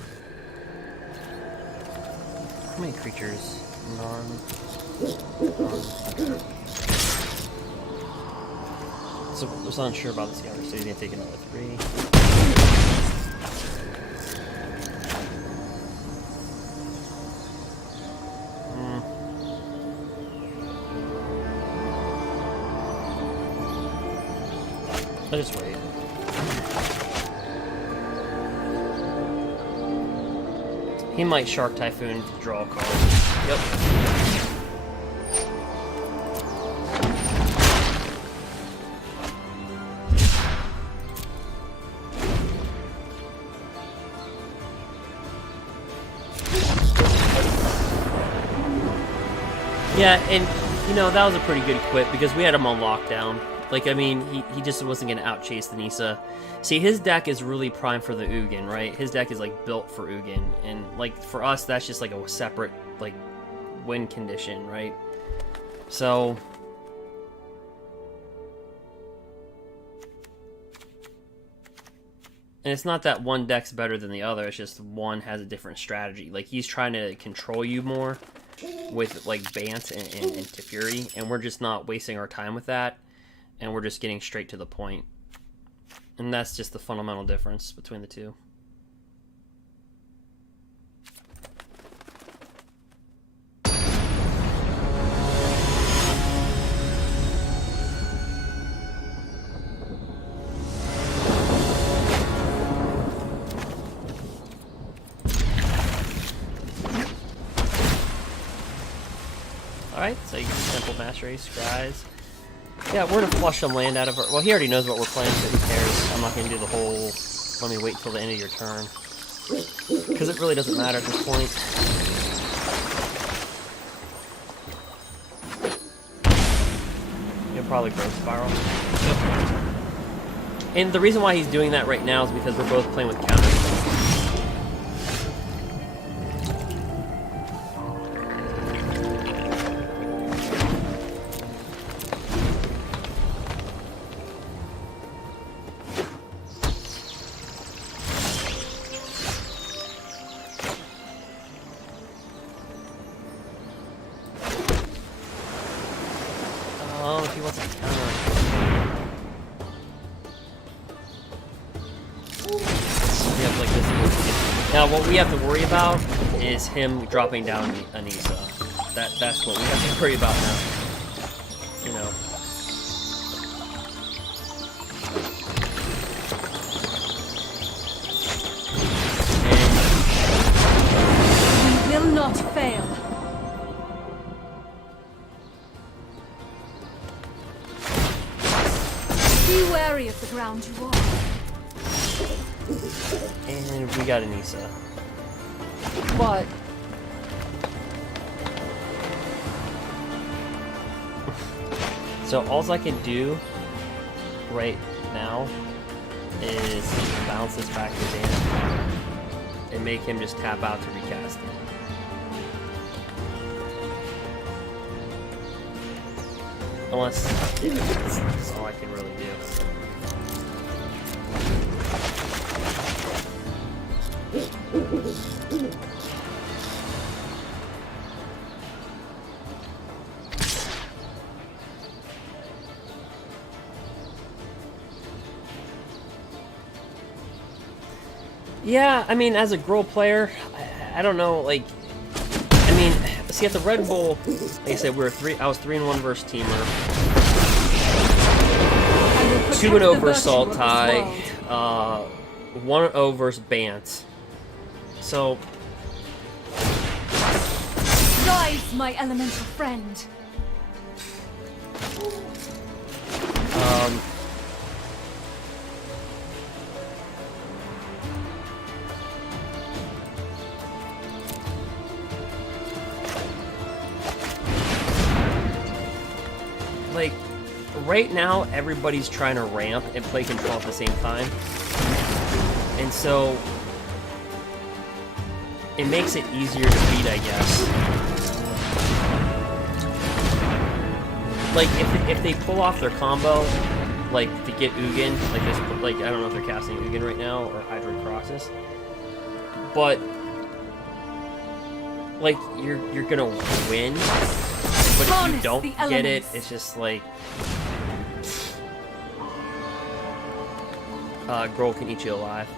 How many creatures? So I was unsure about this guy, so he's gonna take another 3. I'll just wait. He might Shark Typhoon to draw a card. Yep. Yeah, and you know, that was a pretty good quit because we had him on lockdown. Like, I mean, he just wasn't going to outchase the Nissa. See, his deck is really primed for the UGIN, right? His deck is, like, built for UGIN. And, like, for us, that's just, like, a separate, like, win condition, right? So... And it's not that one deck's better than the other, it's just one has a different strategy. Like, he's trying to control you more with, like, Bant and Teferi, and we're just not wasting our time with that. And we're just getting straight to the point. And that's just the fundamental difference between the two. Alright, so you can simple mastery, scries. Yeah, we're gonna flush some land out of our... Well, he already knows what we're playing, so who cares? I'm not gonna do the whole... Let me wait till the end of your turn. Because it really doesn't matter at this point. You'll probably growth spiral. And the reason why he's doing that right now is because we're both playing with counters. If he wants a counter. We have like this. Now, what we have to worry about is him dropping down Anissa. That's what we have to worry about now. You know. We will not fail. Be wary of the ground you walk. And we got Anissa. But so all I can do right now is bounce this back to Dan and make him just tap out to recast it. Unless that's all I can really do. Yeah, I mean, as a Gruul player, I don't know, like, I mean, see, at the Red Bull, like I said, I was 3-1 versus Temur. 2-0 versus Sultai, 1-0 versus Bant. So, Rise, my elemental friend. like, right now, everybody's trying to ramp and play control at the same time. And so, it makes it easier to beat, I guess. Like, if they pull off their combo, like, to get UGIN, like this, like, I don't know if they're casting UGIN right now, or Hydroid Crosses, but, like, you're gonna win, but if you don't get it, it's just like, Gruul can eat you alive.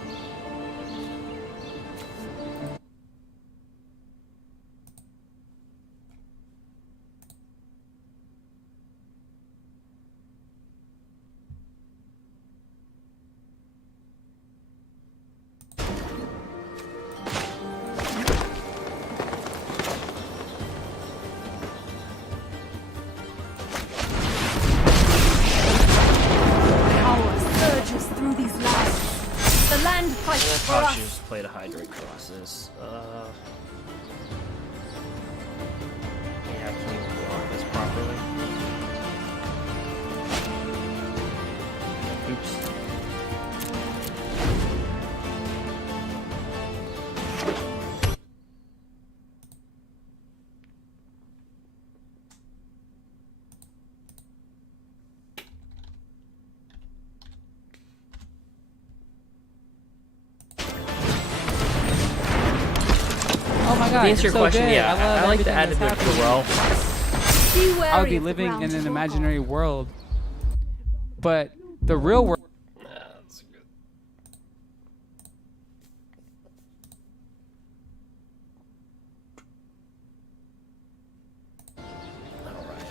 Play the Hydroid Crosses. Yeah, I can't even block this properly. Oops. To answer your question, yeah, I like to add to the Gruul. I would be living in an imaginary world, but the real world. That's good. Alright.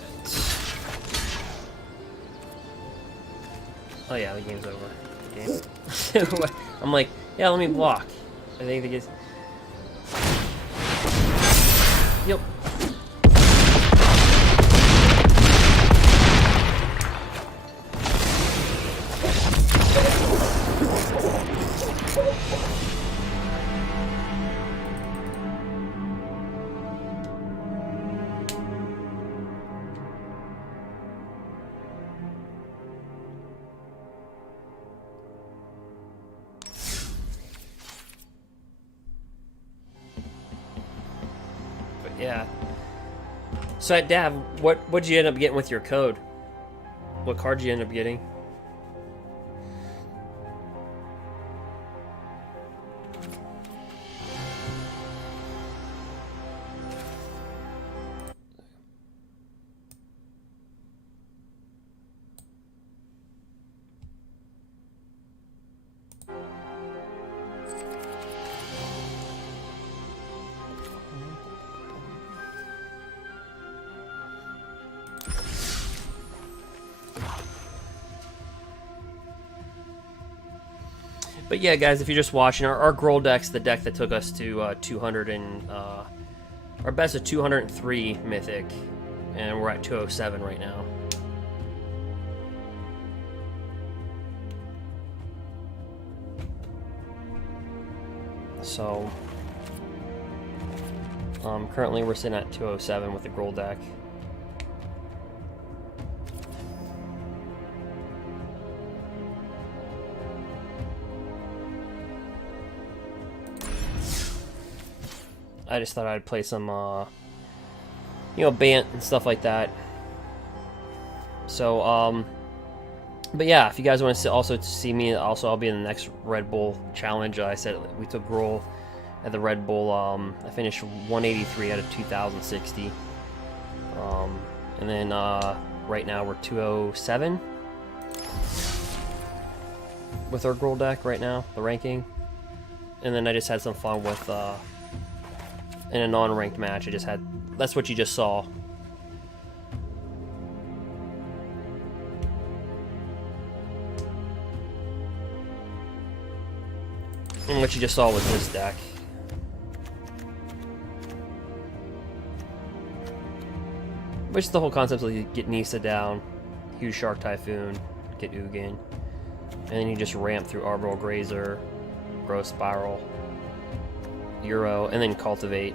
Oh yeah, the game's over. Okay. I'm like, yeah, let me block. I think the game's... Yep. Yeah. So at Dav, what'd you end up getting with your code? What card did you end up getting? But yeah, guys, if you're just watching, our Gruul deck's the deck that took us to 200 and our best of 203 Mythic, and we're at 207 right now. So currently we're sitting at 207 with the Gruul deck. I just thought I'd play some, you know, Bant and stuff like that. So, but yeah, if you guys want to also see me, also I'll be in the next Red Bull challenge. I said we took Gruul at the Red Bull. I finished 183 out of 2060. And then right now we're 207 with our Gruul deck right now, the ranking. And then I just had some fun with in a non-ranked match. I just had, that's what you just saw. And what you just saw with this deck. Which is the whole concept of you get Nisa down, huge Shark Typhoon, get UGIN, and then you just ramp through Arbor Grazer, Growth Spiral, Euro, and then Cultivate.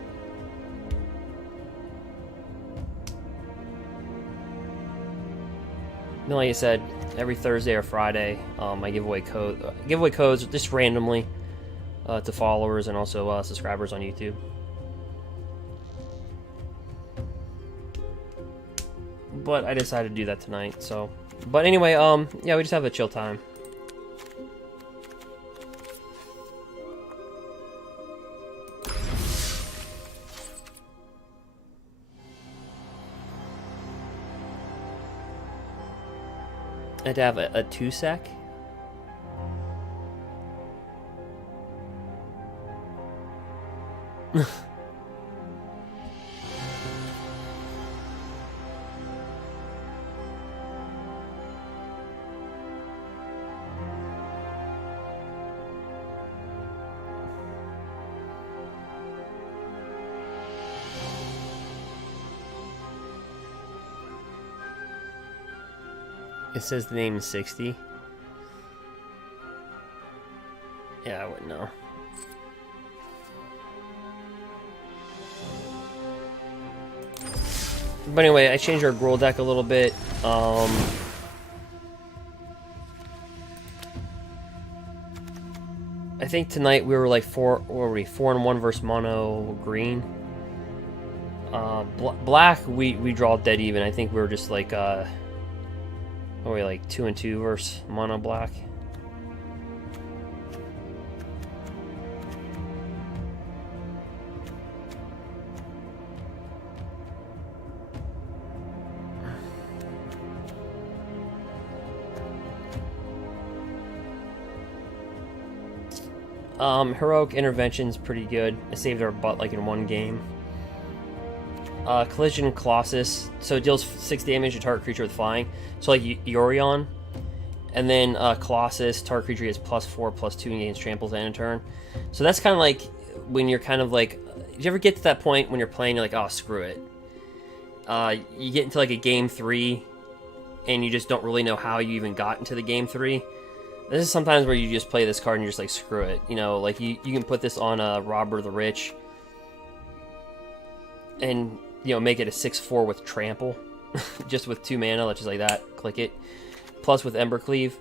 And like I said, every Thursday or Friday, I give away codes just randomly to followers and also subscribers on YouTube. But I decided to do that tonight, so. But anyway, yeah, we just have a chill time. I had to have a 2-sec. It says the name is 60. Yeah, I wouldn't know. But anyway, I changed our Gruul deck a little bit. I think tonight we were like 4-1 versus mono green. Black we draw dead even. I think we were just like what were we, like 2-2 versus mono black? Heroic Intervention's pretty good. I saved our butt like in one game. Collision Colossus, so it deals 6 damage to target creature with flying. So like Yorion. And then Colossus, target creature gets +4/+2 and gains tramples and a turn. So that's kind of like when you're kind of like, did you ever get to that point when you're playing, you're like, oh, screw it. You get into like a game 3 and you just don't really know how you even got into the game 3. This is sometimes where you just play this card and you're just like, screw it. You know, like you can put this on Robber the Rich and, you know, make it a 6/4 with trample. Just with 2 mana, let's just like that, click it. Plus with embercleave.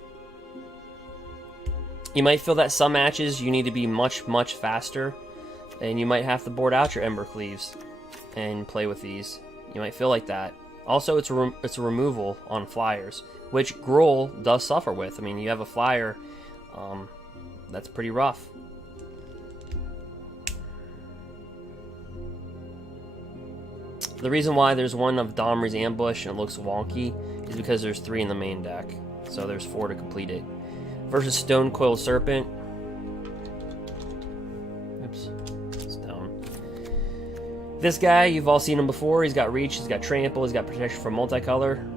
You might feel that some matches you need to be much faster, and you might have to board out your embercleaves. and play with these. You might feel like that. Also, it's a removal on flyers, which Gruul does suffer with. I mean, you have a flyer, that's pretty rough. The reason why there's one of Domri's Ambush and it looks wonky is because there's 3 in the main deck. So there's 4 to complete it. Versus Stone Coil Serpent. Oops. Stone. This guy, you've all seen him before. He's got Reach, he's got Trample, he's got Protection from Multicolor.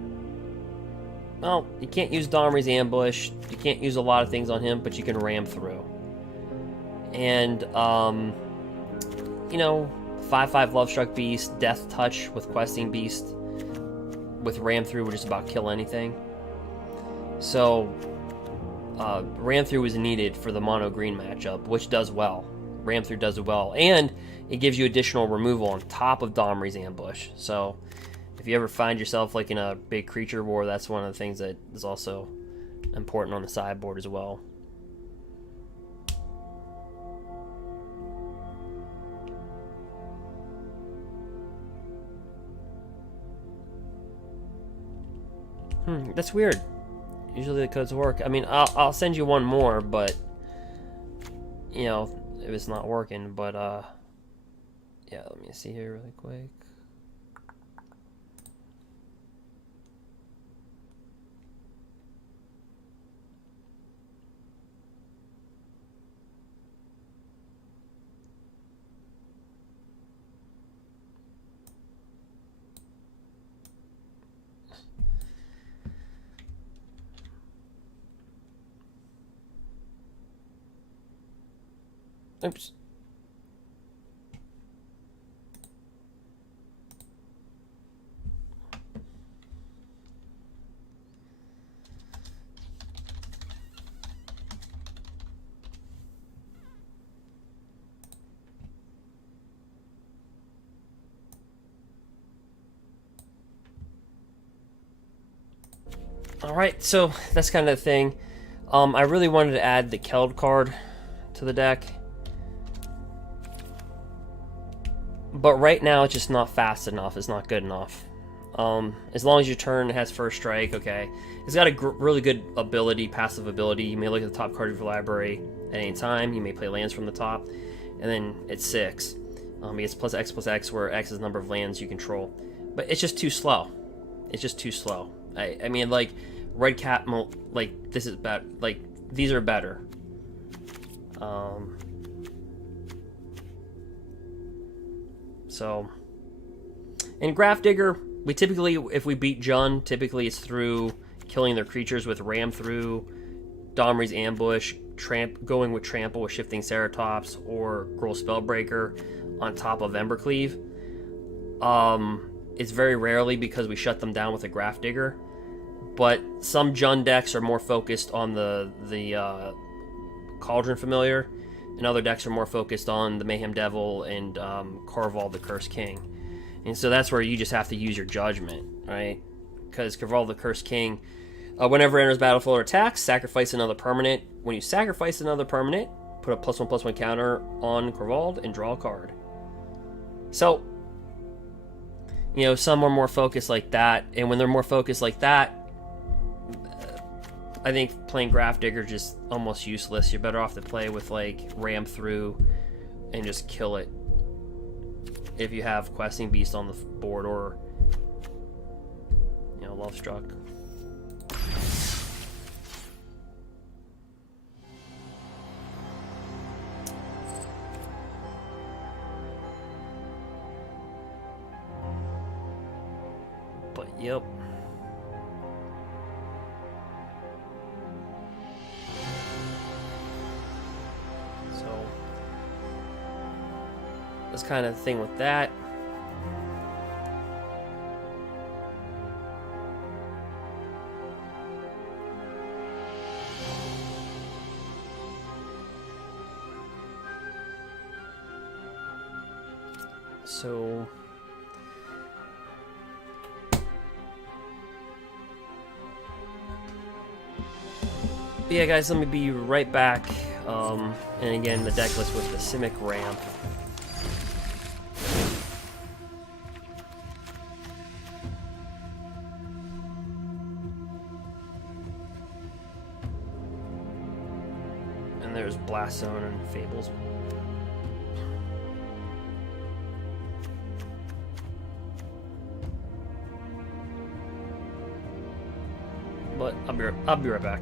Well, you can't use Domri's Ambush. You can't use a lot of things on him, but you can ram through. And, you know, 5/5 Lovestruck Beast, Death Touch with Questing Beast, with Ram Through, would just about kill anything. So, Ram Through is needed for the mono green matchup, which does well. Ram Through does well, and it gives you additional removal on top of Domri's Ambush. So, if you ever find yourself like in a big creature war, that's one of the things that is also important on the sideboard as well. That's weird. Usually the codes work. I mean, I'll send you one more, but you know, if it's not working. But yeah, let me see here really quick. Oops. Alright, so that's kind of the thing. I really wanted to add the Keld card to the deck. But right now, it's just not fast enough. It's not good enough. As long as your turn has first strike, okay. It's got a really good ability, passive ability. You may look at the top card of your library at any time. You may play lands from the top. And then it's 6. It gets +X, where X is the number of lands you control. But it's just too slow. It's just too slow. I mean, like, Red Cap, like, this is better. Like, these are better. So, in Grafdigger, we typically, if we beat Jun, typically it's through killing their creatures with Ram Through, Domri's Ambush, going with Trample with Shifting Ceratops, or Gruul Spellbreaker on top of Embercleave. It's very rarely because we shut them down with a Grafdigger, but some Jun decks are more focused on the Cauldron Familiar, and other decks are more focused on the Mayhem Devil and Korval the Cursed King. And so that's where you just have to use your judgment, right? Because Korval the Cursed King, whenever it enters battlefield or attacks, sacrifice another permanent. When you sacrifice another permanent, put a +1/+1 counter on Korval and draw a card. So, you know, some are more focused like that, and when they're more focused like that, I think playing Grafdigger is just almost useless. You're better off to play with, like, Ram Through and just kill it if you have Questing Beast on the board, or, you know, Lovestruck. But, yep. That's kind of the thing with that. So yeah, guys, let me be right back. And again, the deck list with the Simic ramp. And there's Blast Zone and Fables. But I'll be right back.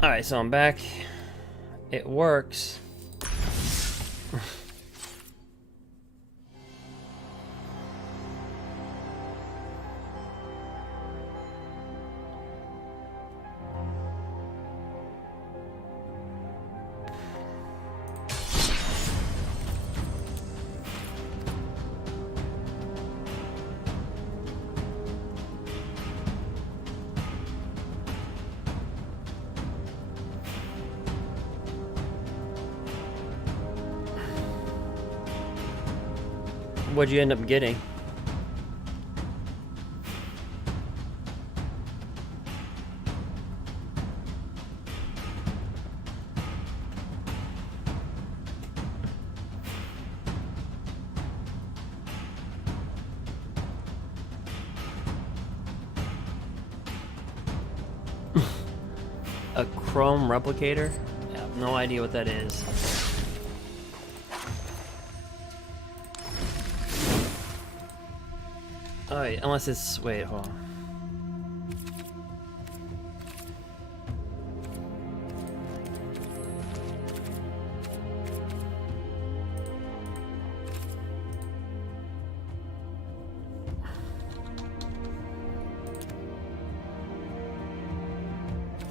Alright, so I'm back. It works. What'd you end up getting? A Chrome replicator? I have no idea what that is. Alright, unless it's... wait, hold on.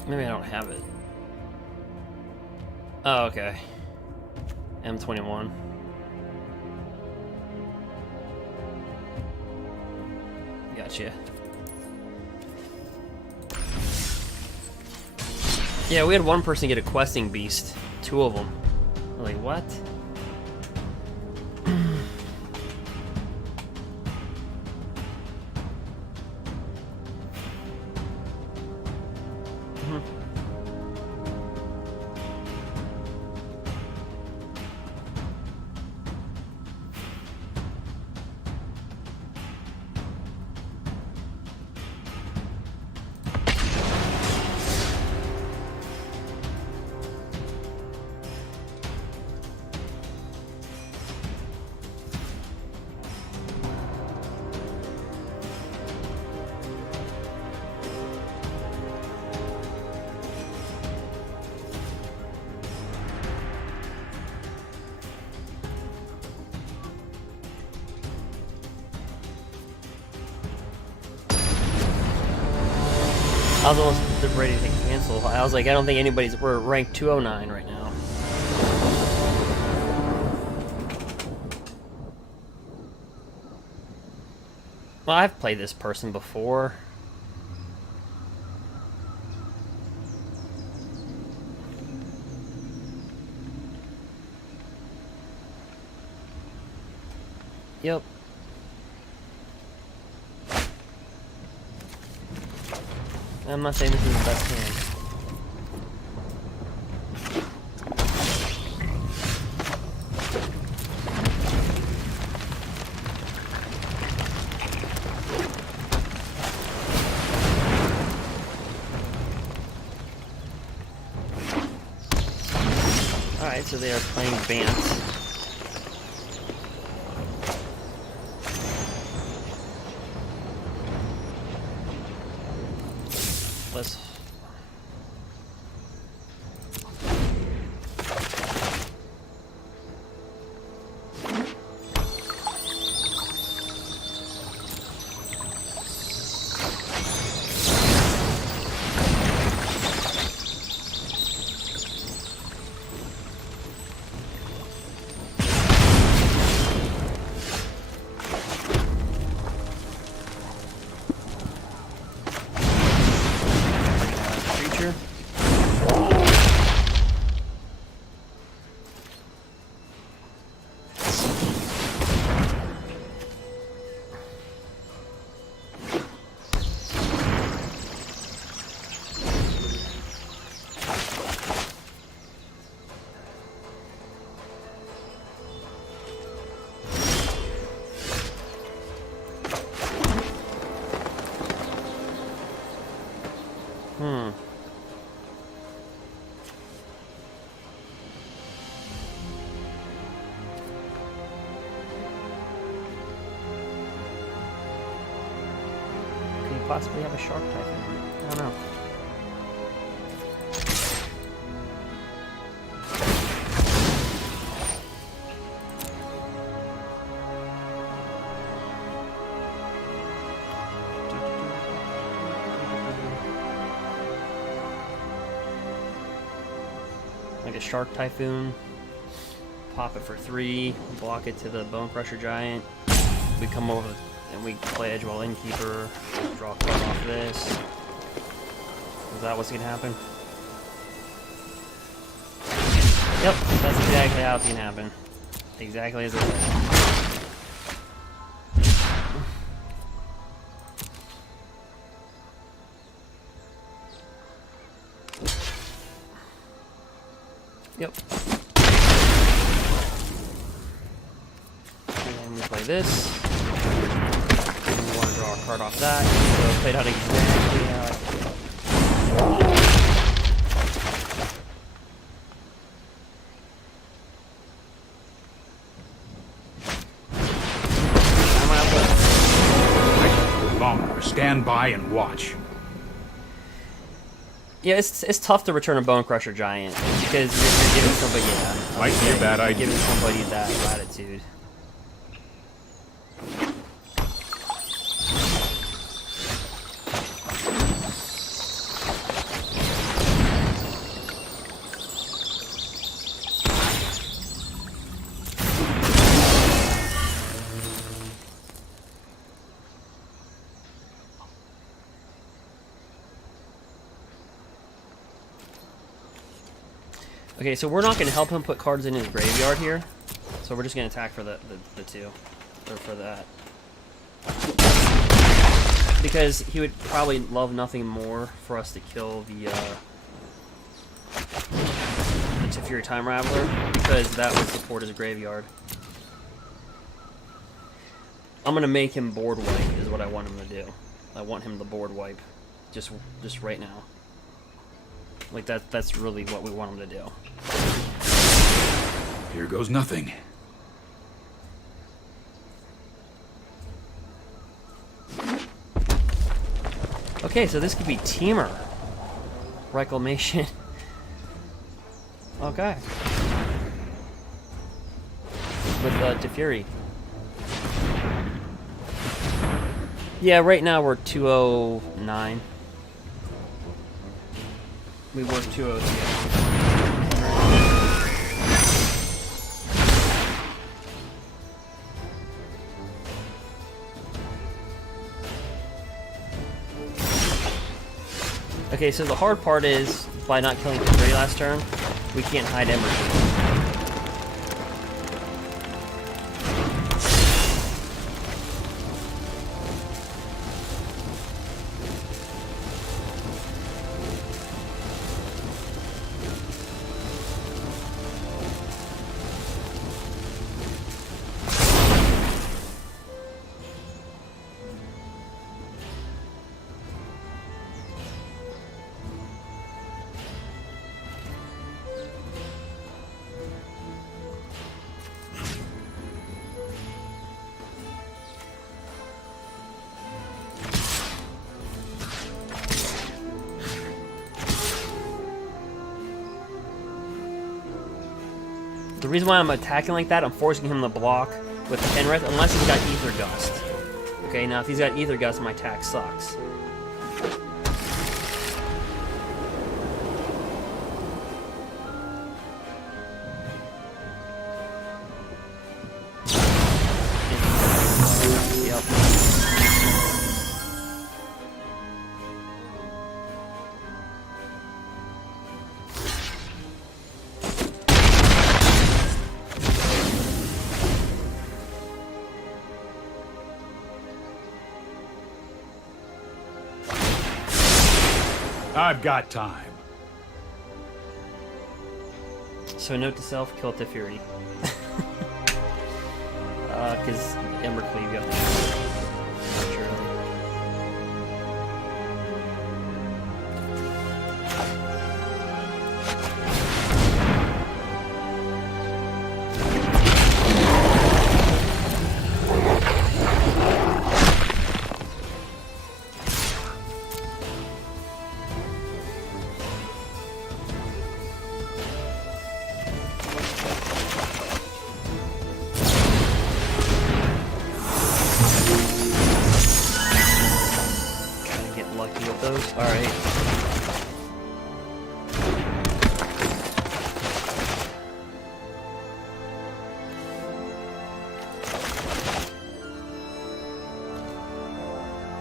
Maybe I don't have it. Oh, okay. M21. Gotcha. Yeah, we had one person get a questing beast. 2 of them. I'm like, what? I was almost ready to cancel. I was like, I don't think anybody's... We're ranked 209 right now. Well, I've played this person before. Yep. I'm not saying this is the best hand. Alright, so they are playing Bant. Let's... possibly have a shark type in it. I don't know. Like a Shark Typhoon. Pop it for 3, block it to the Bone Crusher Giant. We come over and we play Edgewall Innkeeper, draw a card off this. Is that what's gonna happen? Yep, that's exactly how it's gonna happen. Exactly as it is. Yep. And we play this. And we want to draw a card off that. So it played out exactly how I feel. Longer. Stand by and watch. Yeah, it's tough to return a Bone Crusher Giant because you're giving somebody Might be a bad idea. You're giving somebody that latitude. Okay, so we're not going to help him put cards in his graveyard here. So we're just going to attack for the 2. Or for that. Because he would probably love nothing more for us to kill the Teferi Time Raveler. Because that would support his graveyard. I'm going to make him board wipe is what I want him to do. I want him to board wipe. Just right now. Like that's really what we want him to do. Here goes nothing. Okay, so this could be Temur. Reclamation. Okay. With Teferi. Yeah, right now we're 209. We work 2 Okay, so the hard part is, by not killing for 3 last turn, we can't hide embercleave. The reason why I'm attacking like that, I'm forcing him to block with Kenrith, unless he's got Ether Gust. Okay, now if he's got Ether Gust, my attack sucks. Yep. I've got time. So note to self, kill Teferi. Because Embercleave got those. Alright.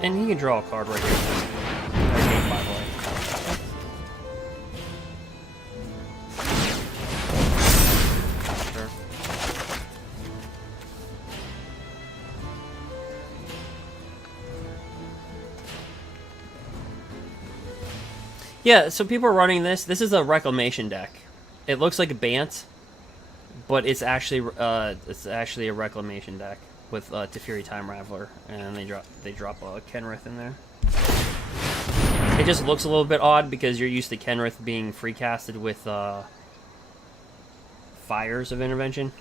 And he can draw a card right here. Sure. Yeah, so people are running this. This is a reclamation deck. It looks like a Bant, but it's actually a reclamation deck with Teferi Time Raveler, and they drop a Kenrith in there. It just looks a little bit odd because you're used to Kenrith being free casted with Fires of Intervention.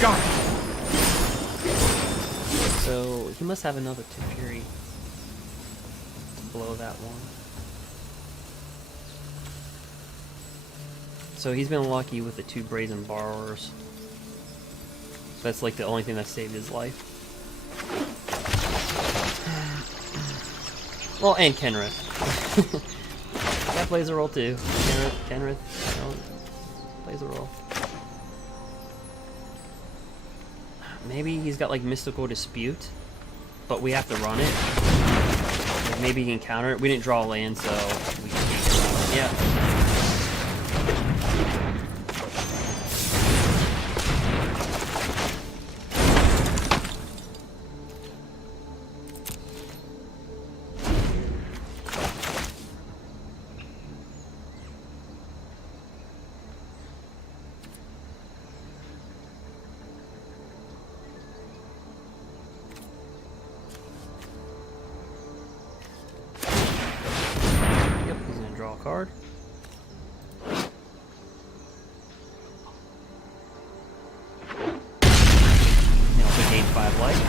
Got it. So he must have another Teferi to blow that one. So he's been lucky with the 2 Brazen Borrowers. That's like the only thing that saved his life. Well, and Kenrith. That plays a role too. Kenrith plays a role. Maybe he's got like Mystical Dispute, but we have to run it. Like maybe he can counter it. We didn't draw a land, so we can't. Yeah. Card. Now we gain 5 life.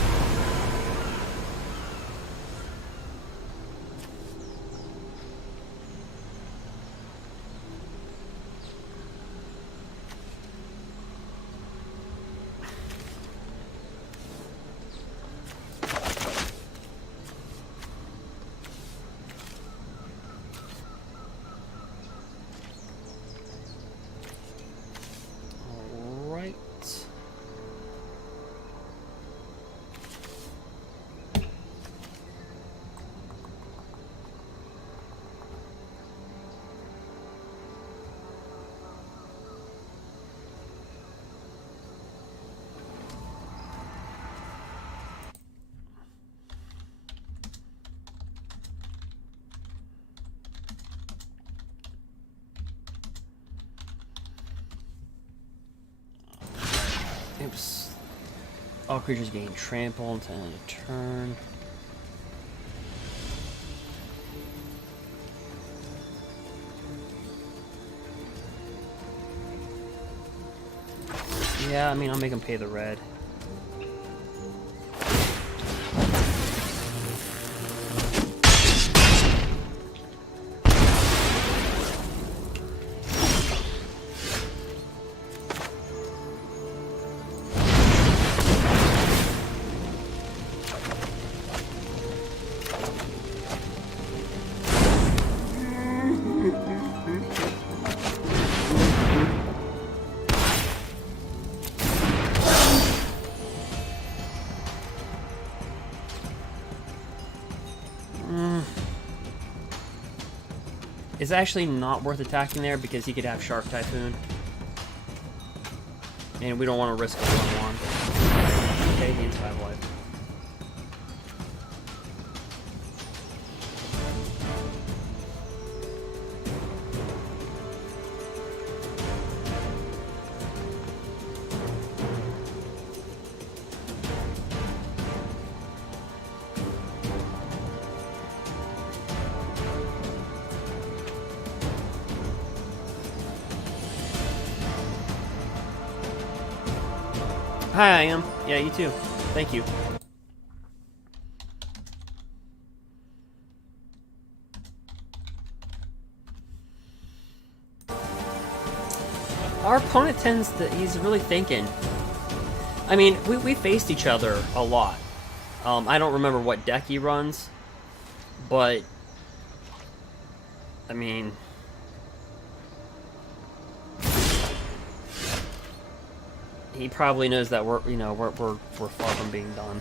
All creatures gain trample until end of turn. Yeah, I mean, I'll make them pay the red. It's actually not worth attacking there because he could have Shark Typhoon. And we don't want to risk a 1-1. Okay, gains 5 life. Hi, I am. Yeah, you too. Thank you. Our opponent tends to... He's really thinking. I mean, we faced each other a lot. I don't remember what deck he runs. But... I mean... He probably knows that we're far from being done.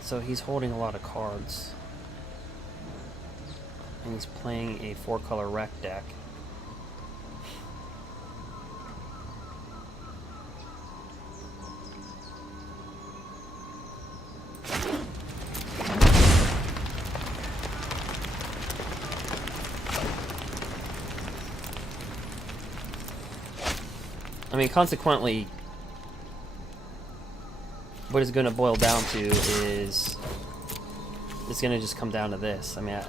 So he's holding a lot of cards. And he's playing a 4-color rec deck. I mean, consequently, what it's going to boil down to is it's going to just come down to this. I mean,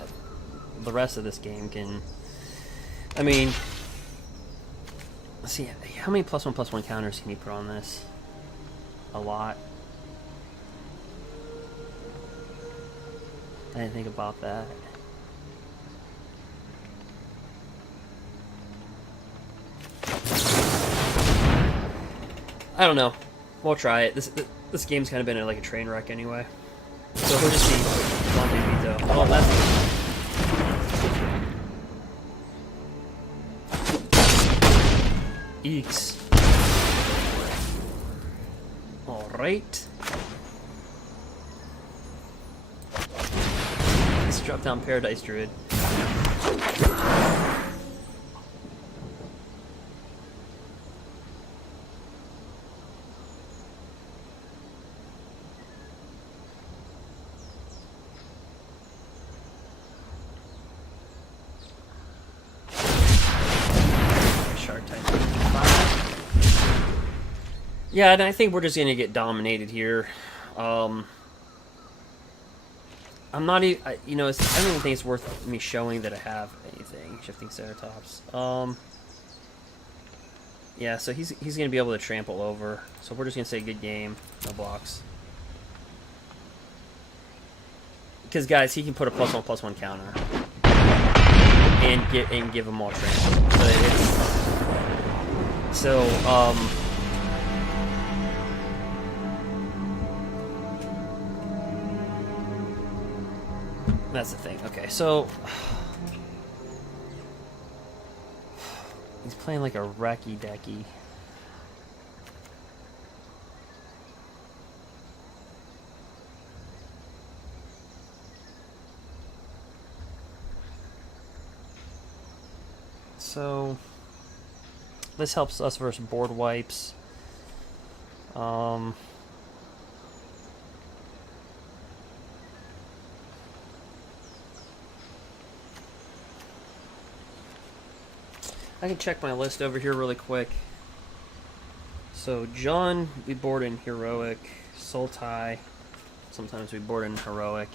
the rest of this game can... I mean, let's see, how many +1/+1 counters can you put on this? A lot. I didn't think about that. I don't know. We'll try it. This game's kind of been like a train wreck anyway. So we'll just see. Bumpy veto. Oh, that's... Eeks. Alright. Let's drop down Paradise Druid. Yeah, and I think we're just gonna get dominated here. I'm not even, I don't even think it's worth me showing that I have anything. Shifting Ceratops. Yeah, so he's gonna be able to trample over. So we're just gonna say good game, no blocks. Because guys, he can put a +1/+1 counter and give him all trample. That's the thing. Okay, so he's playing like a wrecky decky. So this helps us versus board wipes. I can check my list over here really quick. So John, we board in heroic. Sultai, sometimes we board in heroic.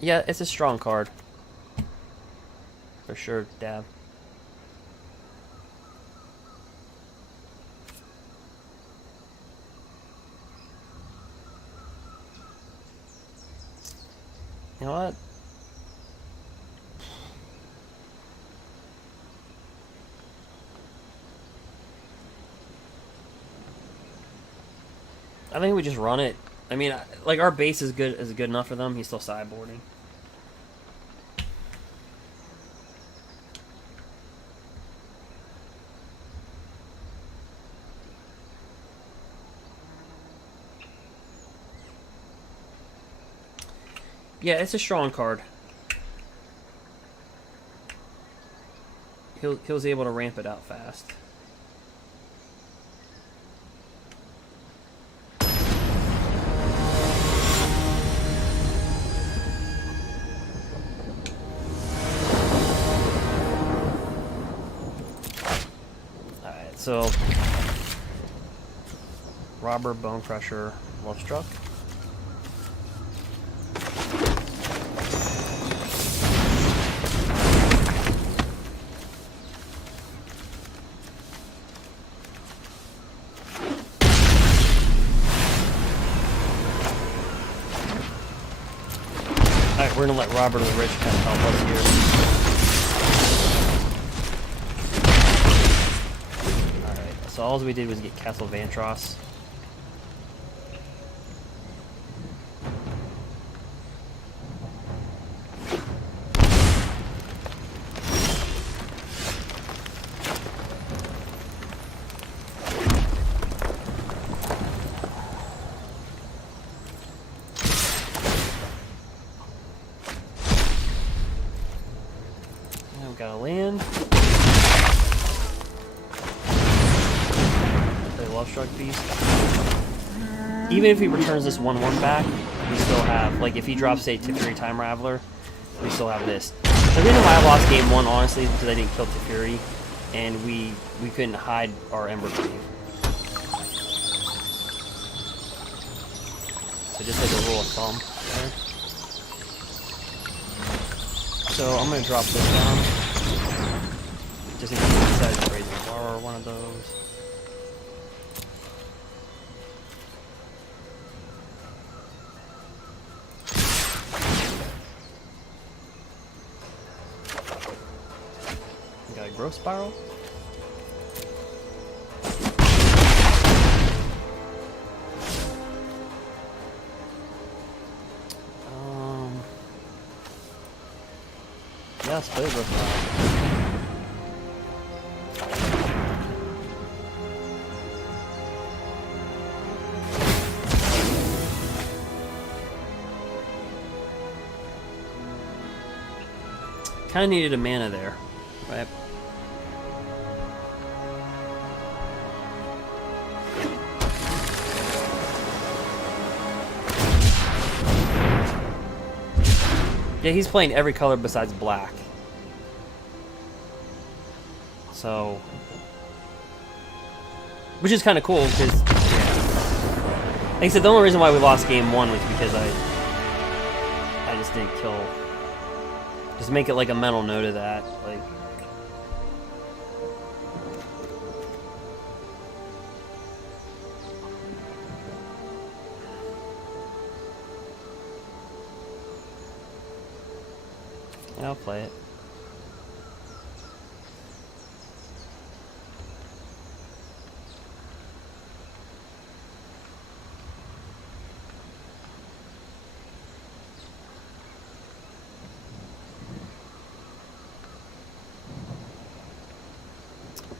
Yeah, it's a strong card. For sure, Dab. You know what? I think we just run it. I mean, like, our base is good enough for them. He's still sideboarding. Yeah, it's a strong card. He was able to ramp it out fast. Alright, so Robber, Bone Crusher, Love Struck. Alright, we're gonna let Robert the Rich kind of help us here. Alright, so all we did was get Castle Vantros. Got a land. Play Love Struck Beast. Even if he returns this 1/1 back, we still have, like, if he drops, say, Teferi Time Raveler, we still have this. The reason why I lost game 1, honestly, is because I didn't kill Teferi, and we couldn't hide our embercleave. So just like a rule of thumb there. So I'm gonna drop this down. Just in case he decides to raise a bar or one of those. We got a growth spiral. Yeah, let's play growth spiral. Kind of needed a mana there, right? Yeah, he's playing every color besides black. So, which is kind of cool because, yeah. Like I said, the only reason why we lost game 1 was because I just didn't kill. Just make it like a mental note of that, like. Yeah, I'll play it.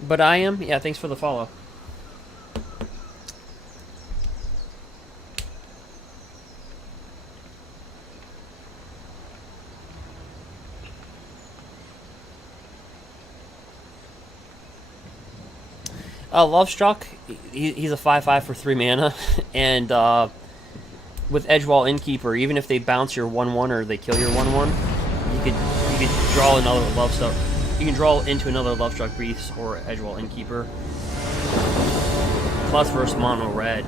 But I am? Yeah, thanks for the follow. Lovestruck, he's a 5/5 for 3 mana, and with Edgewall Innkeeper, even if they bounce your 1/1 or they kill your 1/1, you could draw another Lovestruck. You can draw into another Lovestruck Briefs or Edgewall Innkeeper. Plus versus mono red.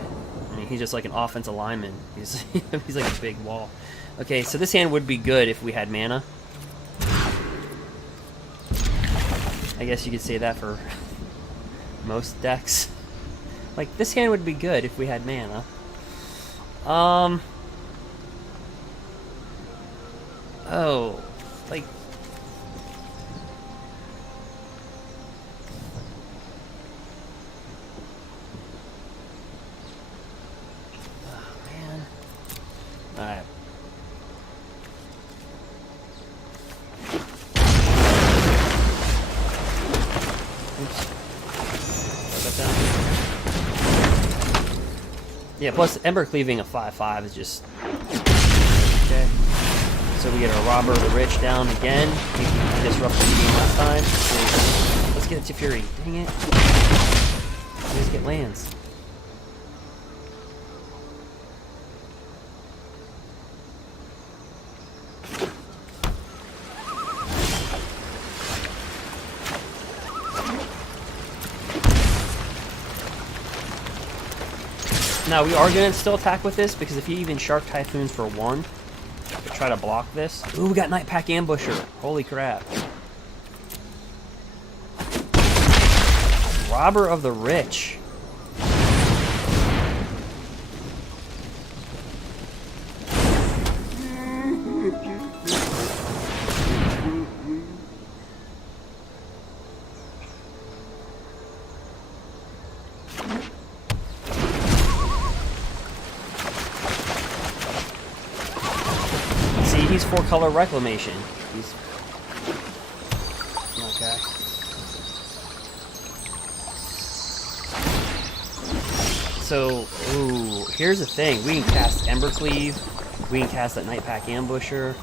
I mean, he's just like an offensive lineman. He's he's like a big wall. Okay, so this hand would be good if we had mana. I guess you could say that for most decks. Like, this hand would be good if we had mana. Oh, like, oh man. All right. Yeah, plus Ember Cleaving a 5/5 is just... Okay. So we get a Robber of the Rich down again. We disrupted the game last time. Let's get it to Fury. Dang it. Let's get lands. Now, we are going to still attack with this, because if he even Shark Typhoons for 1, to try to block this... Ooh, we got Nightpack Ambusher. Holy crap. Robber of the Rich. He's 4-color reclamation. He's okay. So, ooh, here's the thing. We can cast Embercleave. We can cast that Nightpack Ambusher.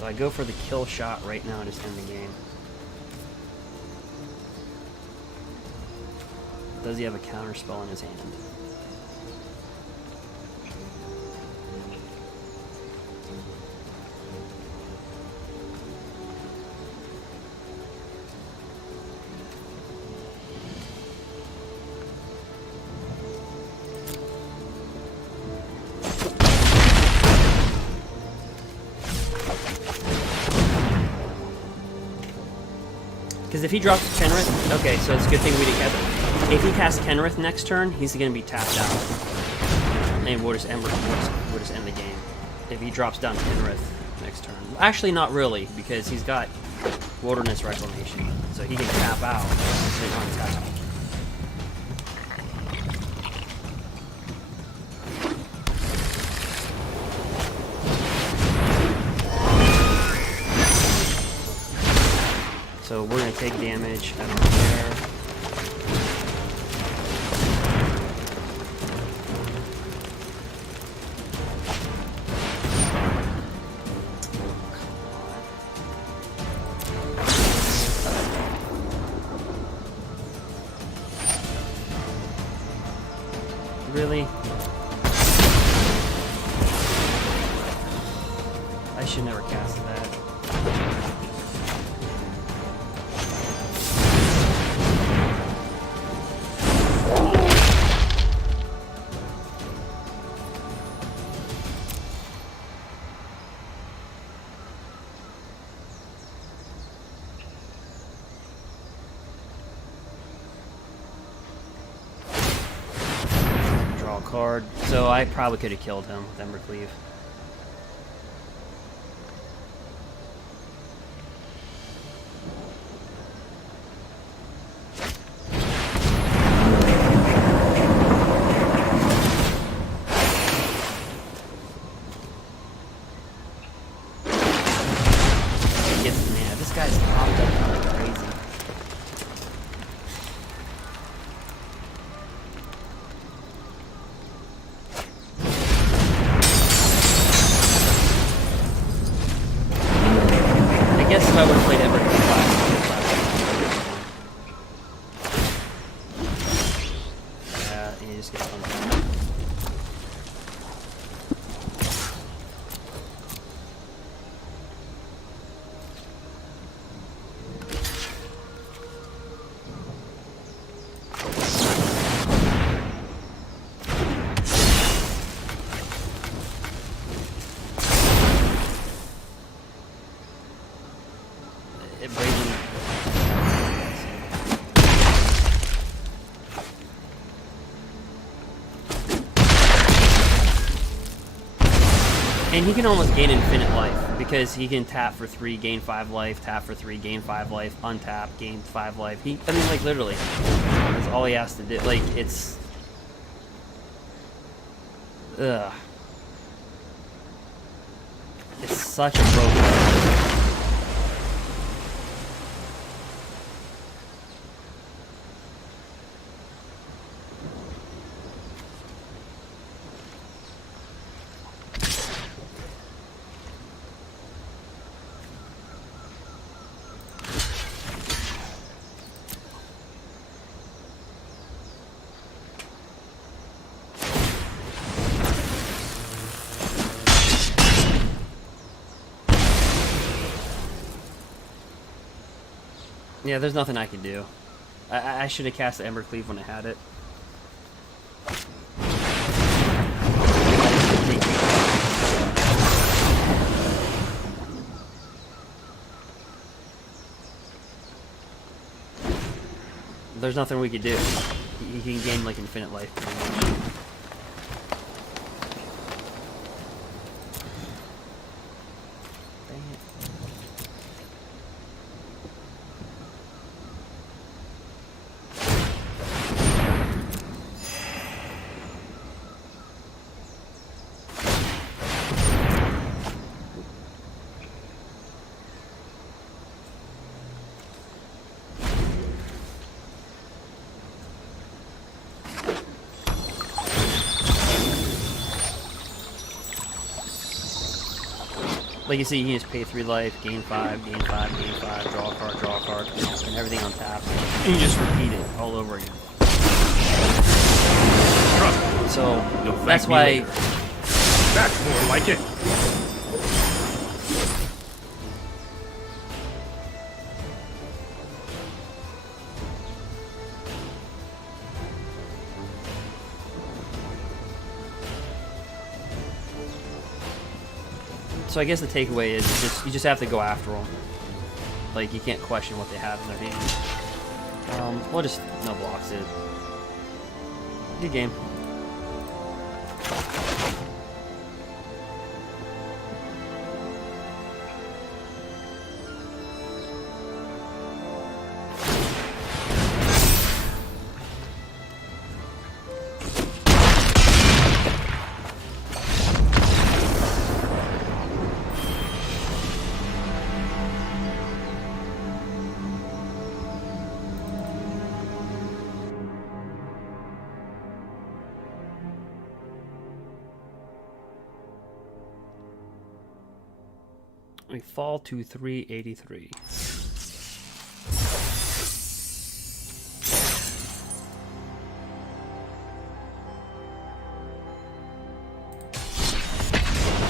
So I go for the kill shot right now and just end the game. Does he have a counter spell in his hand? Because if he drops Kenrith, okay, so it's a good thing we didn't get it. If he casts Kenrith next turn, he's going to be tapped out. And we'll just end the game. If he drops down Kenrith next turn. Actually, not really, because he's got Wilderness Reclamation. So he can tap out and untap. So we're going to take damage. I don't care. Really? I should never cast that. Card, so I probably could have killed him with Embercleave. Man, this guy's popped up like crazy. And he can almost gain infinite life because he can tap for 3, gain 5 life, tap for 3, gain 5 life, untap, gain 5 life. I mean, like, literally. That's all he has to do. Like, it's... Ugh. It's such a broken... Yeah, there's nothing I can do. I should have cast the embercleave when I had it. There's nothing we could do. He can gain like infinite life pretty much. Like you see, you can just pay 3 life, gain 5, gain 5, gain 5, draw a card, and everything on tap. And you just repeat it all over again. So, that's why... That's more like it. So I guess the takeaway is you just have to go after them. Like, you can't question what they have in their hand. We'll just no blocks it. Good game. We fall to 383.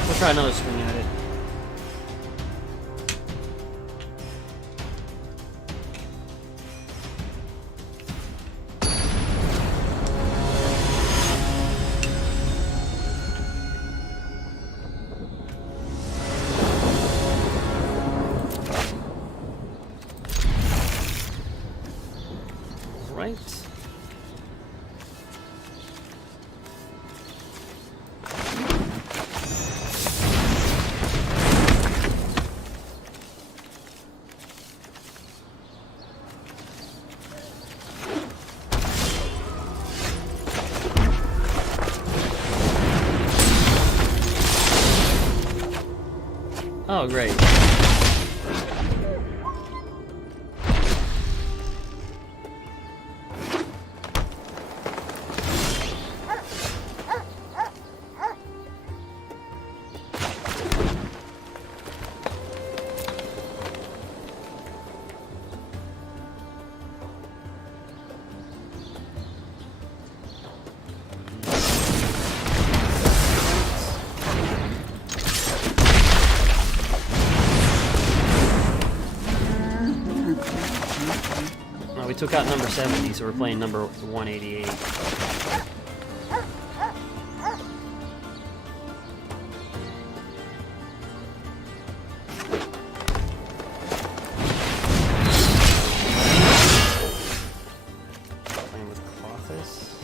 We'll try another swing at it. Oh, great. We took out number 70, so we're playing number 188. Playing with Clothis.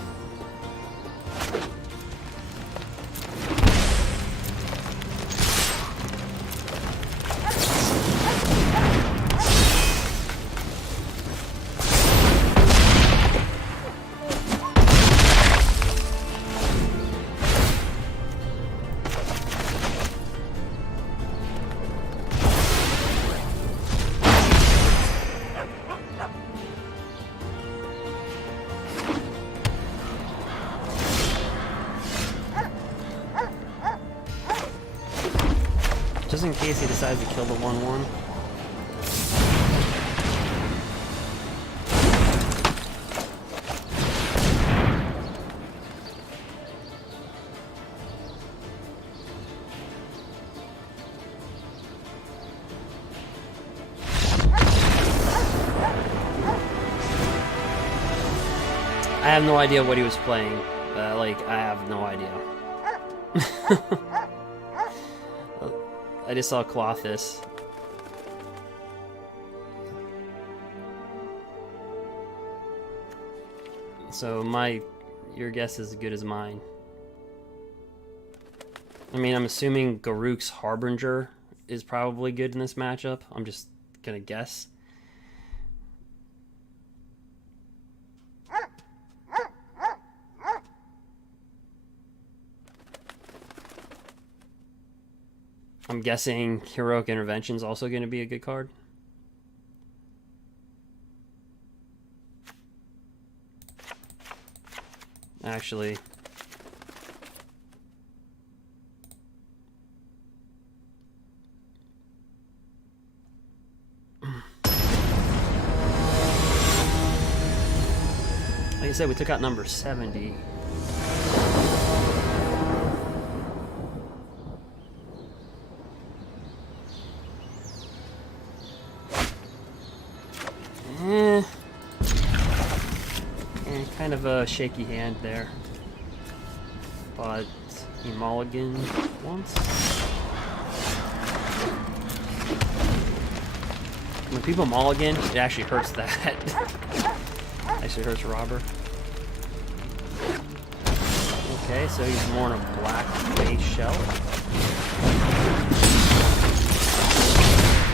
just in case he decides to kill the 1/1. I have no idea what he was playing. Like, I have no idea. I just saw Clothis. So your guess is as good as mine. I mean, I'm assuming Garruk's Harbinger is probably good in this matchup. I'm just gonna guess. I'm guessing Heroic Intervention is also going to be a good card. Actually, like I said, we took out number 70. Kind of a shaky hand there, but he mulliganed once. When people mulligan, it actually hurts that. Actually hurts Robber. Okay, so he's more in a black base shell.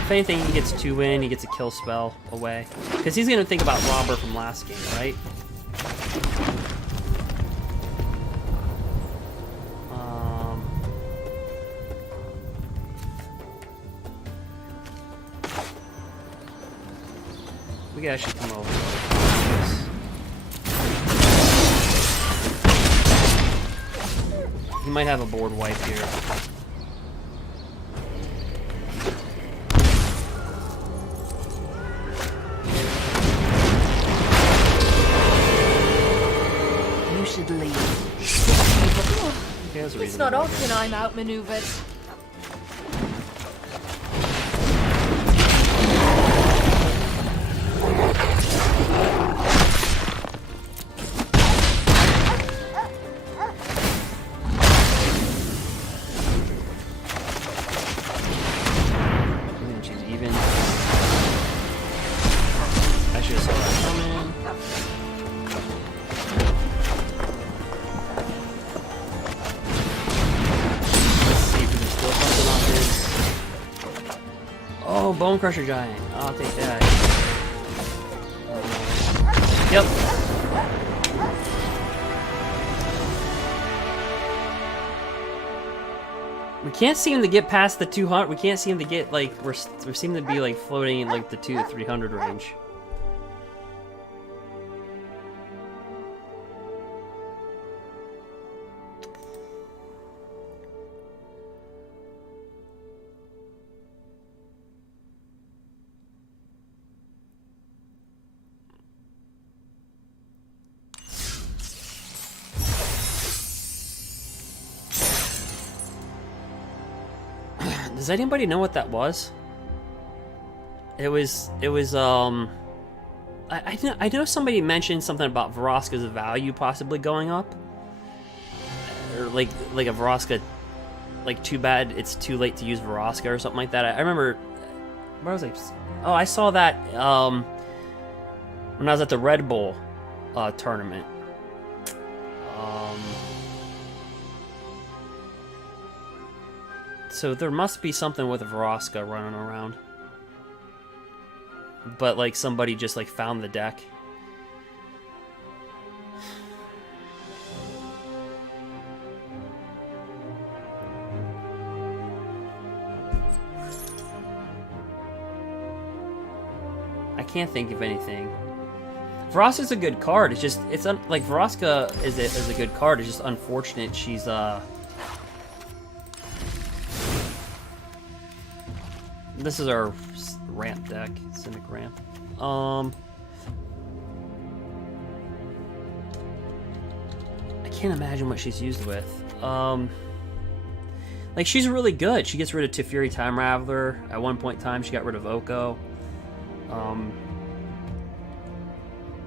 If anything, he gets 2 in, he gets a kill spell away. Because he's going to think about Robber from last game, right? We can actually come over. He might have a board wipe here. You should leave. Okay, It's not often I'm outmaneuvered. Bone Crusher Giant. I'll take that. Yep. We can't seem to get past the 200. We can't seem to get like we seem to be like floating in like the 200 to 300 range. Does anybody know what that was? It was I know somebody mentioned something about Vraska's value possibly going up. Or like a Vraska, like too bad it's too late to use Vraska or something like that. I remember, where was I? Oh, I saw that when I was at the Red Bull tournament. So there must be something with Vraska running around. But like somebody just like found the deck. I can't think of anything. Vraska's a good card. It's just like Vraska is a good card. It's just unfortunate she's this is our ramp deck, Simic ramp. I can't imagine what she's used with. Like, she's really good. She gets rid of Teferi Time Raveler. At one point in time, she got rid of Oko.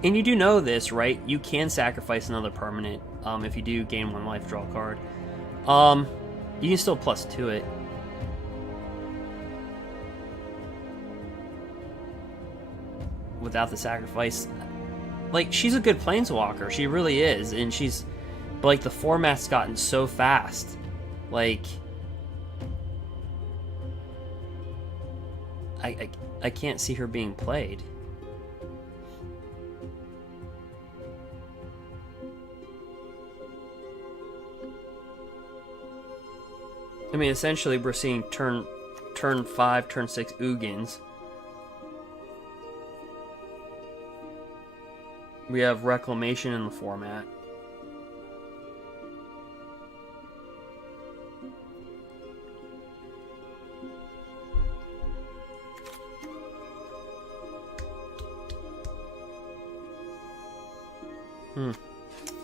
And you do know this, right? You can sacrifice another permanent if you do gain 1 life, draw a card. You can still +2 it. Without the sacrifice. Like, she's a good planeswalker. She really is. And she's... But, like, the format's gotten so fast. Like... I can't see her being played. I mean, essentially, we're seeing turn 5, turn 6 UGINs. We have reclamation in the format.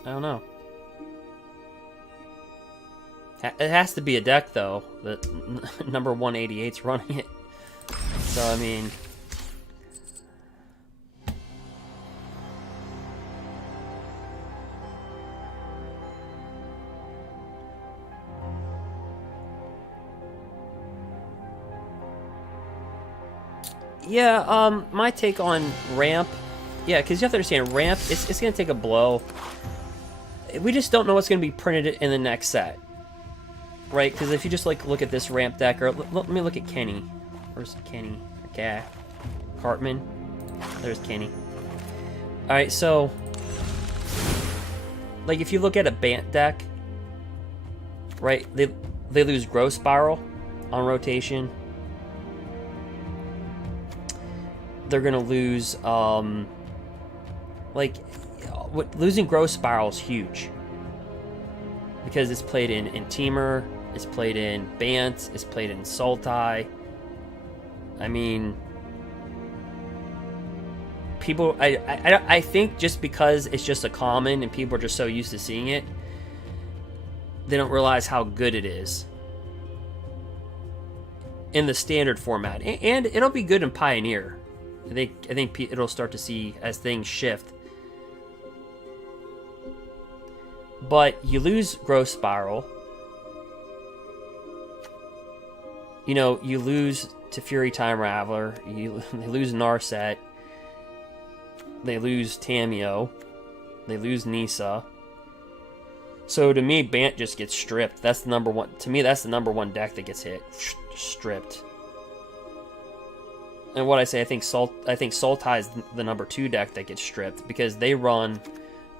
I don't know. It has to be a deck, though. That number 188's running it. So, I mean... Yeah, my take on ramp... Yeah, because you have to understand, ramp, it's going to take a blow. We just don't know what's going to be printed in the next set. Right? Because if you just, like, look at this ramp deck, or let me look at Kenny. Where's Kenny? Okay. Cartman. There's Kenny. Alright, so... Like, if you look at a Bant deck, right, they lose Growth Spiral on rotation. They're going to lose, like, losing Growth Spiral is huge. Because it's played in Temur, it's played in Bant, it's played in Sultai. I mean, people, I think just because it's just a common and people are just so used to seeing it, they don't realize how good it is in the standard format. And it'll be good in Pioneer. I think it'll start to see as things shift. But you lose Growth Spiral. You know, you lose Teferi Time Raveler. They lose Narset. They lose Tamiyo. They lose Nisa. So to me, Bant just gets stripped. That's the number one. To me, that's the number one deck that gets hit. Stripped. And what I say, I think Sultai is the number 2 deck that gets stripped because they run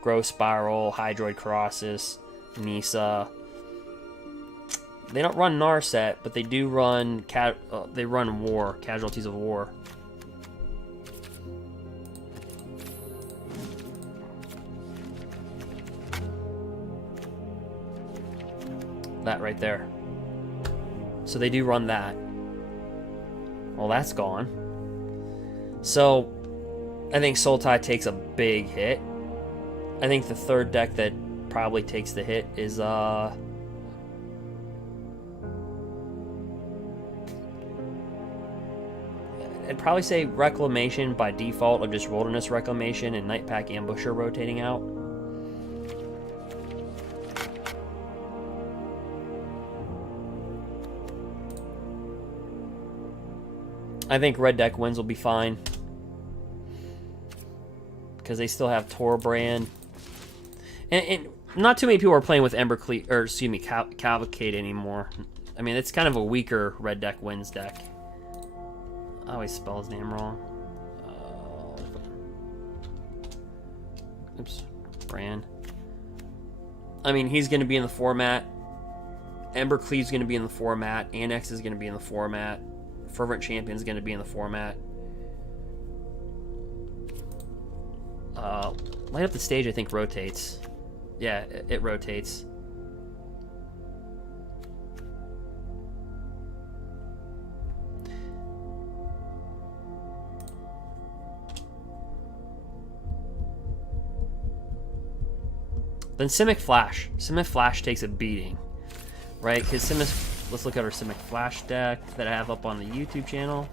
Growth Spiral, Hydroid Colossus, Nisa. They don't run Narset, but they do run War, Casualties of War. That right there. So they do run that. Well, that's gone. So, I think Sultai takes a big hit. I think the third deck that probably takes the hit is, I'd probably say Reclamation by default of just Wilderness Reclamation and Nightpack Ambusher rotating out. I think red deck wins will be fine. Because they still have Torbrand. And not too many people are playing with Embercleave, or excuse me, Cavalcade anymore. I mean, it's kind of a weaker red deck wins deck. I always spell his name wrong. Oops. Brand. I mean, he's going to be in the format. Embercleave's going to be in the format. Annex is going to be in the format. Fervent Champion's going to be in the format. Light Up the Stage, I think, rotates. Yeah, it rotates. Then Simic Flash. Simic Flash takes a beating, right? Because let's look at our Simic Flash deck that I have up on the YouTube channel.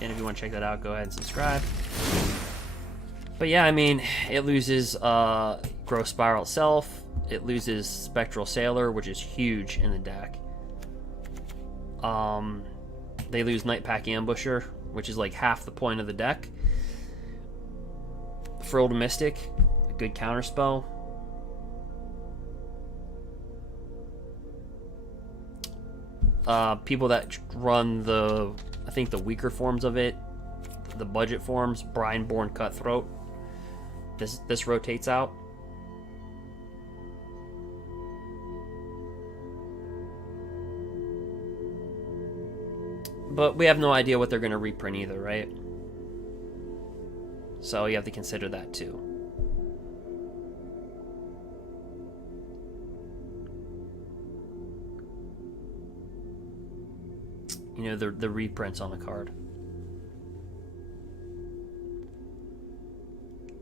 And if you want to check that out, go ahead and subscribe. But yeah, I mean, it loses Growth Spiral itself. It loses Spectral Sailor, which is huge in the deck. They lose Nightpack Ambusher, which is like half the point of the deck. Frilled Mystic, a good counterspell. People that run I think the weaker forms of it, the budget forms, Brineborn Cutthroat. This rotates out. But we have no idea what they're going to reprint either, right? So you have to consider that too. You know, the reprints on the card.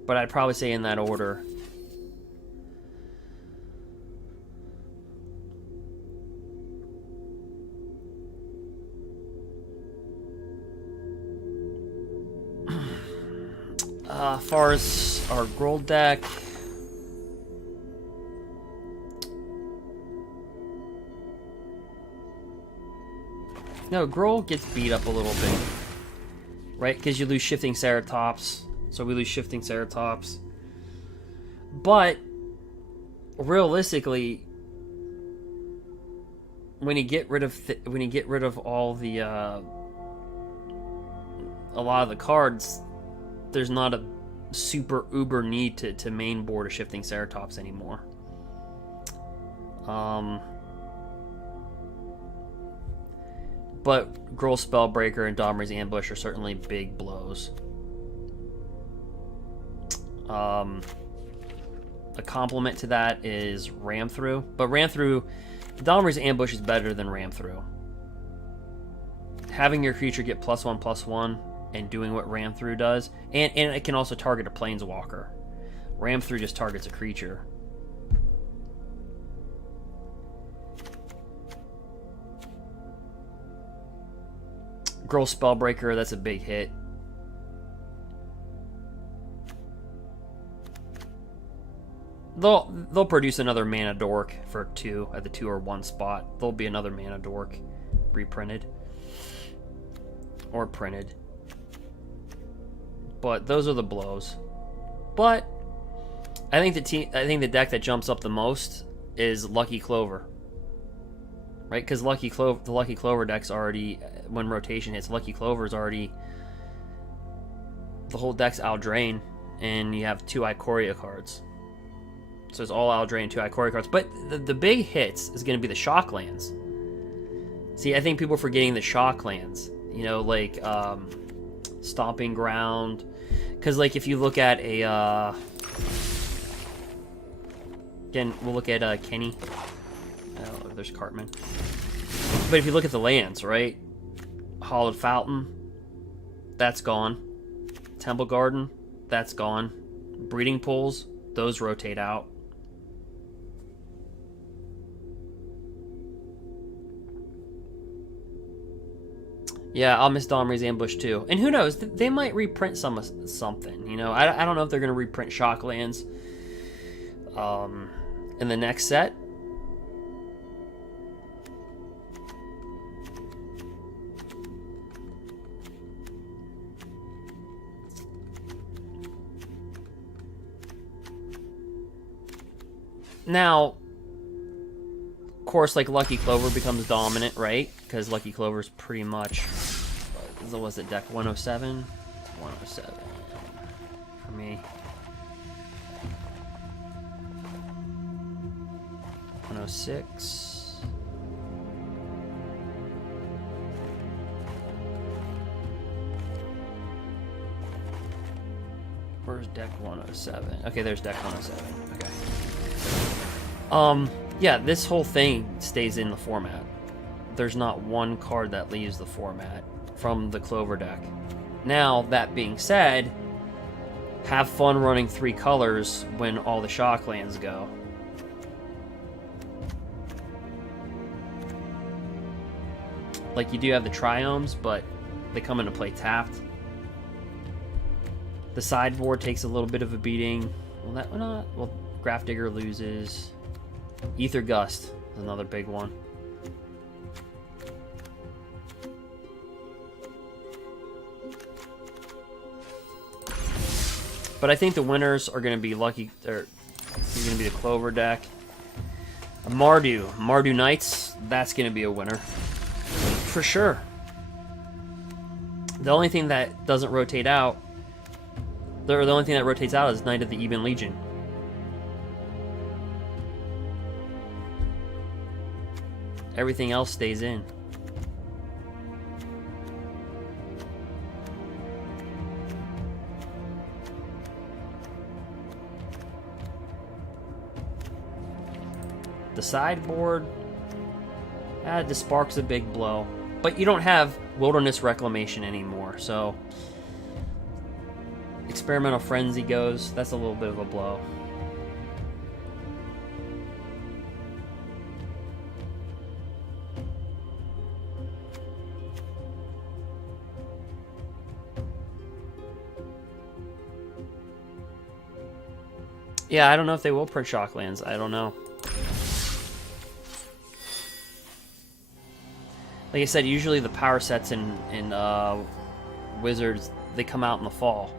But I'd probably say in that order. As far as our Gruul deck, no, Gruul gets beat up a little bit, right? Because you lose Shifting Ceratops, so we lose Shifting Ceratops. But realistically, when you get rid of all the a lot of the cards, there's not a super uber need to main board a Shifting Ceratops anymore. But Gruul Spellbreaker and Domri's Ambush are certainly big blows. A complement to that is Ram Through, but Ram Through, Domri's Ambush is better than Ram Through. Having your creature get +1/+1 and doing what Ram Through does, and it can also target a planeswalker. Ram Through just targets a creature. Gruul Spellbreaker, that's a big hit. They'll produce another Mana Dork for 2 at the 2 or 1 spot. There'll be another Mana Dork reprinted or printed. But those are the blows. But I think the deck that jumps up the most is Lucky Clover. Right? Because the Lucky Clover deck's already, when rotation hits, Lucky Clover's already, the whole deck's Eldraine, and you have 2 Ikoria cards. So it's all Eldraine, 2 Ikoria cards. But the big hits is going to be the shock lands. See, I think people are forgetting the shock lands. You know, like Stomping Ground. Because, like, if you look at a... again, we'll look at Kenny. Oh, there's Cartman. But if you look at the lands, right? Hollowed Fountain, that's gone. Temple Garden, that's gone. Breeding Pools, those rotate out. Yeah, I'll miss Domri's Ambush too. And who knows, they might reprint something, you know? I don't know if they're going to reprint Shocklands in the next set. Now, of course, like, Lucky Clover becomes dominant, right? Because Lucky Clover's pretty much, what was it, deck 107? 107 for me. 106. Where's deck 107? Okay, there's deck 107. Okay. Yeah, this whole thing stays in the format. There's not one card that leaves the format from the Clover deck. Now, that being said, have fun running 3 colors when all the shock lands go. Like, you do have the triomes, but they come into play tapped. The sideboard takes a little bit of a beating. Well, Grafdigger loses. Ether Gust is another big one. But I think the winners are going to be lucky. They're going to be the Clover deck. Mardu Knights. That's going to be a winner for sure. The only thing that doesn't rotate out, the only thing that rotates out is Knight of the Even Legion. Everything else stays in. The sideboard, the Spark's a big blow. But you don't have Wilderness Reclamation anymore, so Experimental Frenzy goes. That's a little bit of a blow. Yeah, I don't know if they will print Shocklands. I don't know. Like I said, usually the power sets in Wizards, they come out in the fall.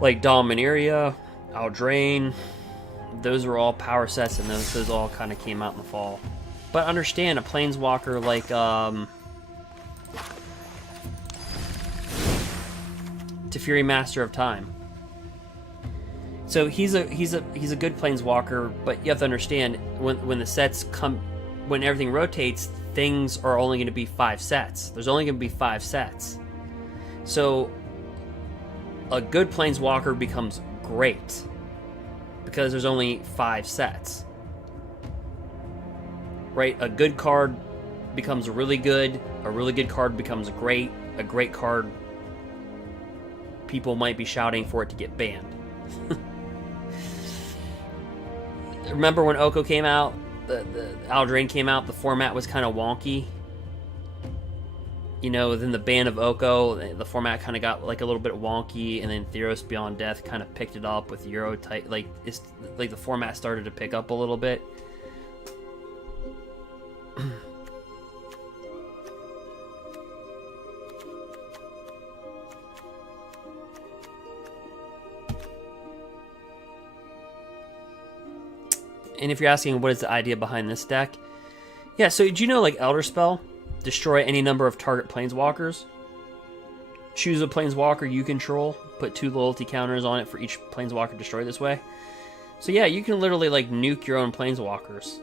Like Dominaria, Aldrain, those were all power sets, and those all kind of came out in the fall. But understand, a Planeswalker like Teferi, Master of Time. So he's a good Planeswalker, but you have to understand when the sets come, when everything rotates, things are only going to be 5 sets. There's only going to be 5 sets. So a good Planeswalker becomes great because there's only 5 sets. Right? A good card becomes really good. A really good card becomes great. A great card, people might be shouting for it to get banned. Remember when Oko came out? The Aldrain came out, the format was kind of wonky. You know, then the ban of Oko, the format kind of got like a little bit wonky, and then Theros Beyond Death kind of picked it up with Euro type. Like the format started to pick up a little bit. And if you're asking what is the idea behind this deck, yeah, so do you know, like, Elder Spell? Destroy any number of target Planeswalkers. Choose a Planeswalker you control. Put 2 loyalty counters on it for each Planeswalker destroyed this way. So yeah, you can literally, like, nuke your own Planeswalkers.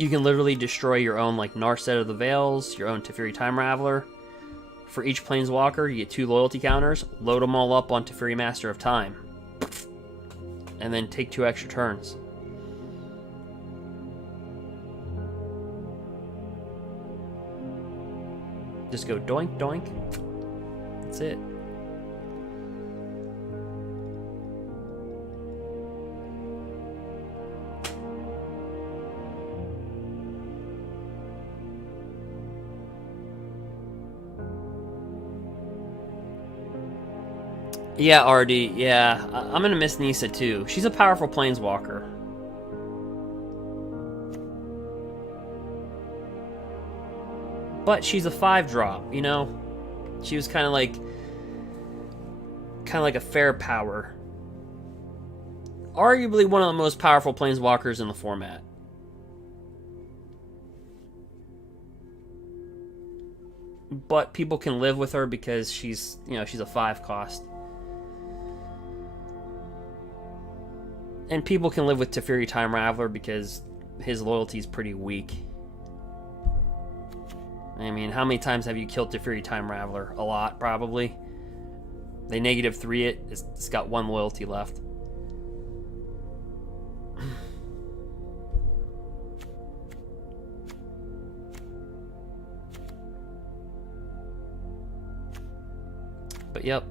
You can literally destroy your own, like, Narset of the Veils, your own Teferi Time Raveler. For each Planeswalker, you get 2 loyalty counters. Load them all up on Teferi Master of Time. And then take 2 extra turns. Just go doink, doink. That's it. Yeah, RD, yeah. I'm gonna miss Nissa too. She's a powerful Planeswalker. But she's a 5-drop, you know? She was kind of like a fair power. Arguably one of the most powerful Planeswalkers in the format. But people can live with her because she's, you know, she's a 5 cost. And people can live with Teferi Time Raveler because his loyalty is pretty weak. I mean, how many times have you killed Teferi Time Raveler? A lot, probably. They -3 it. It's got 1 loyalty left. But yep.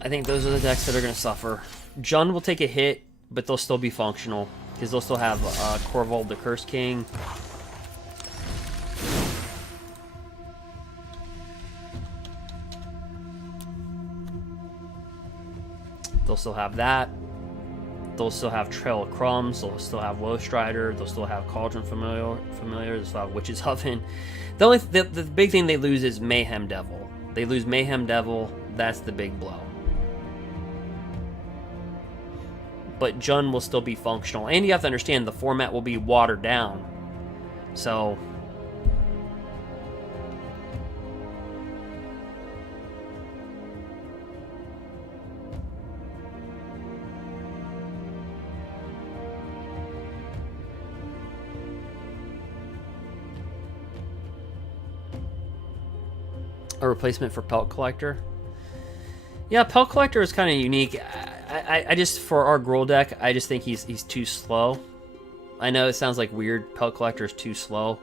I think those are the decks that are going to suffer. Jund will take a hit, but they'll still be functional. Because they'll still have Corvold the Curse King. They'll still have that. They'll still have Trail of Crumbs. They'll still have Low Strider. They'll still have Cauldron Familiar. They'll still have Witch's Oven. The big thing they lose is Mayhem Devil. They lose Mayhem Devil. That's the big blow. But Jund will still be functional. And you have to understand the format will be watered down. So... a replacement for Pelt Collector. Yeah, Pelt Collector is kind of unique. I just, for our Gruul deck, I just think he's too slow. I know it sounds like weird. Pelt Collector is too slow,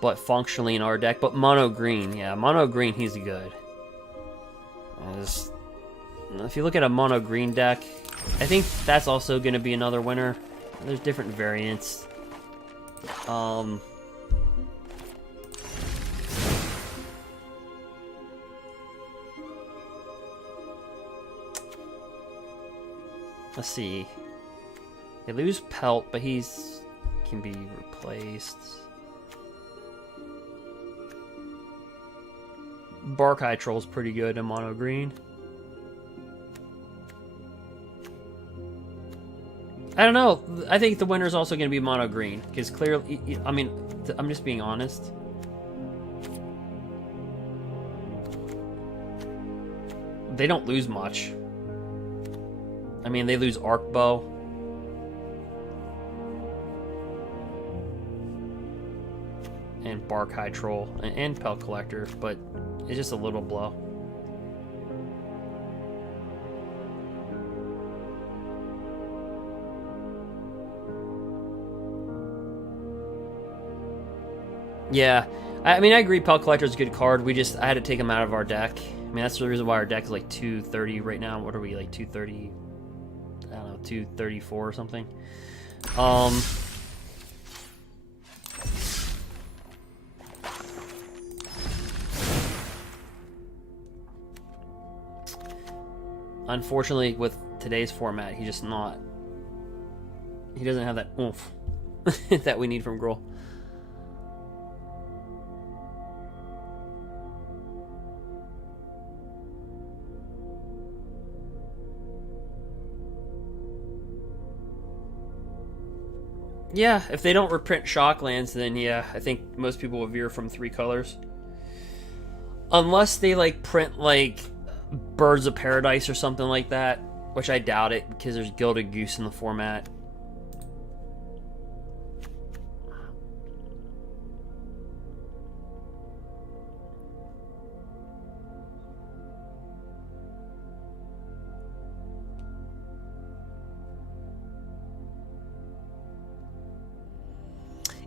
but functionally in our deck. But mono green, yeah, mono green, he's good. If you look at a mono green deck, I think that's also going to be another winner. There's different variants. Let's see. They lose Pelt, but he's can be replaced. Bark Eye Troll's pretty good in mono green. I don't know. I think the winner's also going to be mono green because clearly, I mean, I'm just being honest. They don't lose much. I mean, they lose Arc Bow. And Bark High Troll. And Pelt Collector. But it's just a little blow. Yeah. I mean, I agree Pelt Collector is a good card. I had to take him out of our deck. I mean, that's the reason why our deck is like 230 right now. What are we, like 230? I don't know, 234 or something. Unfortunately, with today's format, he doesn't have that oomph that we need from Gruul. Yeah, if they don't reprint Shocklands, then yeah, I think most people will veer from 3 colors. Unless they like print like Birds of Paradise or something like that, which I doubt it because there's Gilded Goose in the format.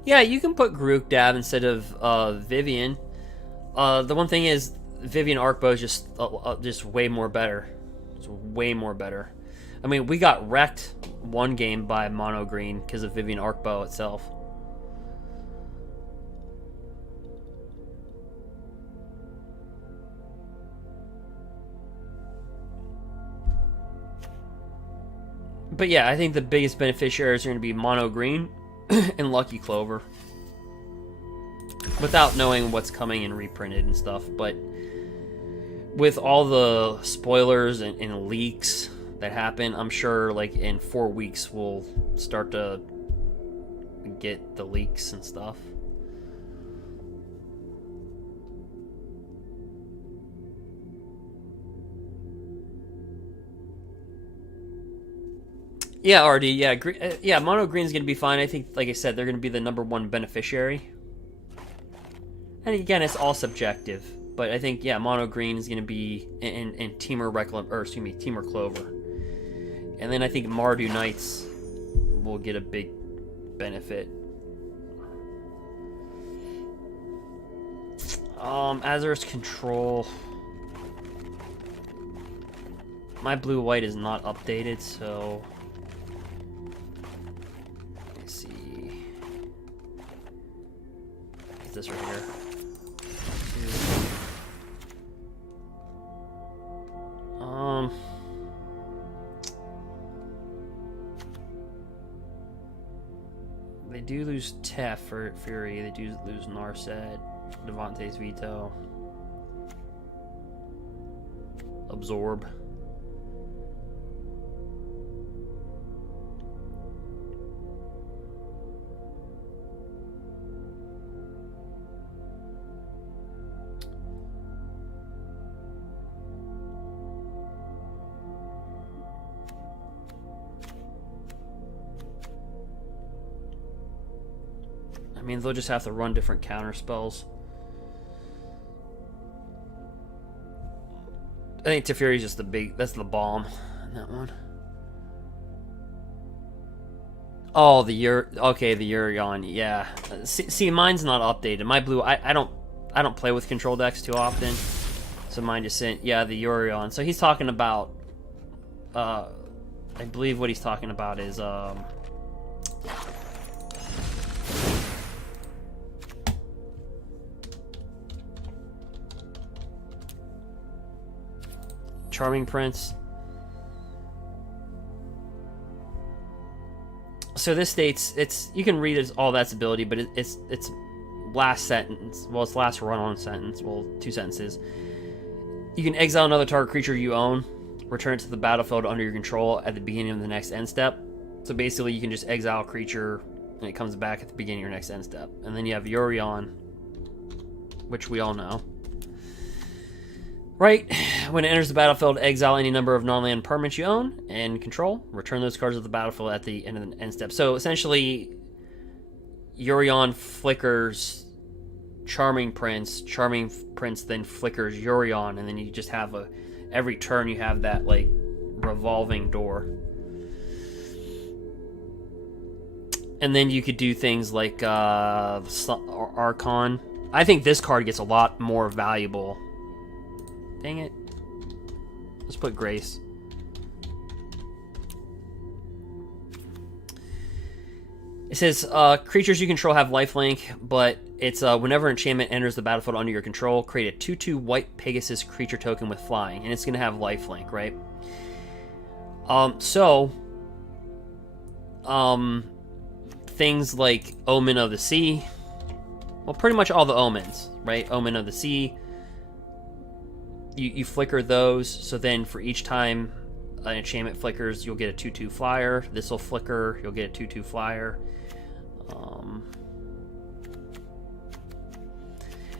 Yeah, you can put Garruk Dab instead of Vivian. The one thing is, Vivian Arcbow is just way more better. It's way more better. I mean, we got wrecked one game by Mono Green because of Vivian Arcbow itself. But yeah, I think the biggest beneficiaries are going to be Mono Green and Lucky Clover. Without knowing what's coming and reprinted and stuff, but with all the spoilers and leaks that happen, I'm sure like in 4 weeks we'll start to get the leaks and stuff. Yeah, RD, yeah, Mono Green's going to be fine. I think, like I said, they're going to be the #1 beneficiary. And again, it's all subjective. But I think, yeah, Mono Green is going to be in Temur Temur Clover. And then I think Mardu Knights will get a big benefit. Azur's Control. My blue-white is not updated, so... Let me see. What's this right here? do lose Tef for Fury. They do lose Narset, Devante's Veto, Absorb. I mean, they'll just have to run different counter spells. I think Teferi's just that's the bomb in that one. Oh, the Urion, yeah. See, mine's not updated. My blue, I don't play with control decks too often, so mine just sent, yeah, the Urion. So he's talking about, I believe what he's talking about is, Charming Prince. So this states you can read as all that's ability, but it's last sentence. Well, it's last run-on sentence. Well, 2 sentences. You can exile another target creature you own, return it to the battlefield under your control at the beginning of the next end step. So basically, you can just exile a creature, and it comes back at the beginning of your next end step. And then you have Urion, which we all know. Right, when it enters the battlefield, exile any number of non-land permanents you own and control. Return those cards to the battlefield at the end of the end step. So essentially, Urion flickers Charming Prince then flickers Urion, and then you just have every turn you have that like revolving door. And then you could do things like Archon. I think this card gets a lot more valuable. Dang it. Let's put Grace. It says, creatures you control have lifelink, but it's whenever enchantment enters the battlefield under your control, create a 2/2 white Pegasus creature token with flying, and it's going to have lifelink, right? Things like Omen of the Sea. Well, pretty much all the omens, right? Omen of the Sea. You flicker those, so then for each time an enchantment flickers, you'll get a 2/2 flyer. This will flicker, you'll get a 2/2 flyer.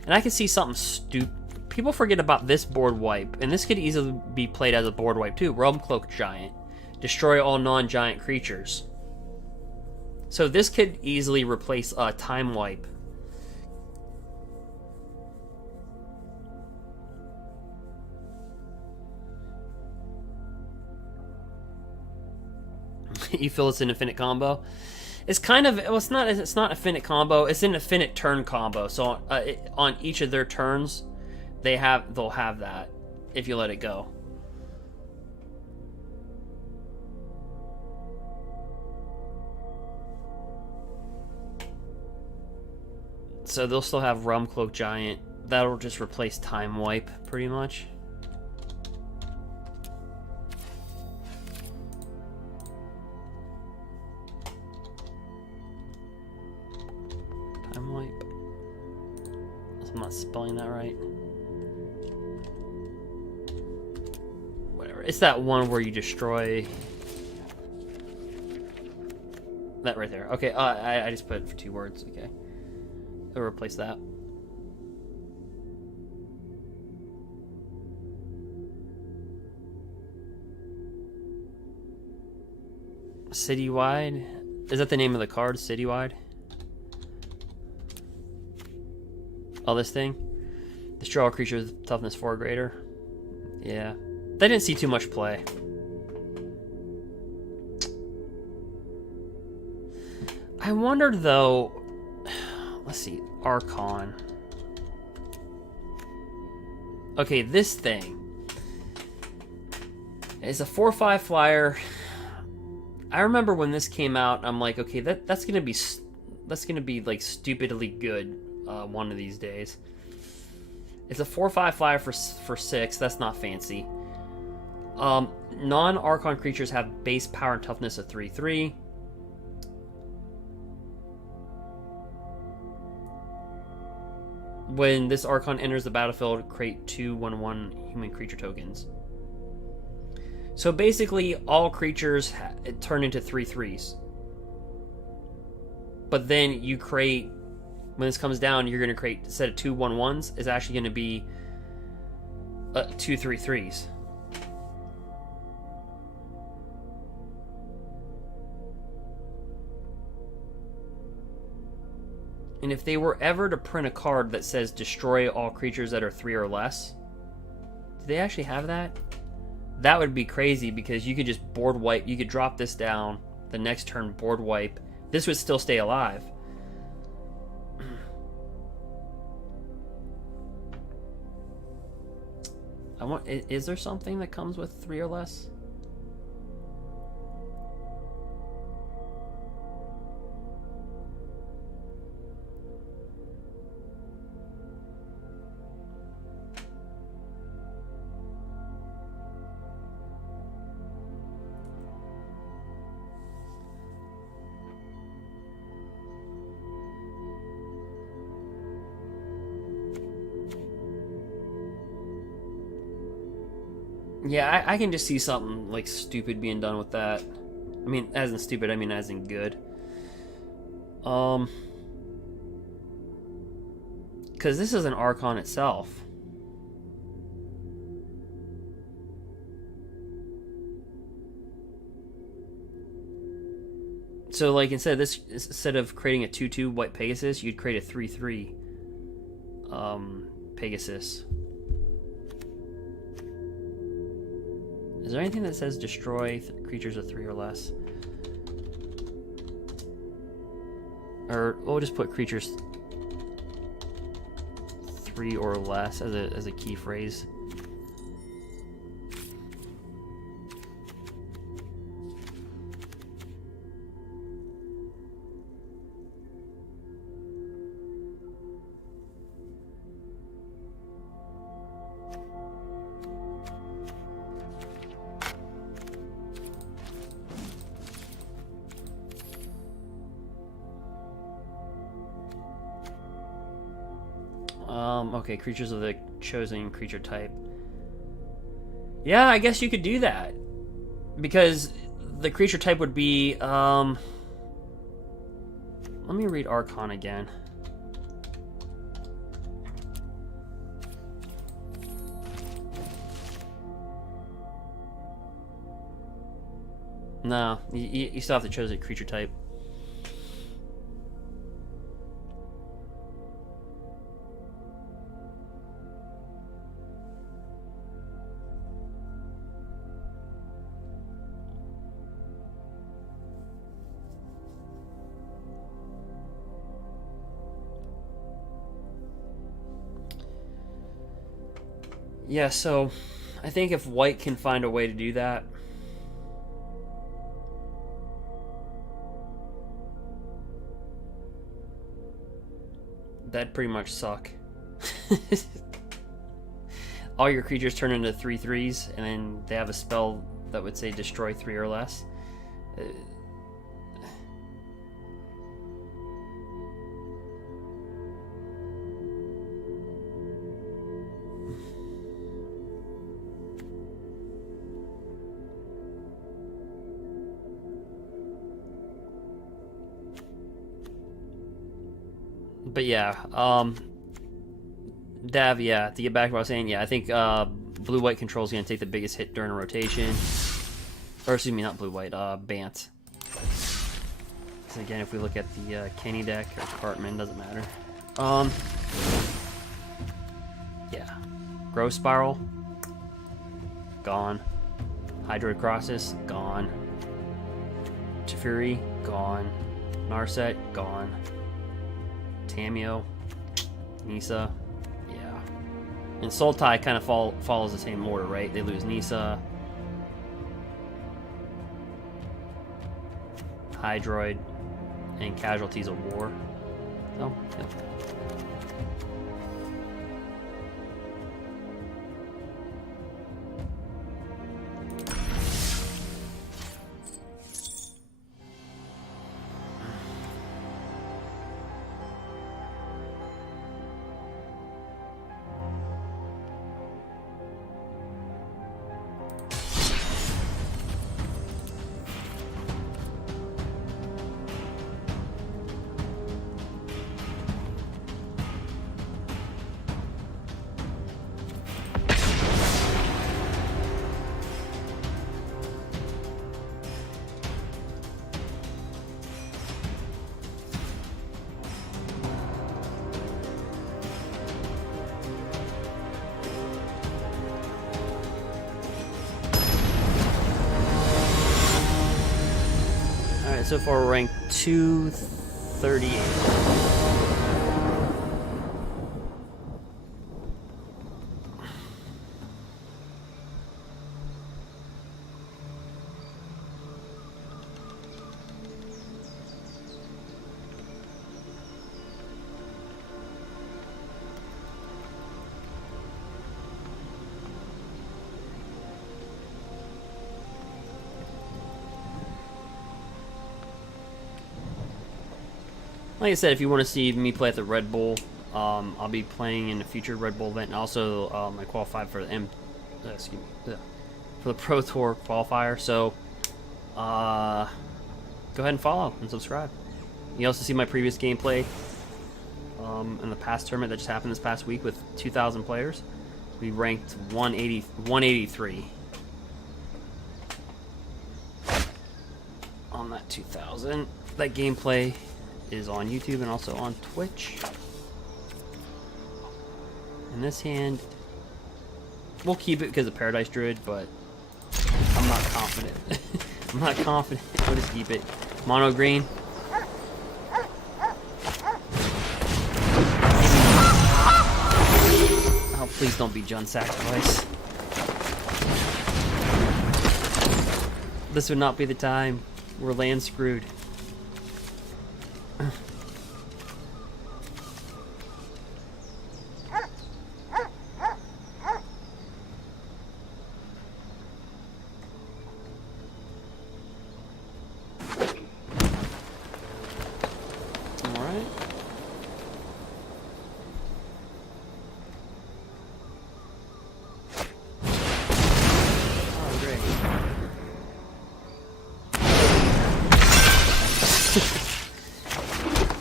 And I can see something stupid. People forget about this board wipe, and this could easily be played as a board wipe too. Realm Cloak Giant. Destroy all non-giant creatures. So this could easily replace a Time Wipe. You feel it's an infinite combo? It's kind of, well, it's not an infinite combo, it's an infinite turn combo. So on each of their turns, they'll have that if you let it go. So they'll still have Realm Cloak Giant. That'll just replace Time Wipe pretty much. Time Wipe. I'm not spelling that right. Whatever. It's that one where you destroy that right there. Okay, I just put 2 words. Okay. I'll replace that. Citywide? Is that the name of the card? Citywide? Oh, this thing? Destroy all creatures with toughness 4 or greater. Yeah. They didn't see too much play. I wondered though. Let's see. Archon. Okay, this thing is a 4/5 flyer. I remember when this came out, I'm like, okay, that's gonna be like stupidly good one of these days. It's a 4/5 flyer for 6. That's not fancy. Non-Archon creatures have base power and toughness of 3/3. When this Archon enters the battlefield, create 2/1/1 human creature tokens. So basically, all creatures turn into 3/3s. But then you create, when this comes down, you're going to create, instead of 2/1/1s, it's actually going to be 2 3/3s. And if they were ever to print a card that says destroy all creatures that are 3 or less, do they actually have that? That would be crazy, because you could just board wipe. You could drop this down, the next turn board wipe. This would still stay alive. Is there something that comes with 3 or less? Yeah, I can just see something like stupid being done with that. I mean, as in stupid, I mean as in good. Because this is an Archon itself. So, like, instead of creating a 2/2 white Pegasus, you'd create a 3/3 Pegasus. Is there anything that says destroy creatures of 3 or less? Or we'll just put creatures 3 or less as a key phrase. Okay, creatures of the chosen creature type. Yeah, I guess you could do that. Because the creature type would be, let me read Archon again. No, you still have to choose a creature type. Yeah, so I think if white can find a way to do that, that'd pretty much suck. All your creatures turn into 3/3s, and then they have a spell that would say destroy 3 or less. But yeah, Dav, yeah, to get back to what I was saying, yeah, I think blue-white control is going to take the biggest hit during a rotation. Or, excuse me, not blue-white, Bant. So again, if we look at the Kenny deck, or Cartman, doesn't matter. Yeah. Growth Spiral, gone. Hydroid Crosses, gone. Teferi, gone. Narset, gone. Tamio, Nisa, yeah. And Sultai kind of follows the same order, right? They lose Nisa, Hydroid, and Casualties of War. Oh, yeah. So far we're ranked 238. Like I said, if you want to see me play at the Red Bull, I'll be playing in a future Red Bull event, and also I qualified for the for the Pro Tour qualifier. So go ahead and follow and subscribe. You also see my previous gameplay in the past tournament that just happened this past week with 2,000 players. We ranked 183 on that 2,000. That gameplay is on YouTube and also on Twitch. In this hand, we'll keep it because of Paradise Druid, but I'm not confident. I'm not confident. We'll just keep it. Mono green. Oh, please don't be Jund Sacrifice. This would not be the time. We're land screwed.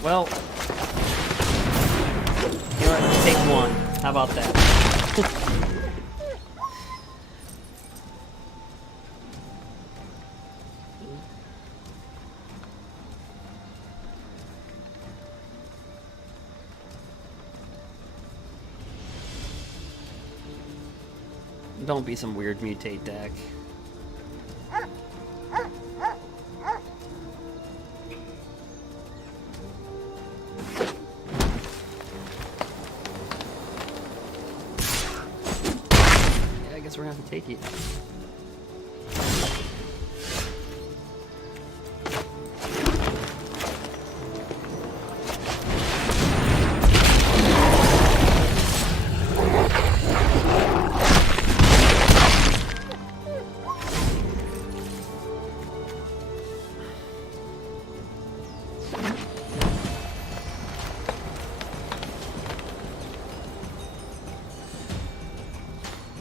Well, you know what, let's take one. How about that? Don't be some weird mutate deck. We're gonna have to take it.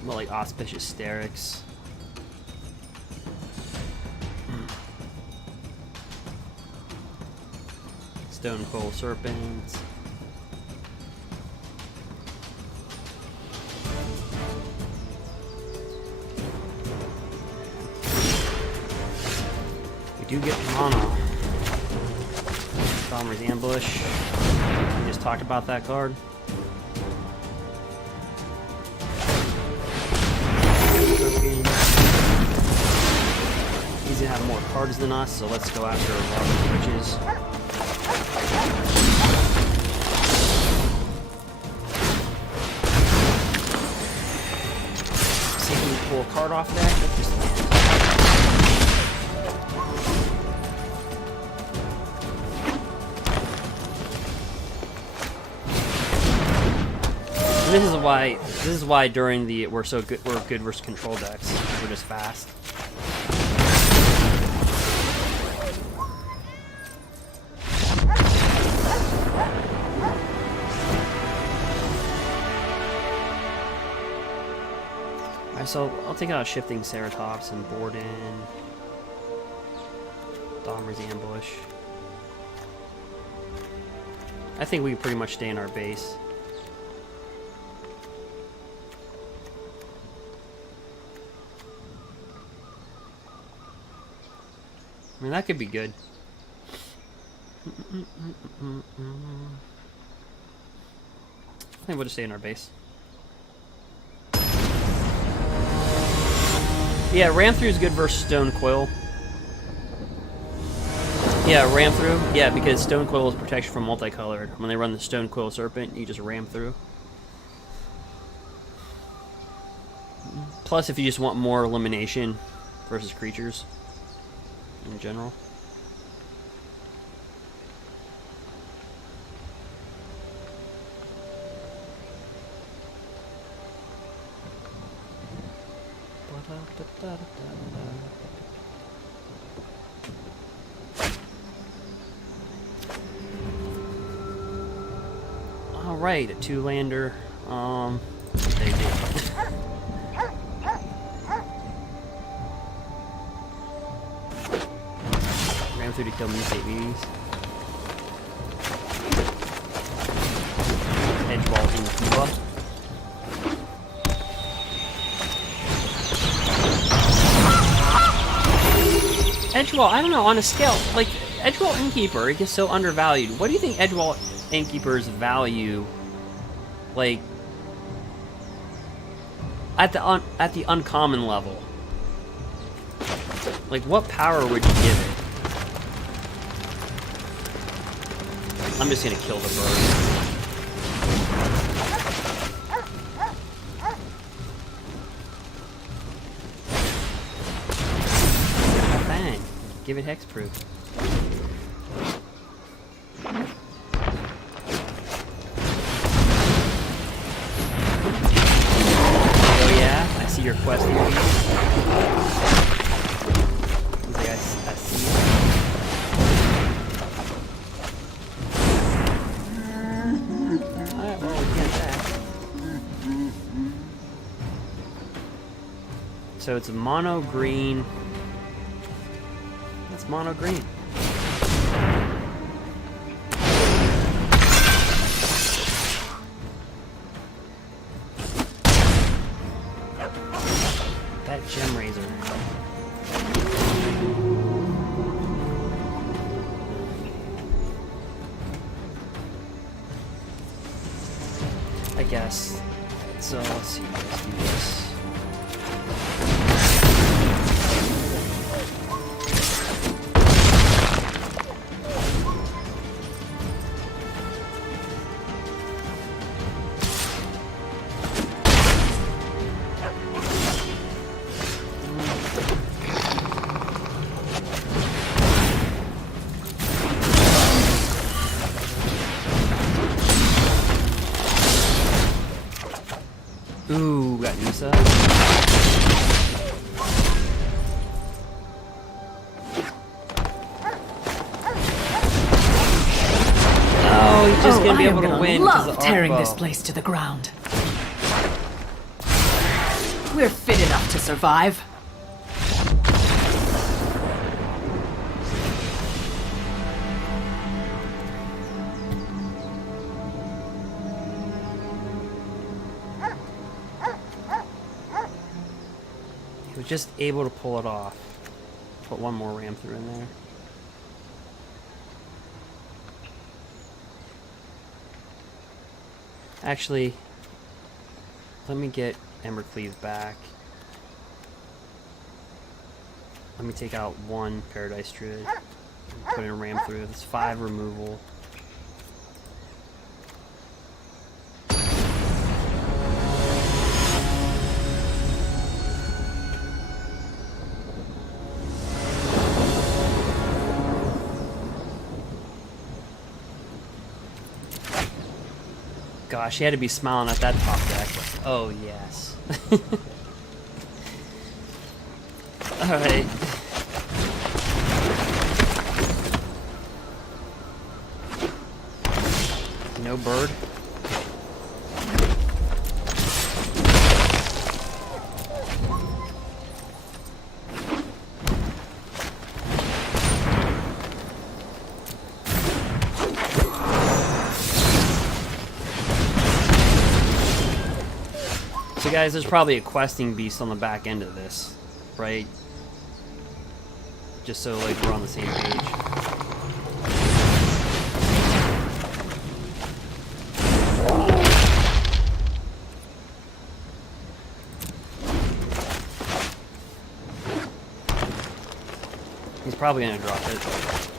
More like Auspicious Sterix. Stone Cold Serpent. We do get mana. Bomber's Ambush. We just talked about that card. He's gonna have more cards than us, so let's go after Robert Witches. See if we can pull a card off that. That's just This is why during the we're good versus control decks. We're just fast. Alright, so I'll take out Shifting Ceratops and board in Dahmer's Ambush. I think we can pretty much stay in our base. I mean, that could be good. I think we'll just stay in our base. Yeah, Ram through is good versus Stone Coil. Yeah, ram through. Yeah, because Stone Coil is protection from multicolored. When they run the Stone Coil Serpent, you just ram through. Plus, if you just want more elimination versus creatures in general. All right, a 2-lander. They do. Ran through to kill mutate these. Edge ball in Cuba. Edgewall, I don't know, on a scale, like, Edgewall Innkeeper, it gets so undervalued. What do you think Edgewall Innkeeper's value, like, at the uncommon level? Like, what power would you give it? I'm just gonna kill the bird. Give it hexproof. Oh yeah, I see your quest here. Like I see you. Alright, well we can't attack. So it's a mono green. It's mono green. That gem razor. I guess. So let's see. Let's do this. Ooh, got Nisa. Oh, he's just gonna be able to win. I love tearing this place to the ground. We're fit enough to survive. Just able to pull it off. Put one more ram through in there. Actually, let me get embercleave back. Let me take out one Paradise Druid. Put in a ram through. That's 5 removal. Gosh, he had to be smiling at that top deck. Oh, yes. Alright. No bird. So guys, there's probably a questing beast on the back end of this, right? Just so like we're on the same page. He's probably gonna drop it.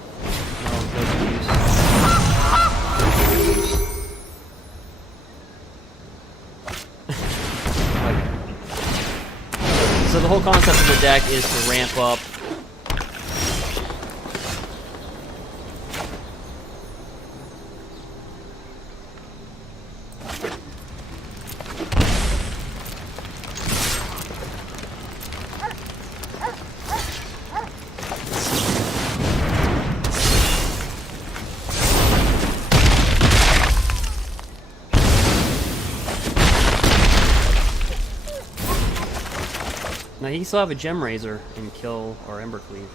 So the whole concept of the deck is to ramp up. Now, he can still have a Gem Razor and kill our Embercleave.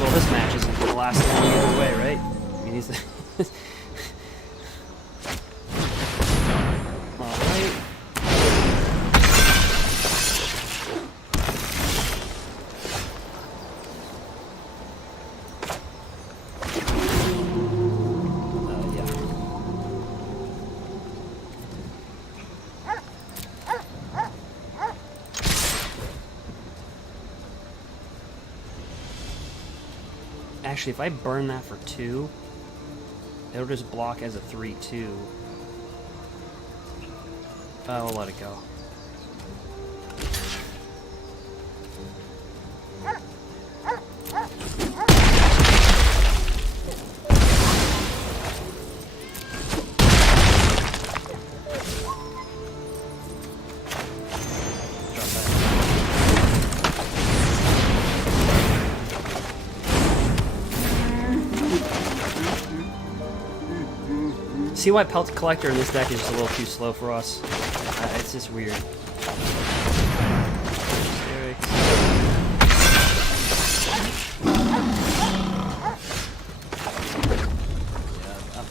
Well, this match isn't going to last long either way, right? I mean, he's... Alright. Actually, if I burn that for 2, it'll just block as a 3/2. We'll let it go. See why Pelt Collector in this deck is just a little too slow for us? It's just weird. Yeah,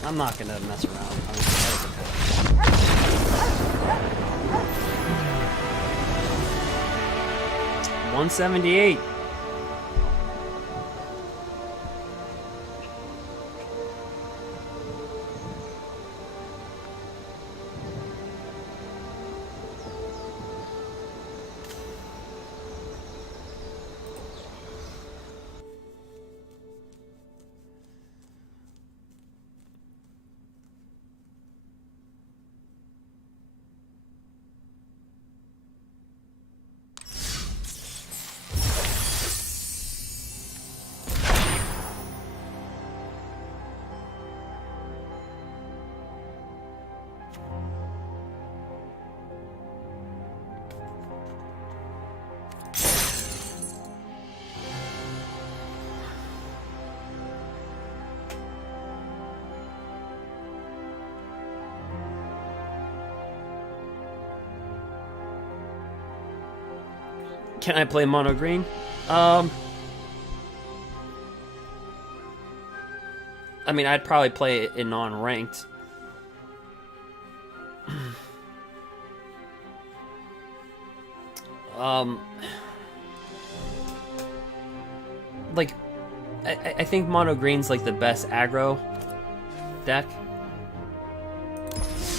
I'm not gonna mess around. $178. Can I play mono green? I mean, I'd probably play it in non-ranked. Like, I think mono green's like the best aggro deck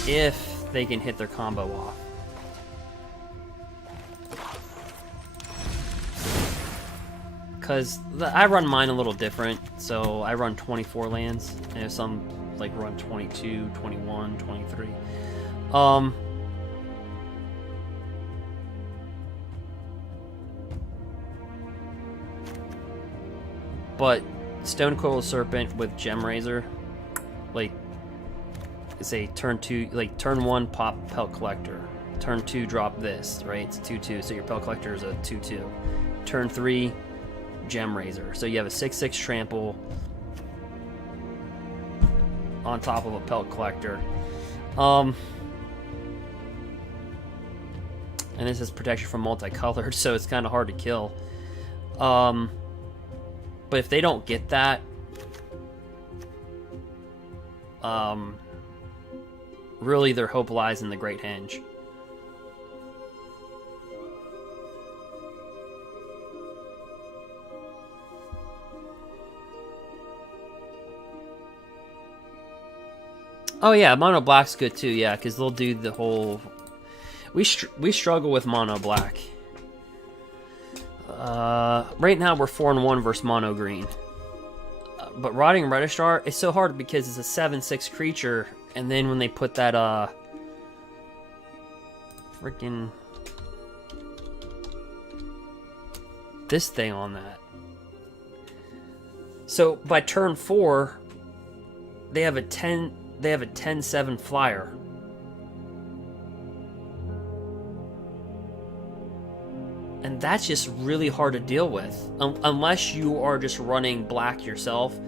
if they can hit their combo off. Because I run mine a little different, so I run 24 lands, and some like run 22, 21, 23. But Stonecoil Serpent with Gem Razor, like, say turn 2, like turn 1 pop Pelt Collector, turn 2 drop this, right? It's 2/2, so your Pelt Collector is a 2/2. Turn 3. Gem Razor. So you have a 6/6 trample on top of a Pelt Collector. And this is protection from multicolored, so it's kind of hard to kill. But if they don't get that, really their hope lies in the Great Henge. Oh yeah, mono black's good too. Yeah, because they'll do the whole. We struggle with mono black. Right now we're 4-1 versus mono green. But Rotting Registrar, it's so hard because it's a 7/6 creature, and then when they put that freaking this thing on that. So by turn 4, they have a 10/7 flyer. And that's just really hard to deal with. Unless you are just running black yourself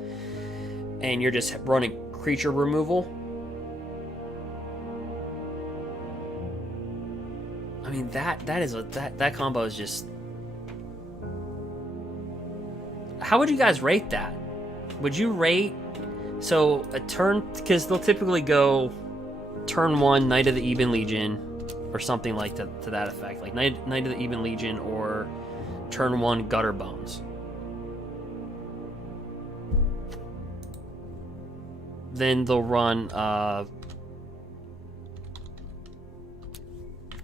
and you're just running creature removal. I mean, that combo is just... How would you guys rate that? Would you rate... So, a turn... Because they'll typically go turn 1, Knight of the Ebon Legion, or something like to that effect. Like Knight of the Ebon Legion, or turn 1, Gutter Bones. Then they'll run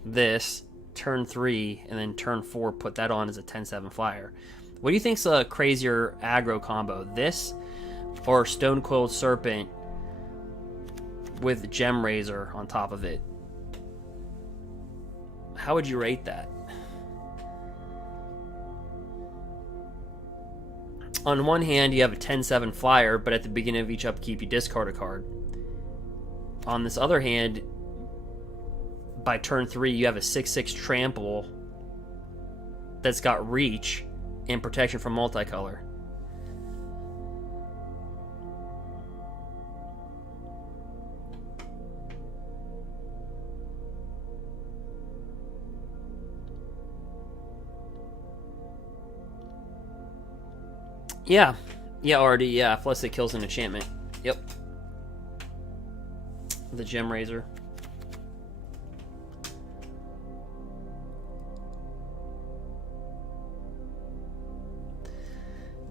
this, turn 3, and then turn 4, put that on as a 10/7 flyer. What do you think's a crazier aggro combo? This or Stone Coiled Serpent with Gem Razor on top of it? How would you rate that? On one hand, you have a 10/7 flyer, but at the beginning of each upkeep, you discard a card. On this other hand, by turn 3, you have a 6/6 trample that's got reach and protection from multicolor. Yeah, already, yeah. Plus it kills an enchantment. Yep. The Gem Razor.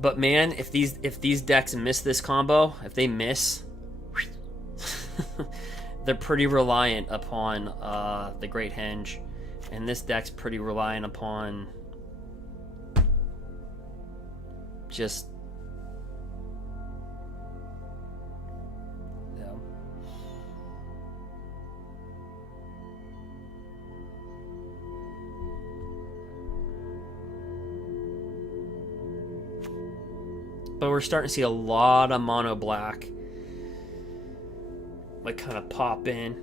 But man, if these decks miss this combo, if they miss, they're pretty reliant upon the Great Henge, and this deck's pretty reliant upon just But we're starting to see a lot of mono black like kind of pop in.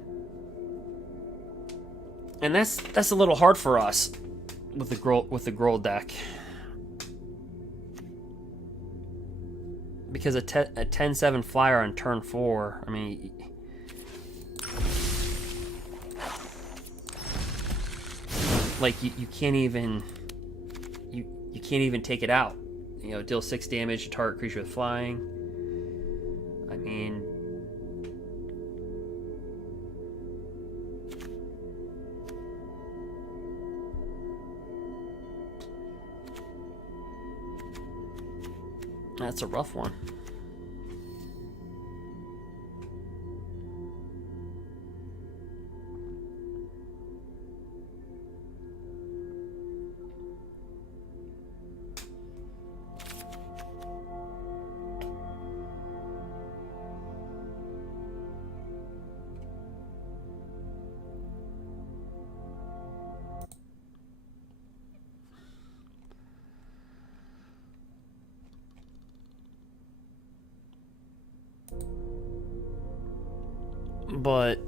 And that's a little hard for us with the Gruul deck. Because a 10/7 flyer on turn 4, I mean, like you can't even take it out. You know, deal 6 damage to target creature with flying. I mean, that's a rough one. But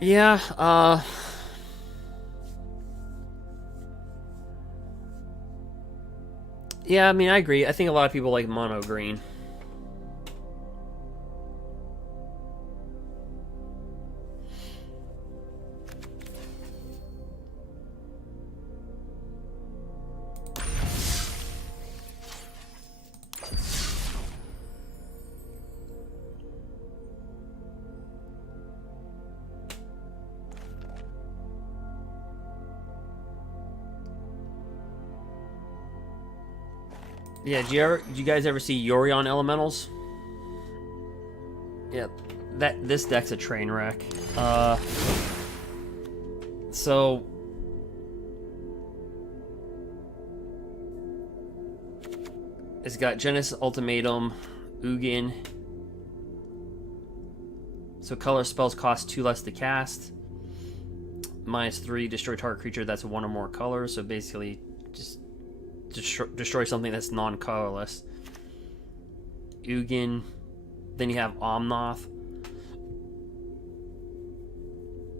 yeah, yeah, I mean, I agree. I think a lot of people like mono green. Yeah, did you guys ever see Yorion Elementals? Yeah, this deck's a train wreck. So it's got Genesis Ultimatum, UGIN. So color spells cost 2 less to cast. -3, destroy target creature that's 1 or more colors. So basically, just destroy something that's non-colorless. UGIN. Then you have Omnoth.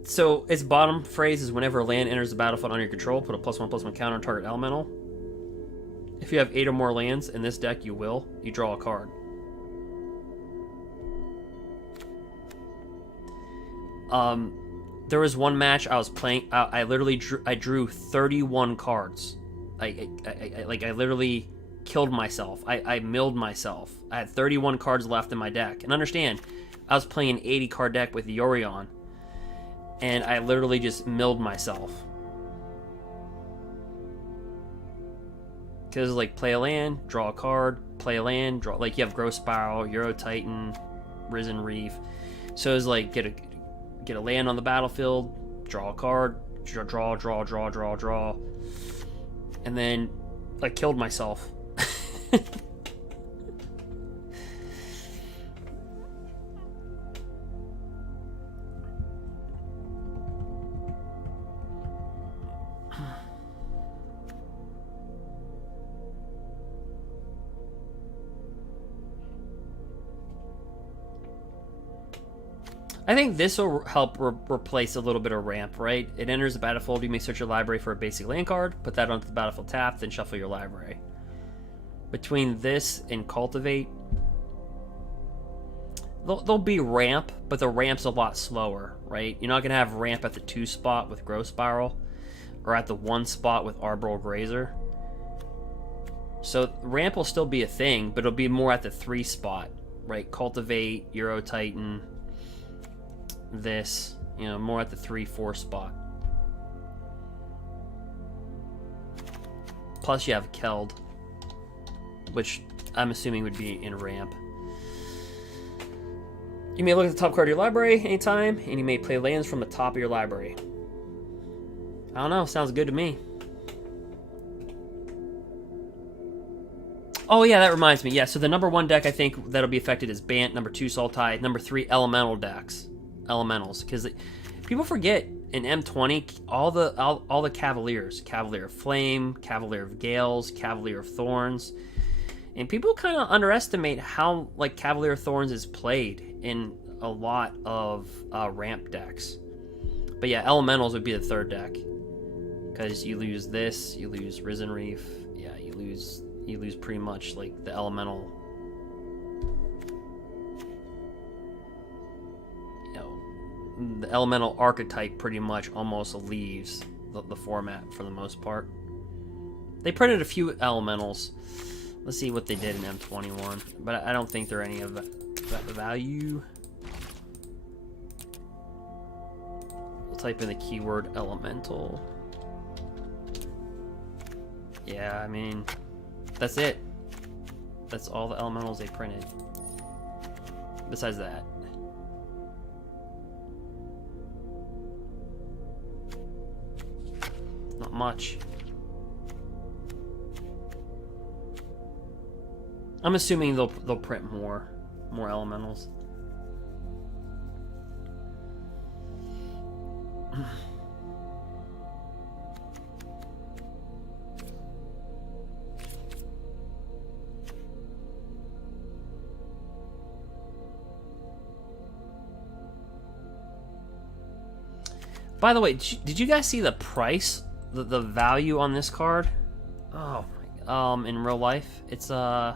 So its bottom phrase is whenever a land enters the battlefield under your control, put a +1/+1 counter on target elemental. If you have 8 or more lands in this deck, you draw a card. There was one match I was playing. I literally drew 31 cards. I literally killed myself. I milled myself. I had 31 cards left in my deck. And understand, I was playing an 80 card deck with Yorion, and I literally just milled myself. Because like play a land, draw a card, play a land, draw. Like you have Growth Spiral, Euro Titan, Risen Reef. So it's like get a land on the battlefield, draw a card, draw, and then I killed myself. I think this will help replace a little bit of ramp, right? It enters the battlefield, you may search your library for a basic land card, put that onto the battlefield tapped, then shuffle your library. Between this and Cultivate, there'll be ramp, but the ramp's a lot slower, right? You're not going to have ramp at the 2 spot with Growth Spiral, or at the 1 spot with Arbor Grazer. So ramp will still be a thing, but it'll be more at the 3 spot, right? Cultivate, Euro Titan, this, more at the 3-4 spot. Plus you have Keld, which I'm assuming would be in ramp. You may look at the top card of your library anytime, and you may play lands from the top of your library. I don't know, sounds good to me. Oh yeah, that reminds me. Yeah, so the number 1 deck I think that'll be affected is Bant, number 2 Sultai, number 3 Elemental decks. Elementals, because people forget in M20 all the Cavaliers, Cavalier of Flame, Cavalier of Gales, Cavalier of Thorns, and people kind of underestimate how like Cavalier of Thorns is played in a lot of ramp decks. But yeah, Elementals would be the 3rd deck, because you lose this, you lose Risen Reef, yeah, you lose pretty much like the elemental. The elemental archetype pretty much almost leaves the format for the most part. They printed a few elementals. Let's see what they did in M21, but I don't think they're any of that value. We'll type in the keyword elemental. Yeah, I mean, that's it. That's all the elementals they printed. Besides that. Not much. I'm assuming they'll print more elementals. By the way, did you guys see the price? The value on this card? Oh my, in real life, it's that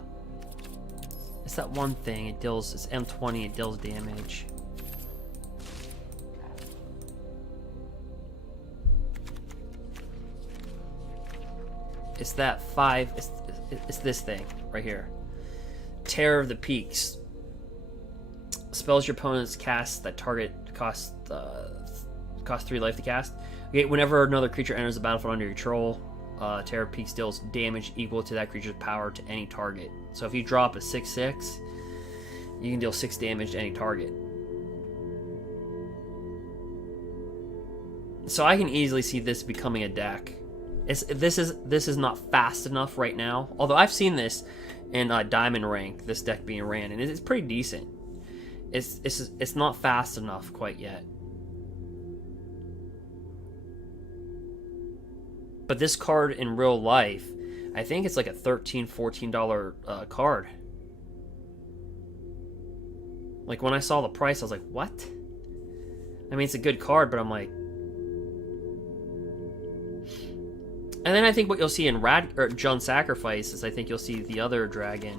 one thing. It's M20. It deals damage. It's that 5. It's this thing right here. Terror of the Peaks. Spells your opponents cast that target cost 3 life to cast. Okay, whenever another creature enters the battlefield under your control, Terror Peaks deals damage equal to that creature's power to any target. So if you drop a 6/6, you can deal 6 damage to any target. So I can easily see this becoming a deck. This is not fast enough right now. Although I've seen this in Diamond rank, this deck being ran, and it's pretty decent. It's not fast enough quite yet. But this card in real life, I think it's like a $13, $14 card. Like when I saw the price, I was like, what? I mean, it's a good card, but I'm like. And then I think what you'll see in Jund Sacrifice is I think you'll see the other dragon.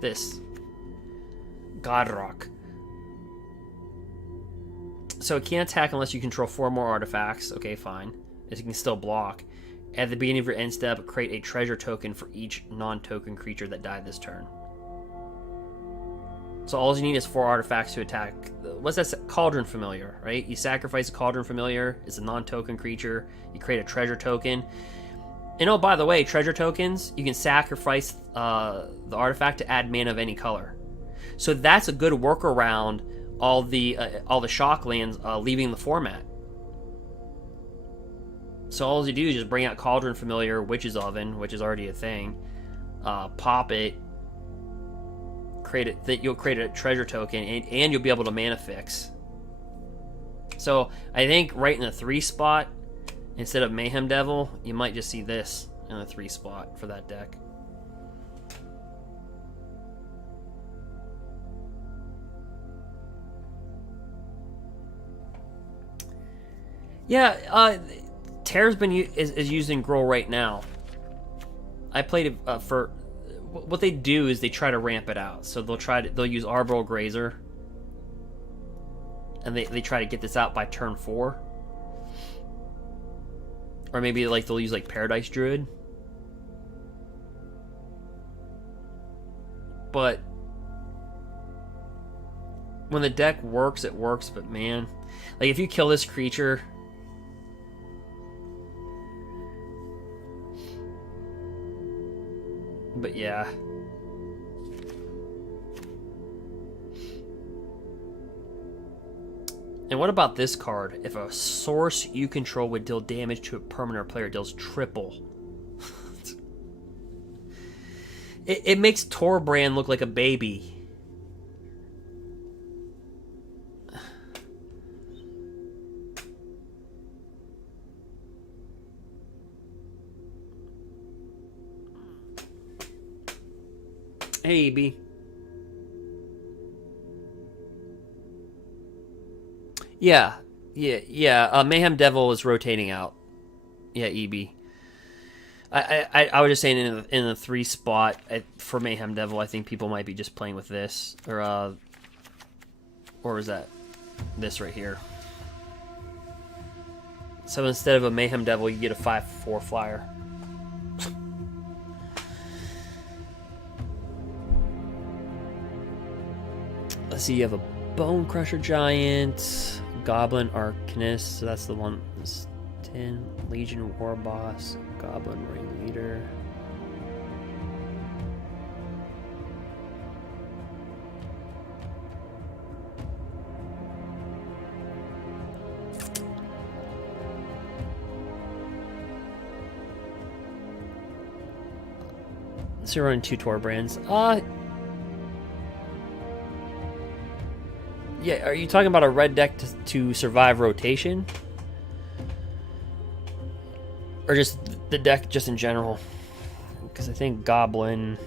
This. Godrock. So it can't attack unless you control 4 more artifacts. Okay, fine. As you can still block. At the beginning of your end step, create a treasure token for each non-token creature that died this turn. So all you need is 4 artifacts to attack. What's that? Cauldron Familiar, right? You sacrifice a Cauldron Familiar. It's a non-token creature. You create a treasure token. And oh, by the way, treasure tokens, you can sacrifice the artifact to add mana of any color. So that's a good workaround all the shock lands leaving the format. So all you do is just bring out Cauldron Familiar, Witch's Oven, which is already a thing. Pop it. You'll create a treasure token, and you'll be able to mana fix. So I think right in the 3 spot, instead of Mayhem Devil, you might just see this in the 3 spot for that deck. Yeah, Terror's is used in Gruul right now. I played it for. What they do is they try to ramp it out. So they'll use Arbor Grazer, and they try to get this out by turn 4, or maybe like they'll use like Paradise Druid. But when the deck works, it works. But man, like if you kill this creature. But yeah. And what about this card? If a source you control would deal damage to a permanent player, it deals triple. It makes Torbrand look like a baby. Hey, EB. Yeah. Mayhem Devil is rotating out. Yeah, EB. I was just saying in the 3 spot for Mayhem Devil, I think people might be just playing with this or was that this right here? So instead of a Mayhem Devil, you get a 5/4 flyer. Let's see, you have a Bone Crusher Giant, Goblin Arcanist, so that's the one. 10, Legion War Boss, Goblin Ringleader. So you're running 2 Torbrands. Yeah, are you talking about a red deck to survive rotation? Or just the deck just in general? Because I think Goblin...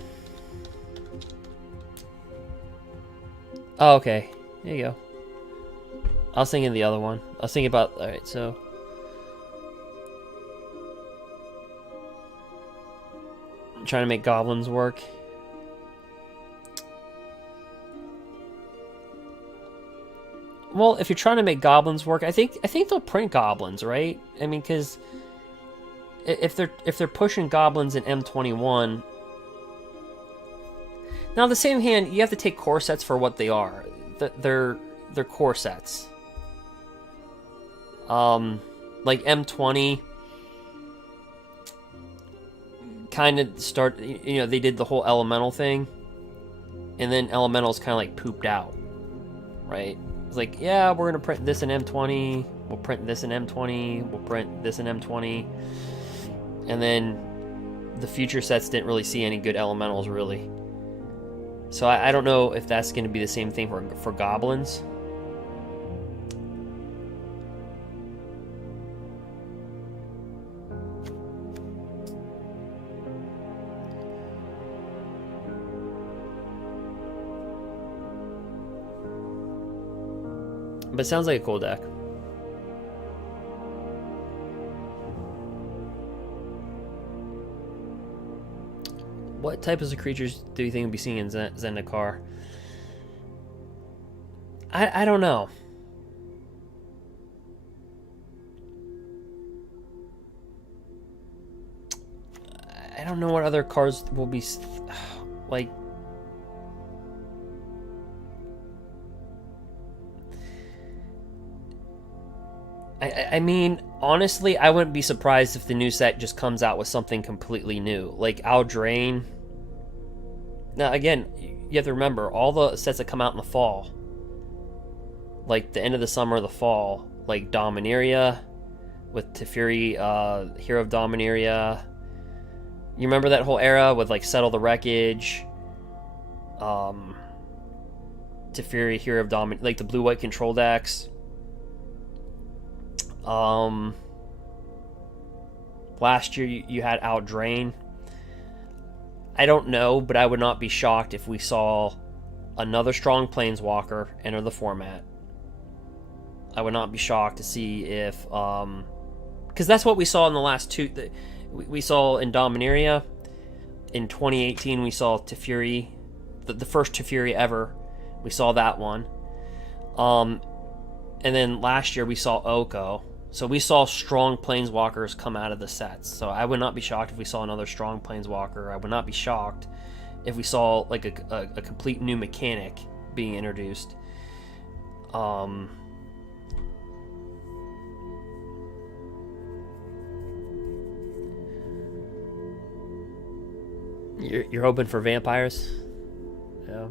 Oh, okay. There you go. I was thinking the other one. I was thinking about... Alright, so... I'm trying to make Goblins work. Well, if you're trying to make Goblins work, I think they'll print Goblins, right? I mean, because if they're pushing Goblins in M21, now the same hand, you have to take core sets for what they are. They're core sets. Like M20 kind of start, you know, they did the whole elemental thing, and then elementals kind of like pooped out, right? It's like, yeah, we're gonna print this in M20, we'll print this in M20, we'll print this in M20, and then the future sets didn't really see any good elementals, really. So I don't know if that's going to be the same thing for goblins. But it sounds like a cool deck. What types of creatures do you think we'll be seeing in Zendikar? I don't know. I don't know what other cards will be like. I mean, honestly, I wouldn't be surprised if the new set just comes out with something completely new, like Eldraine. Now, again, you have to remember, all the sets that come out in the fall, like the end of the summer, the fall, like Dominaria, with Teferi, Hero of Dominaria. You remember that whole era with, like, Settle the Wreckage, Teferi, Hero of Dominaria, like the blue-white control decks. Last year you had Eldraine. I don't know, but I would not be shocked if we saw another strong planeswalker enter the format. I would not be shocked to see if because that's what we saw in the last two. We saw in Dominaria in 2018. We saw Teferi, the first Teferi ever. We saw that one. And then last year we saw Oko. So we saw strong planeswalkers come out of the sets. So I would not be shocked if we saw another strong planeswalker. I would not be shocked if we saw like a complete new mechanic being introduced. You're hoping for vampires? Yeah.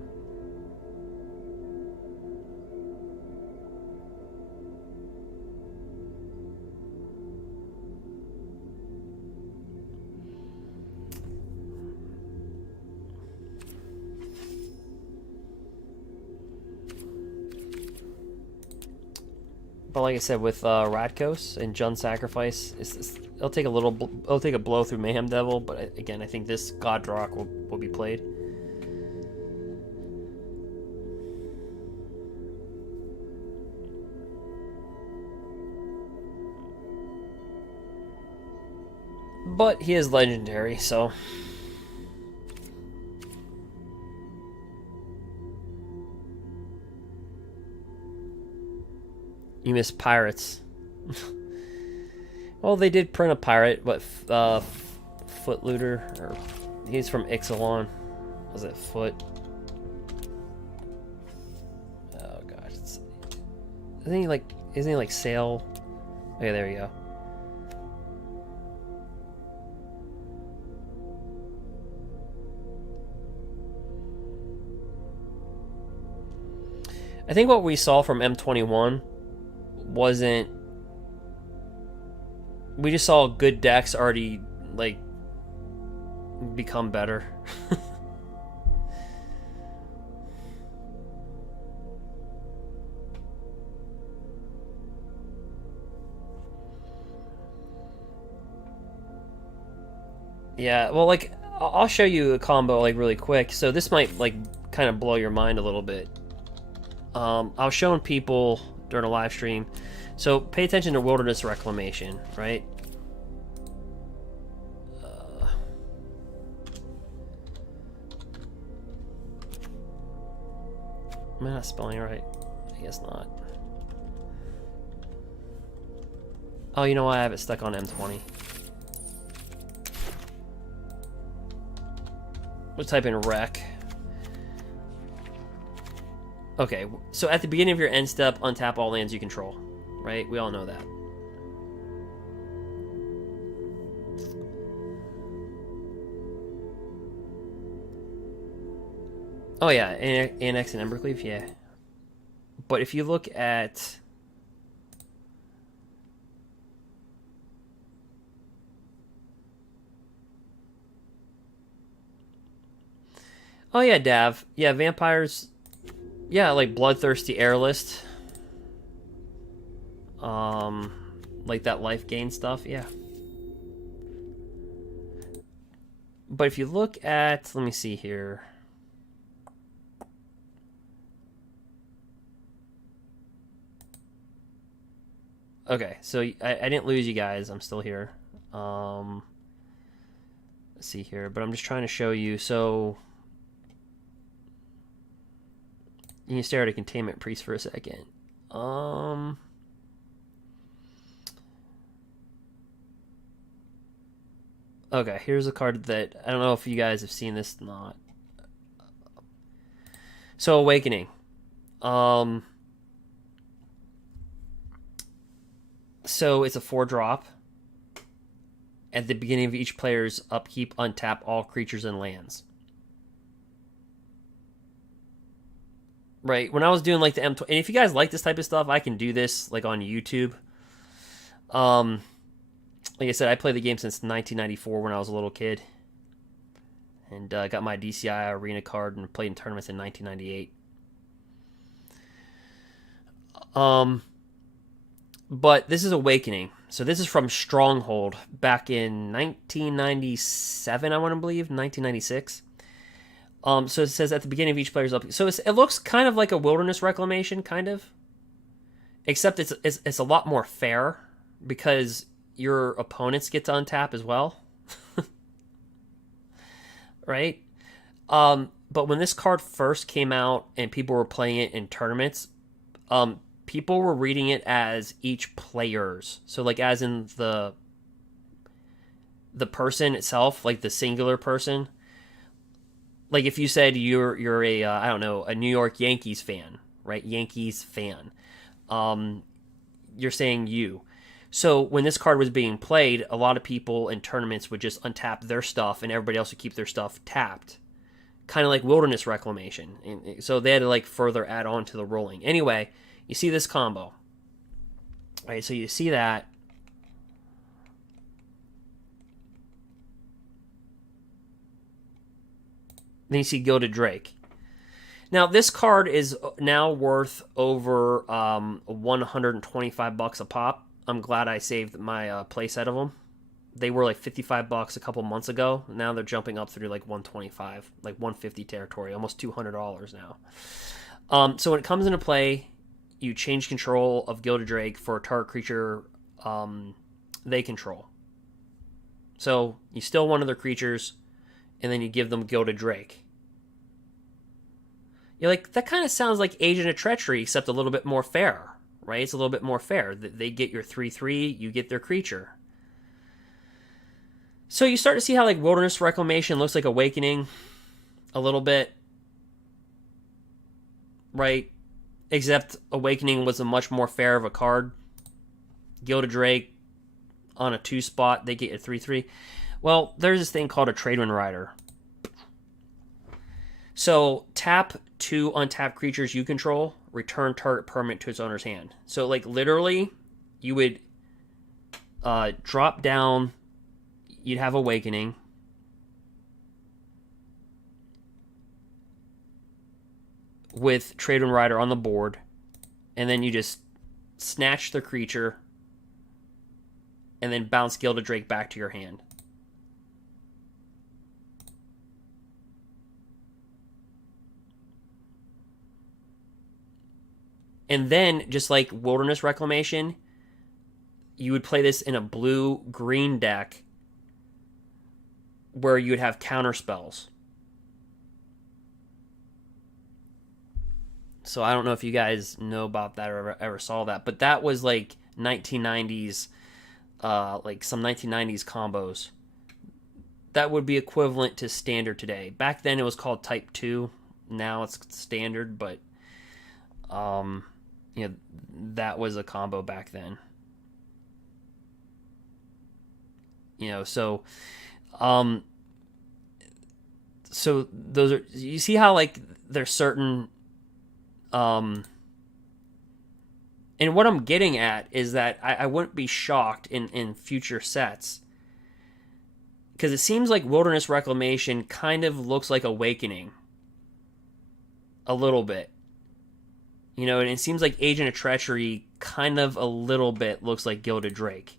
But like I said, with Rakdos and Jund Sacrifice, it'll take a blow through Mayhem Devil. But again, I think this God Rock will be played. But he is legendary, so. You miss pirates. Well, they did print a pirate, but Foot Looter, or he's from Ixalan. Was it Foot? Oh gosh, isn't he like Sail? Okay, there you go. I think what we saw from M21 wasn't, we just saw good decks already like become better. Yeah, well, like I'll show you a combo like really quick. So this might like kind of blow your mind a little bit. I was showing people during a live stream. So pay attention to Wilderness Reclamation, right? Am I not spelling it right? I guess not. Oh, you know what? I have it stuck on M20. We'll type in rec. Okay, so at the beginning of your end step, untap all lands you control, right? We all know that. Oh yeah, Annex and Embercleave, yeah. But if you look at... Oh yeah, Dav. Yeah, vampires. Yeah, like Bloodthirsty Airlist. Like that life gain stuff, yeah. But if you look at, let me see here. Okay, so I didn't lose you guys. I'm still here. Let's see here, but I'm just trying to show you. So you can stare at a containment priest for a second. Okay, here's a card that I don't know if you guys have seen this or not. So Awakening. So it's a 4-drop. At the beginning of each player's upkeep, untap all creatures and lands. Right, when I was doing like the M20, and if you guys like this type of stuff, I can do this like on YouTube. Like I said, I played the game since 1994 when I was a little kid. And got my DCI Arena card and played in tournaments in 1998. But this is Awakening. So this is from Stronghold back in 1997, I want to believe, 1996. So it says at the beginning of each player's up. So it looks kind of like a Wilderness Reclamation, kind of. Except it's a lot more fair because your opponents get to untap as well. Right? But when this card first came out and people were playing it in tournaments, people were reading it as each player's. So like as in the person itself, like the singular person. Like if you said you're a I don't know, a New York Yankees fan, right? Yankees fan. You're saying you. So when this card was being played, a lot of people in tournaments would just untap their stuff and everybody else would keep their stuff tapped. Kind of like Wilderness Reclamation. And so they had to like further add on to the rolling. Anyway, you see this combo. All right, so you see that. Then you see Gilded Drake. Now, this card is now worth over $125 a pop. I'm glad I saved my playset of them. They were like $55 a couple months ago. Now they're jumping up through like $125, like $150 territory, almost $200 now. So when it comes into play, you change control of Gilded Drake for a target creature they control. So you steal one of their creatures, and then you give them Gilded Drake. You're like, that kind of sounds like Agent of Treachery, except a little bit more fair, right? It's a little bit more fair. They get your 3/3, you get their creature. So you start to see how like Wilderness Reclamation looks like Awakening a little bit, right? Except Awakening was a much more fair of a card. Gilded Drake on a 2-spot, they get a 3/3. Well, there's this thing called a Tradewind Rider. So tap 2 untapped creatures you control, return target permanent to its owner's hand. So like literally, you would drop down, you'd have Awakening. With Tradewind Rider on the board, and then you just snatch the creature, and then bounce Gilded Drake back to your hand. And then, just like Wilderness Reclamation, you would play this in a blue-green deck where you would have counter spells. So I don't know if you guys know about that or ever saw that, but that was like 1990s, like some 1990s combos. That would be equivalent to standard today. Back then it was called Type 2. Now it's standard, but you know, that was a combo back then. So those are, you see how like there's certain, and what I'm getting at is that I wouldn't be shocked in future sets, because it seems like Wilderness Reclamation kind of looks like Awakening a little bit. You know, and it seems like Agent of Treachery kind of a little bit looks like Gilded Drake.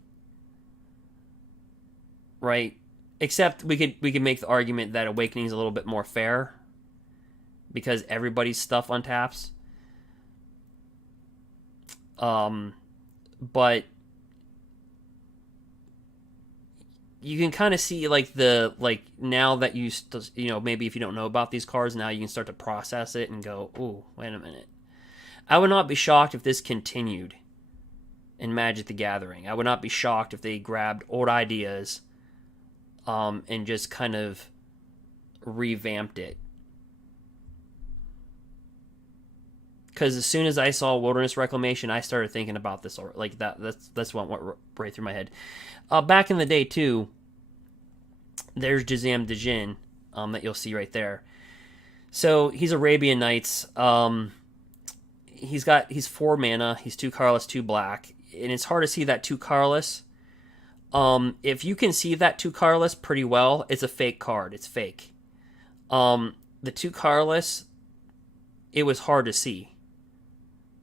Right? Except we could make the argument that Awakening is a little bit more fair because everybody's stuff untaps. But you can kind of see like now that you know, maybe if you don't know about these cards, now you can start to process it and go, ooh, wait a minute. I would not be shocked if this continued in Magic the Gathering. I would not be shocked if they grabbed old ideas and just kind of revamped it. Because as soon as I saw Wilderness Reclamation, I started thinking about this. Like that's what went right through my head. Back in the day too, there's Jazam Djinn that you'll see right there. So he's Arabian Nights. He's 4 mana. He's 2 colorless, 2 black, and it's hard to see that 2 colorless. If you can see that 2 colorless pretty well, it's a fake card. It's fake. The 2 colorless, it was hard to see.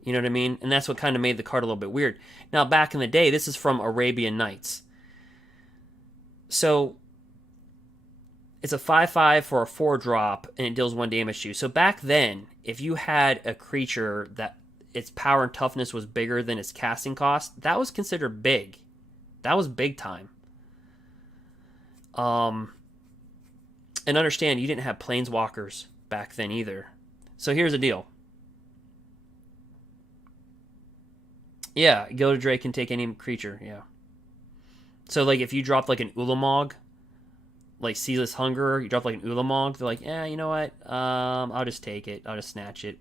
You know what I mean? And that's what kind of made the card a little bit weird. Now, back in the day, this is from Arabian Nights. So it's a 5/5 for a 4-drop, and it deals 1 damage to you. So back then, if you had a creature that its power and toughness was bigger than its casting cost, that was considered big. That was big time. And understand, you didn't have planeswalkers back then either. So here's the deal. Yeah, Gilded Drake can take any creature, yeah. So like if you dropped like an Ulamog, like Sealess Hunger, you drop like an Ulamog, they're like, yeah, you know what? I'll just take it. I'll just snatch it.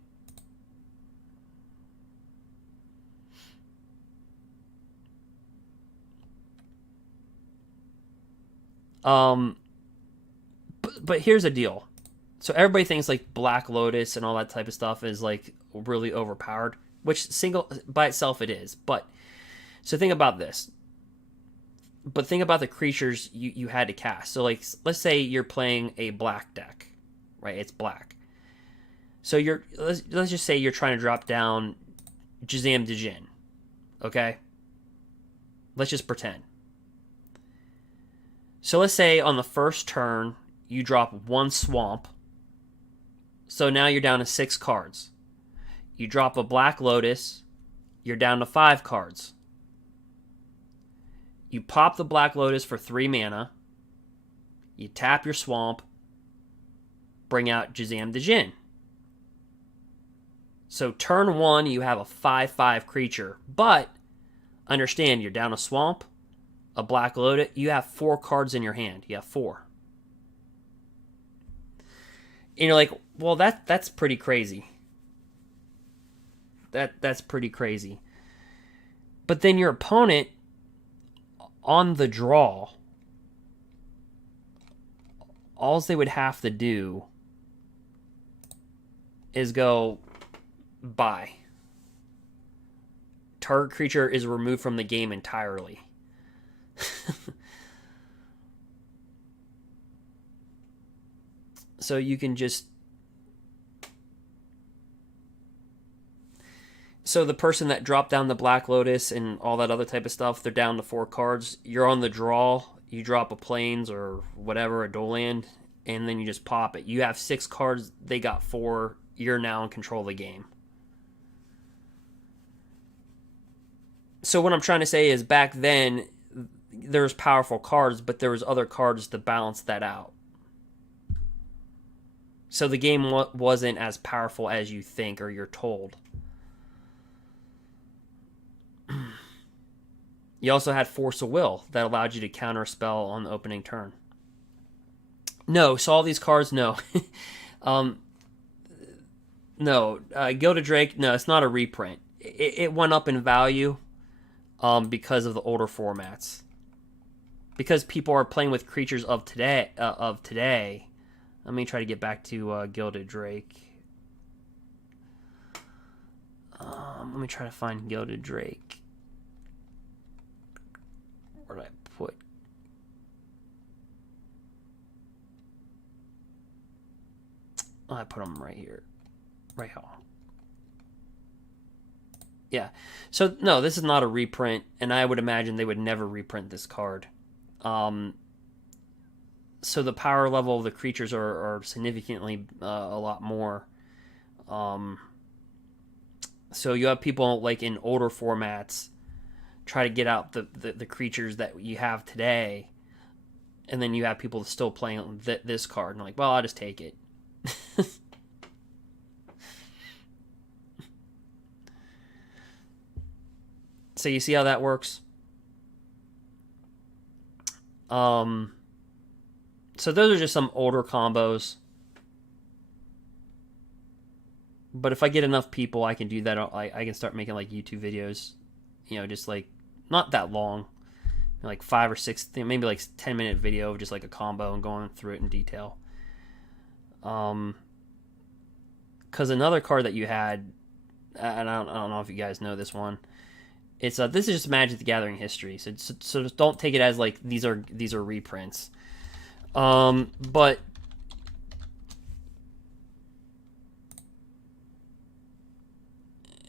But here's the deal. So everybody thinks like Black Lotus and all that type of stuff is like really overpowered, which single by itself it is. But so think about this. But think about the creatures you had to cast. So like let's say you're playing a black deck, right? It's black. So let's just say you're trying to drop down Jazam Djinn. Okay? Let's just pretend. So let's say on the first turn you drop 1 swamp. So now you're down to 6 cards. You drop a Black Lotus, you're down to 5 cards. You pop the Black Lotus for 3 mana. You tap your swamp. Bring out Jazam Djinn. So turn 1, you have a 5/5 creature. But understand, you're down a swamp, a Black Lotus. You have 4 cards in your hand. You have 4. And you're like, well, that's pretty crazy. That's pretty crazy. But then your opponent on the draw, all they would have to do is go bye. Target creature is removed from the game entirely. So you can just... So the person that dropped down the Black Lotus and all that other type of stuff, they're down to 4 cards. You're on the draw. You drop a Plains or whatever, a dual land, and then you just pop it. You have 6 cards. They got 4. You're now in control of the game. So what I'm trying to say is back then, there was powerful cards, but there was other cards to balance that out. So the game wasn't as powerful as you think or you're told. You also had Force of Will that allowed you to counter a spell on the opening turn. No, so all these cards, no. No, Gilded Drake, no, it's not a reprint. It went up in value because of the older formats. Because people are playing with creatures of today. Let me try to get back to Gilded Drake. Let me try to find Gilded Drake. Where did I put? Oh, I put them right here. Right here. Yeah. So, no, this is not a reprint, and I would imagine they would never reprint this card. So the power level of the creatures are significantly a lot more. So you have people like in older formats try to get out the creatures that you have today, and then you have people still playing this card, and like, well, I'll just take it. So you see how that works? So those are just some older combos. But if I get enough people, I can do that. I can start making like YouTube videos, you know, just like not that long, like 5 or 6, maybe like 10-minute video of just like a combo and going through it in detail. Because another card that you had, and I don't know if you guys know this one. It's this is just Magic the Gathering history, so just don't take it as like these are reprints. But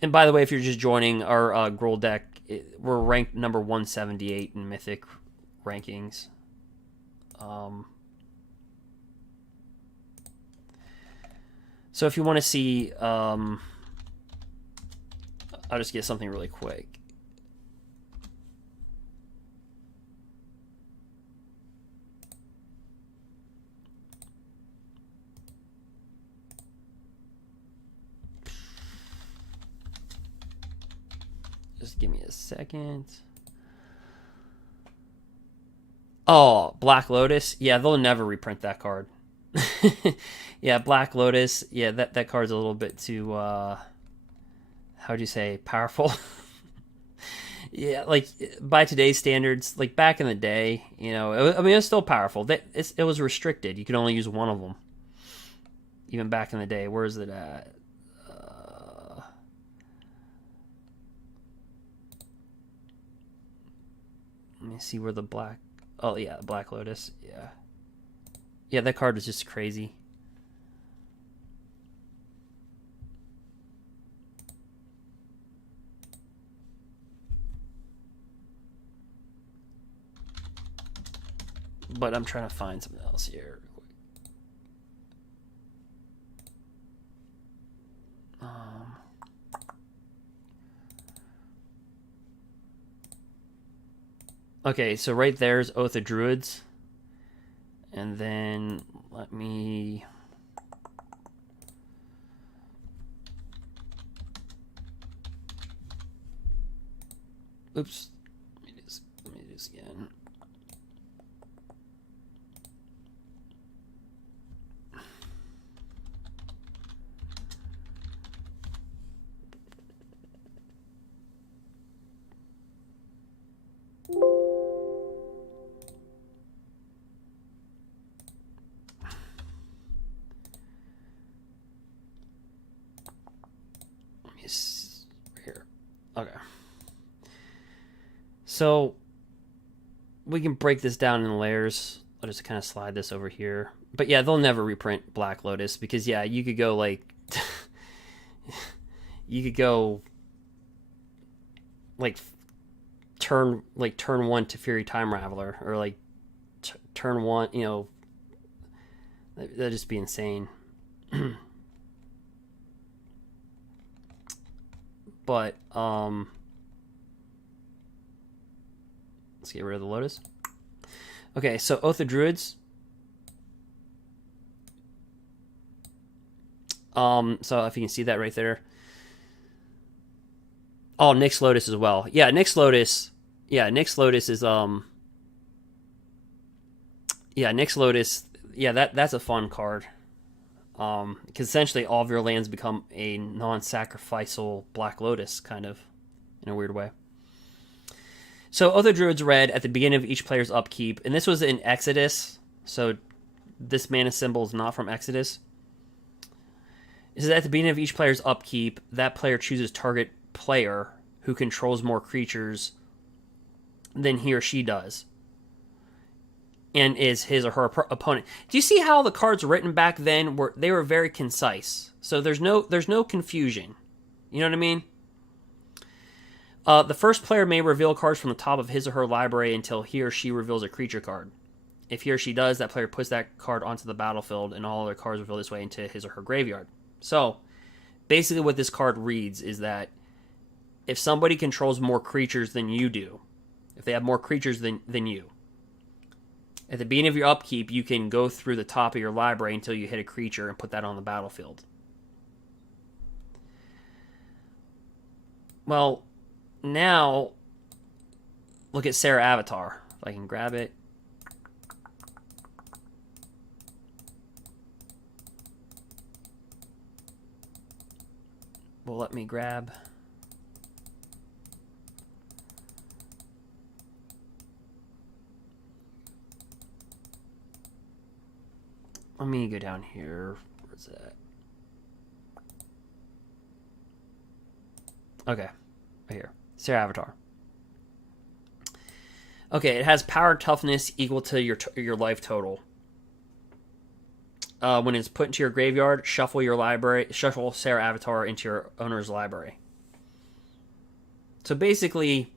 and by the way, if you're just joining our Gruul deck, we're ranked number 178 in Mythic rankings. So if you want to see, I'll just get something really quick. Just give me a second. Oh, Black Lotus. Yeah, they'll never reprint that card. Yeah, Black Lotus. Yeah, that card's a little bit too, how'd you say, powerful? Yeah, like, by today's standards, like, back in the day, you know, it was still powerful. It was restricted. You could only use one of them. Even back in the day. Where is it at? Let me see where the black... Oh, yeah, Black Lotus. Yeah. Yeah, that card was just crazy. But I'm trying to find something else here. Okay, so right there's Oath of Druids. And then let me... Oops. Let me do this again. Here. Okay. So we can break this down in layers. I'll just kind of slide this over here. But yeah, they'll never reprint Black Lotus because yeah, you could go like you could go like turn 1 Teferi Time Raveler or like turn 1, you know, that'd just be insane. But let's get rid of the Lotus. Okay, so Oath of Druids. So if you can see that right there. Oh, Nyx Lotus as well. Yeah, Nyx Lotus. Yeah, Nyx Lotus is yeah, Nyx Lotus. Yeah, that's a fun card. Because essentially all of your lands become a non-sacrificial Black Lotus, kind of, in a weird way. So Oath of Druids red at the beginning of each player's upkeep, and this was in Exodus, so this mana symbol is not from Exodus. It says at the beginning of each player's upkeep, that player chooses target player who controls more creatures than he or she does, and is his or her opponent. Do you see how the cards written back then were very concise? So there's no confusion. You know what I mean? The first player may reveal cards from the top of his or her library until he or she reveals a creature card. If he or she does, that player puts that card onto the battlefield, and all other cards reveal this way into his or her graveyard. So, basically what this card reads is that if somebody controls more creatures than you do, if they have more creatures than you, at the beginning of your upkeep, you can go through the top of your library until you hit a creature and put that on the battlefield. Well, now, look at Sarah Avatar. If I can grab it. Well, let me grab. Let me go down here. Where's that? Okay, right here. Sarah Avatar. Okay, it has power toughness equal to your life total. When it's put into your graveyard, shuffle Sarah Avatar into your owner's library. So basically,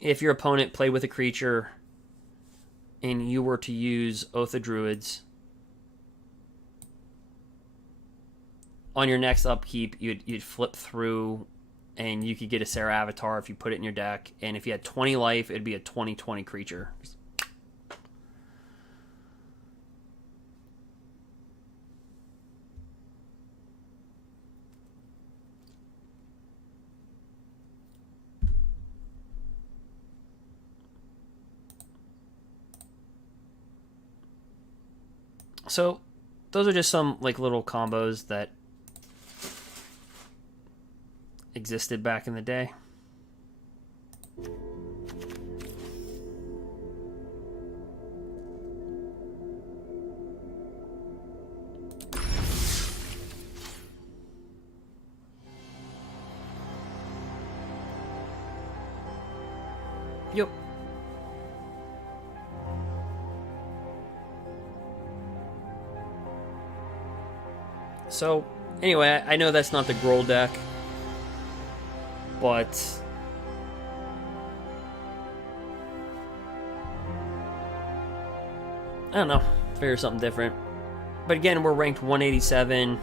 if your opponent played with a creature and you were to use Oath of Druids, on your next upkeep, you'd flip through and you could get a Sarah Avatar if you put it in your deck. And if you had 20 life, it'd be a 20/20 creature. So, those are just some like little combos that existed back in the day. Yep. So, anyway, I know that's not the Gruul deck, but I don't know, figure something different. But again, we're ranked 187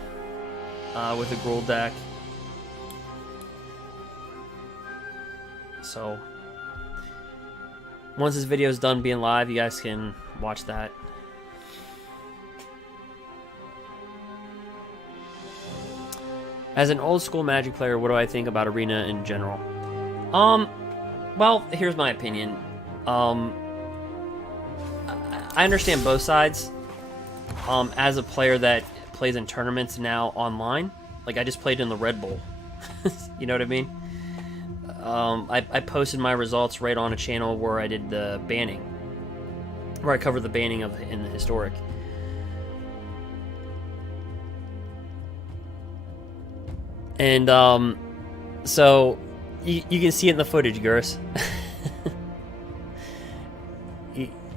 with the Gruul deck. So, once this video is done being live, you guys can watch that. As an old school Magic player, what do I think about Arena in general? Well, here's my opinion. I understand both sides. As a player that plays in tournaments now online, like I just played in the Red Bull. You know what I mean? I posted my results right on a channel where I did the banning, where I covered the banning in the historic. And so you can see it in the footage, Gurs.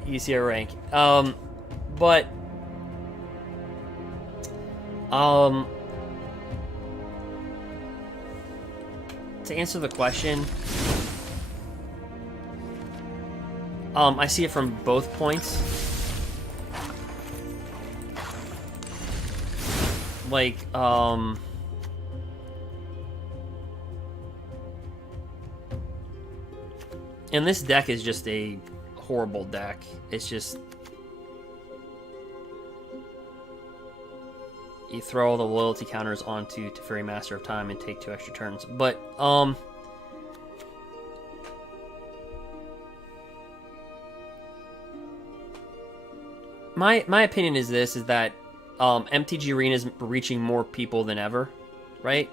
you see our rank. But to answer the question, I see it from both points. Like, and this deck is just a horrible deck. It's just, you throw all the loyalty counters onto Teferi, Master of Time, and take 2 extra turns. But my opinion is this: is that MTG Arena is reaching more people than ever, right?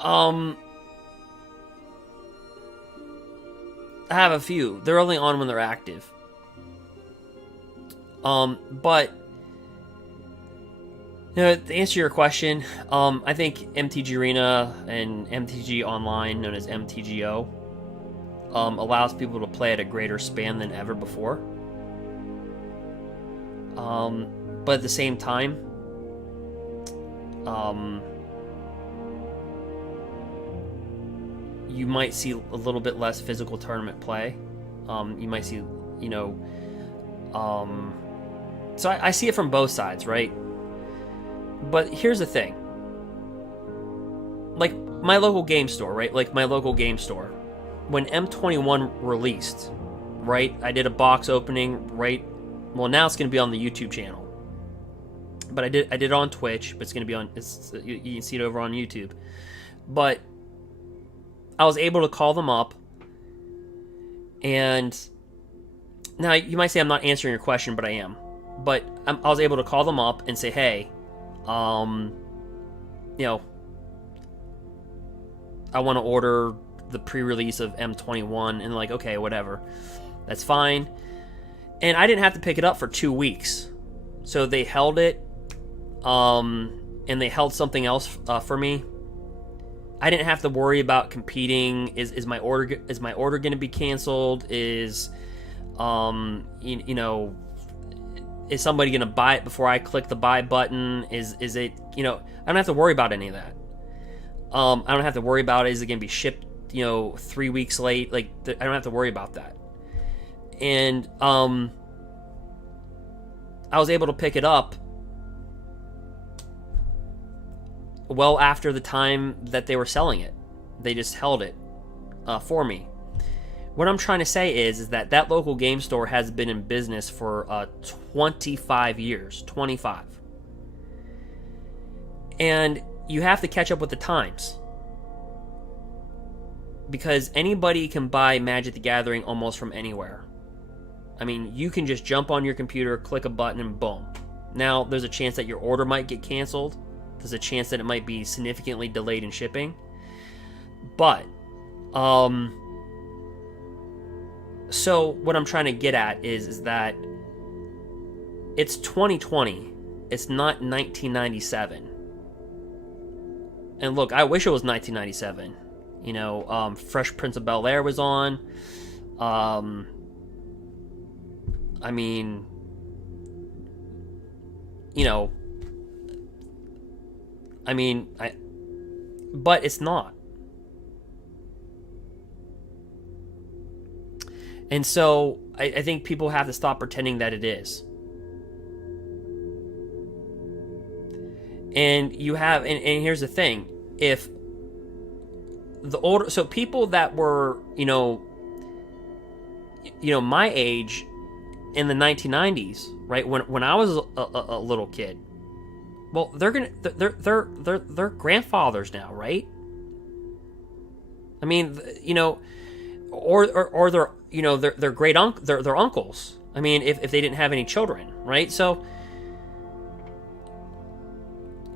I have a few. They're only on when they're active. But to answer your question, I think MTG Arena and MTG Online, known as MTGO, allows people to play at a greater span than ever before. But at the same time, you might see a little bit less physical tournament play. You might see, so I see it from both sides, right? But here's the thing. Like, my local game store, right? Like, my local game store. When M21 released, right? I did a box opening, right? Well, now it's going to be on the YouTube channel. But I did it on Twitch, but it's going to be on... you can see it over on YouTube. But I was able to call them up. And... Now, you might say I'm not answering your question, but I am. But I was able to call them up and say, hey... I want to order the pre-release of M21, and like, okay, whatever, that's fine. And I didn't have to pick it up for 2 weeks, so they held it, and they held something else for me. I didn't have to worry about competing. Is my order going to be canceled? Is is somebody going to buy it before I click the buy button? Is it, I don't have to worry about any of that. I don't have to worry about is it going to be shipped, 3 weeks late? Like, I don't have to worry about that. And I was able to pick it up well after the time that they were selling it. They just held it for me. What I'm trying to say is that local game store has been in business for 25 years. 25. And you have to catch up with the times. Because anybody can buy Magic the Gathering almost from anywhere. I mean, you can just jump on your computer, click a button, and boom. Now, there's a chance that your order might get canceled. There's a chance that it might be significantly delayed in shipping. But, so what I'm trying to get at is that it's 2020. It's not 1997. And look, I wish it was 1997. Fresh Prince of Bel-Air was on. But it's not. And so I think people have to stop pretending that it is. And you have, and here's the thing, if the older, so people that were, my age in the 1990s, right, when I was a little kid, well, they're grandfathers now, right? I mean, or they're, their great their uncles. I mean, if they didn't have any children, right? So,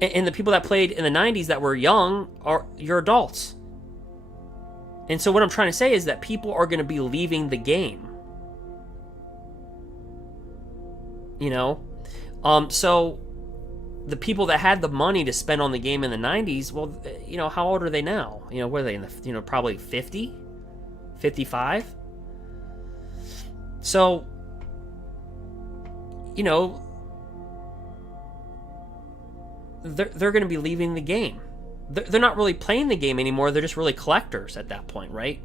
and the people that played in the 90s that were young are your adults. And so what I'm trying to say is that people are going to be leaving the game. So the people that had the money to spend on the game in the 90s, well, how old are they now? What are they in the, probably 50, 55? So, they're going to be leaving the game. They're not really playing the game anymore. They're just really collectors at that point, right?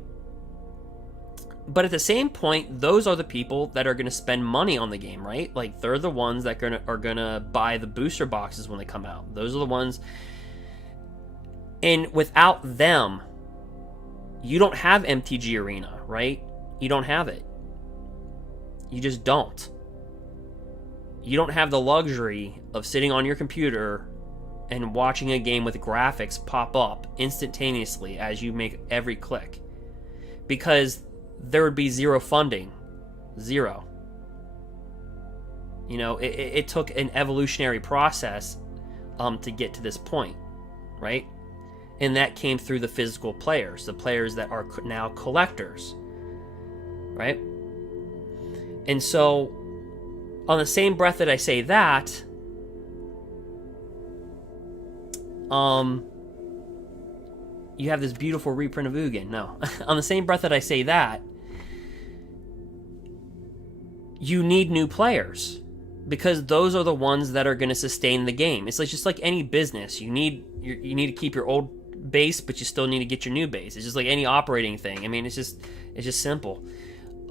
But at the same point, those are the people that are going to spend money on the game, right? Like, they're the ones that are gonna buy the booster boxes when they come out. Those are the ones. And without them, you don't have MTG Arena, right? You don't have it. You just don't. You don't have the luxury of sitting on your computer and watching a game with graphics pop up instantaneously as you make every click. Because there would be zero funding. Zero. It took an evolutionary process to get to this point, right? And that came through the physical players, the players that are now collectors, right? And so, on the same breath that I say that, you have this beautiful reprint of UGIN. No. On the same breath that I say that, you need new players, because those are the ones that are going to sustain the game. It's like, just like any business. You need to keep your old base, but you still need to get your new base. It's just like any operating thing. I mean, it's just simple.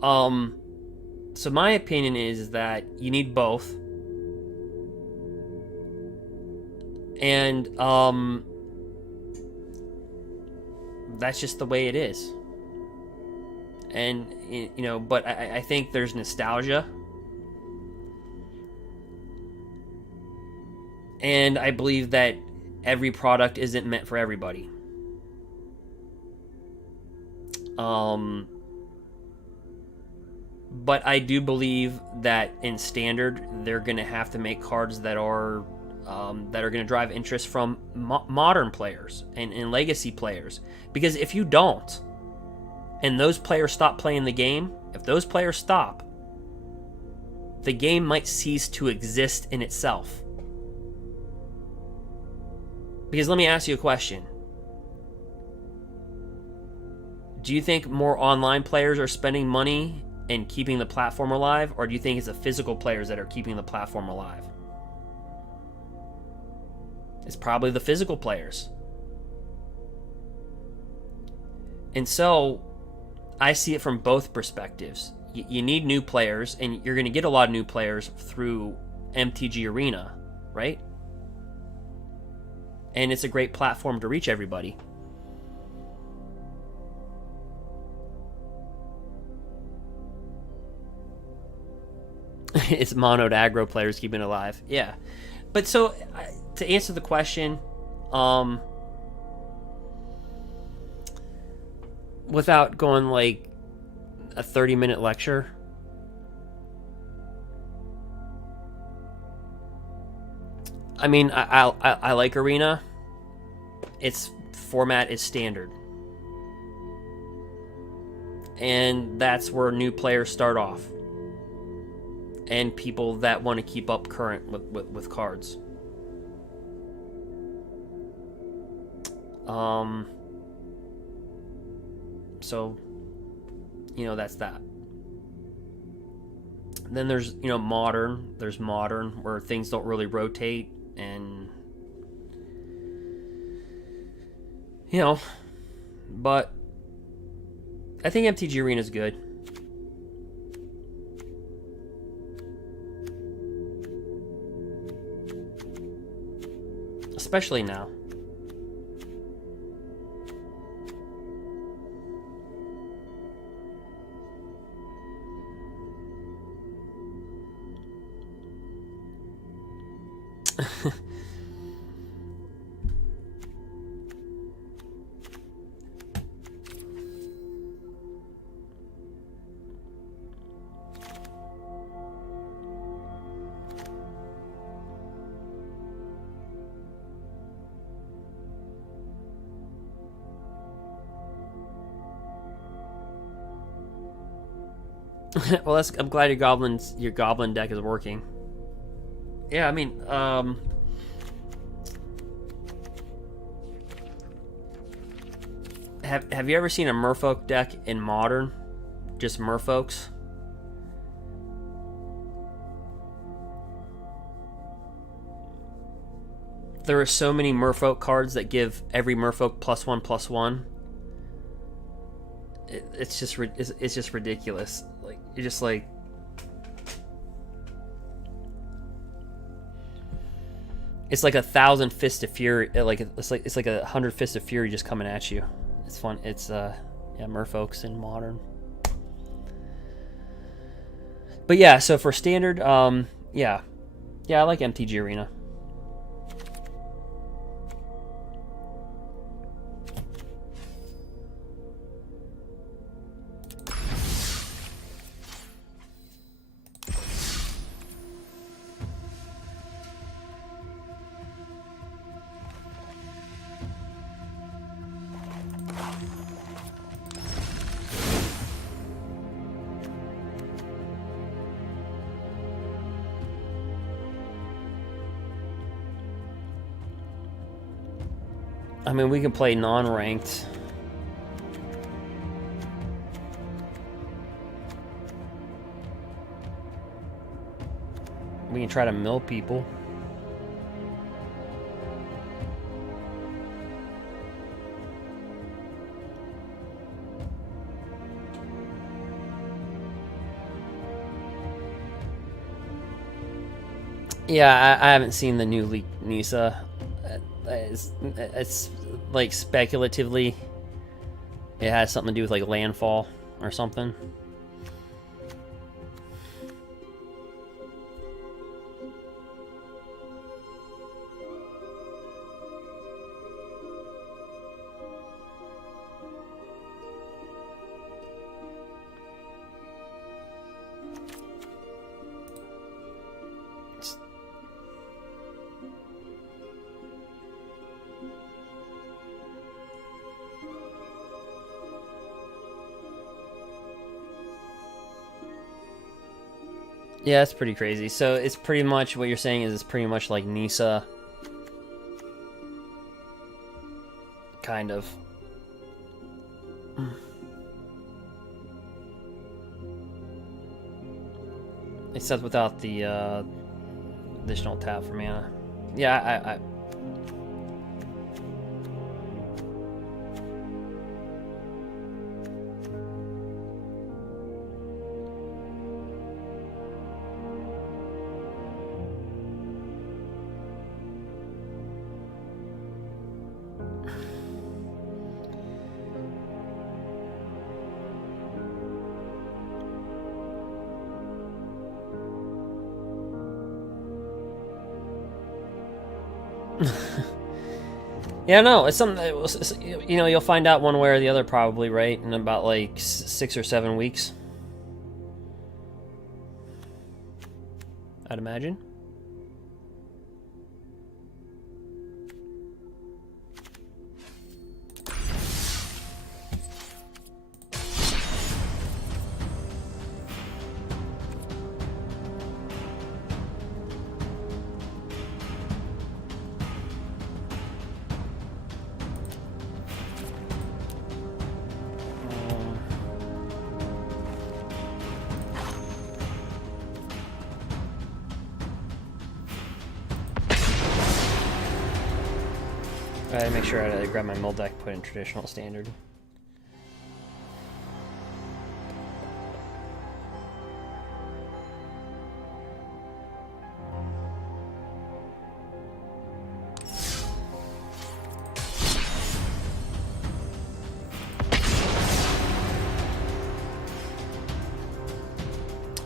So my opinion is that you need both. And that's just the way it is. And, you know, but I think there's nostalgia. And I believe that every product isn't meant for everybody. But I do believe that in Standard, they're going to have to make cards that are going to drive interest from modern players and legacy players. Because if you don't, and those players stop playing the game, if those players stop, the game might cease to exist in itself. Because let me ask you a question. Do you think more online players are spending money and keeping the platform alive, or do you think it's the physical players that are keeping the platform alive? It's probably the physical players. And so, I see it from both perspectives. You need new players, and you're going to get a lot of new players through MTG Arena, right? And it's a great platform to reach everybody. It's monoed aggro players keeping it alive. Yeah. But so, to answer the question, without going like a 30-minute lecture, I mean, I like Arena. Its format is Standard. And that's where new players start off. And people that want to keep up current with cards. So, you know, that's that. Then there's, you know, modern. There's modern, where things don't really rotate, and, you know, but I think MTG Arena is good. Especially now. Well, I'm glad your goblin deck is working. Yeah, I mean, have you ever seen a Merfolk deck in Modern? Just Merfolks? There are so many Merfolk cards that give every Merfolk +1/+1. It's just ridiculous. Like, you're just like, it's like 1,000 fists of fury. It's like 100 fists of fury just coming at you. It's fun. It's yeah, Merfolks in Modern. But yeah, so for Standard, yeah, I like MTG Arena. I mean, we can play non-ranked. We can try to mill people. Yeah, I haven't seen the new leak Nisa. It's like speculatively it has something to do with like landfall or something. Yeah, it's pretty crazy. So it's pretty much what you're saying is it's pretty much like Nisa. Kind of. Except without the additional tap for mana. Yeah, I yeah, no, it's something that, you know, you'll find out one way or the other probably, right? In about like 6 or 7 weeks. I'd imagine. I gotta make sure I grab my mill deck, put in traditional standard.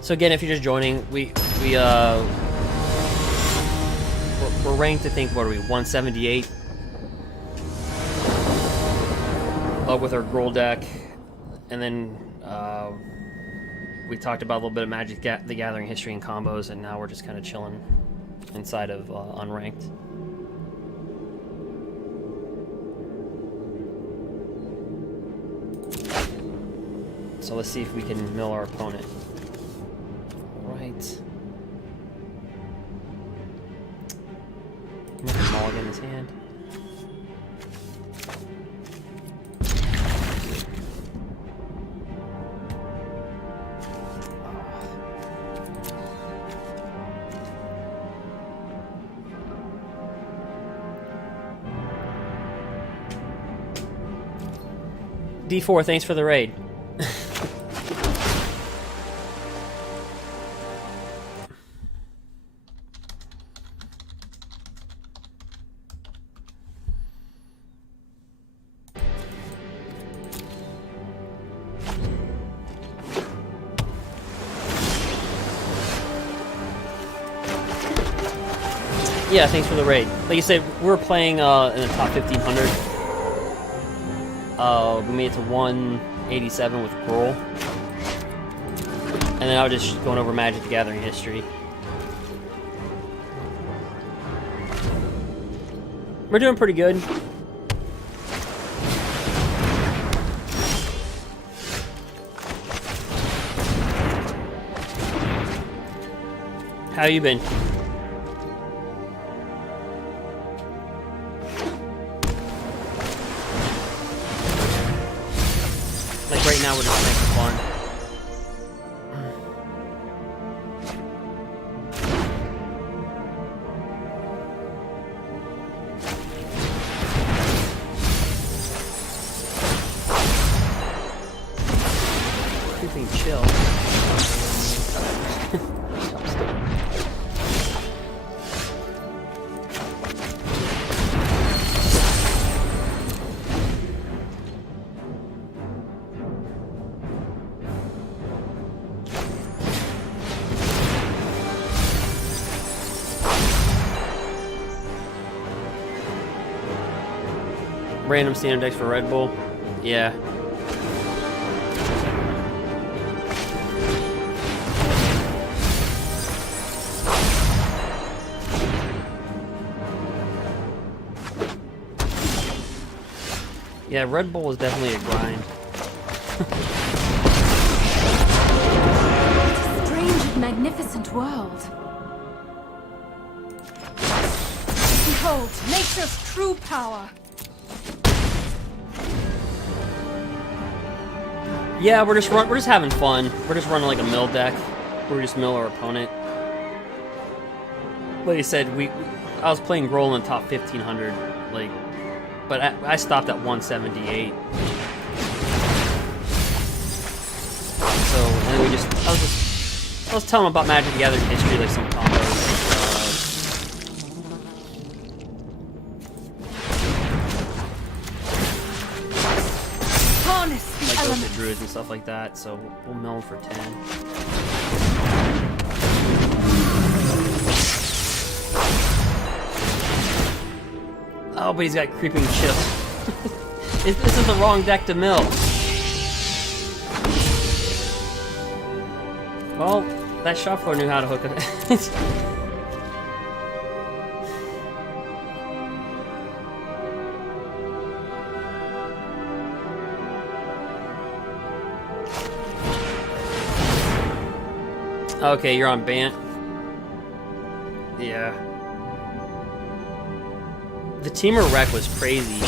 So again, if you're just joining, we're ranked, I think, what are we, 178? With our Gruul deck, and then we talked about a little bit of Magic the Gathering history and combos, and now we're just kind of chilling inside of unranked. So let's see if we can mill our opponent. Right. Mulligan in his hand. D4, thanks for the raid. Yeah, thanks for the raid. Like you said, we're playing in the top 1500. We made it to 187 with Gruul. And then I was just going over Magic the Gathering history. We're doing pretty good. How you been? right now we're just playing for fun. Creeping chill. Random standard decks for Red Bull. Yeah. Yeah, Red Bull is definitely a grind. Strange and magnificent world. Behold, nature's true power. Yeah, we're just having fun. We're just running like a mill deck. We just mill our opponent. Like I said, I was playing Gruul in the top 1500, like, but I stopped at 178. So and then I was telling him about Magic the Gathering history, like some combos. Like Ghost Druids and stuff like that, so we'll mill for 10. Oh, but he's got Creeping Chill. This is the wrong deck to mill. Well, that shuffler knew how to hook it. Okay, you're on Bant. Yeah. The Temur wreck was crazy.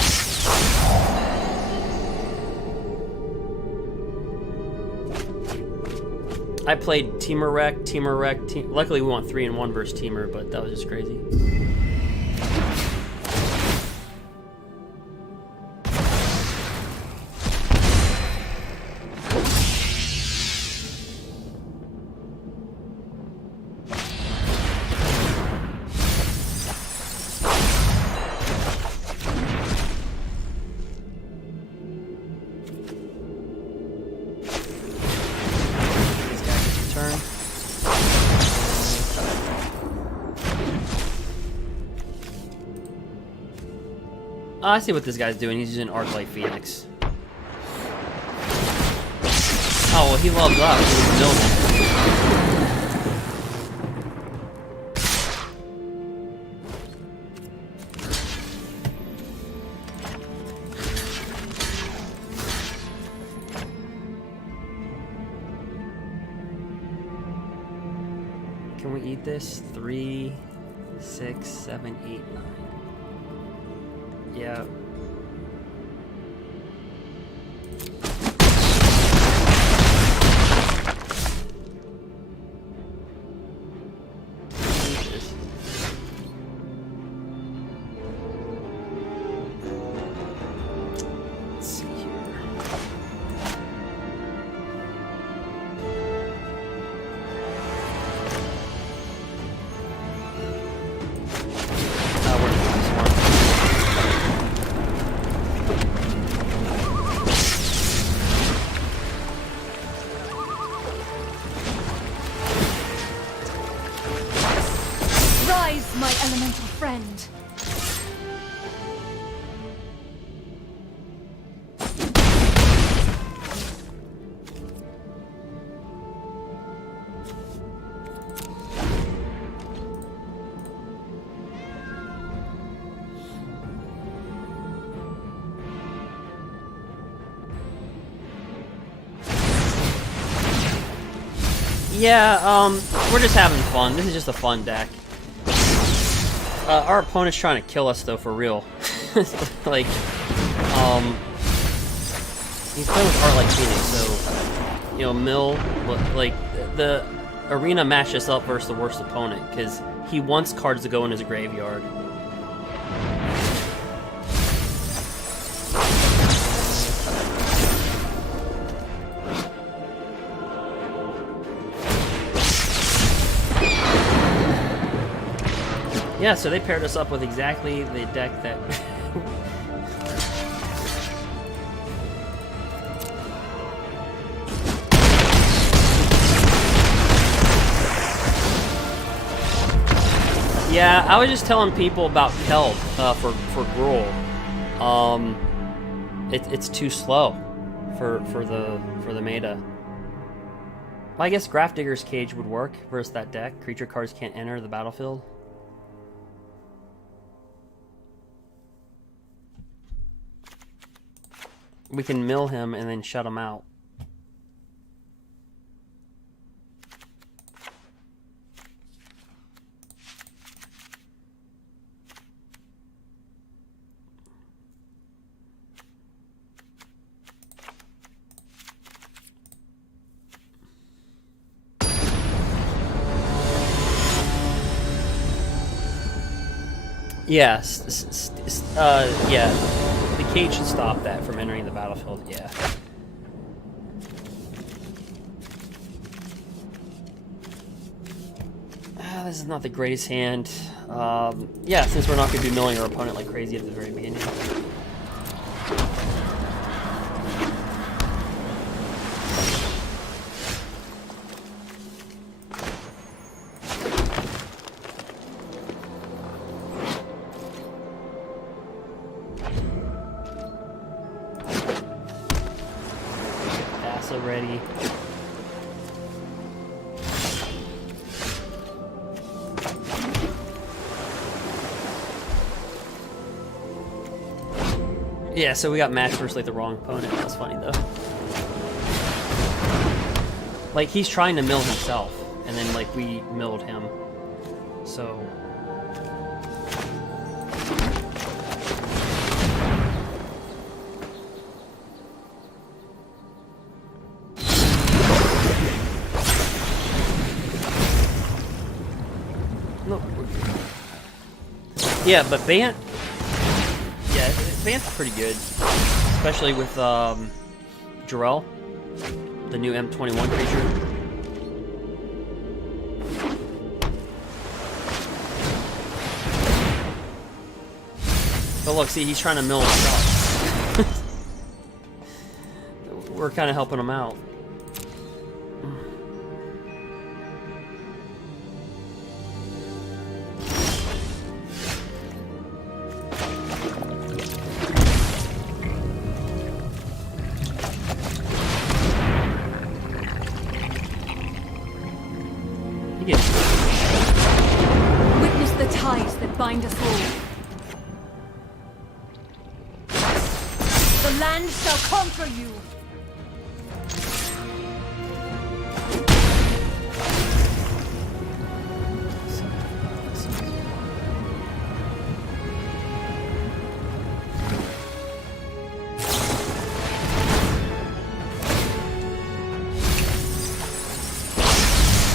I played Temur wreck. Luckily we won 3-1 versus Temur, but that was just crazy. Oh, I see what this guy's doing. He's using Arclight Phoenix. Oh, well, he loves us. He's building. Can we eat this? 3, 6, 7, 8, 9. Yeah. Let's see here. My elemental friend. Yeah, we're just having fun. This is just a fun deck. Our opponent's trying to kill us, though, for real. Like, He's playing with art like Phoenix, so you know, mill like the arena matched us up versus the worst opponent because he wants cards to go in his graveyard. Yeah, so they paired us up with exactly the deck that... Yeah, I was just telling people about Kelp for Gruul. It's too slow for the meta. Well, I guess Grafdigger's Cage would work versus that deck. Creature cards can't enter the battlefield. We can mill him and then shut him out. Yeah, yeah. The cage should stop that from entering the battlefield, yeah. This is not the greatest hand. Yeah, since we're not going to be milling our opponent like crazy at the very beginning. Ready. Yeah, so we got matched versus like the wrong opponent. That's funny though. Like he's trying to mill himself, and then like we milled him. So. Yeah, but Bant, yeah, Bant's pretty good, especially with Jarrell, the new M21 creature. But look, see, he's trying to mill himself. We're kind of helping him out. Witness the ties that bind us all. The land shall conquer you.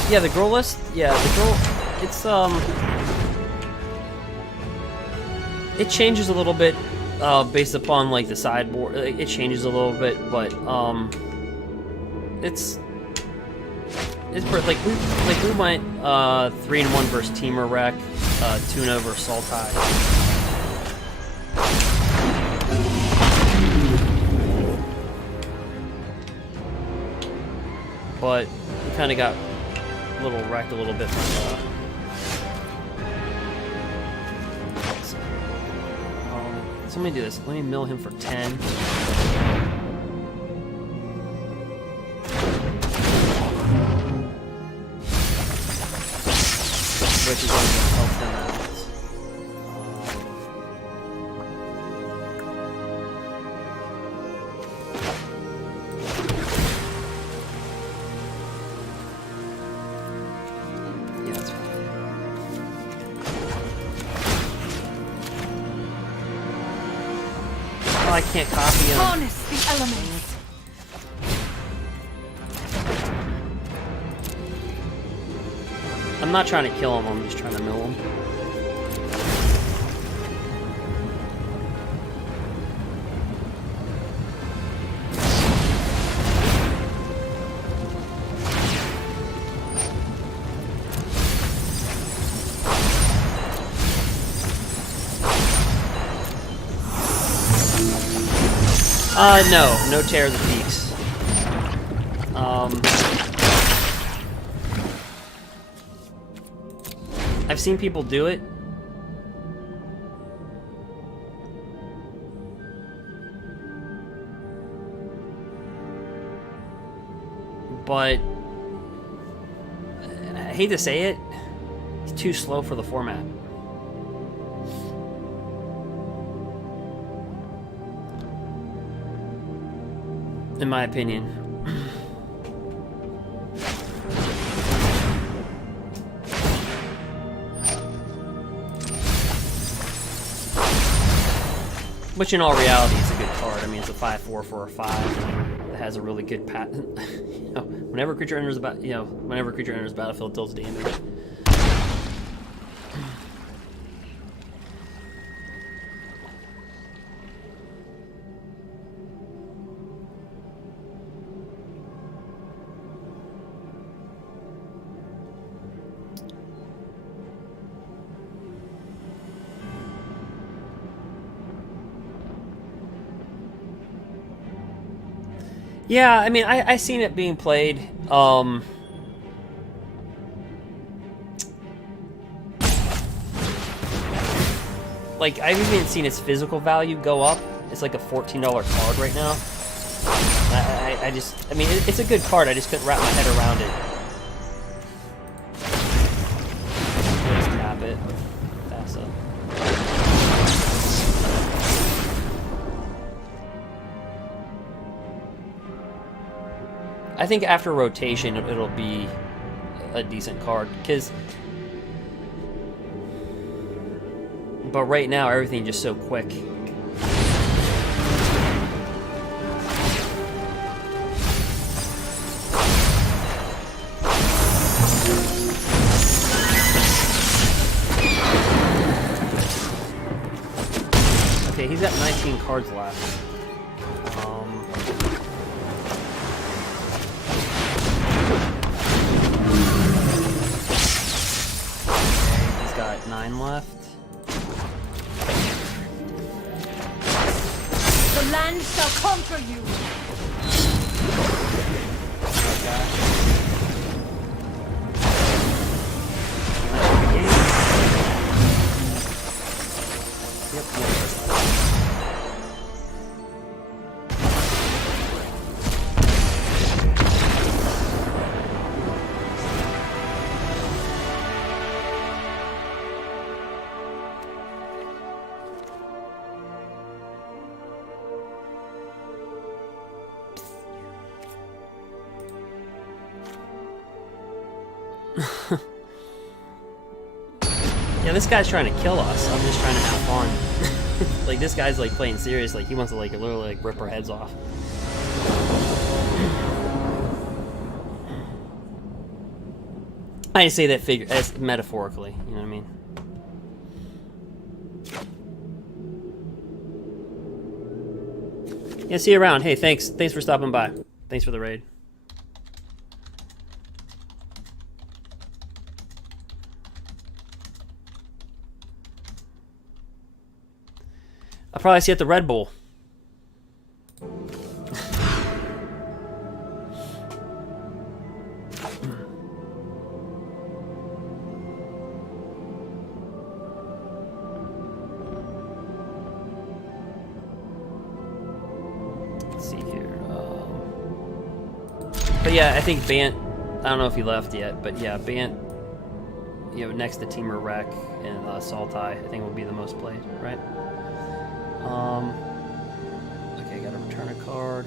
Yeah, the Gruul list. Yeah, the Gruul. It's it changes a little bit based upon like the sideboard. It changes a little bit, but it's like we went 3-1 versus Temur Rec, 2-0 versus Sultai. But we kind of got a little wrecked a little bit from so let me do this. Let me mill him for 10. Which is going to help them out. I can't copy him. Harness the elements. not trying to kill him, I'm just trying to mill him. No Tear of the Peaks. I've seen people do it. But I hate to say it, it's too slow for the format. In my opinion. Which in all reality is a good card. I mean, it's a 5/4 for a 5 that has a really good pattern. You know, whenever a creature enters the battlefield, it deals damage. Yeah, I mean, I seen it being played. Like, I've even seen its physical value go up. It's like a $14 card right now. I mean, it's a good card. I just couldn't wrap my head around it. Just tap it. Pass up. I think after rotation, it'll be a decent card. But right now, everything's just so quick. Okay, he's got 19 cards left. He's got 9 left. The land shall conquer you. Yeah, this guy's trying to kill us. I'm just trying to have fun. Like, this guy's like playing serious. Like, he wants to like literally like rip our heads off. I say that as metaphorically. You know what I mean? Yeah, see you around. Hey, thanks for stopping by. Thanks for the raid. I'll probably see you at the Red Bull. Let's see here. But yeah, I think Bant, I don't know if he left yet, but yeah, Bant, you know, next to Temur Rec and Sultai, I think will be the most played, right? Okay, gotta return a card.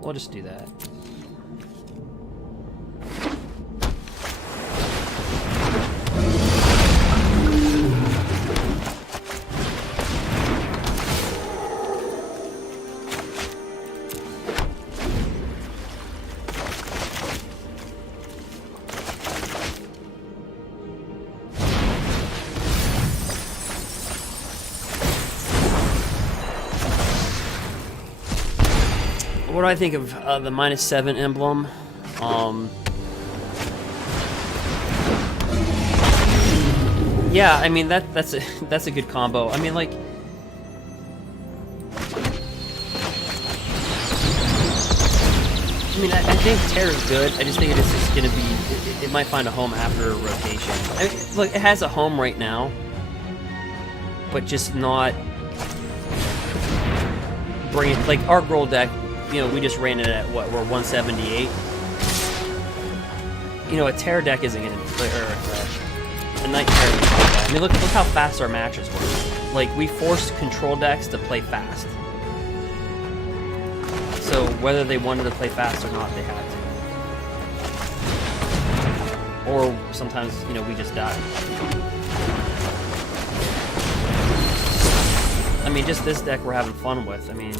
We'll just do that. what do I think of the -7 emblem? Yeah, I mean that's a good combo. I mean, like, I think Terror's good. I just think it's just gonna be. It might find a home after rotation. I mean, look, it has a home right now, but just not bring it. Like our Gruul deck, you know, we just ran it at what? We're 178. You know, a Terror deck isn't gonna. A Night Terror. I mean, look how fast our matches were. Like, we forced control decks to play fast. So whether they wanted to play fast or not, they had to. Or sometimes, you know, we just died. I mean, just this deck we're having fun with. I mean,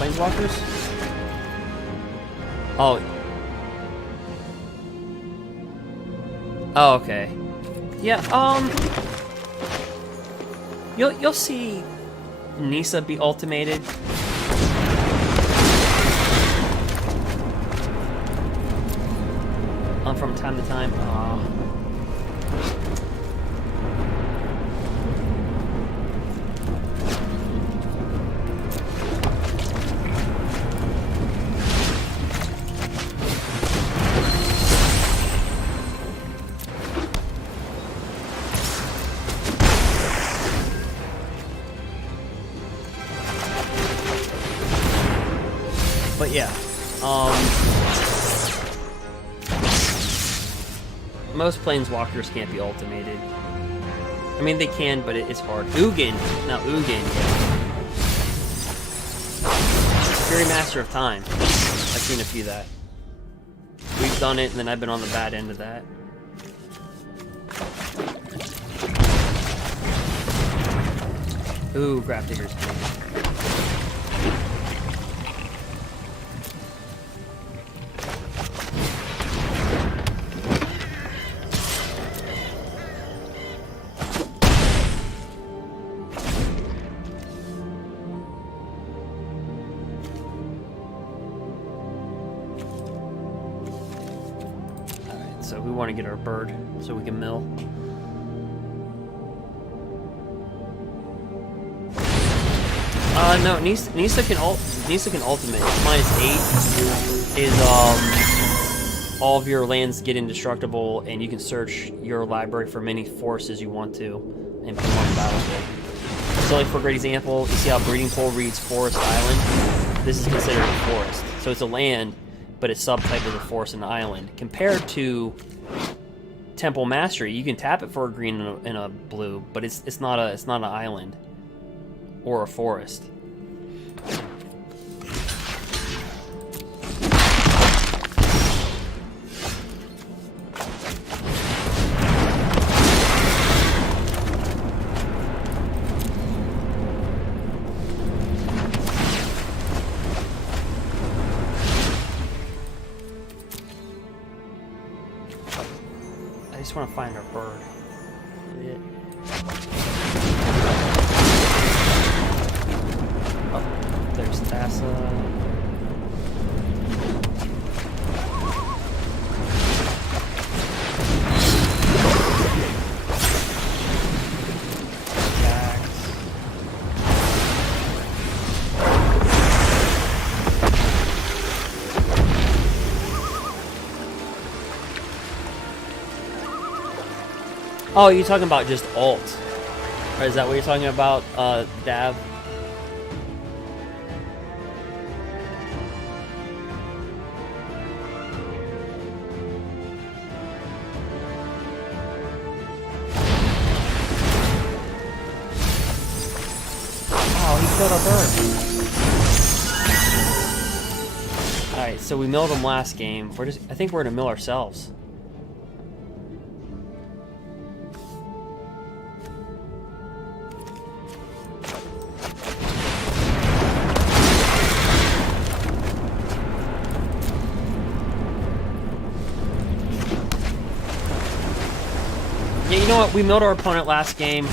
planeswalkers? Oh. Oh, okay. Yeah, you'll see Nissa be ultimated. From time to time. But yeah, most planeswalkers can't be ultimated. I mean, they can, but it's hard. UGIN, not UGIN. Fury Master of Time. I've seen a few of that. We've done it, and then I've been on the bad end of that. Ooh, Grafdigger's good. So we want to get our bird so we can mill. No, Nissa can ultimate. -8 is all of your lands get indestructible, and you can search your library for many forests you want to and put them on the battlefield. So, like, for a great example, you see how Breeding Pool reads Forest Island? This is considered a forest. So it's a land, but it's subtype of the forest and island. Compared to Temple Mastery, you can tap it for a green and a blue, but it's not an island or a forest. I just want to find our bird. Oh, there's Tassa. Oh, you're talking about just alt. Or is that what you're talking about, Dav? Oh, he killed our bird. Alright, so we milled him last game. I think we're gonna mill ourselves. Yeah, you know what? We milled our opponent last game.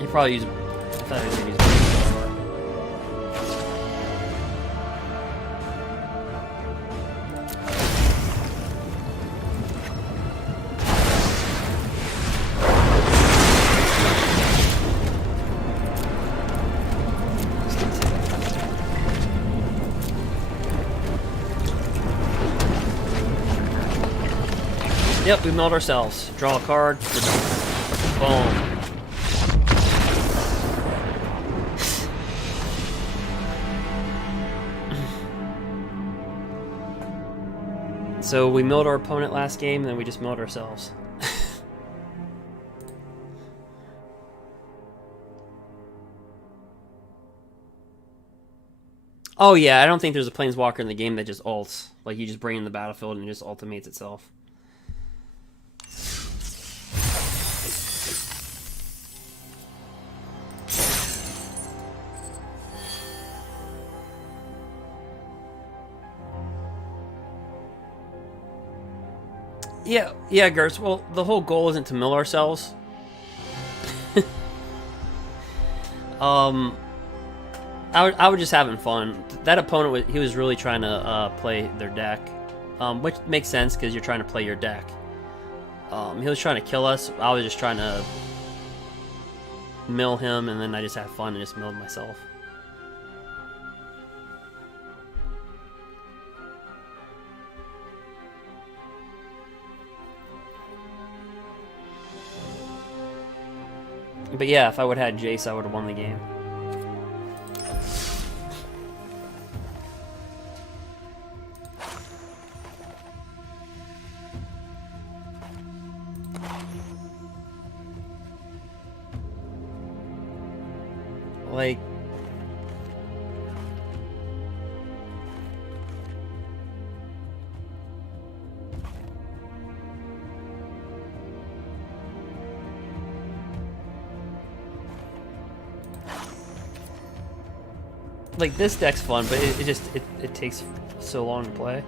He probably used. I thought he was gonna use Yep, we milled ourselves. Draw a card. Boom. So we milled our opponent last game, and then we just milled ourselves. Oh yeah, I don't think there's a planeswalker in the game that just ults. Like, you just bring in the battlefield and it just ultimates itself. Yeah, Gertz. Well, the whole goal isn't to mill ourselves. I was just having fun. That opponent, he was really trying to play their deck, which makes sense because you're trying to play your deck. He was trying to kill us. I was just trying to mill him, and then I just had fun and just milled myself. But yeah, if I would have had Jace, I would have won the game. Like... Like, this deck's fun, but it takes so long to play.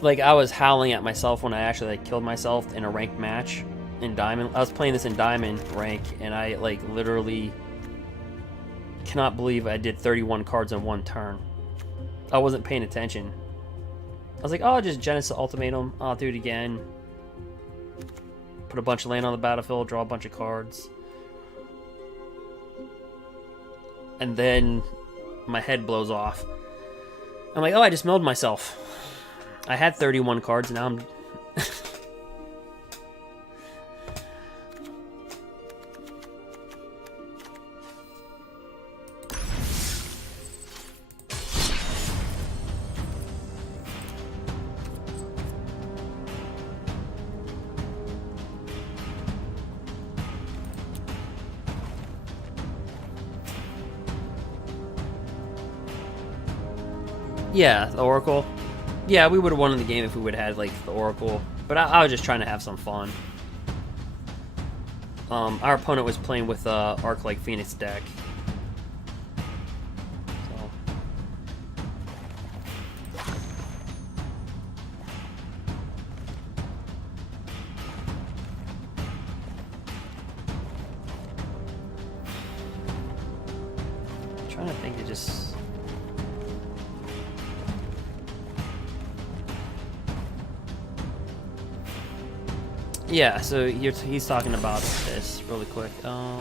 Like, I was howling at myself when I actually, like, killed myself in a ranked match in Diamond. I was playing this in Diamond rank, and I, like, literally cannot believe I did 31 cards in one turn. I wasn't paying attention. I was like, oh, I'll just Genesis Ultimatum. I'll do it again. Put a bunch of land on the battlefield, draw a bunch of cards. And then my head blows off. I'm like, oh, I just milled myself. I had 31 cards, now I'm... Yeah, the Oracle. Yeah, we would have won in the game if we would have had, like, the Oracle. But I was just trying to have some fun. Our opponent was playing with Arc like Phoenix deck. So. I'm trying to think of just... Yeah, so he's talking about this really quick. Just gotta...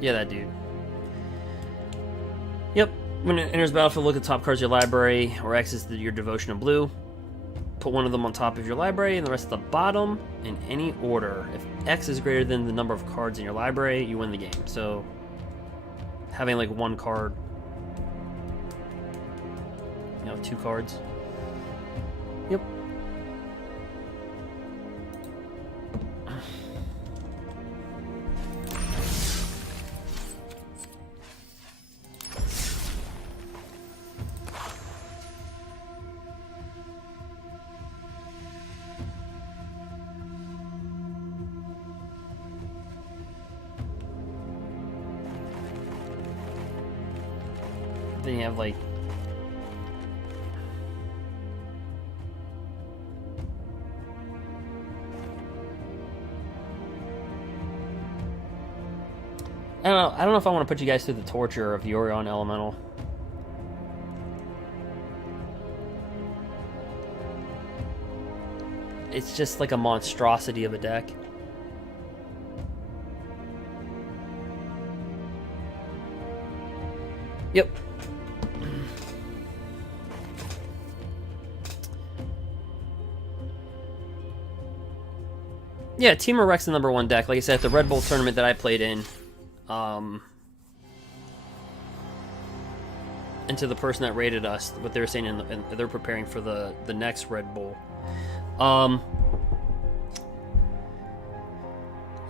Yeah, that dude. Yep. When it enters the battlefield, look at the top cards of your library, or exits your devotion of blue. put one of them on top of your library and the rest at the bottom in any order. If X is greater than the number of cards in your library, you win the game. So having like one card, you know, 2 cards. Yep. Then you have like I don't know if I want to put you guys through the torture of Yorion Elemental. It's just like a monstrosity of a deck. Yep. Yeah, Temur Rec's the #1 deck. Like I said, at the Red Bull tournament that I played in, and to the person that rated us, what they were saying, and they're preparing for the next Red Bull.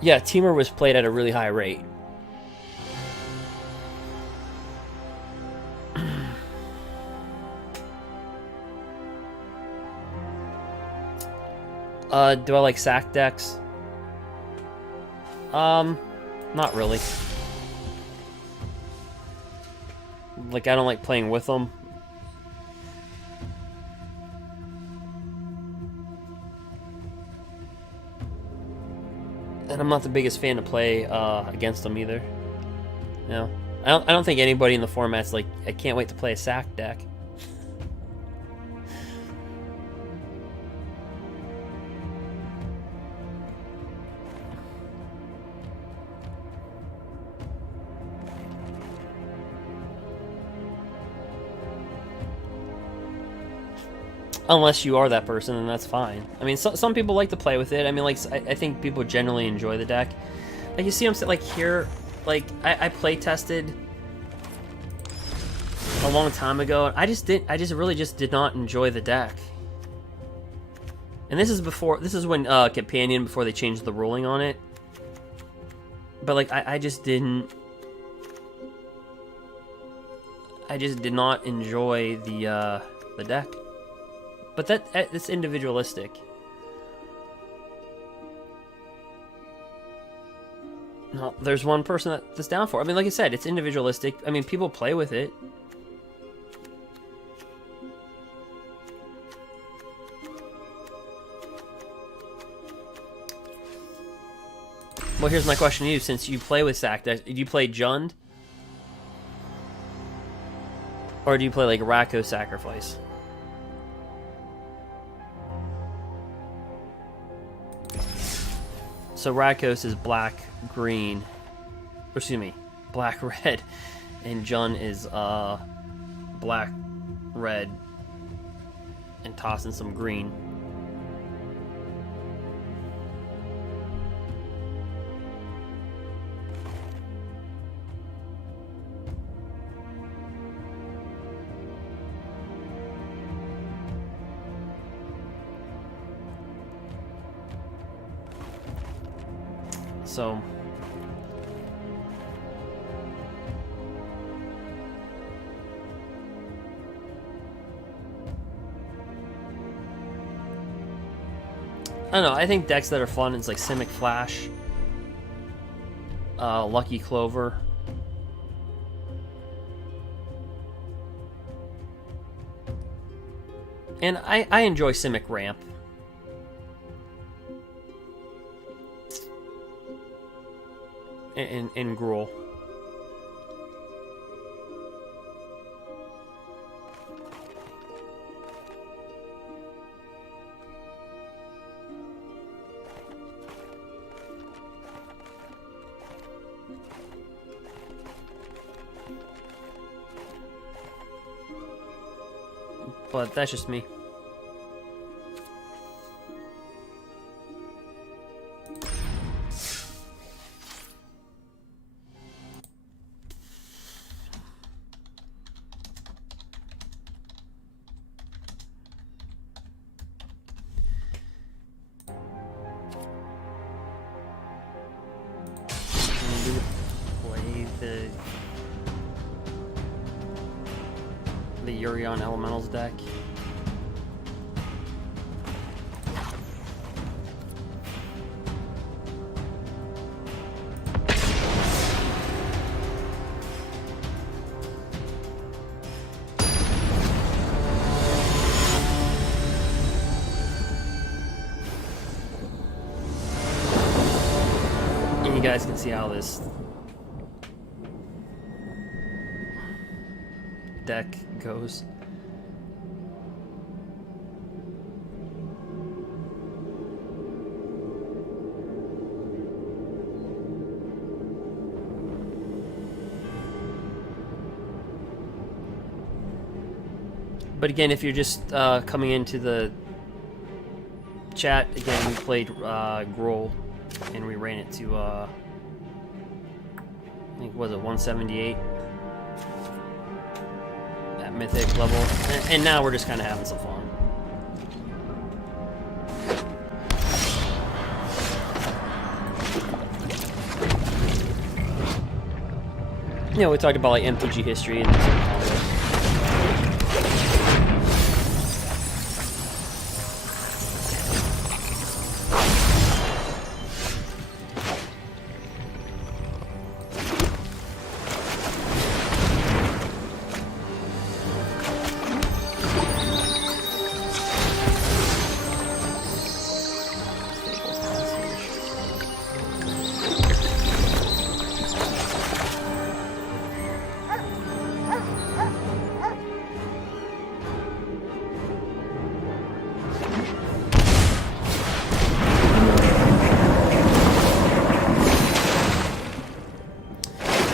Yeah, Temur was played at a really high rate. Do I like sack decks? Not really. Like, I don't like playing with them. And I'm not the biggest fan to play against them either. You know, I don't think anybody in the format's like, I can't wait to play a sack deck. Unless you are that person, then that's fine. I mean, some people like to play with it. I mean, like, I think people generally enjoy the deck. Like, you see them like here, like, I play tested a long time ago. I just really did not enjoy the deck. And this is when Companion, before they changed the ruling on it. But like, I just did not enjoy the deck. But it's individualistic. No, there's one person that's down for it. I mean, like I said, it's individualistic. I mean, people play with it. Well, here's my question to you. Since you play with sack decks, do you play Jund? Or do you play like Rakdos Sacrifice? So Rakdos is black-green, or excuse me, black-red, and Jund is black-red, and tossing some green. So I don't know, I think decks that are fun is like Simic Flash, Lucky Clover. And I enjoy Simic Ramp. In Gruul. But that's just me. the UGIN Elementals deck. And you guys can see how this deck goes. But again, if you're just coming into the chat, again, we played Gruul, and we ran it to, I think, was it 178? At Mythic level. And now we're just kind of having some fun. You know, we talked about like MTG history and things like that.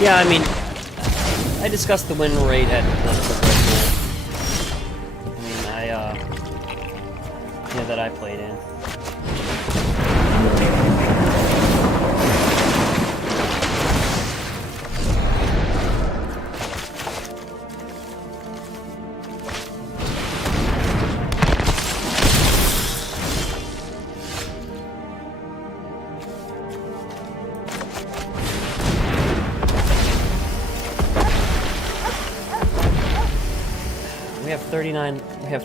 Yeah, I mean, I discussed the win rate at the I mean, that I played in. We have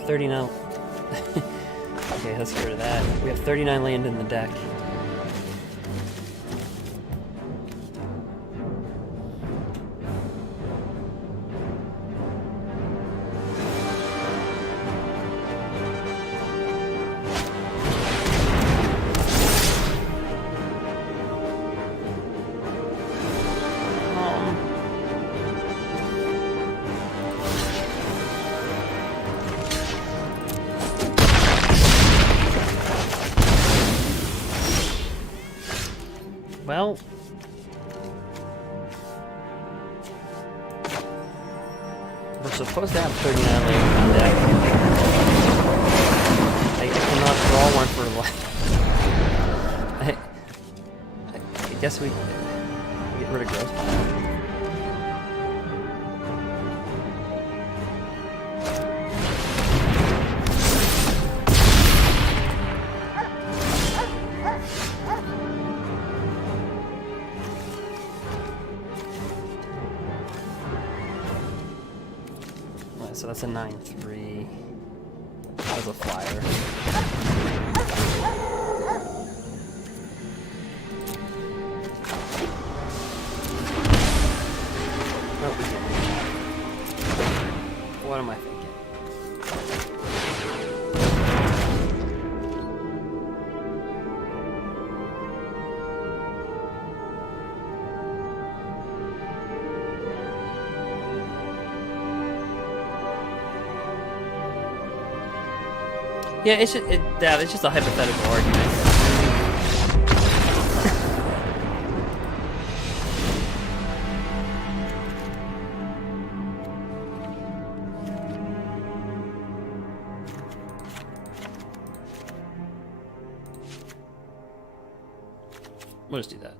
39. Okay, let's get rid of that. We have 39 land in the deck. Well, we're supposed to have 39 land in the deck. I cannot draw one for life. I guess we get rid of growth. So that's a 9/3. As a flyer. Oh, what am I thinking? Yeah, it's just a hypothetical argument. We'll just do that.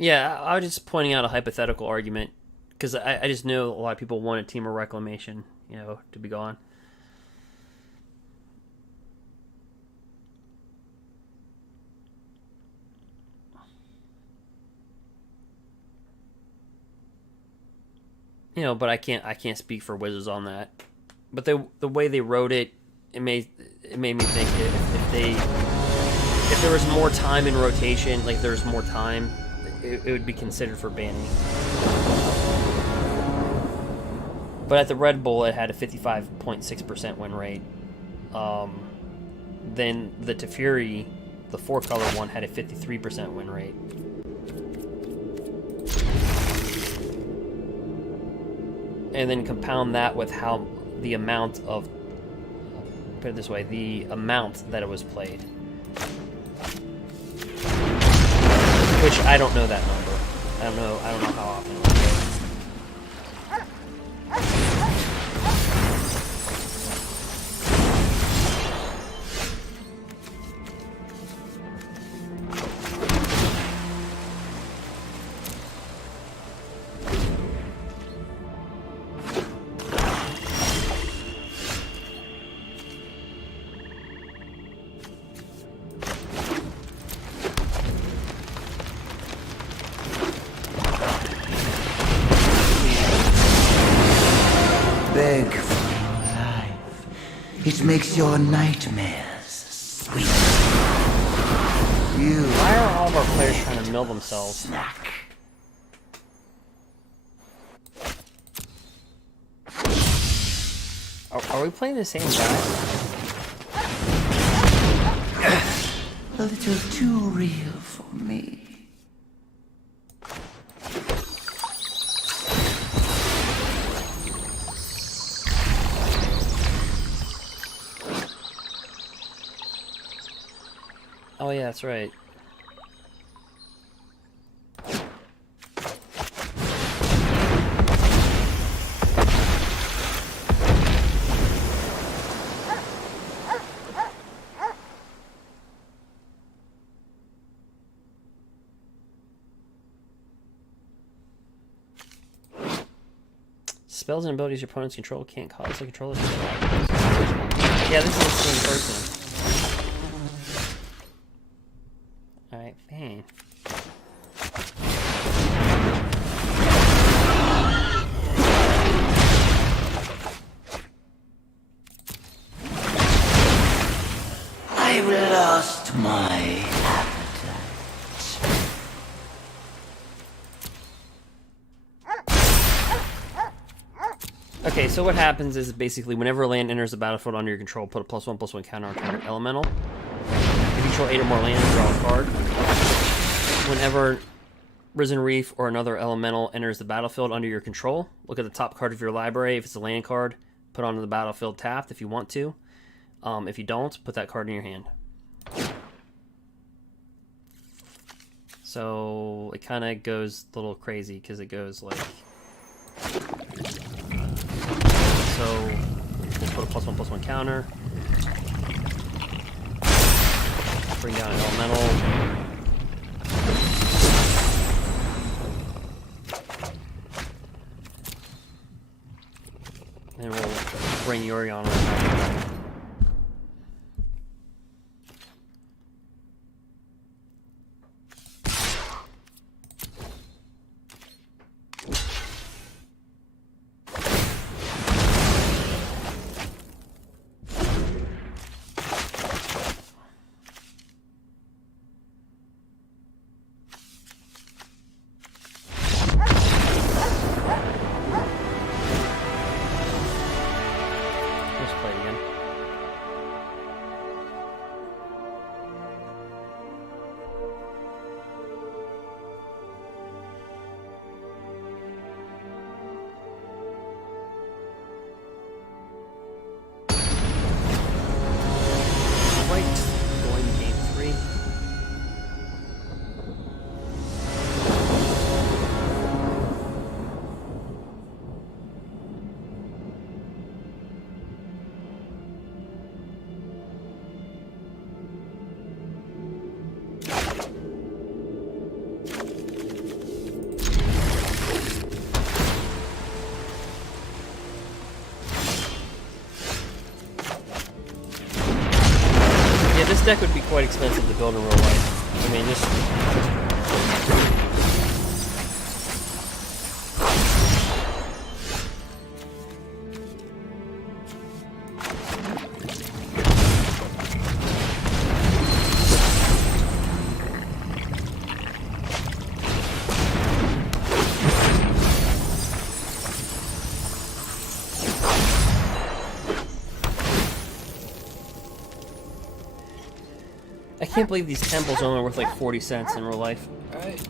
Yeah, I was just pointing out a hypothetical argument because I just know a lot of people wanted Temur Reclamation, to be gone. But I can't speak for Wizards on that. But the way they wrote it, it made me think if there was more time in rotation, like there was more time, it would be considered for banning. But at the Red Bull, it had a 55.6% win rate. Then the Teferi, the 4-color one, had a 53% win rate. And then compound that with how the amount of, put it this way, the amount that it was played. Which I don't know that number. I don't know how often it was played. Beg for your life. It makes your nightmares sweet. Why are all of our players trying to mill themselves? Snack. Are we playing the same guy? A little too real for me. Oh yeah, that's right. Spells and abilities your opponents control can't cause the controller to Yeah, this is the same person. Alright, fine. I've lost my appetite. Okay, so what happens is basically whenever a land enters the battlefield under your control, put a +1/+1 counter on target elemental. If you control 8 or more lands, draw a card. Whenever Risen Reef or another elemental enters the battlefield under your control, look at the top card of your library. If it's a land card, put it onto the battlefield tapped if you want to. If you don't, put that card in your hand. So it kind of goes a little crazy because it goes like... So we'll put a +1/+1 counter. Bring down an elemental. And we'll bring Yorion on. Let's play it again. deck would be quite expensive to build in real life. I mean, just... I can't believe these temples are only worth like 40 cents in real life. Alright.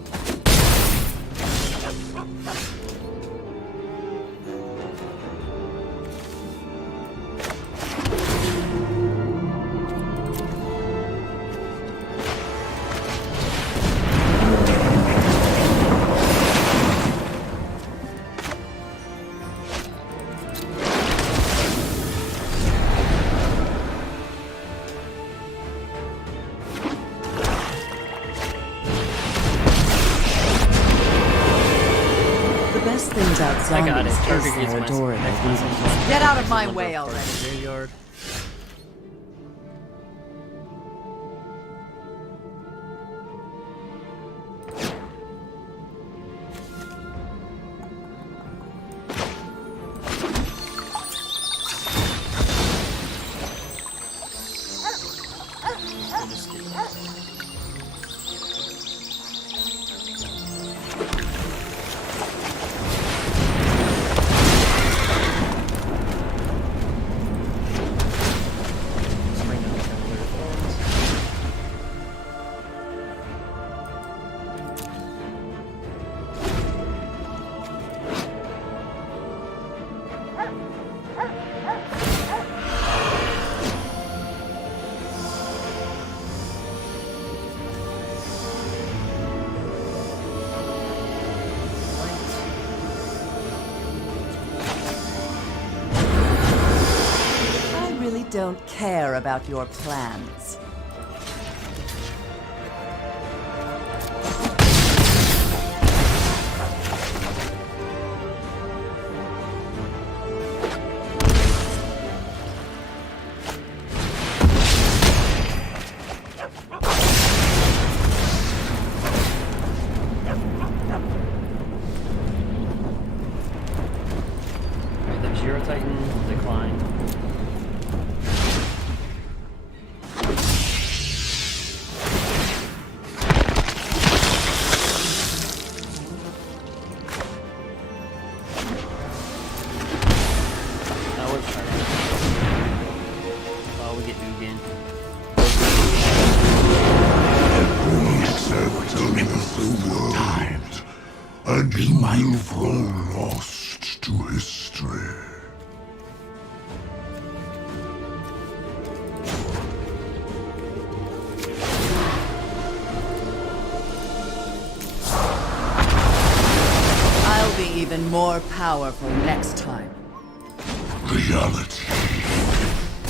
I got it. Get out of my way already. Graveyard. Don't care about your plans. Alright, the Zero Titan declined. We get UGIN. World, and you will grow lost to history. I'll be even more powerful next time. Reality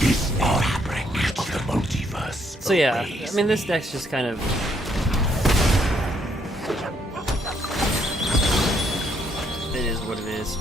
is the fabric of the multiverse. So yeah, I mean this deck's just kind of... It is what it is.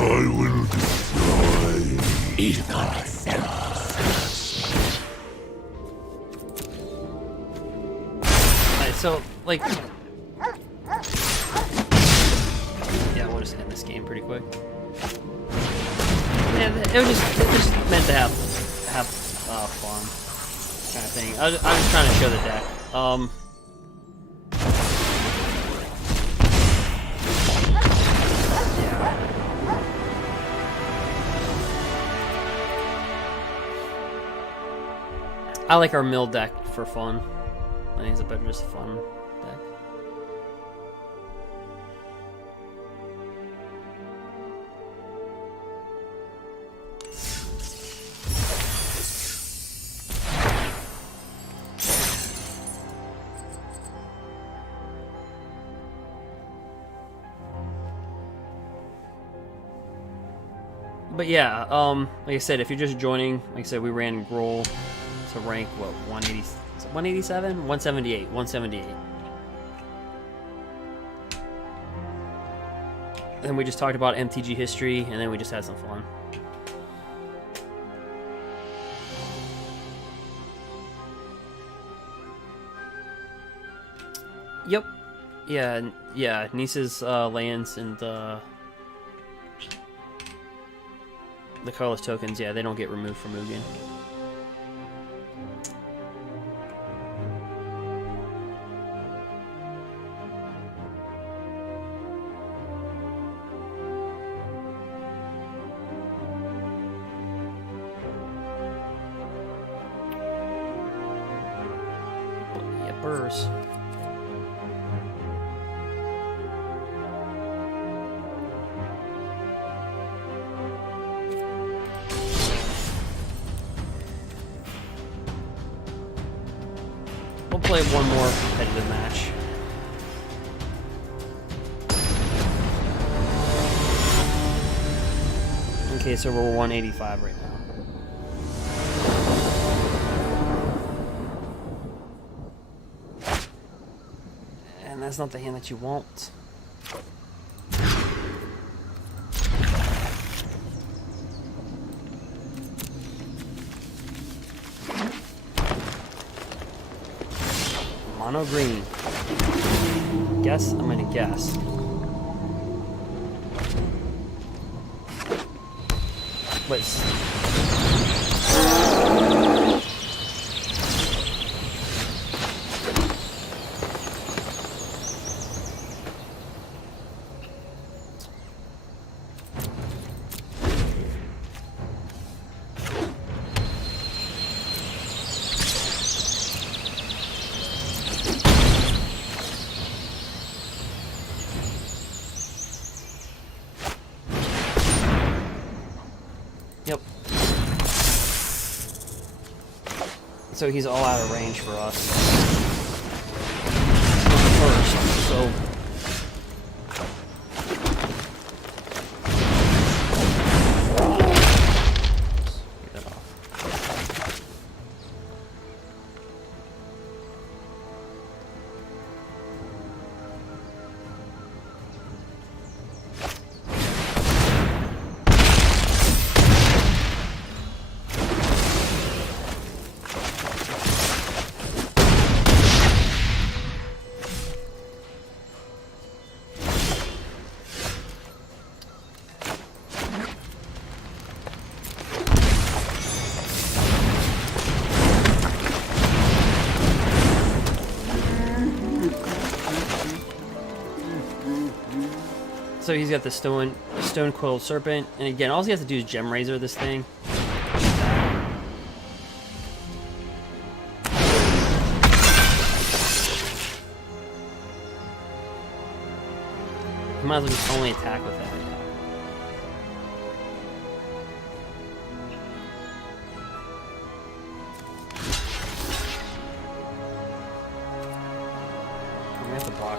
I will destroy even Alright, so, like... Yeah, we'll just end this game pretty quick. Yeah, it was just meant to have fun, kind of thing. I was just trying to show the deck. I like our mill deck for fun. I think it's a better just fun deck. But yeah, like I said, if you're just joining, like I said, we ran Gruul to rank, what, 180, 187? 178, 178. And we just talked about MTG history, and then we just had some fun. Yep. Yeah, Nice's lands and the colorless tokens, yeah, they don't get removed from UGIN. Yippers. We'll play one more competitive match. Okay, so we're 185 right now. And that's not the hand that you want. Mono green. Guess? I'm gonna guess. Let's. Yep. So he's all out of range for us. First, so. Get that off. So he's got the stone coiled serpent, and again, all he has to do is gem razor this thing. He might as well just only attack with that. We have to block.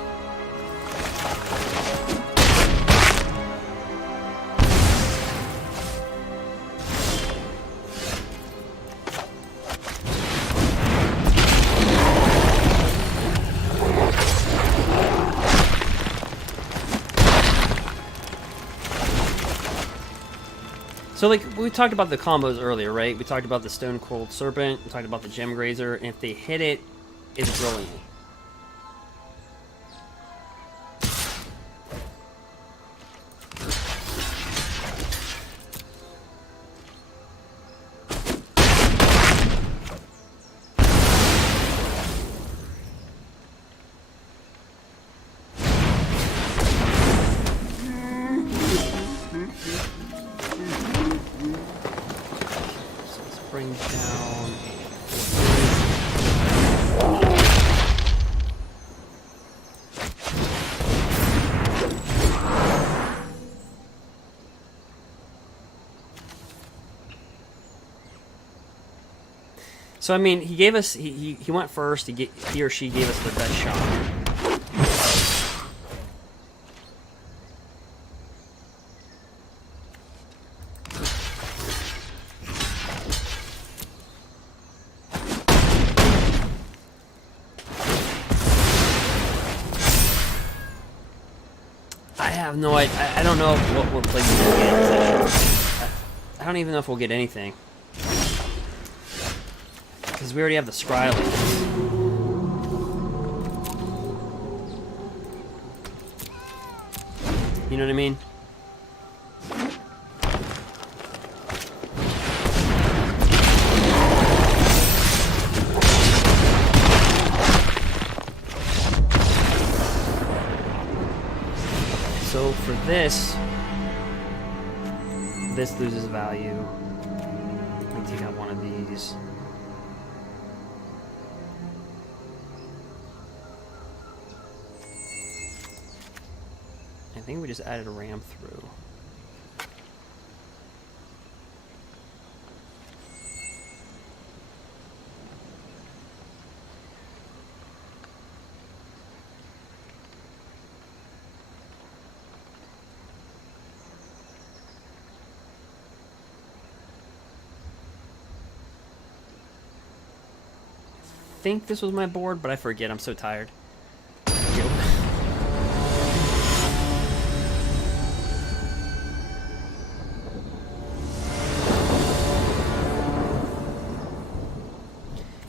So, like, we talked about the combos earlier, right? We talked about the Stone Cold Serpent, we talked about the Gem Grazer, and if they hit it, it's brilliant. So I mean, he gave us he went first. He or she gave us the best shot. have no idea. I don't know what we're placing against. I don't even know if we'll get anything. Because we already have the Scry. You know what I mean? So for this loses value. Let me take out one of these. I think we just added a ram through. I think this was my board, but I forget. I'm so tired.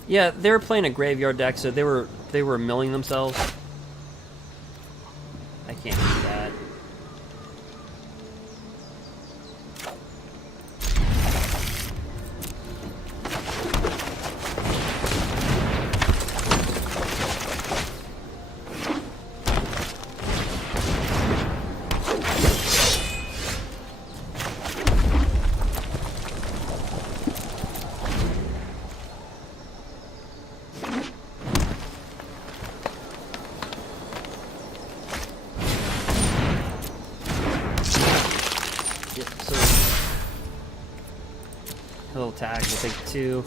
Yeah, they were playing a graveyard deck, so they were milling themselves. I can't do that. He'll attack, we'll take 2.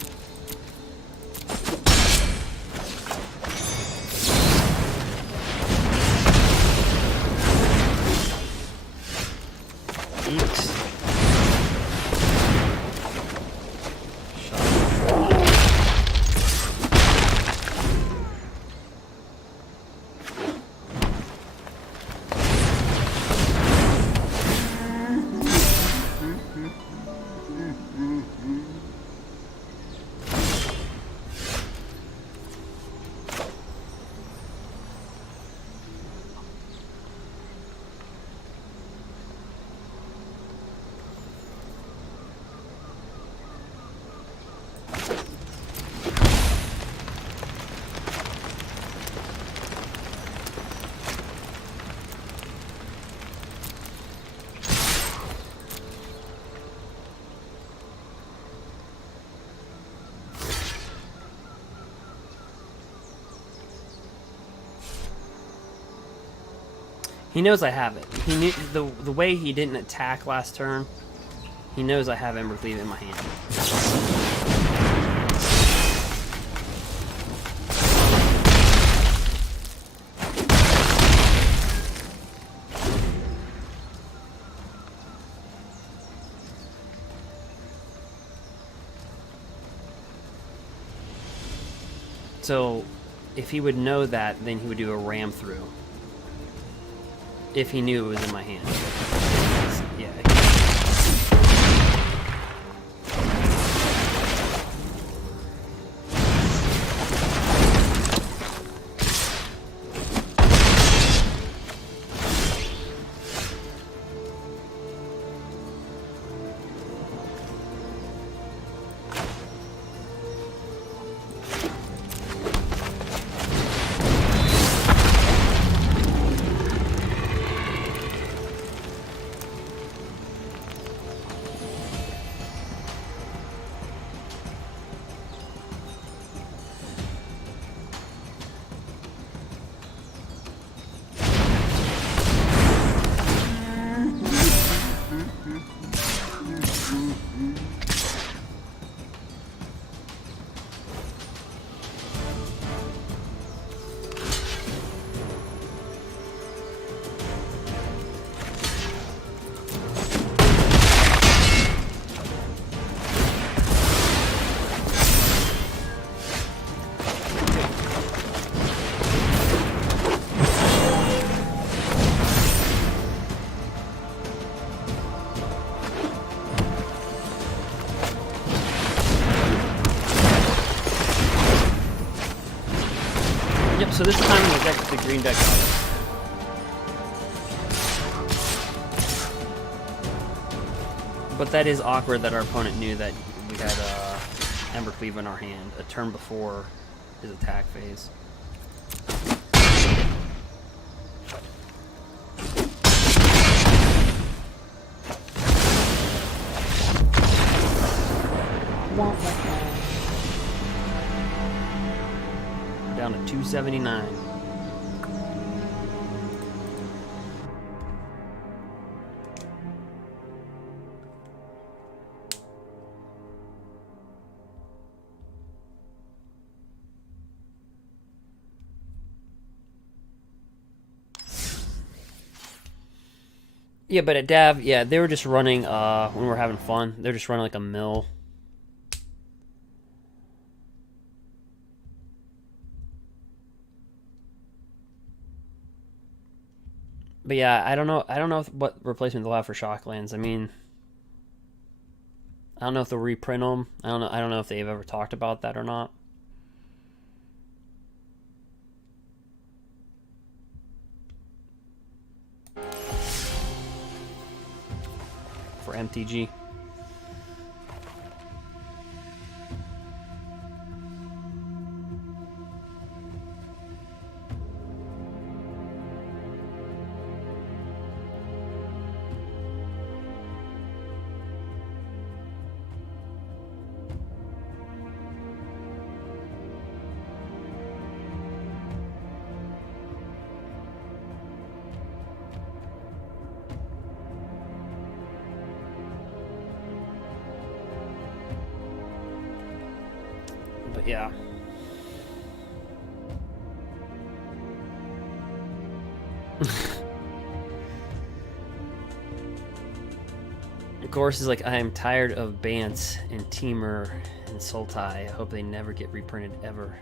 He knows I have it. He knew the way he didn't attack last turn. He knows I have embercleave in my hand. So, if he would know that, then he would do a ram through. If he knew it was in my hand. Yeah. So this time the deck, the green deck. But that is awkward that our opponent knew that we had embercleave in our hand a turn before his attack phase. Down to 279. Yeah, but at Dav, yeah, they were just running, when we were having fun, they're just running like a mill. But yeah, I don't know what replacement they'll have for Shocklands. I mean, I don't know if they'll reprint them. I don't know if they've ever talked about that or not. For MTG. But yeah. Of course, is like, I am tired of Bant and Temur and Sultai. I hope they never get reprinted ever.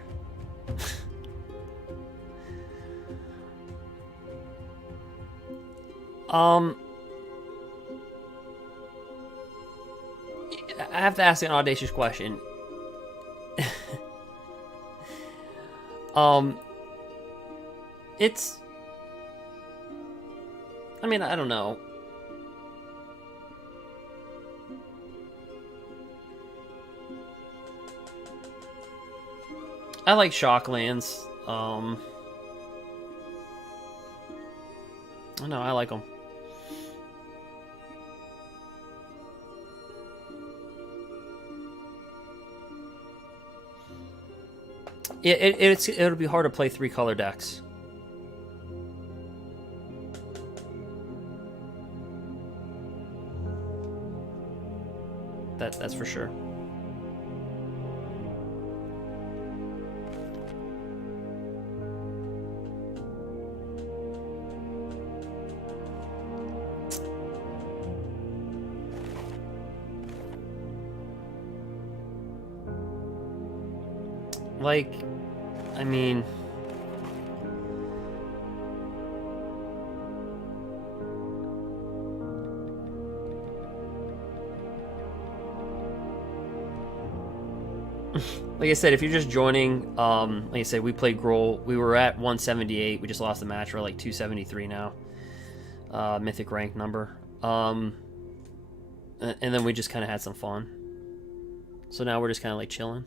I have to ask an audacious question. It's, I mean, I don't know. I like Shocklands. I don't know, I like them. Yeah, it'll be hard to play 3-color decks. That's for sure. Like, I mean, like I said, if you're just joining, like I said, we played Gruul. We were at 178. We just lost the match. We're like 273 now. Mythic rank number. And then we just kind of had some fun. So now we're just kind of like chilling.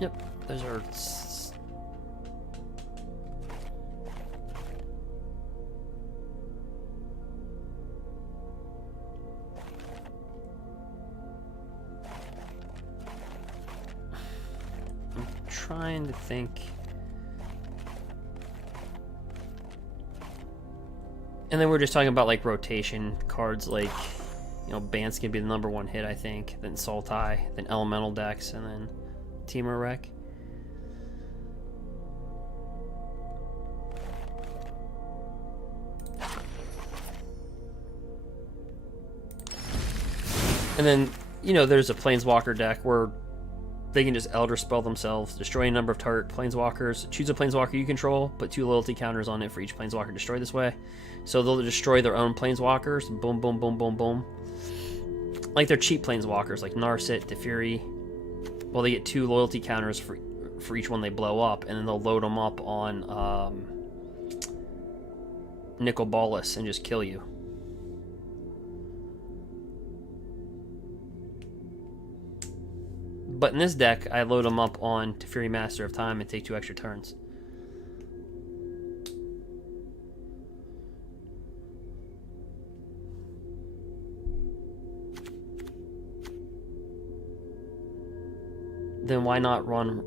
Yep, those are... I'm trying to think... And then we're just talking about, like, rotation cards, like, you know, Bant's gonna be the #1 hit, I think, then Sultai, then Elemental decks, and then Temur Rec. And then, you know, there's a Planeswalker deck where they can just Elder Spell themselves, destroy a number of target Planeswalkers, choose a Planeswalker you control, put 2 loyalty counters on it for each Planeswalker destroyed this way. So they'll destroy their own Planeswalkers, boom, boom, boom, boom, boom. Like they're cheap Planeswalkers, like Narset, Teferi. Well, they get 2 loyalty counters for each one they blow up, and then they'll load them up on nicol bolas and just kill you. But in this deck, I load them up on Teferi Master of Time and take 2 extra turns. Then why not run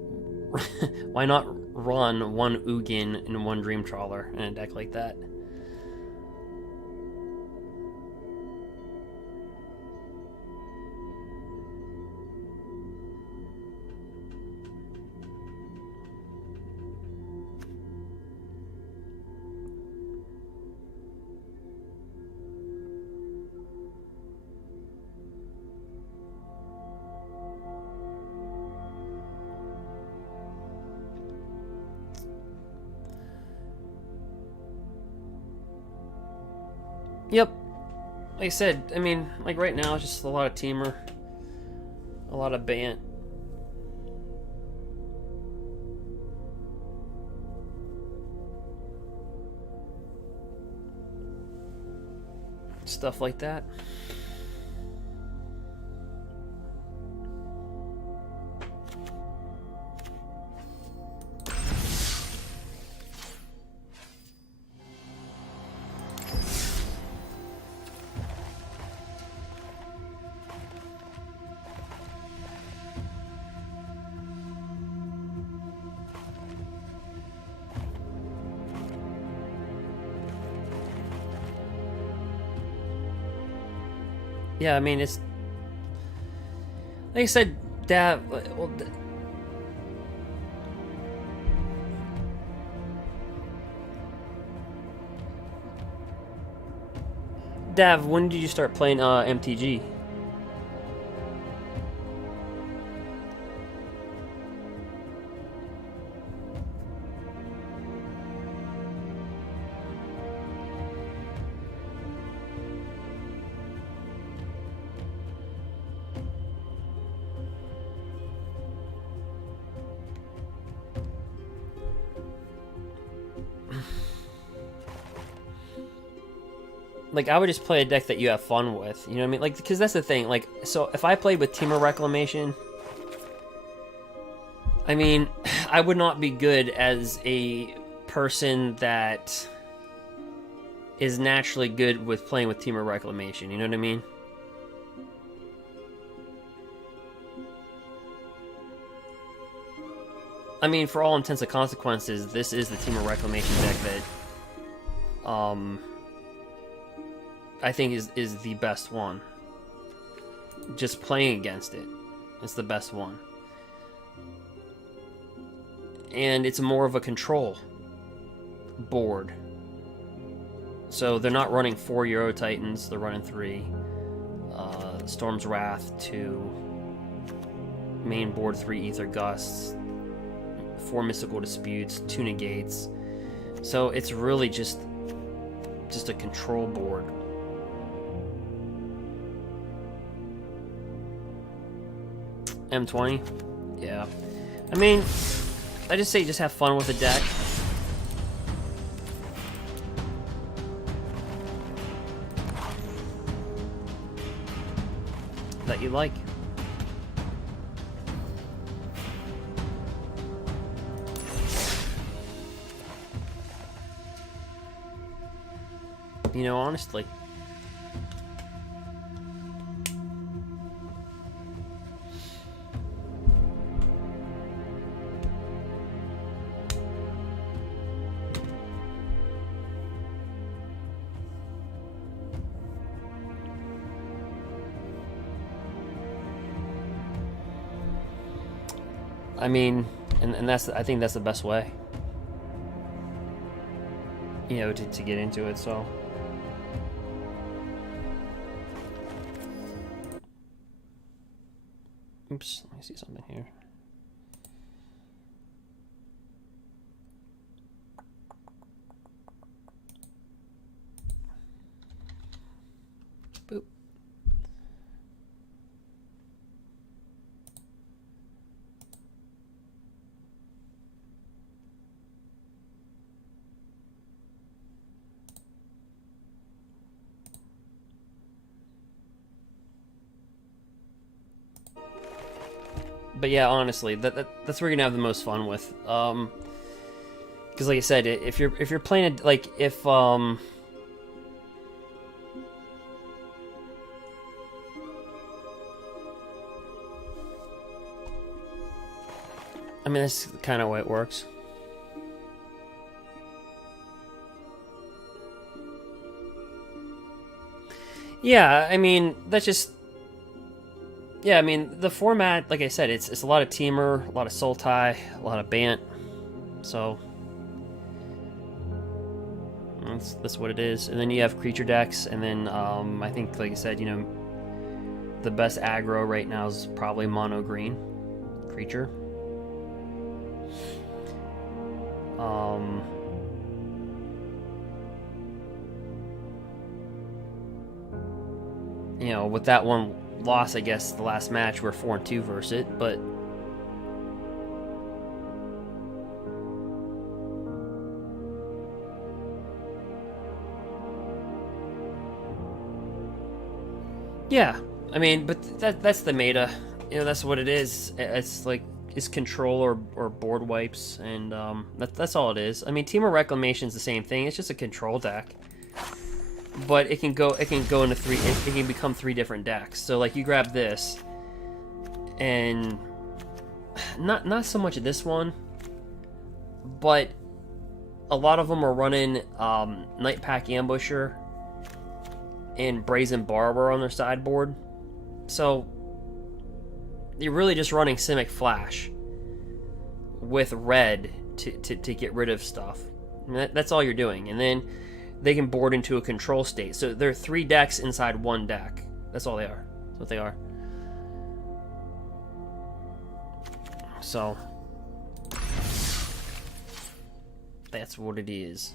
why not run 1 UGIN and 1 Dream Trawler in a deck like that? Yep. Like I said, I mean, like right now, it's just a lot of Temur, a lot of Bant. Stuff like that. Yeah, I mean, it's like I said, Dav. Well, Dav, when did you start playing MTG? Like, I would just play a deck that you have fun with, you know what I mean? Like, because that's the thing, like, so if I played with Temur Reclamation, I mean, I would not be good as a person that is naturally good with playing with Temur Reclamation, you know what I mean? I mean, for all intents and consequences, this is the Temur Reclamation deck that, I think is the best one. Just playing against it, it's the best one. And it's more of a control board. So they're not running 4 Euro Titans, they're running 3. Storm's Wrath, 2. Main board, 3 Ether Gusts. 4 Mystical Disputes, 2 Negates. So it's really just a control board. M20? Yeah. I mean, I just say just have fun with the deck. That you like. You know, honestly. I mean, and that's, I think that's the best way, you know, to get into it. So oops, let me see something here. Boop. But yeah, honestly, that's where you're gonna have the most fun with, because like I said, if you're playing it, like if I mean, that's kind of the way it works. Yeah, I mean, that's just. Yeah, I mean, the format, like I said, it's a lot of Temur, a lot of Sultai, a lot of Bant. So that's what it is. And then you have creature decks, and then I think, like I said, you know, the best aggro right now is probably mono green creature. You know, with that one loss, I guess the last match we're 4-2 versus it, but yeah, I mean, but that's the meta, you know, that's what it is. It's like, it's control or board wipes, and that's all it is. I mean, Temur Reclamation's the same thing. It's just a control deck. But it can go into three. It can become 3 different decks. So like you grab this, and not so much this one, but a lot of them are running Night Pack Ambusher and Brazen Barber on their sideboard. So you're really just running Simic Flash with red to get rid of stuff. I mean, that's all you're doing, and then they can board into a control state. So there are 3 decks inside one deck. That's all they are. That's what they are. So that's what it is.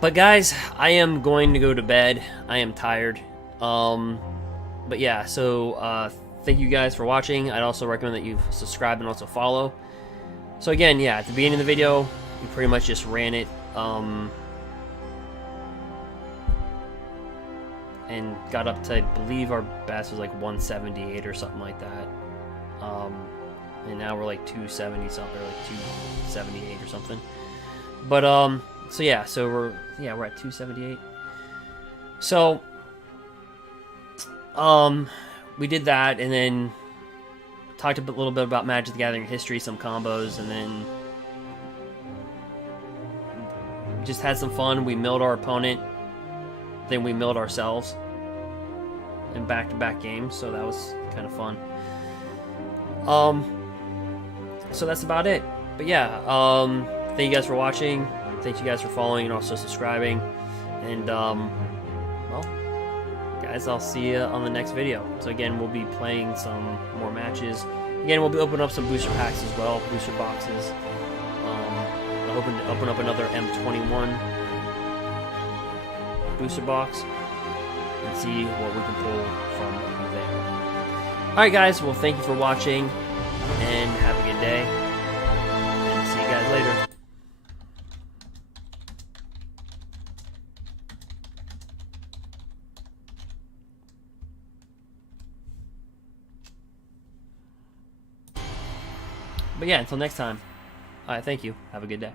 But guys, I am going to go to bed. I am tired. But yeah, so thank you guys for watching. I'd also recommend that you subscribe and also follow. So again, yeah, at the beginning of the video, we pretty much just ran it, and got up to, I believe our best was like 178 or something like that, and now we're like 270 something, or like 278 or something. But so yeah, so we're at 278. So we did that, and then talked a little bit about Magic the Gathering history, some combos, and then just had some fun. We milled our opponent, then we milled ourselves in back-to-back games, so that was kind of fun. So that's about it. But yeah, thank you guys for watching. Thank you guys for following and also subscribing. And well, guys, I'll see you on the next video. So again, we'll be playing some more matches. Again, we'll be opening up some booster packs as well, booster boxes. I'm hoping to open up another M21 booster box and see what we can pull from there. Alright guys, well thank you for watching, and have a good day, and see you guys later. But yeah, until next time, alright, thank you. Have a good day.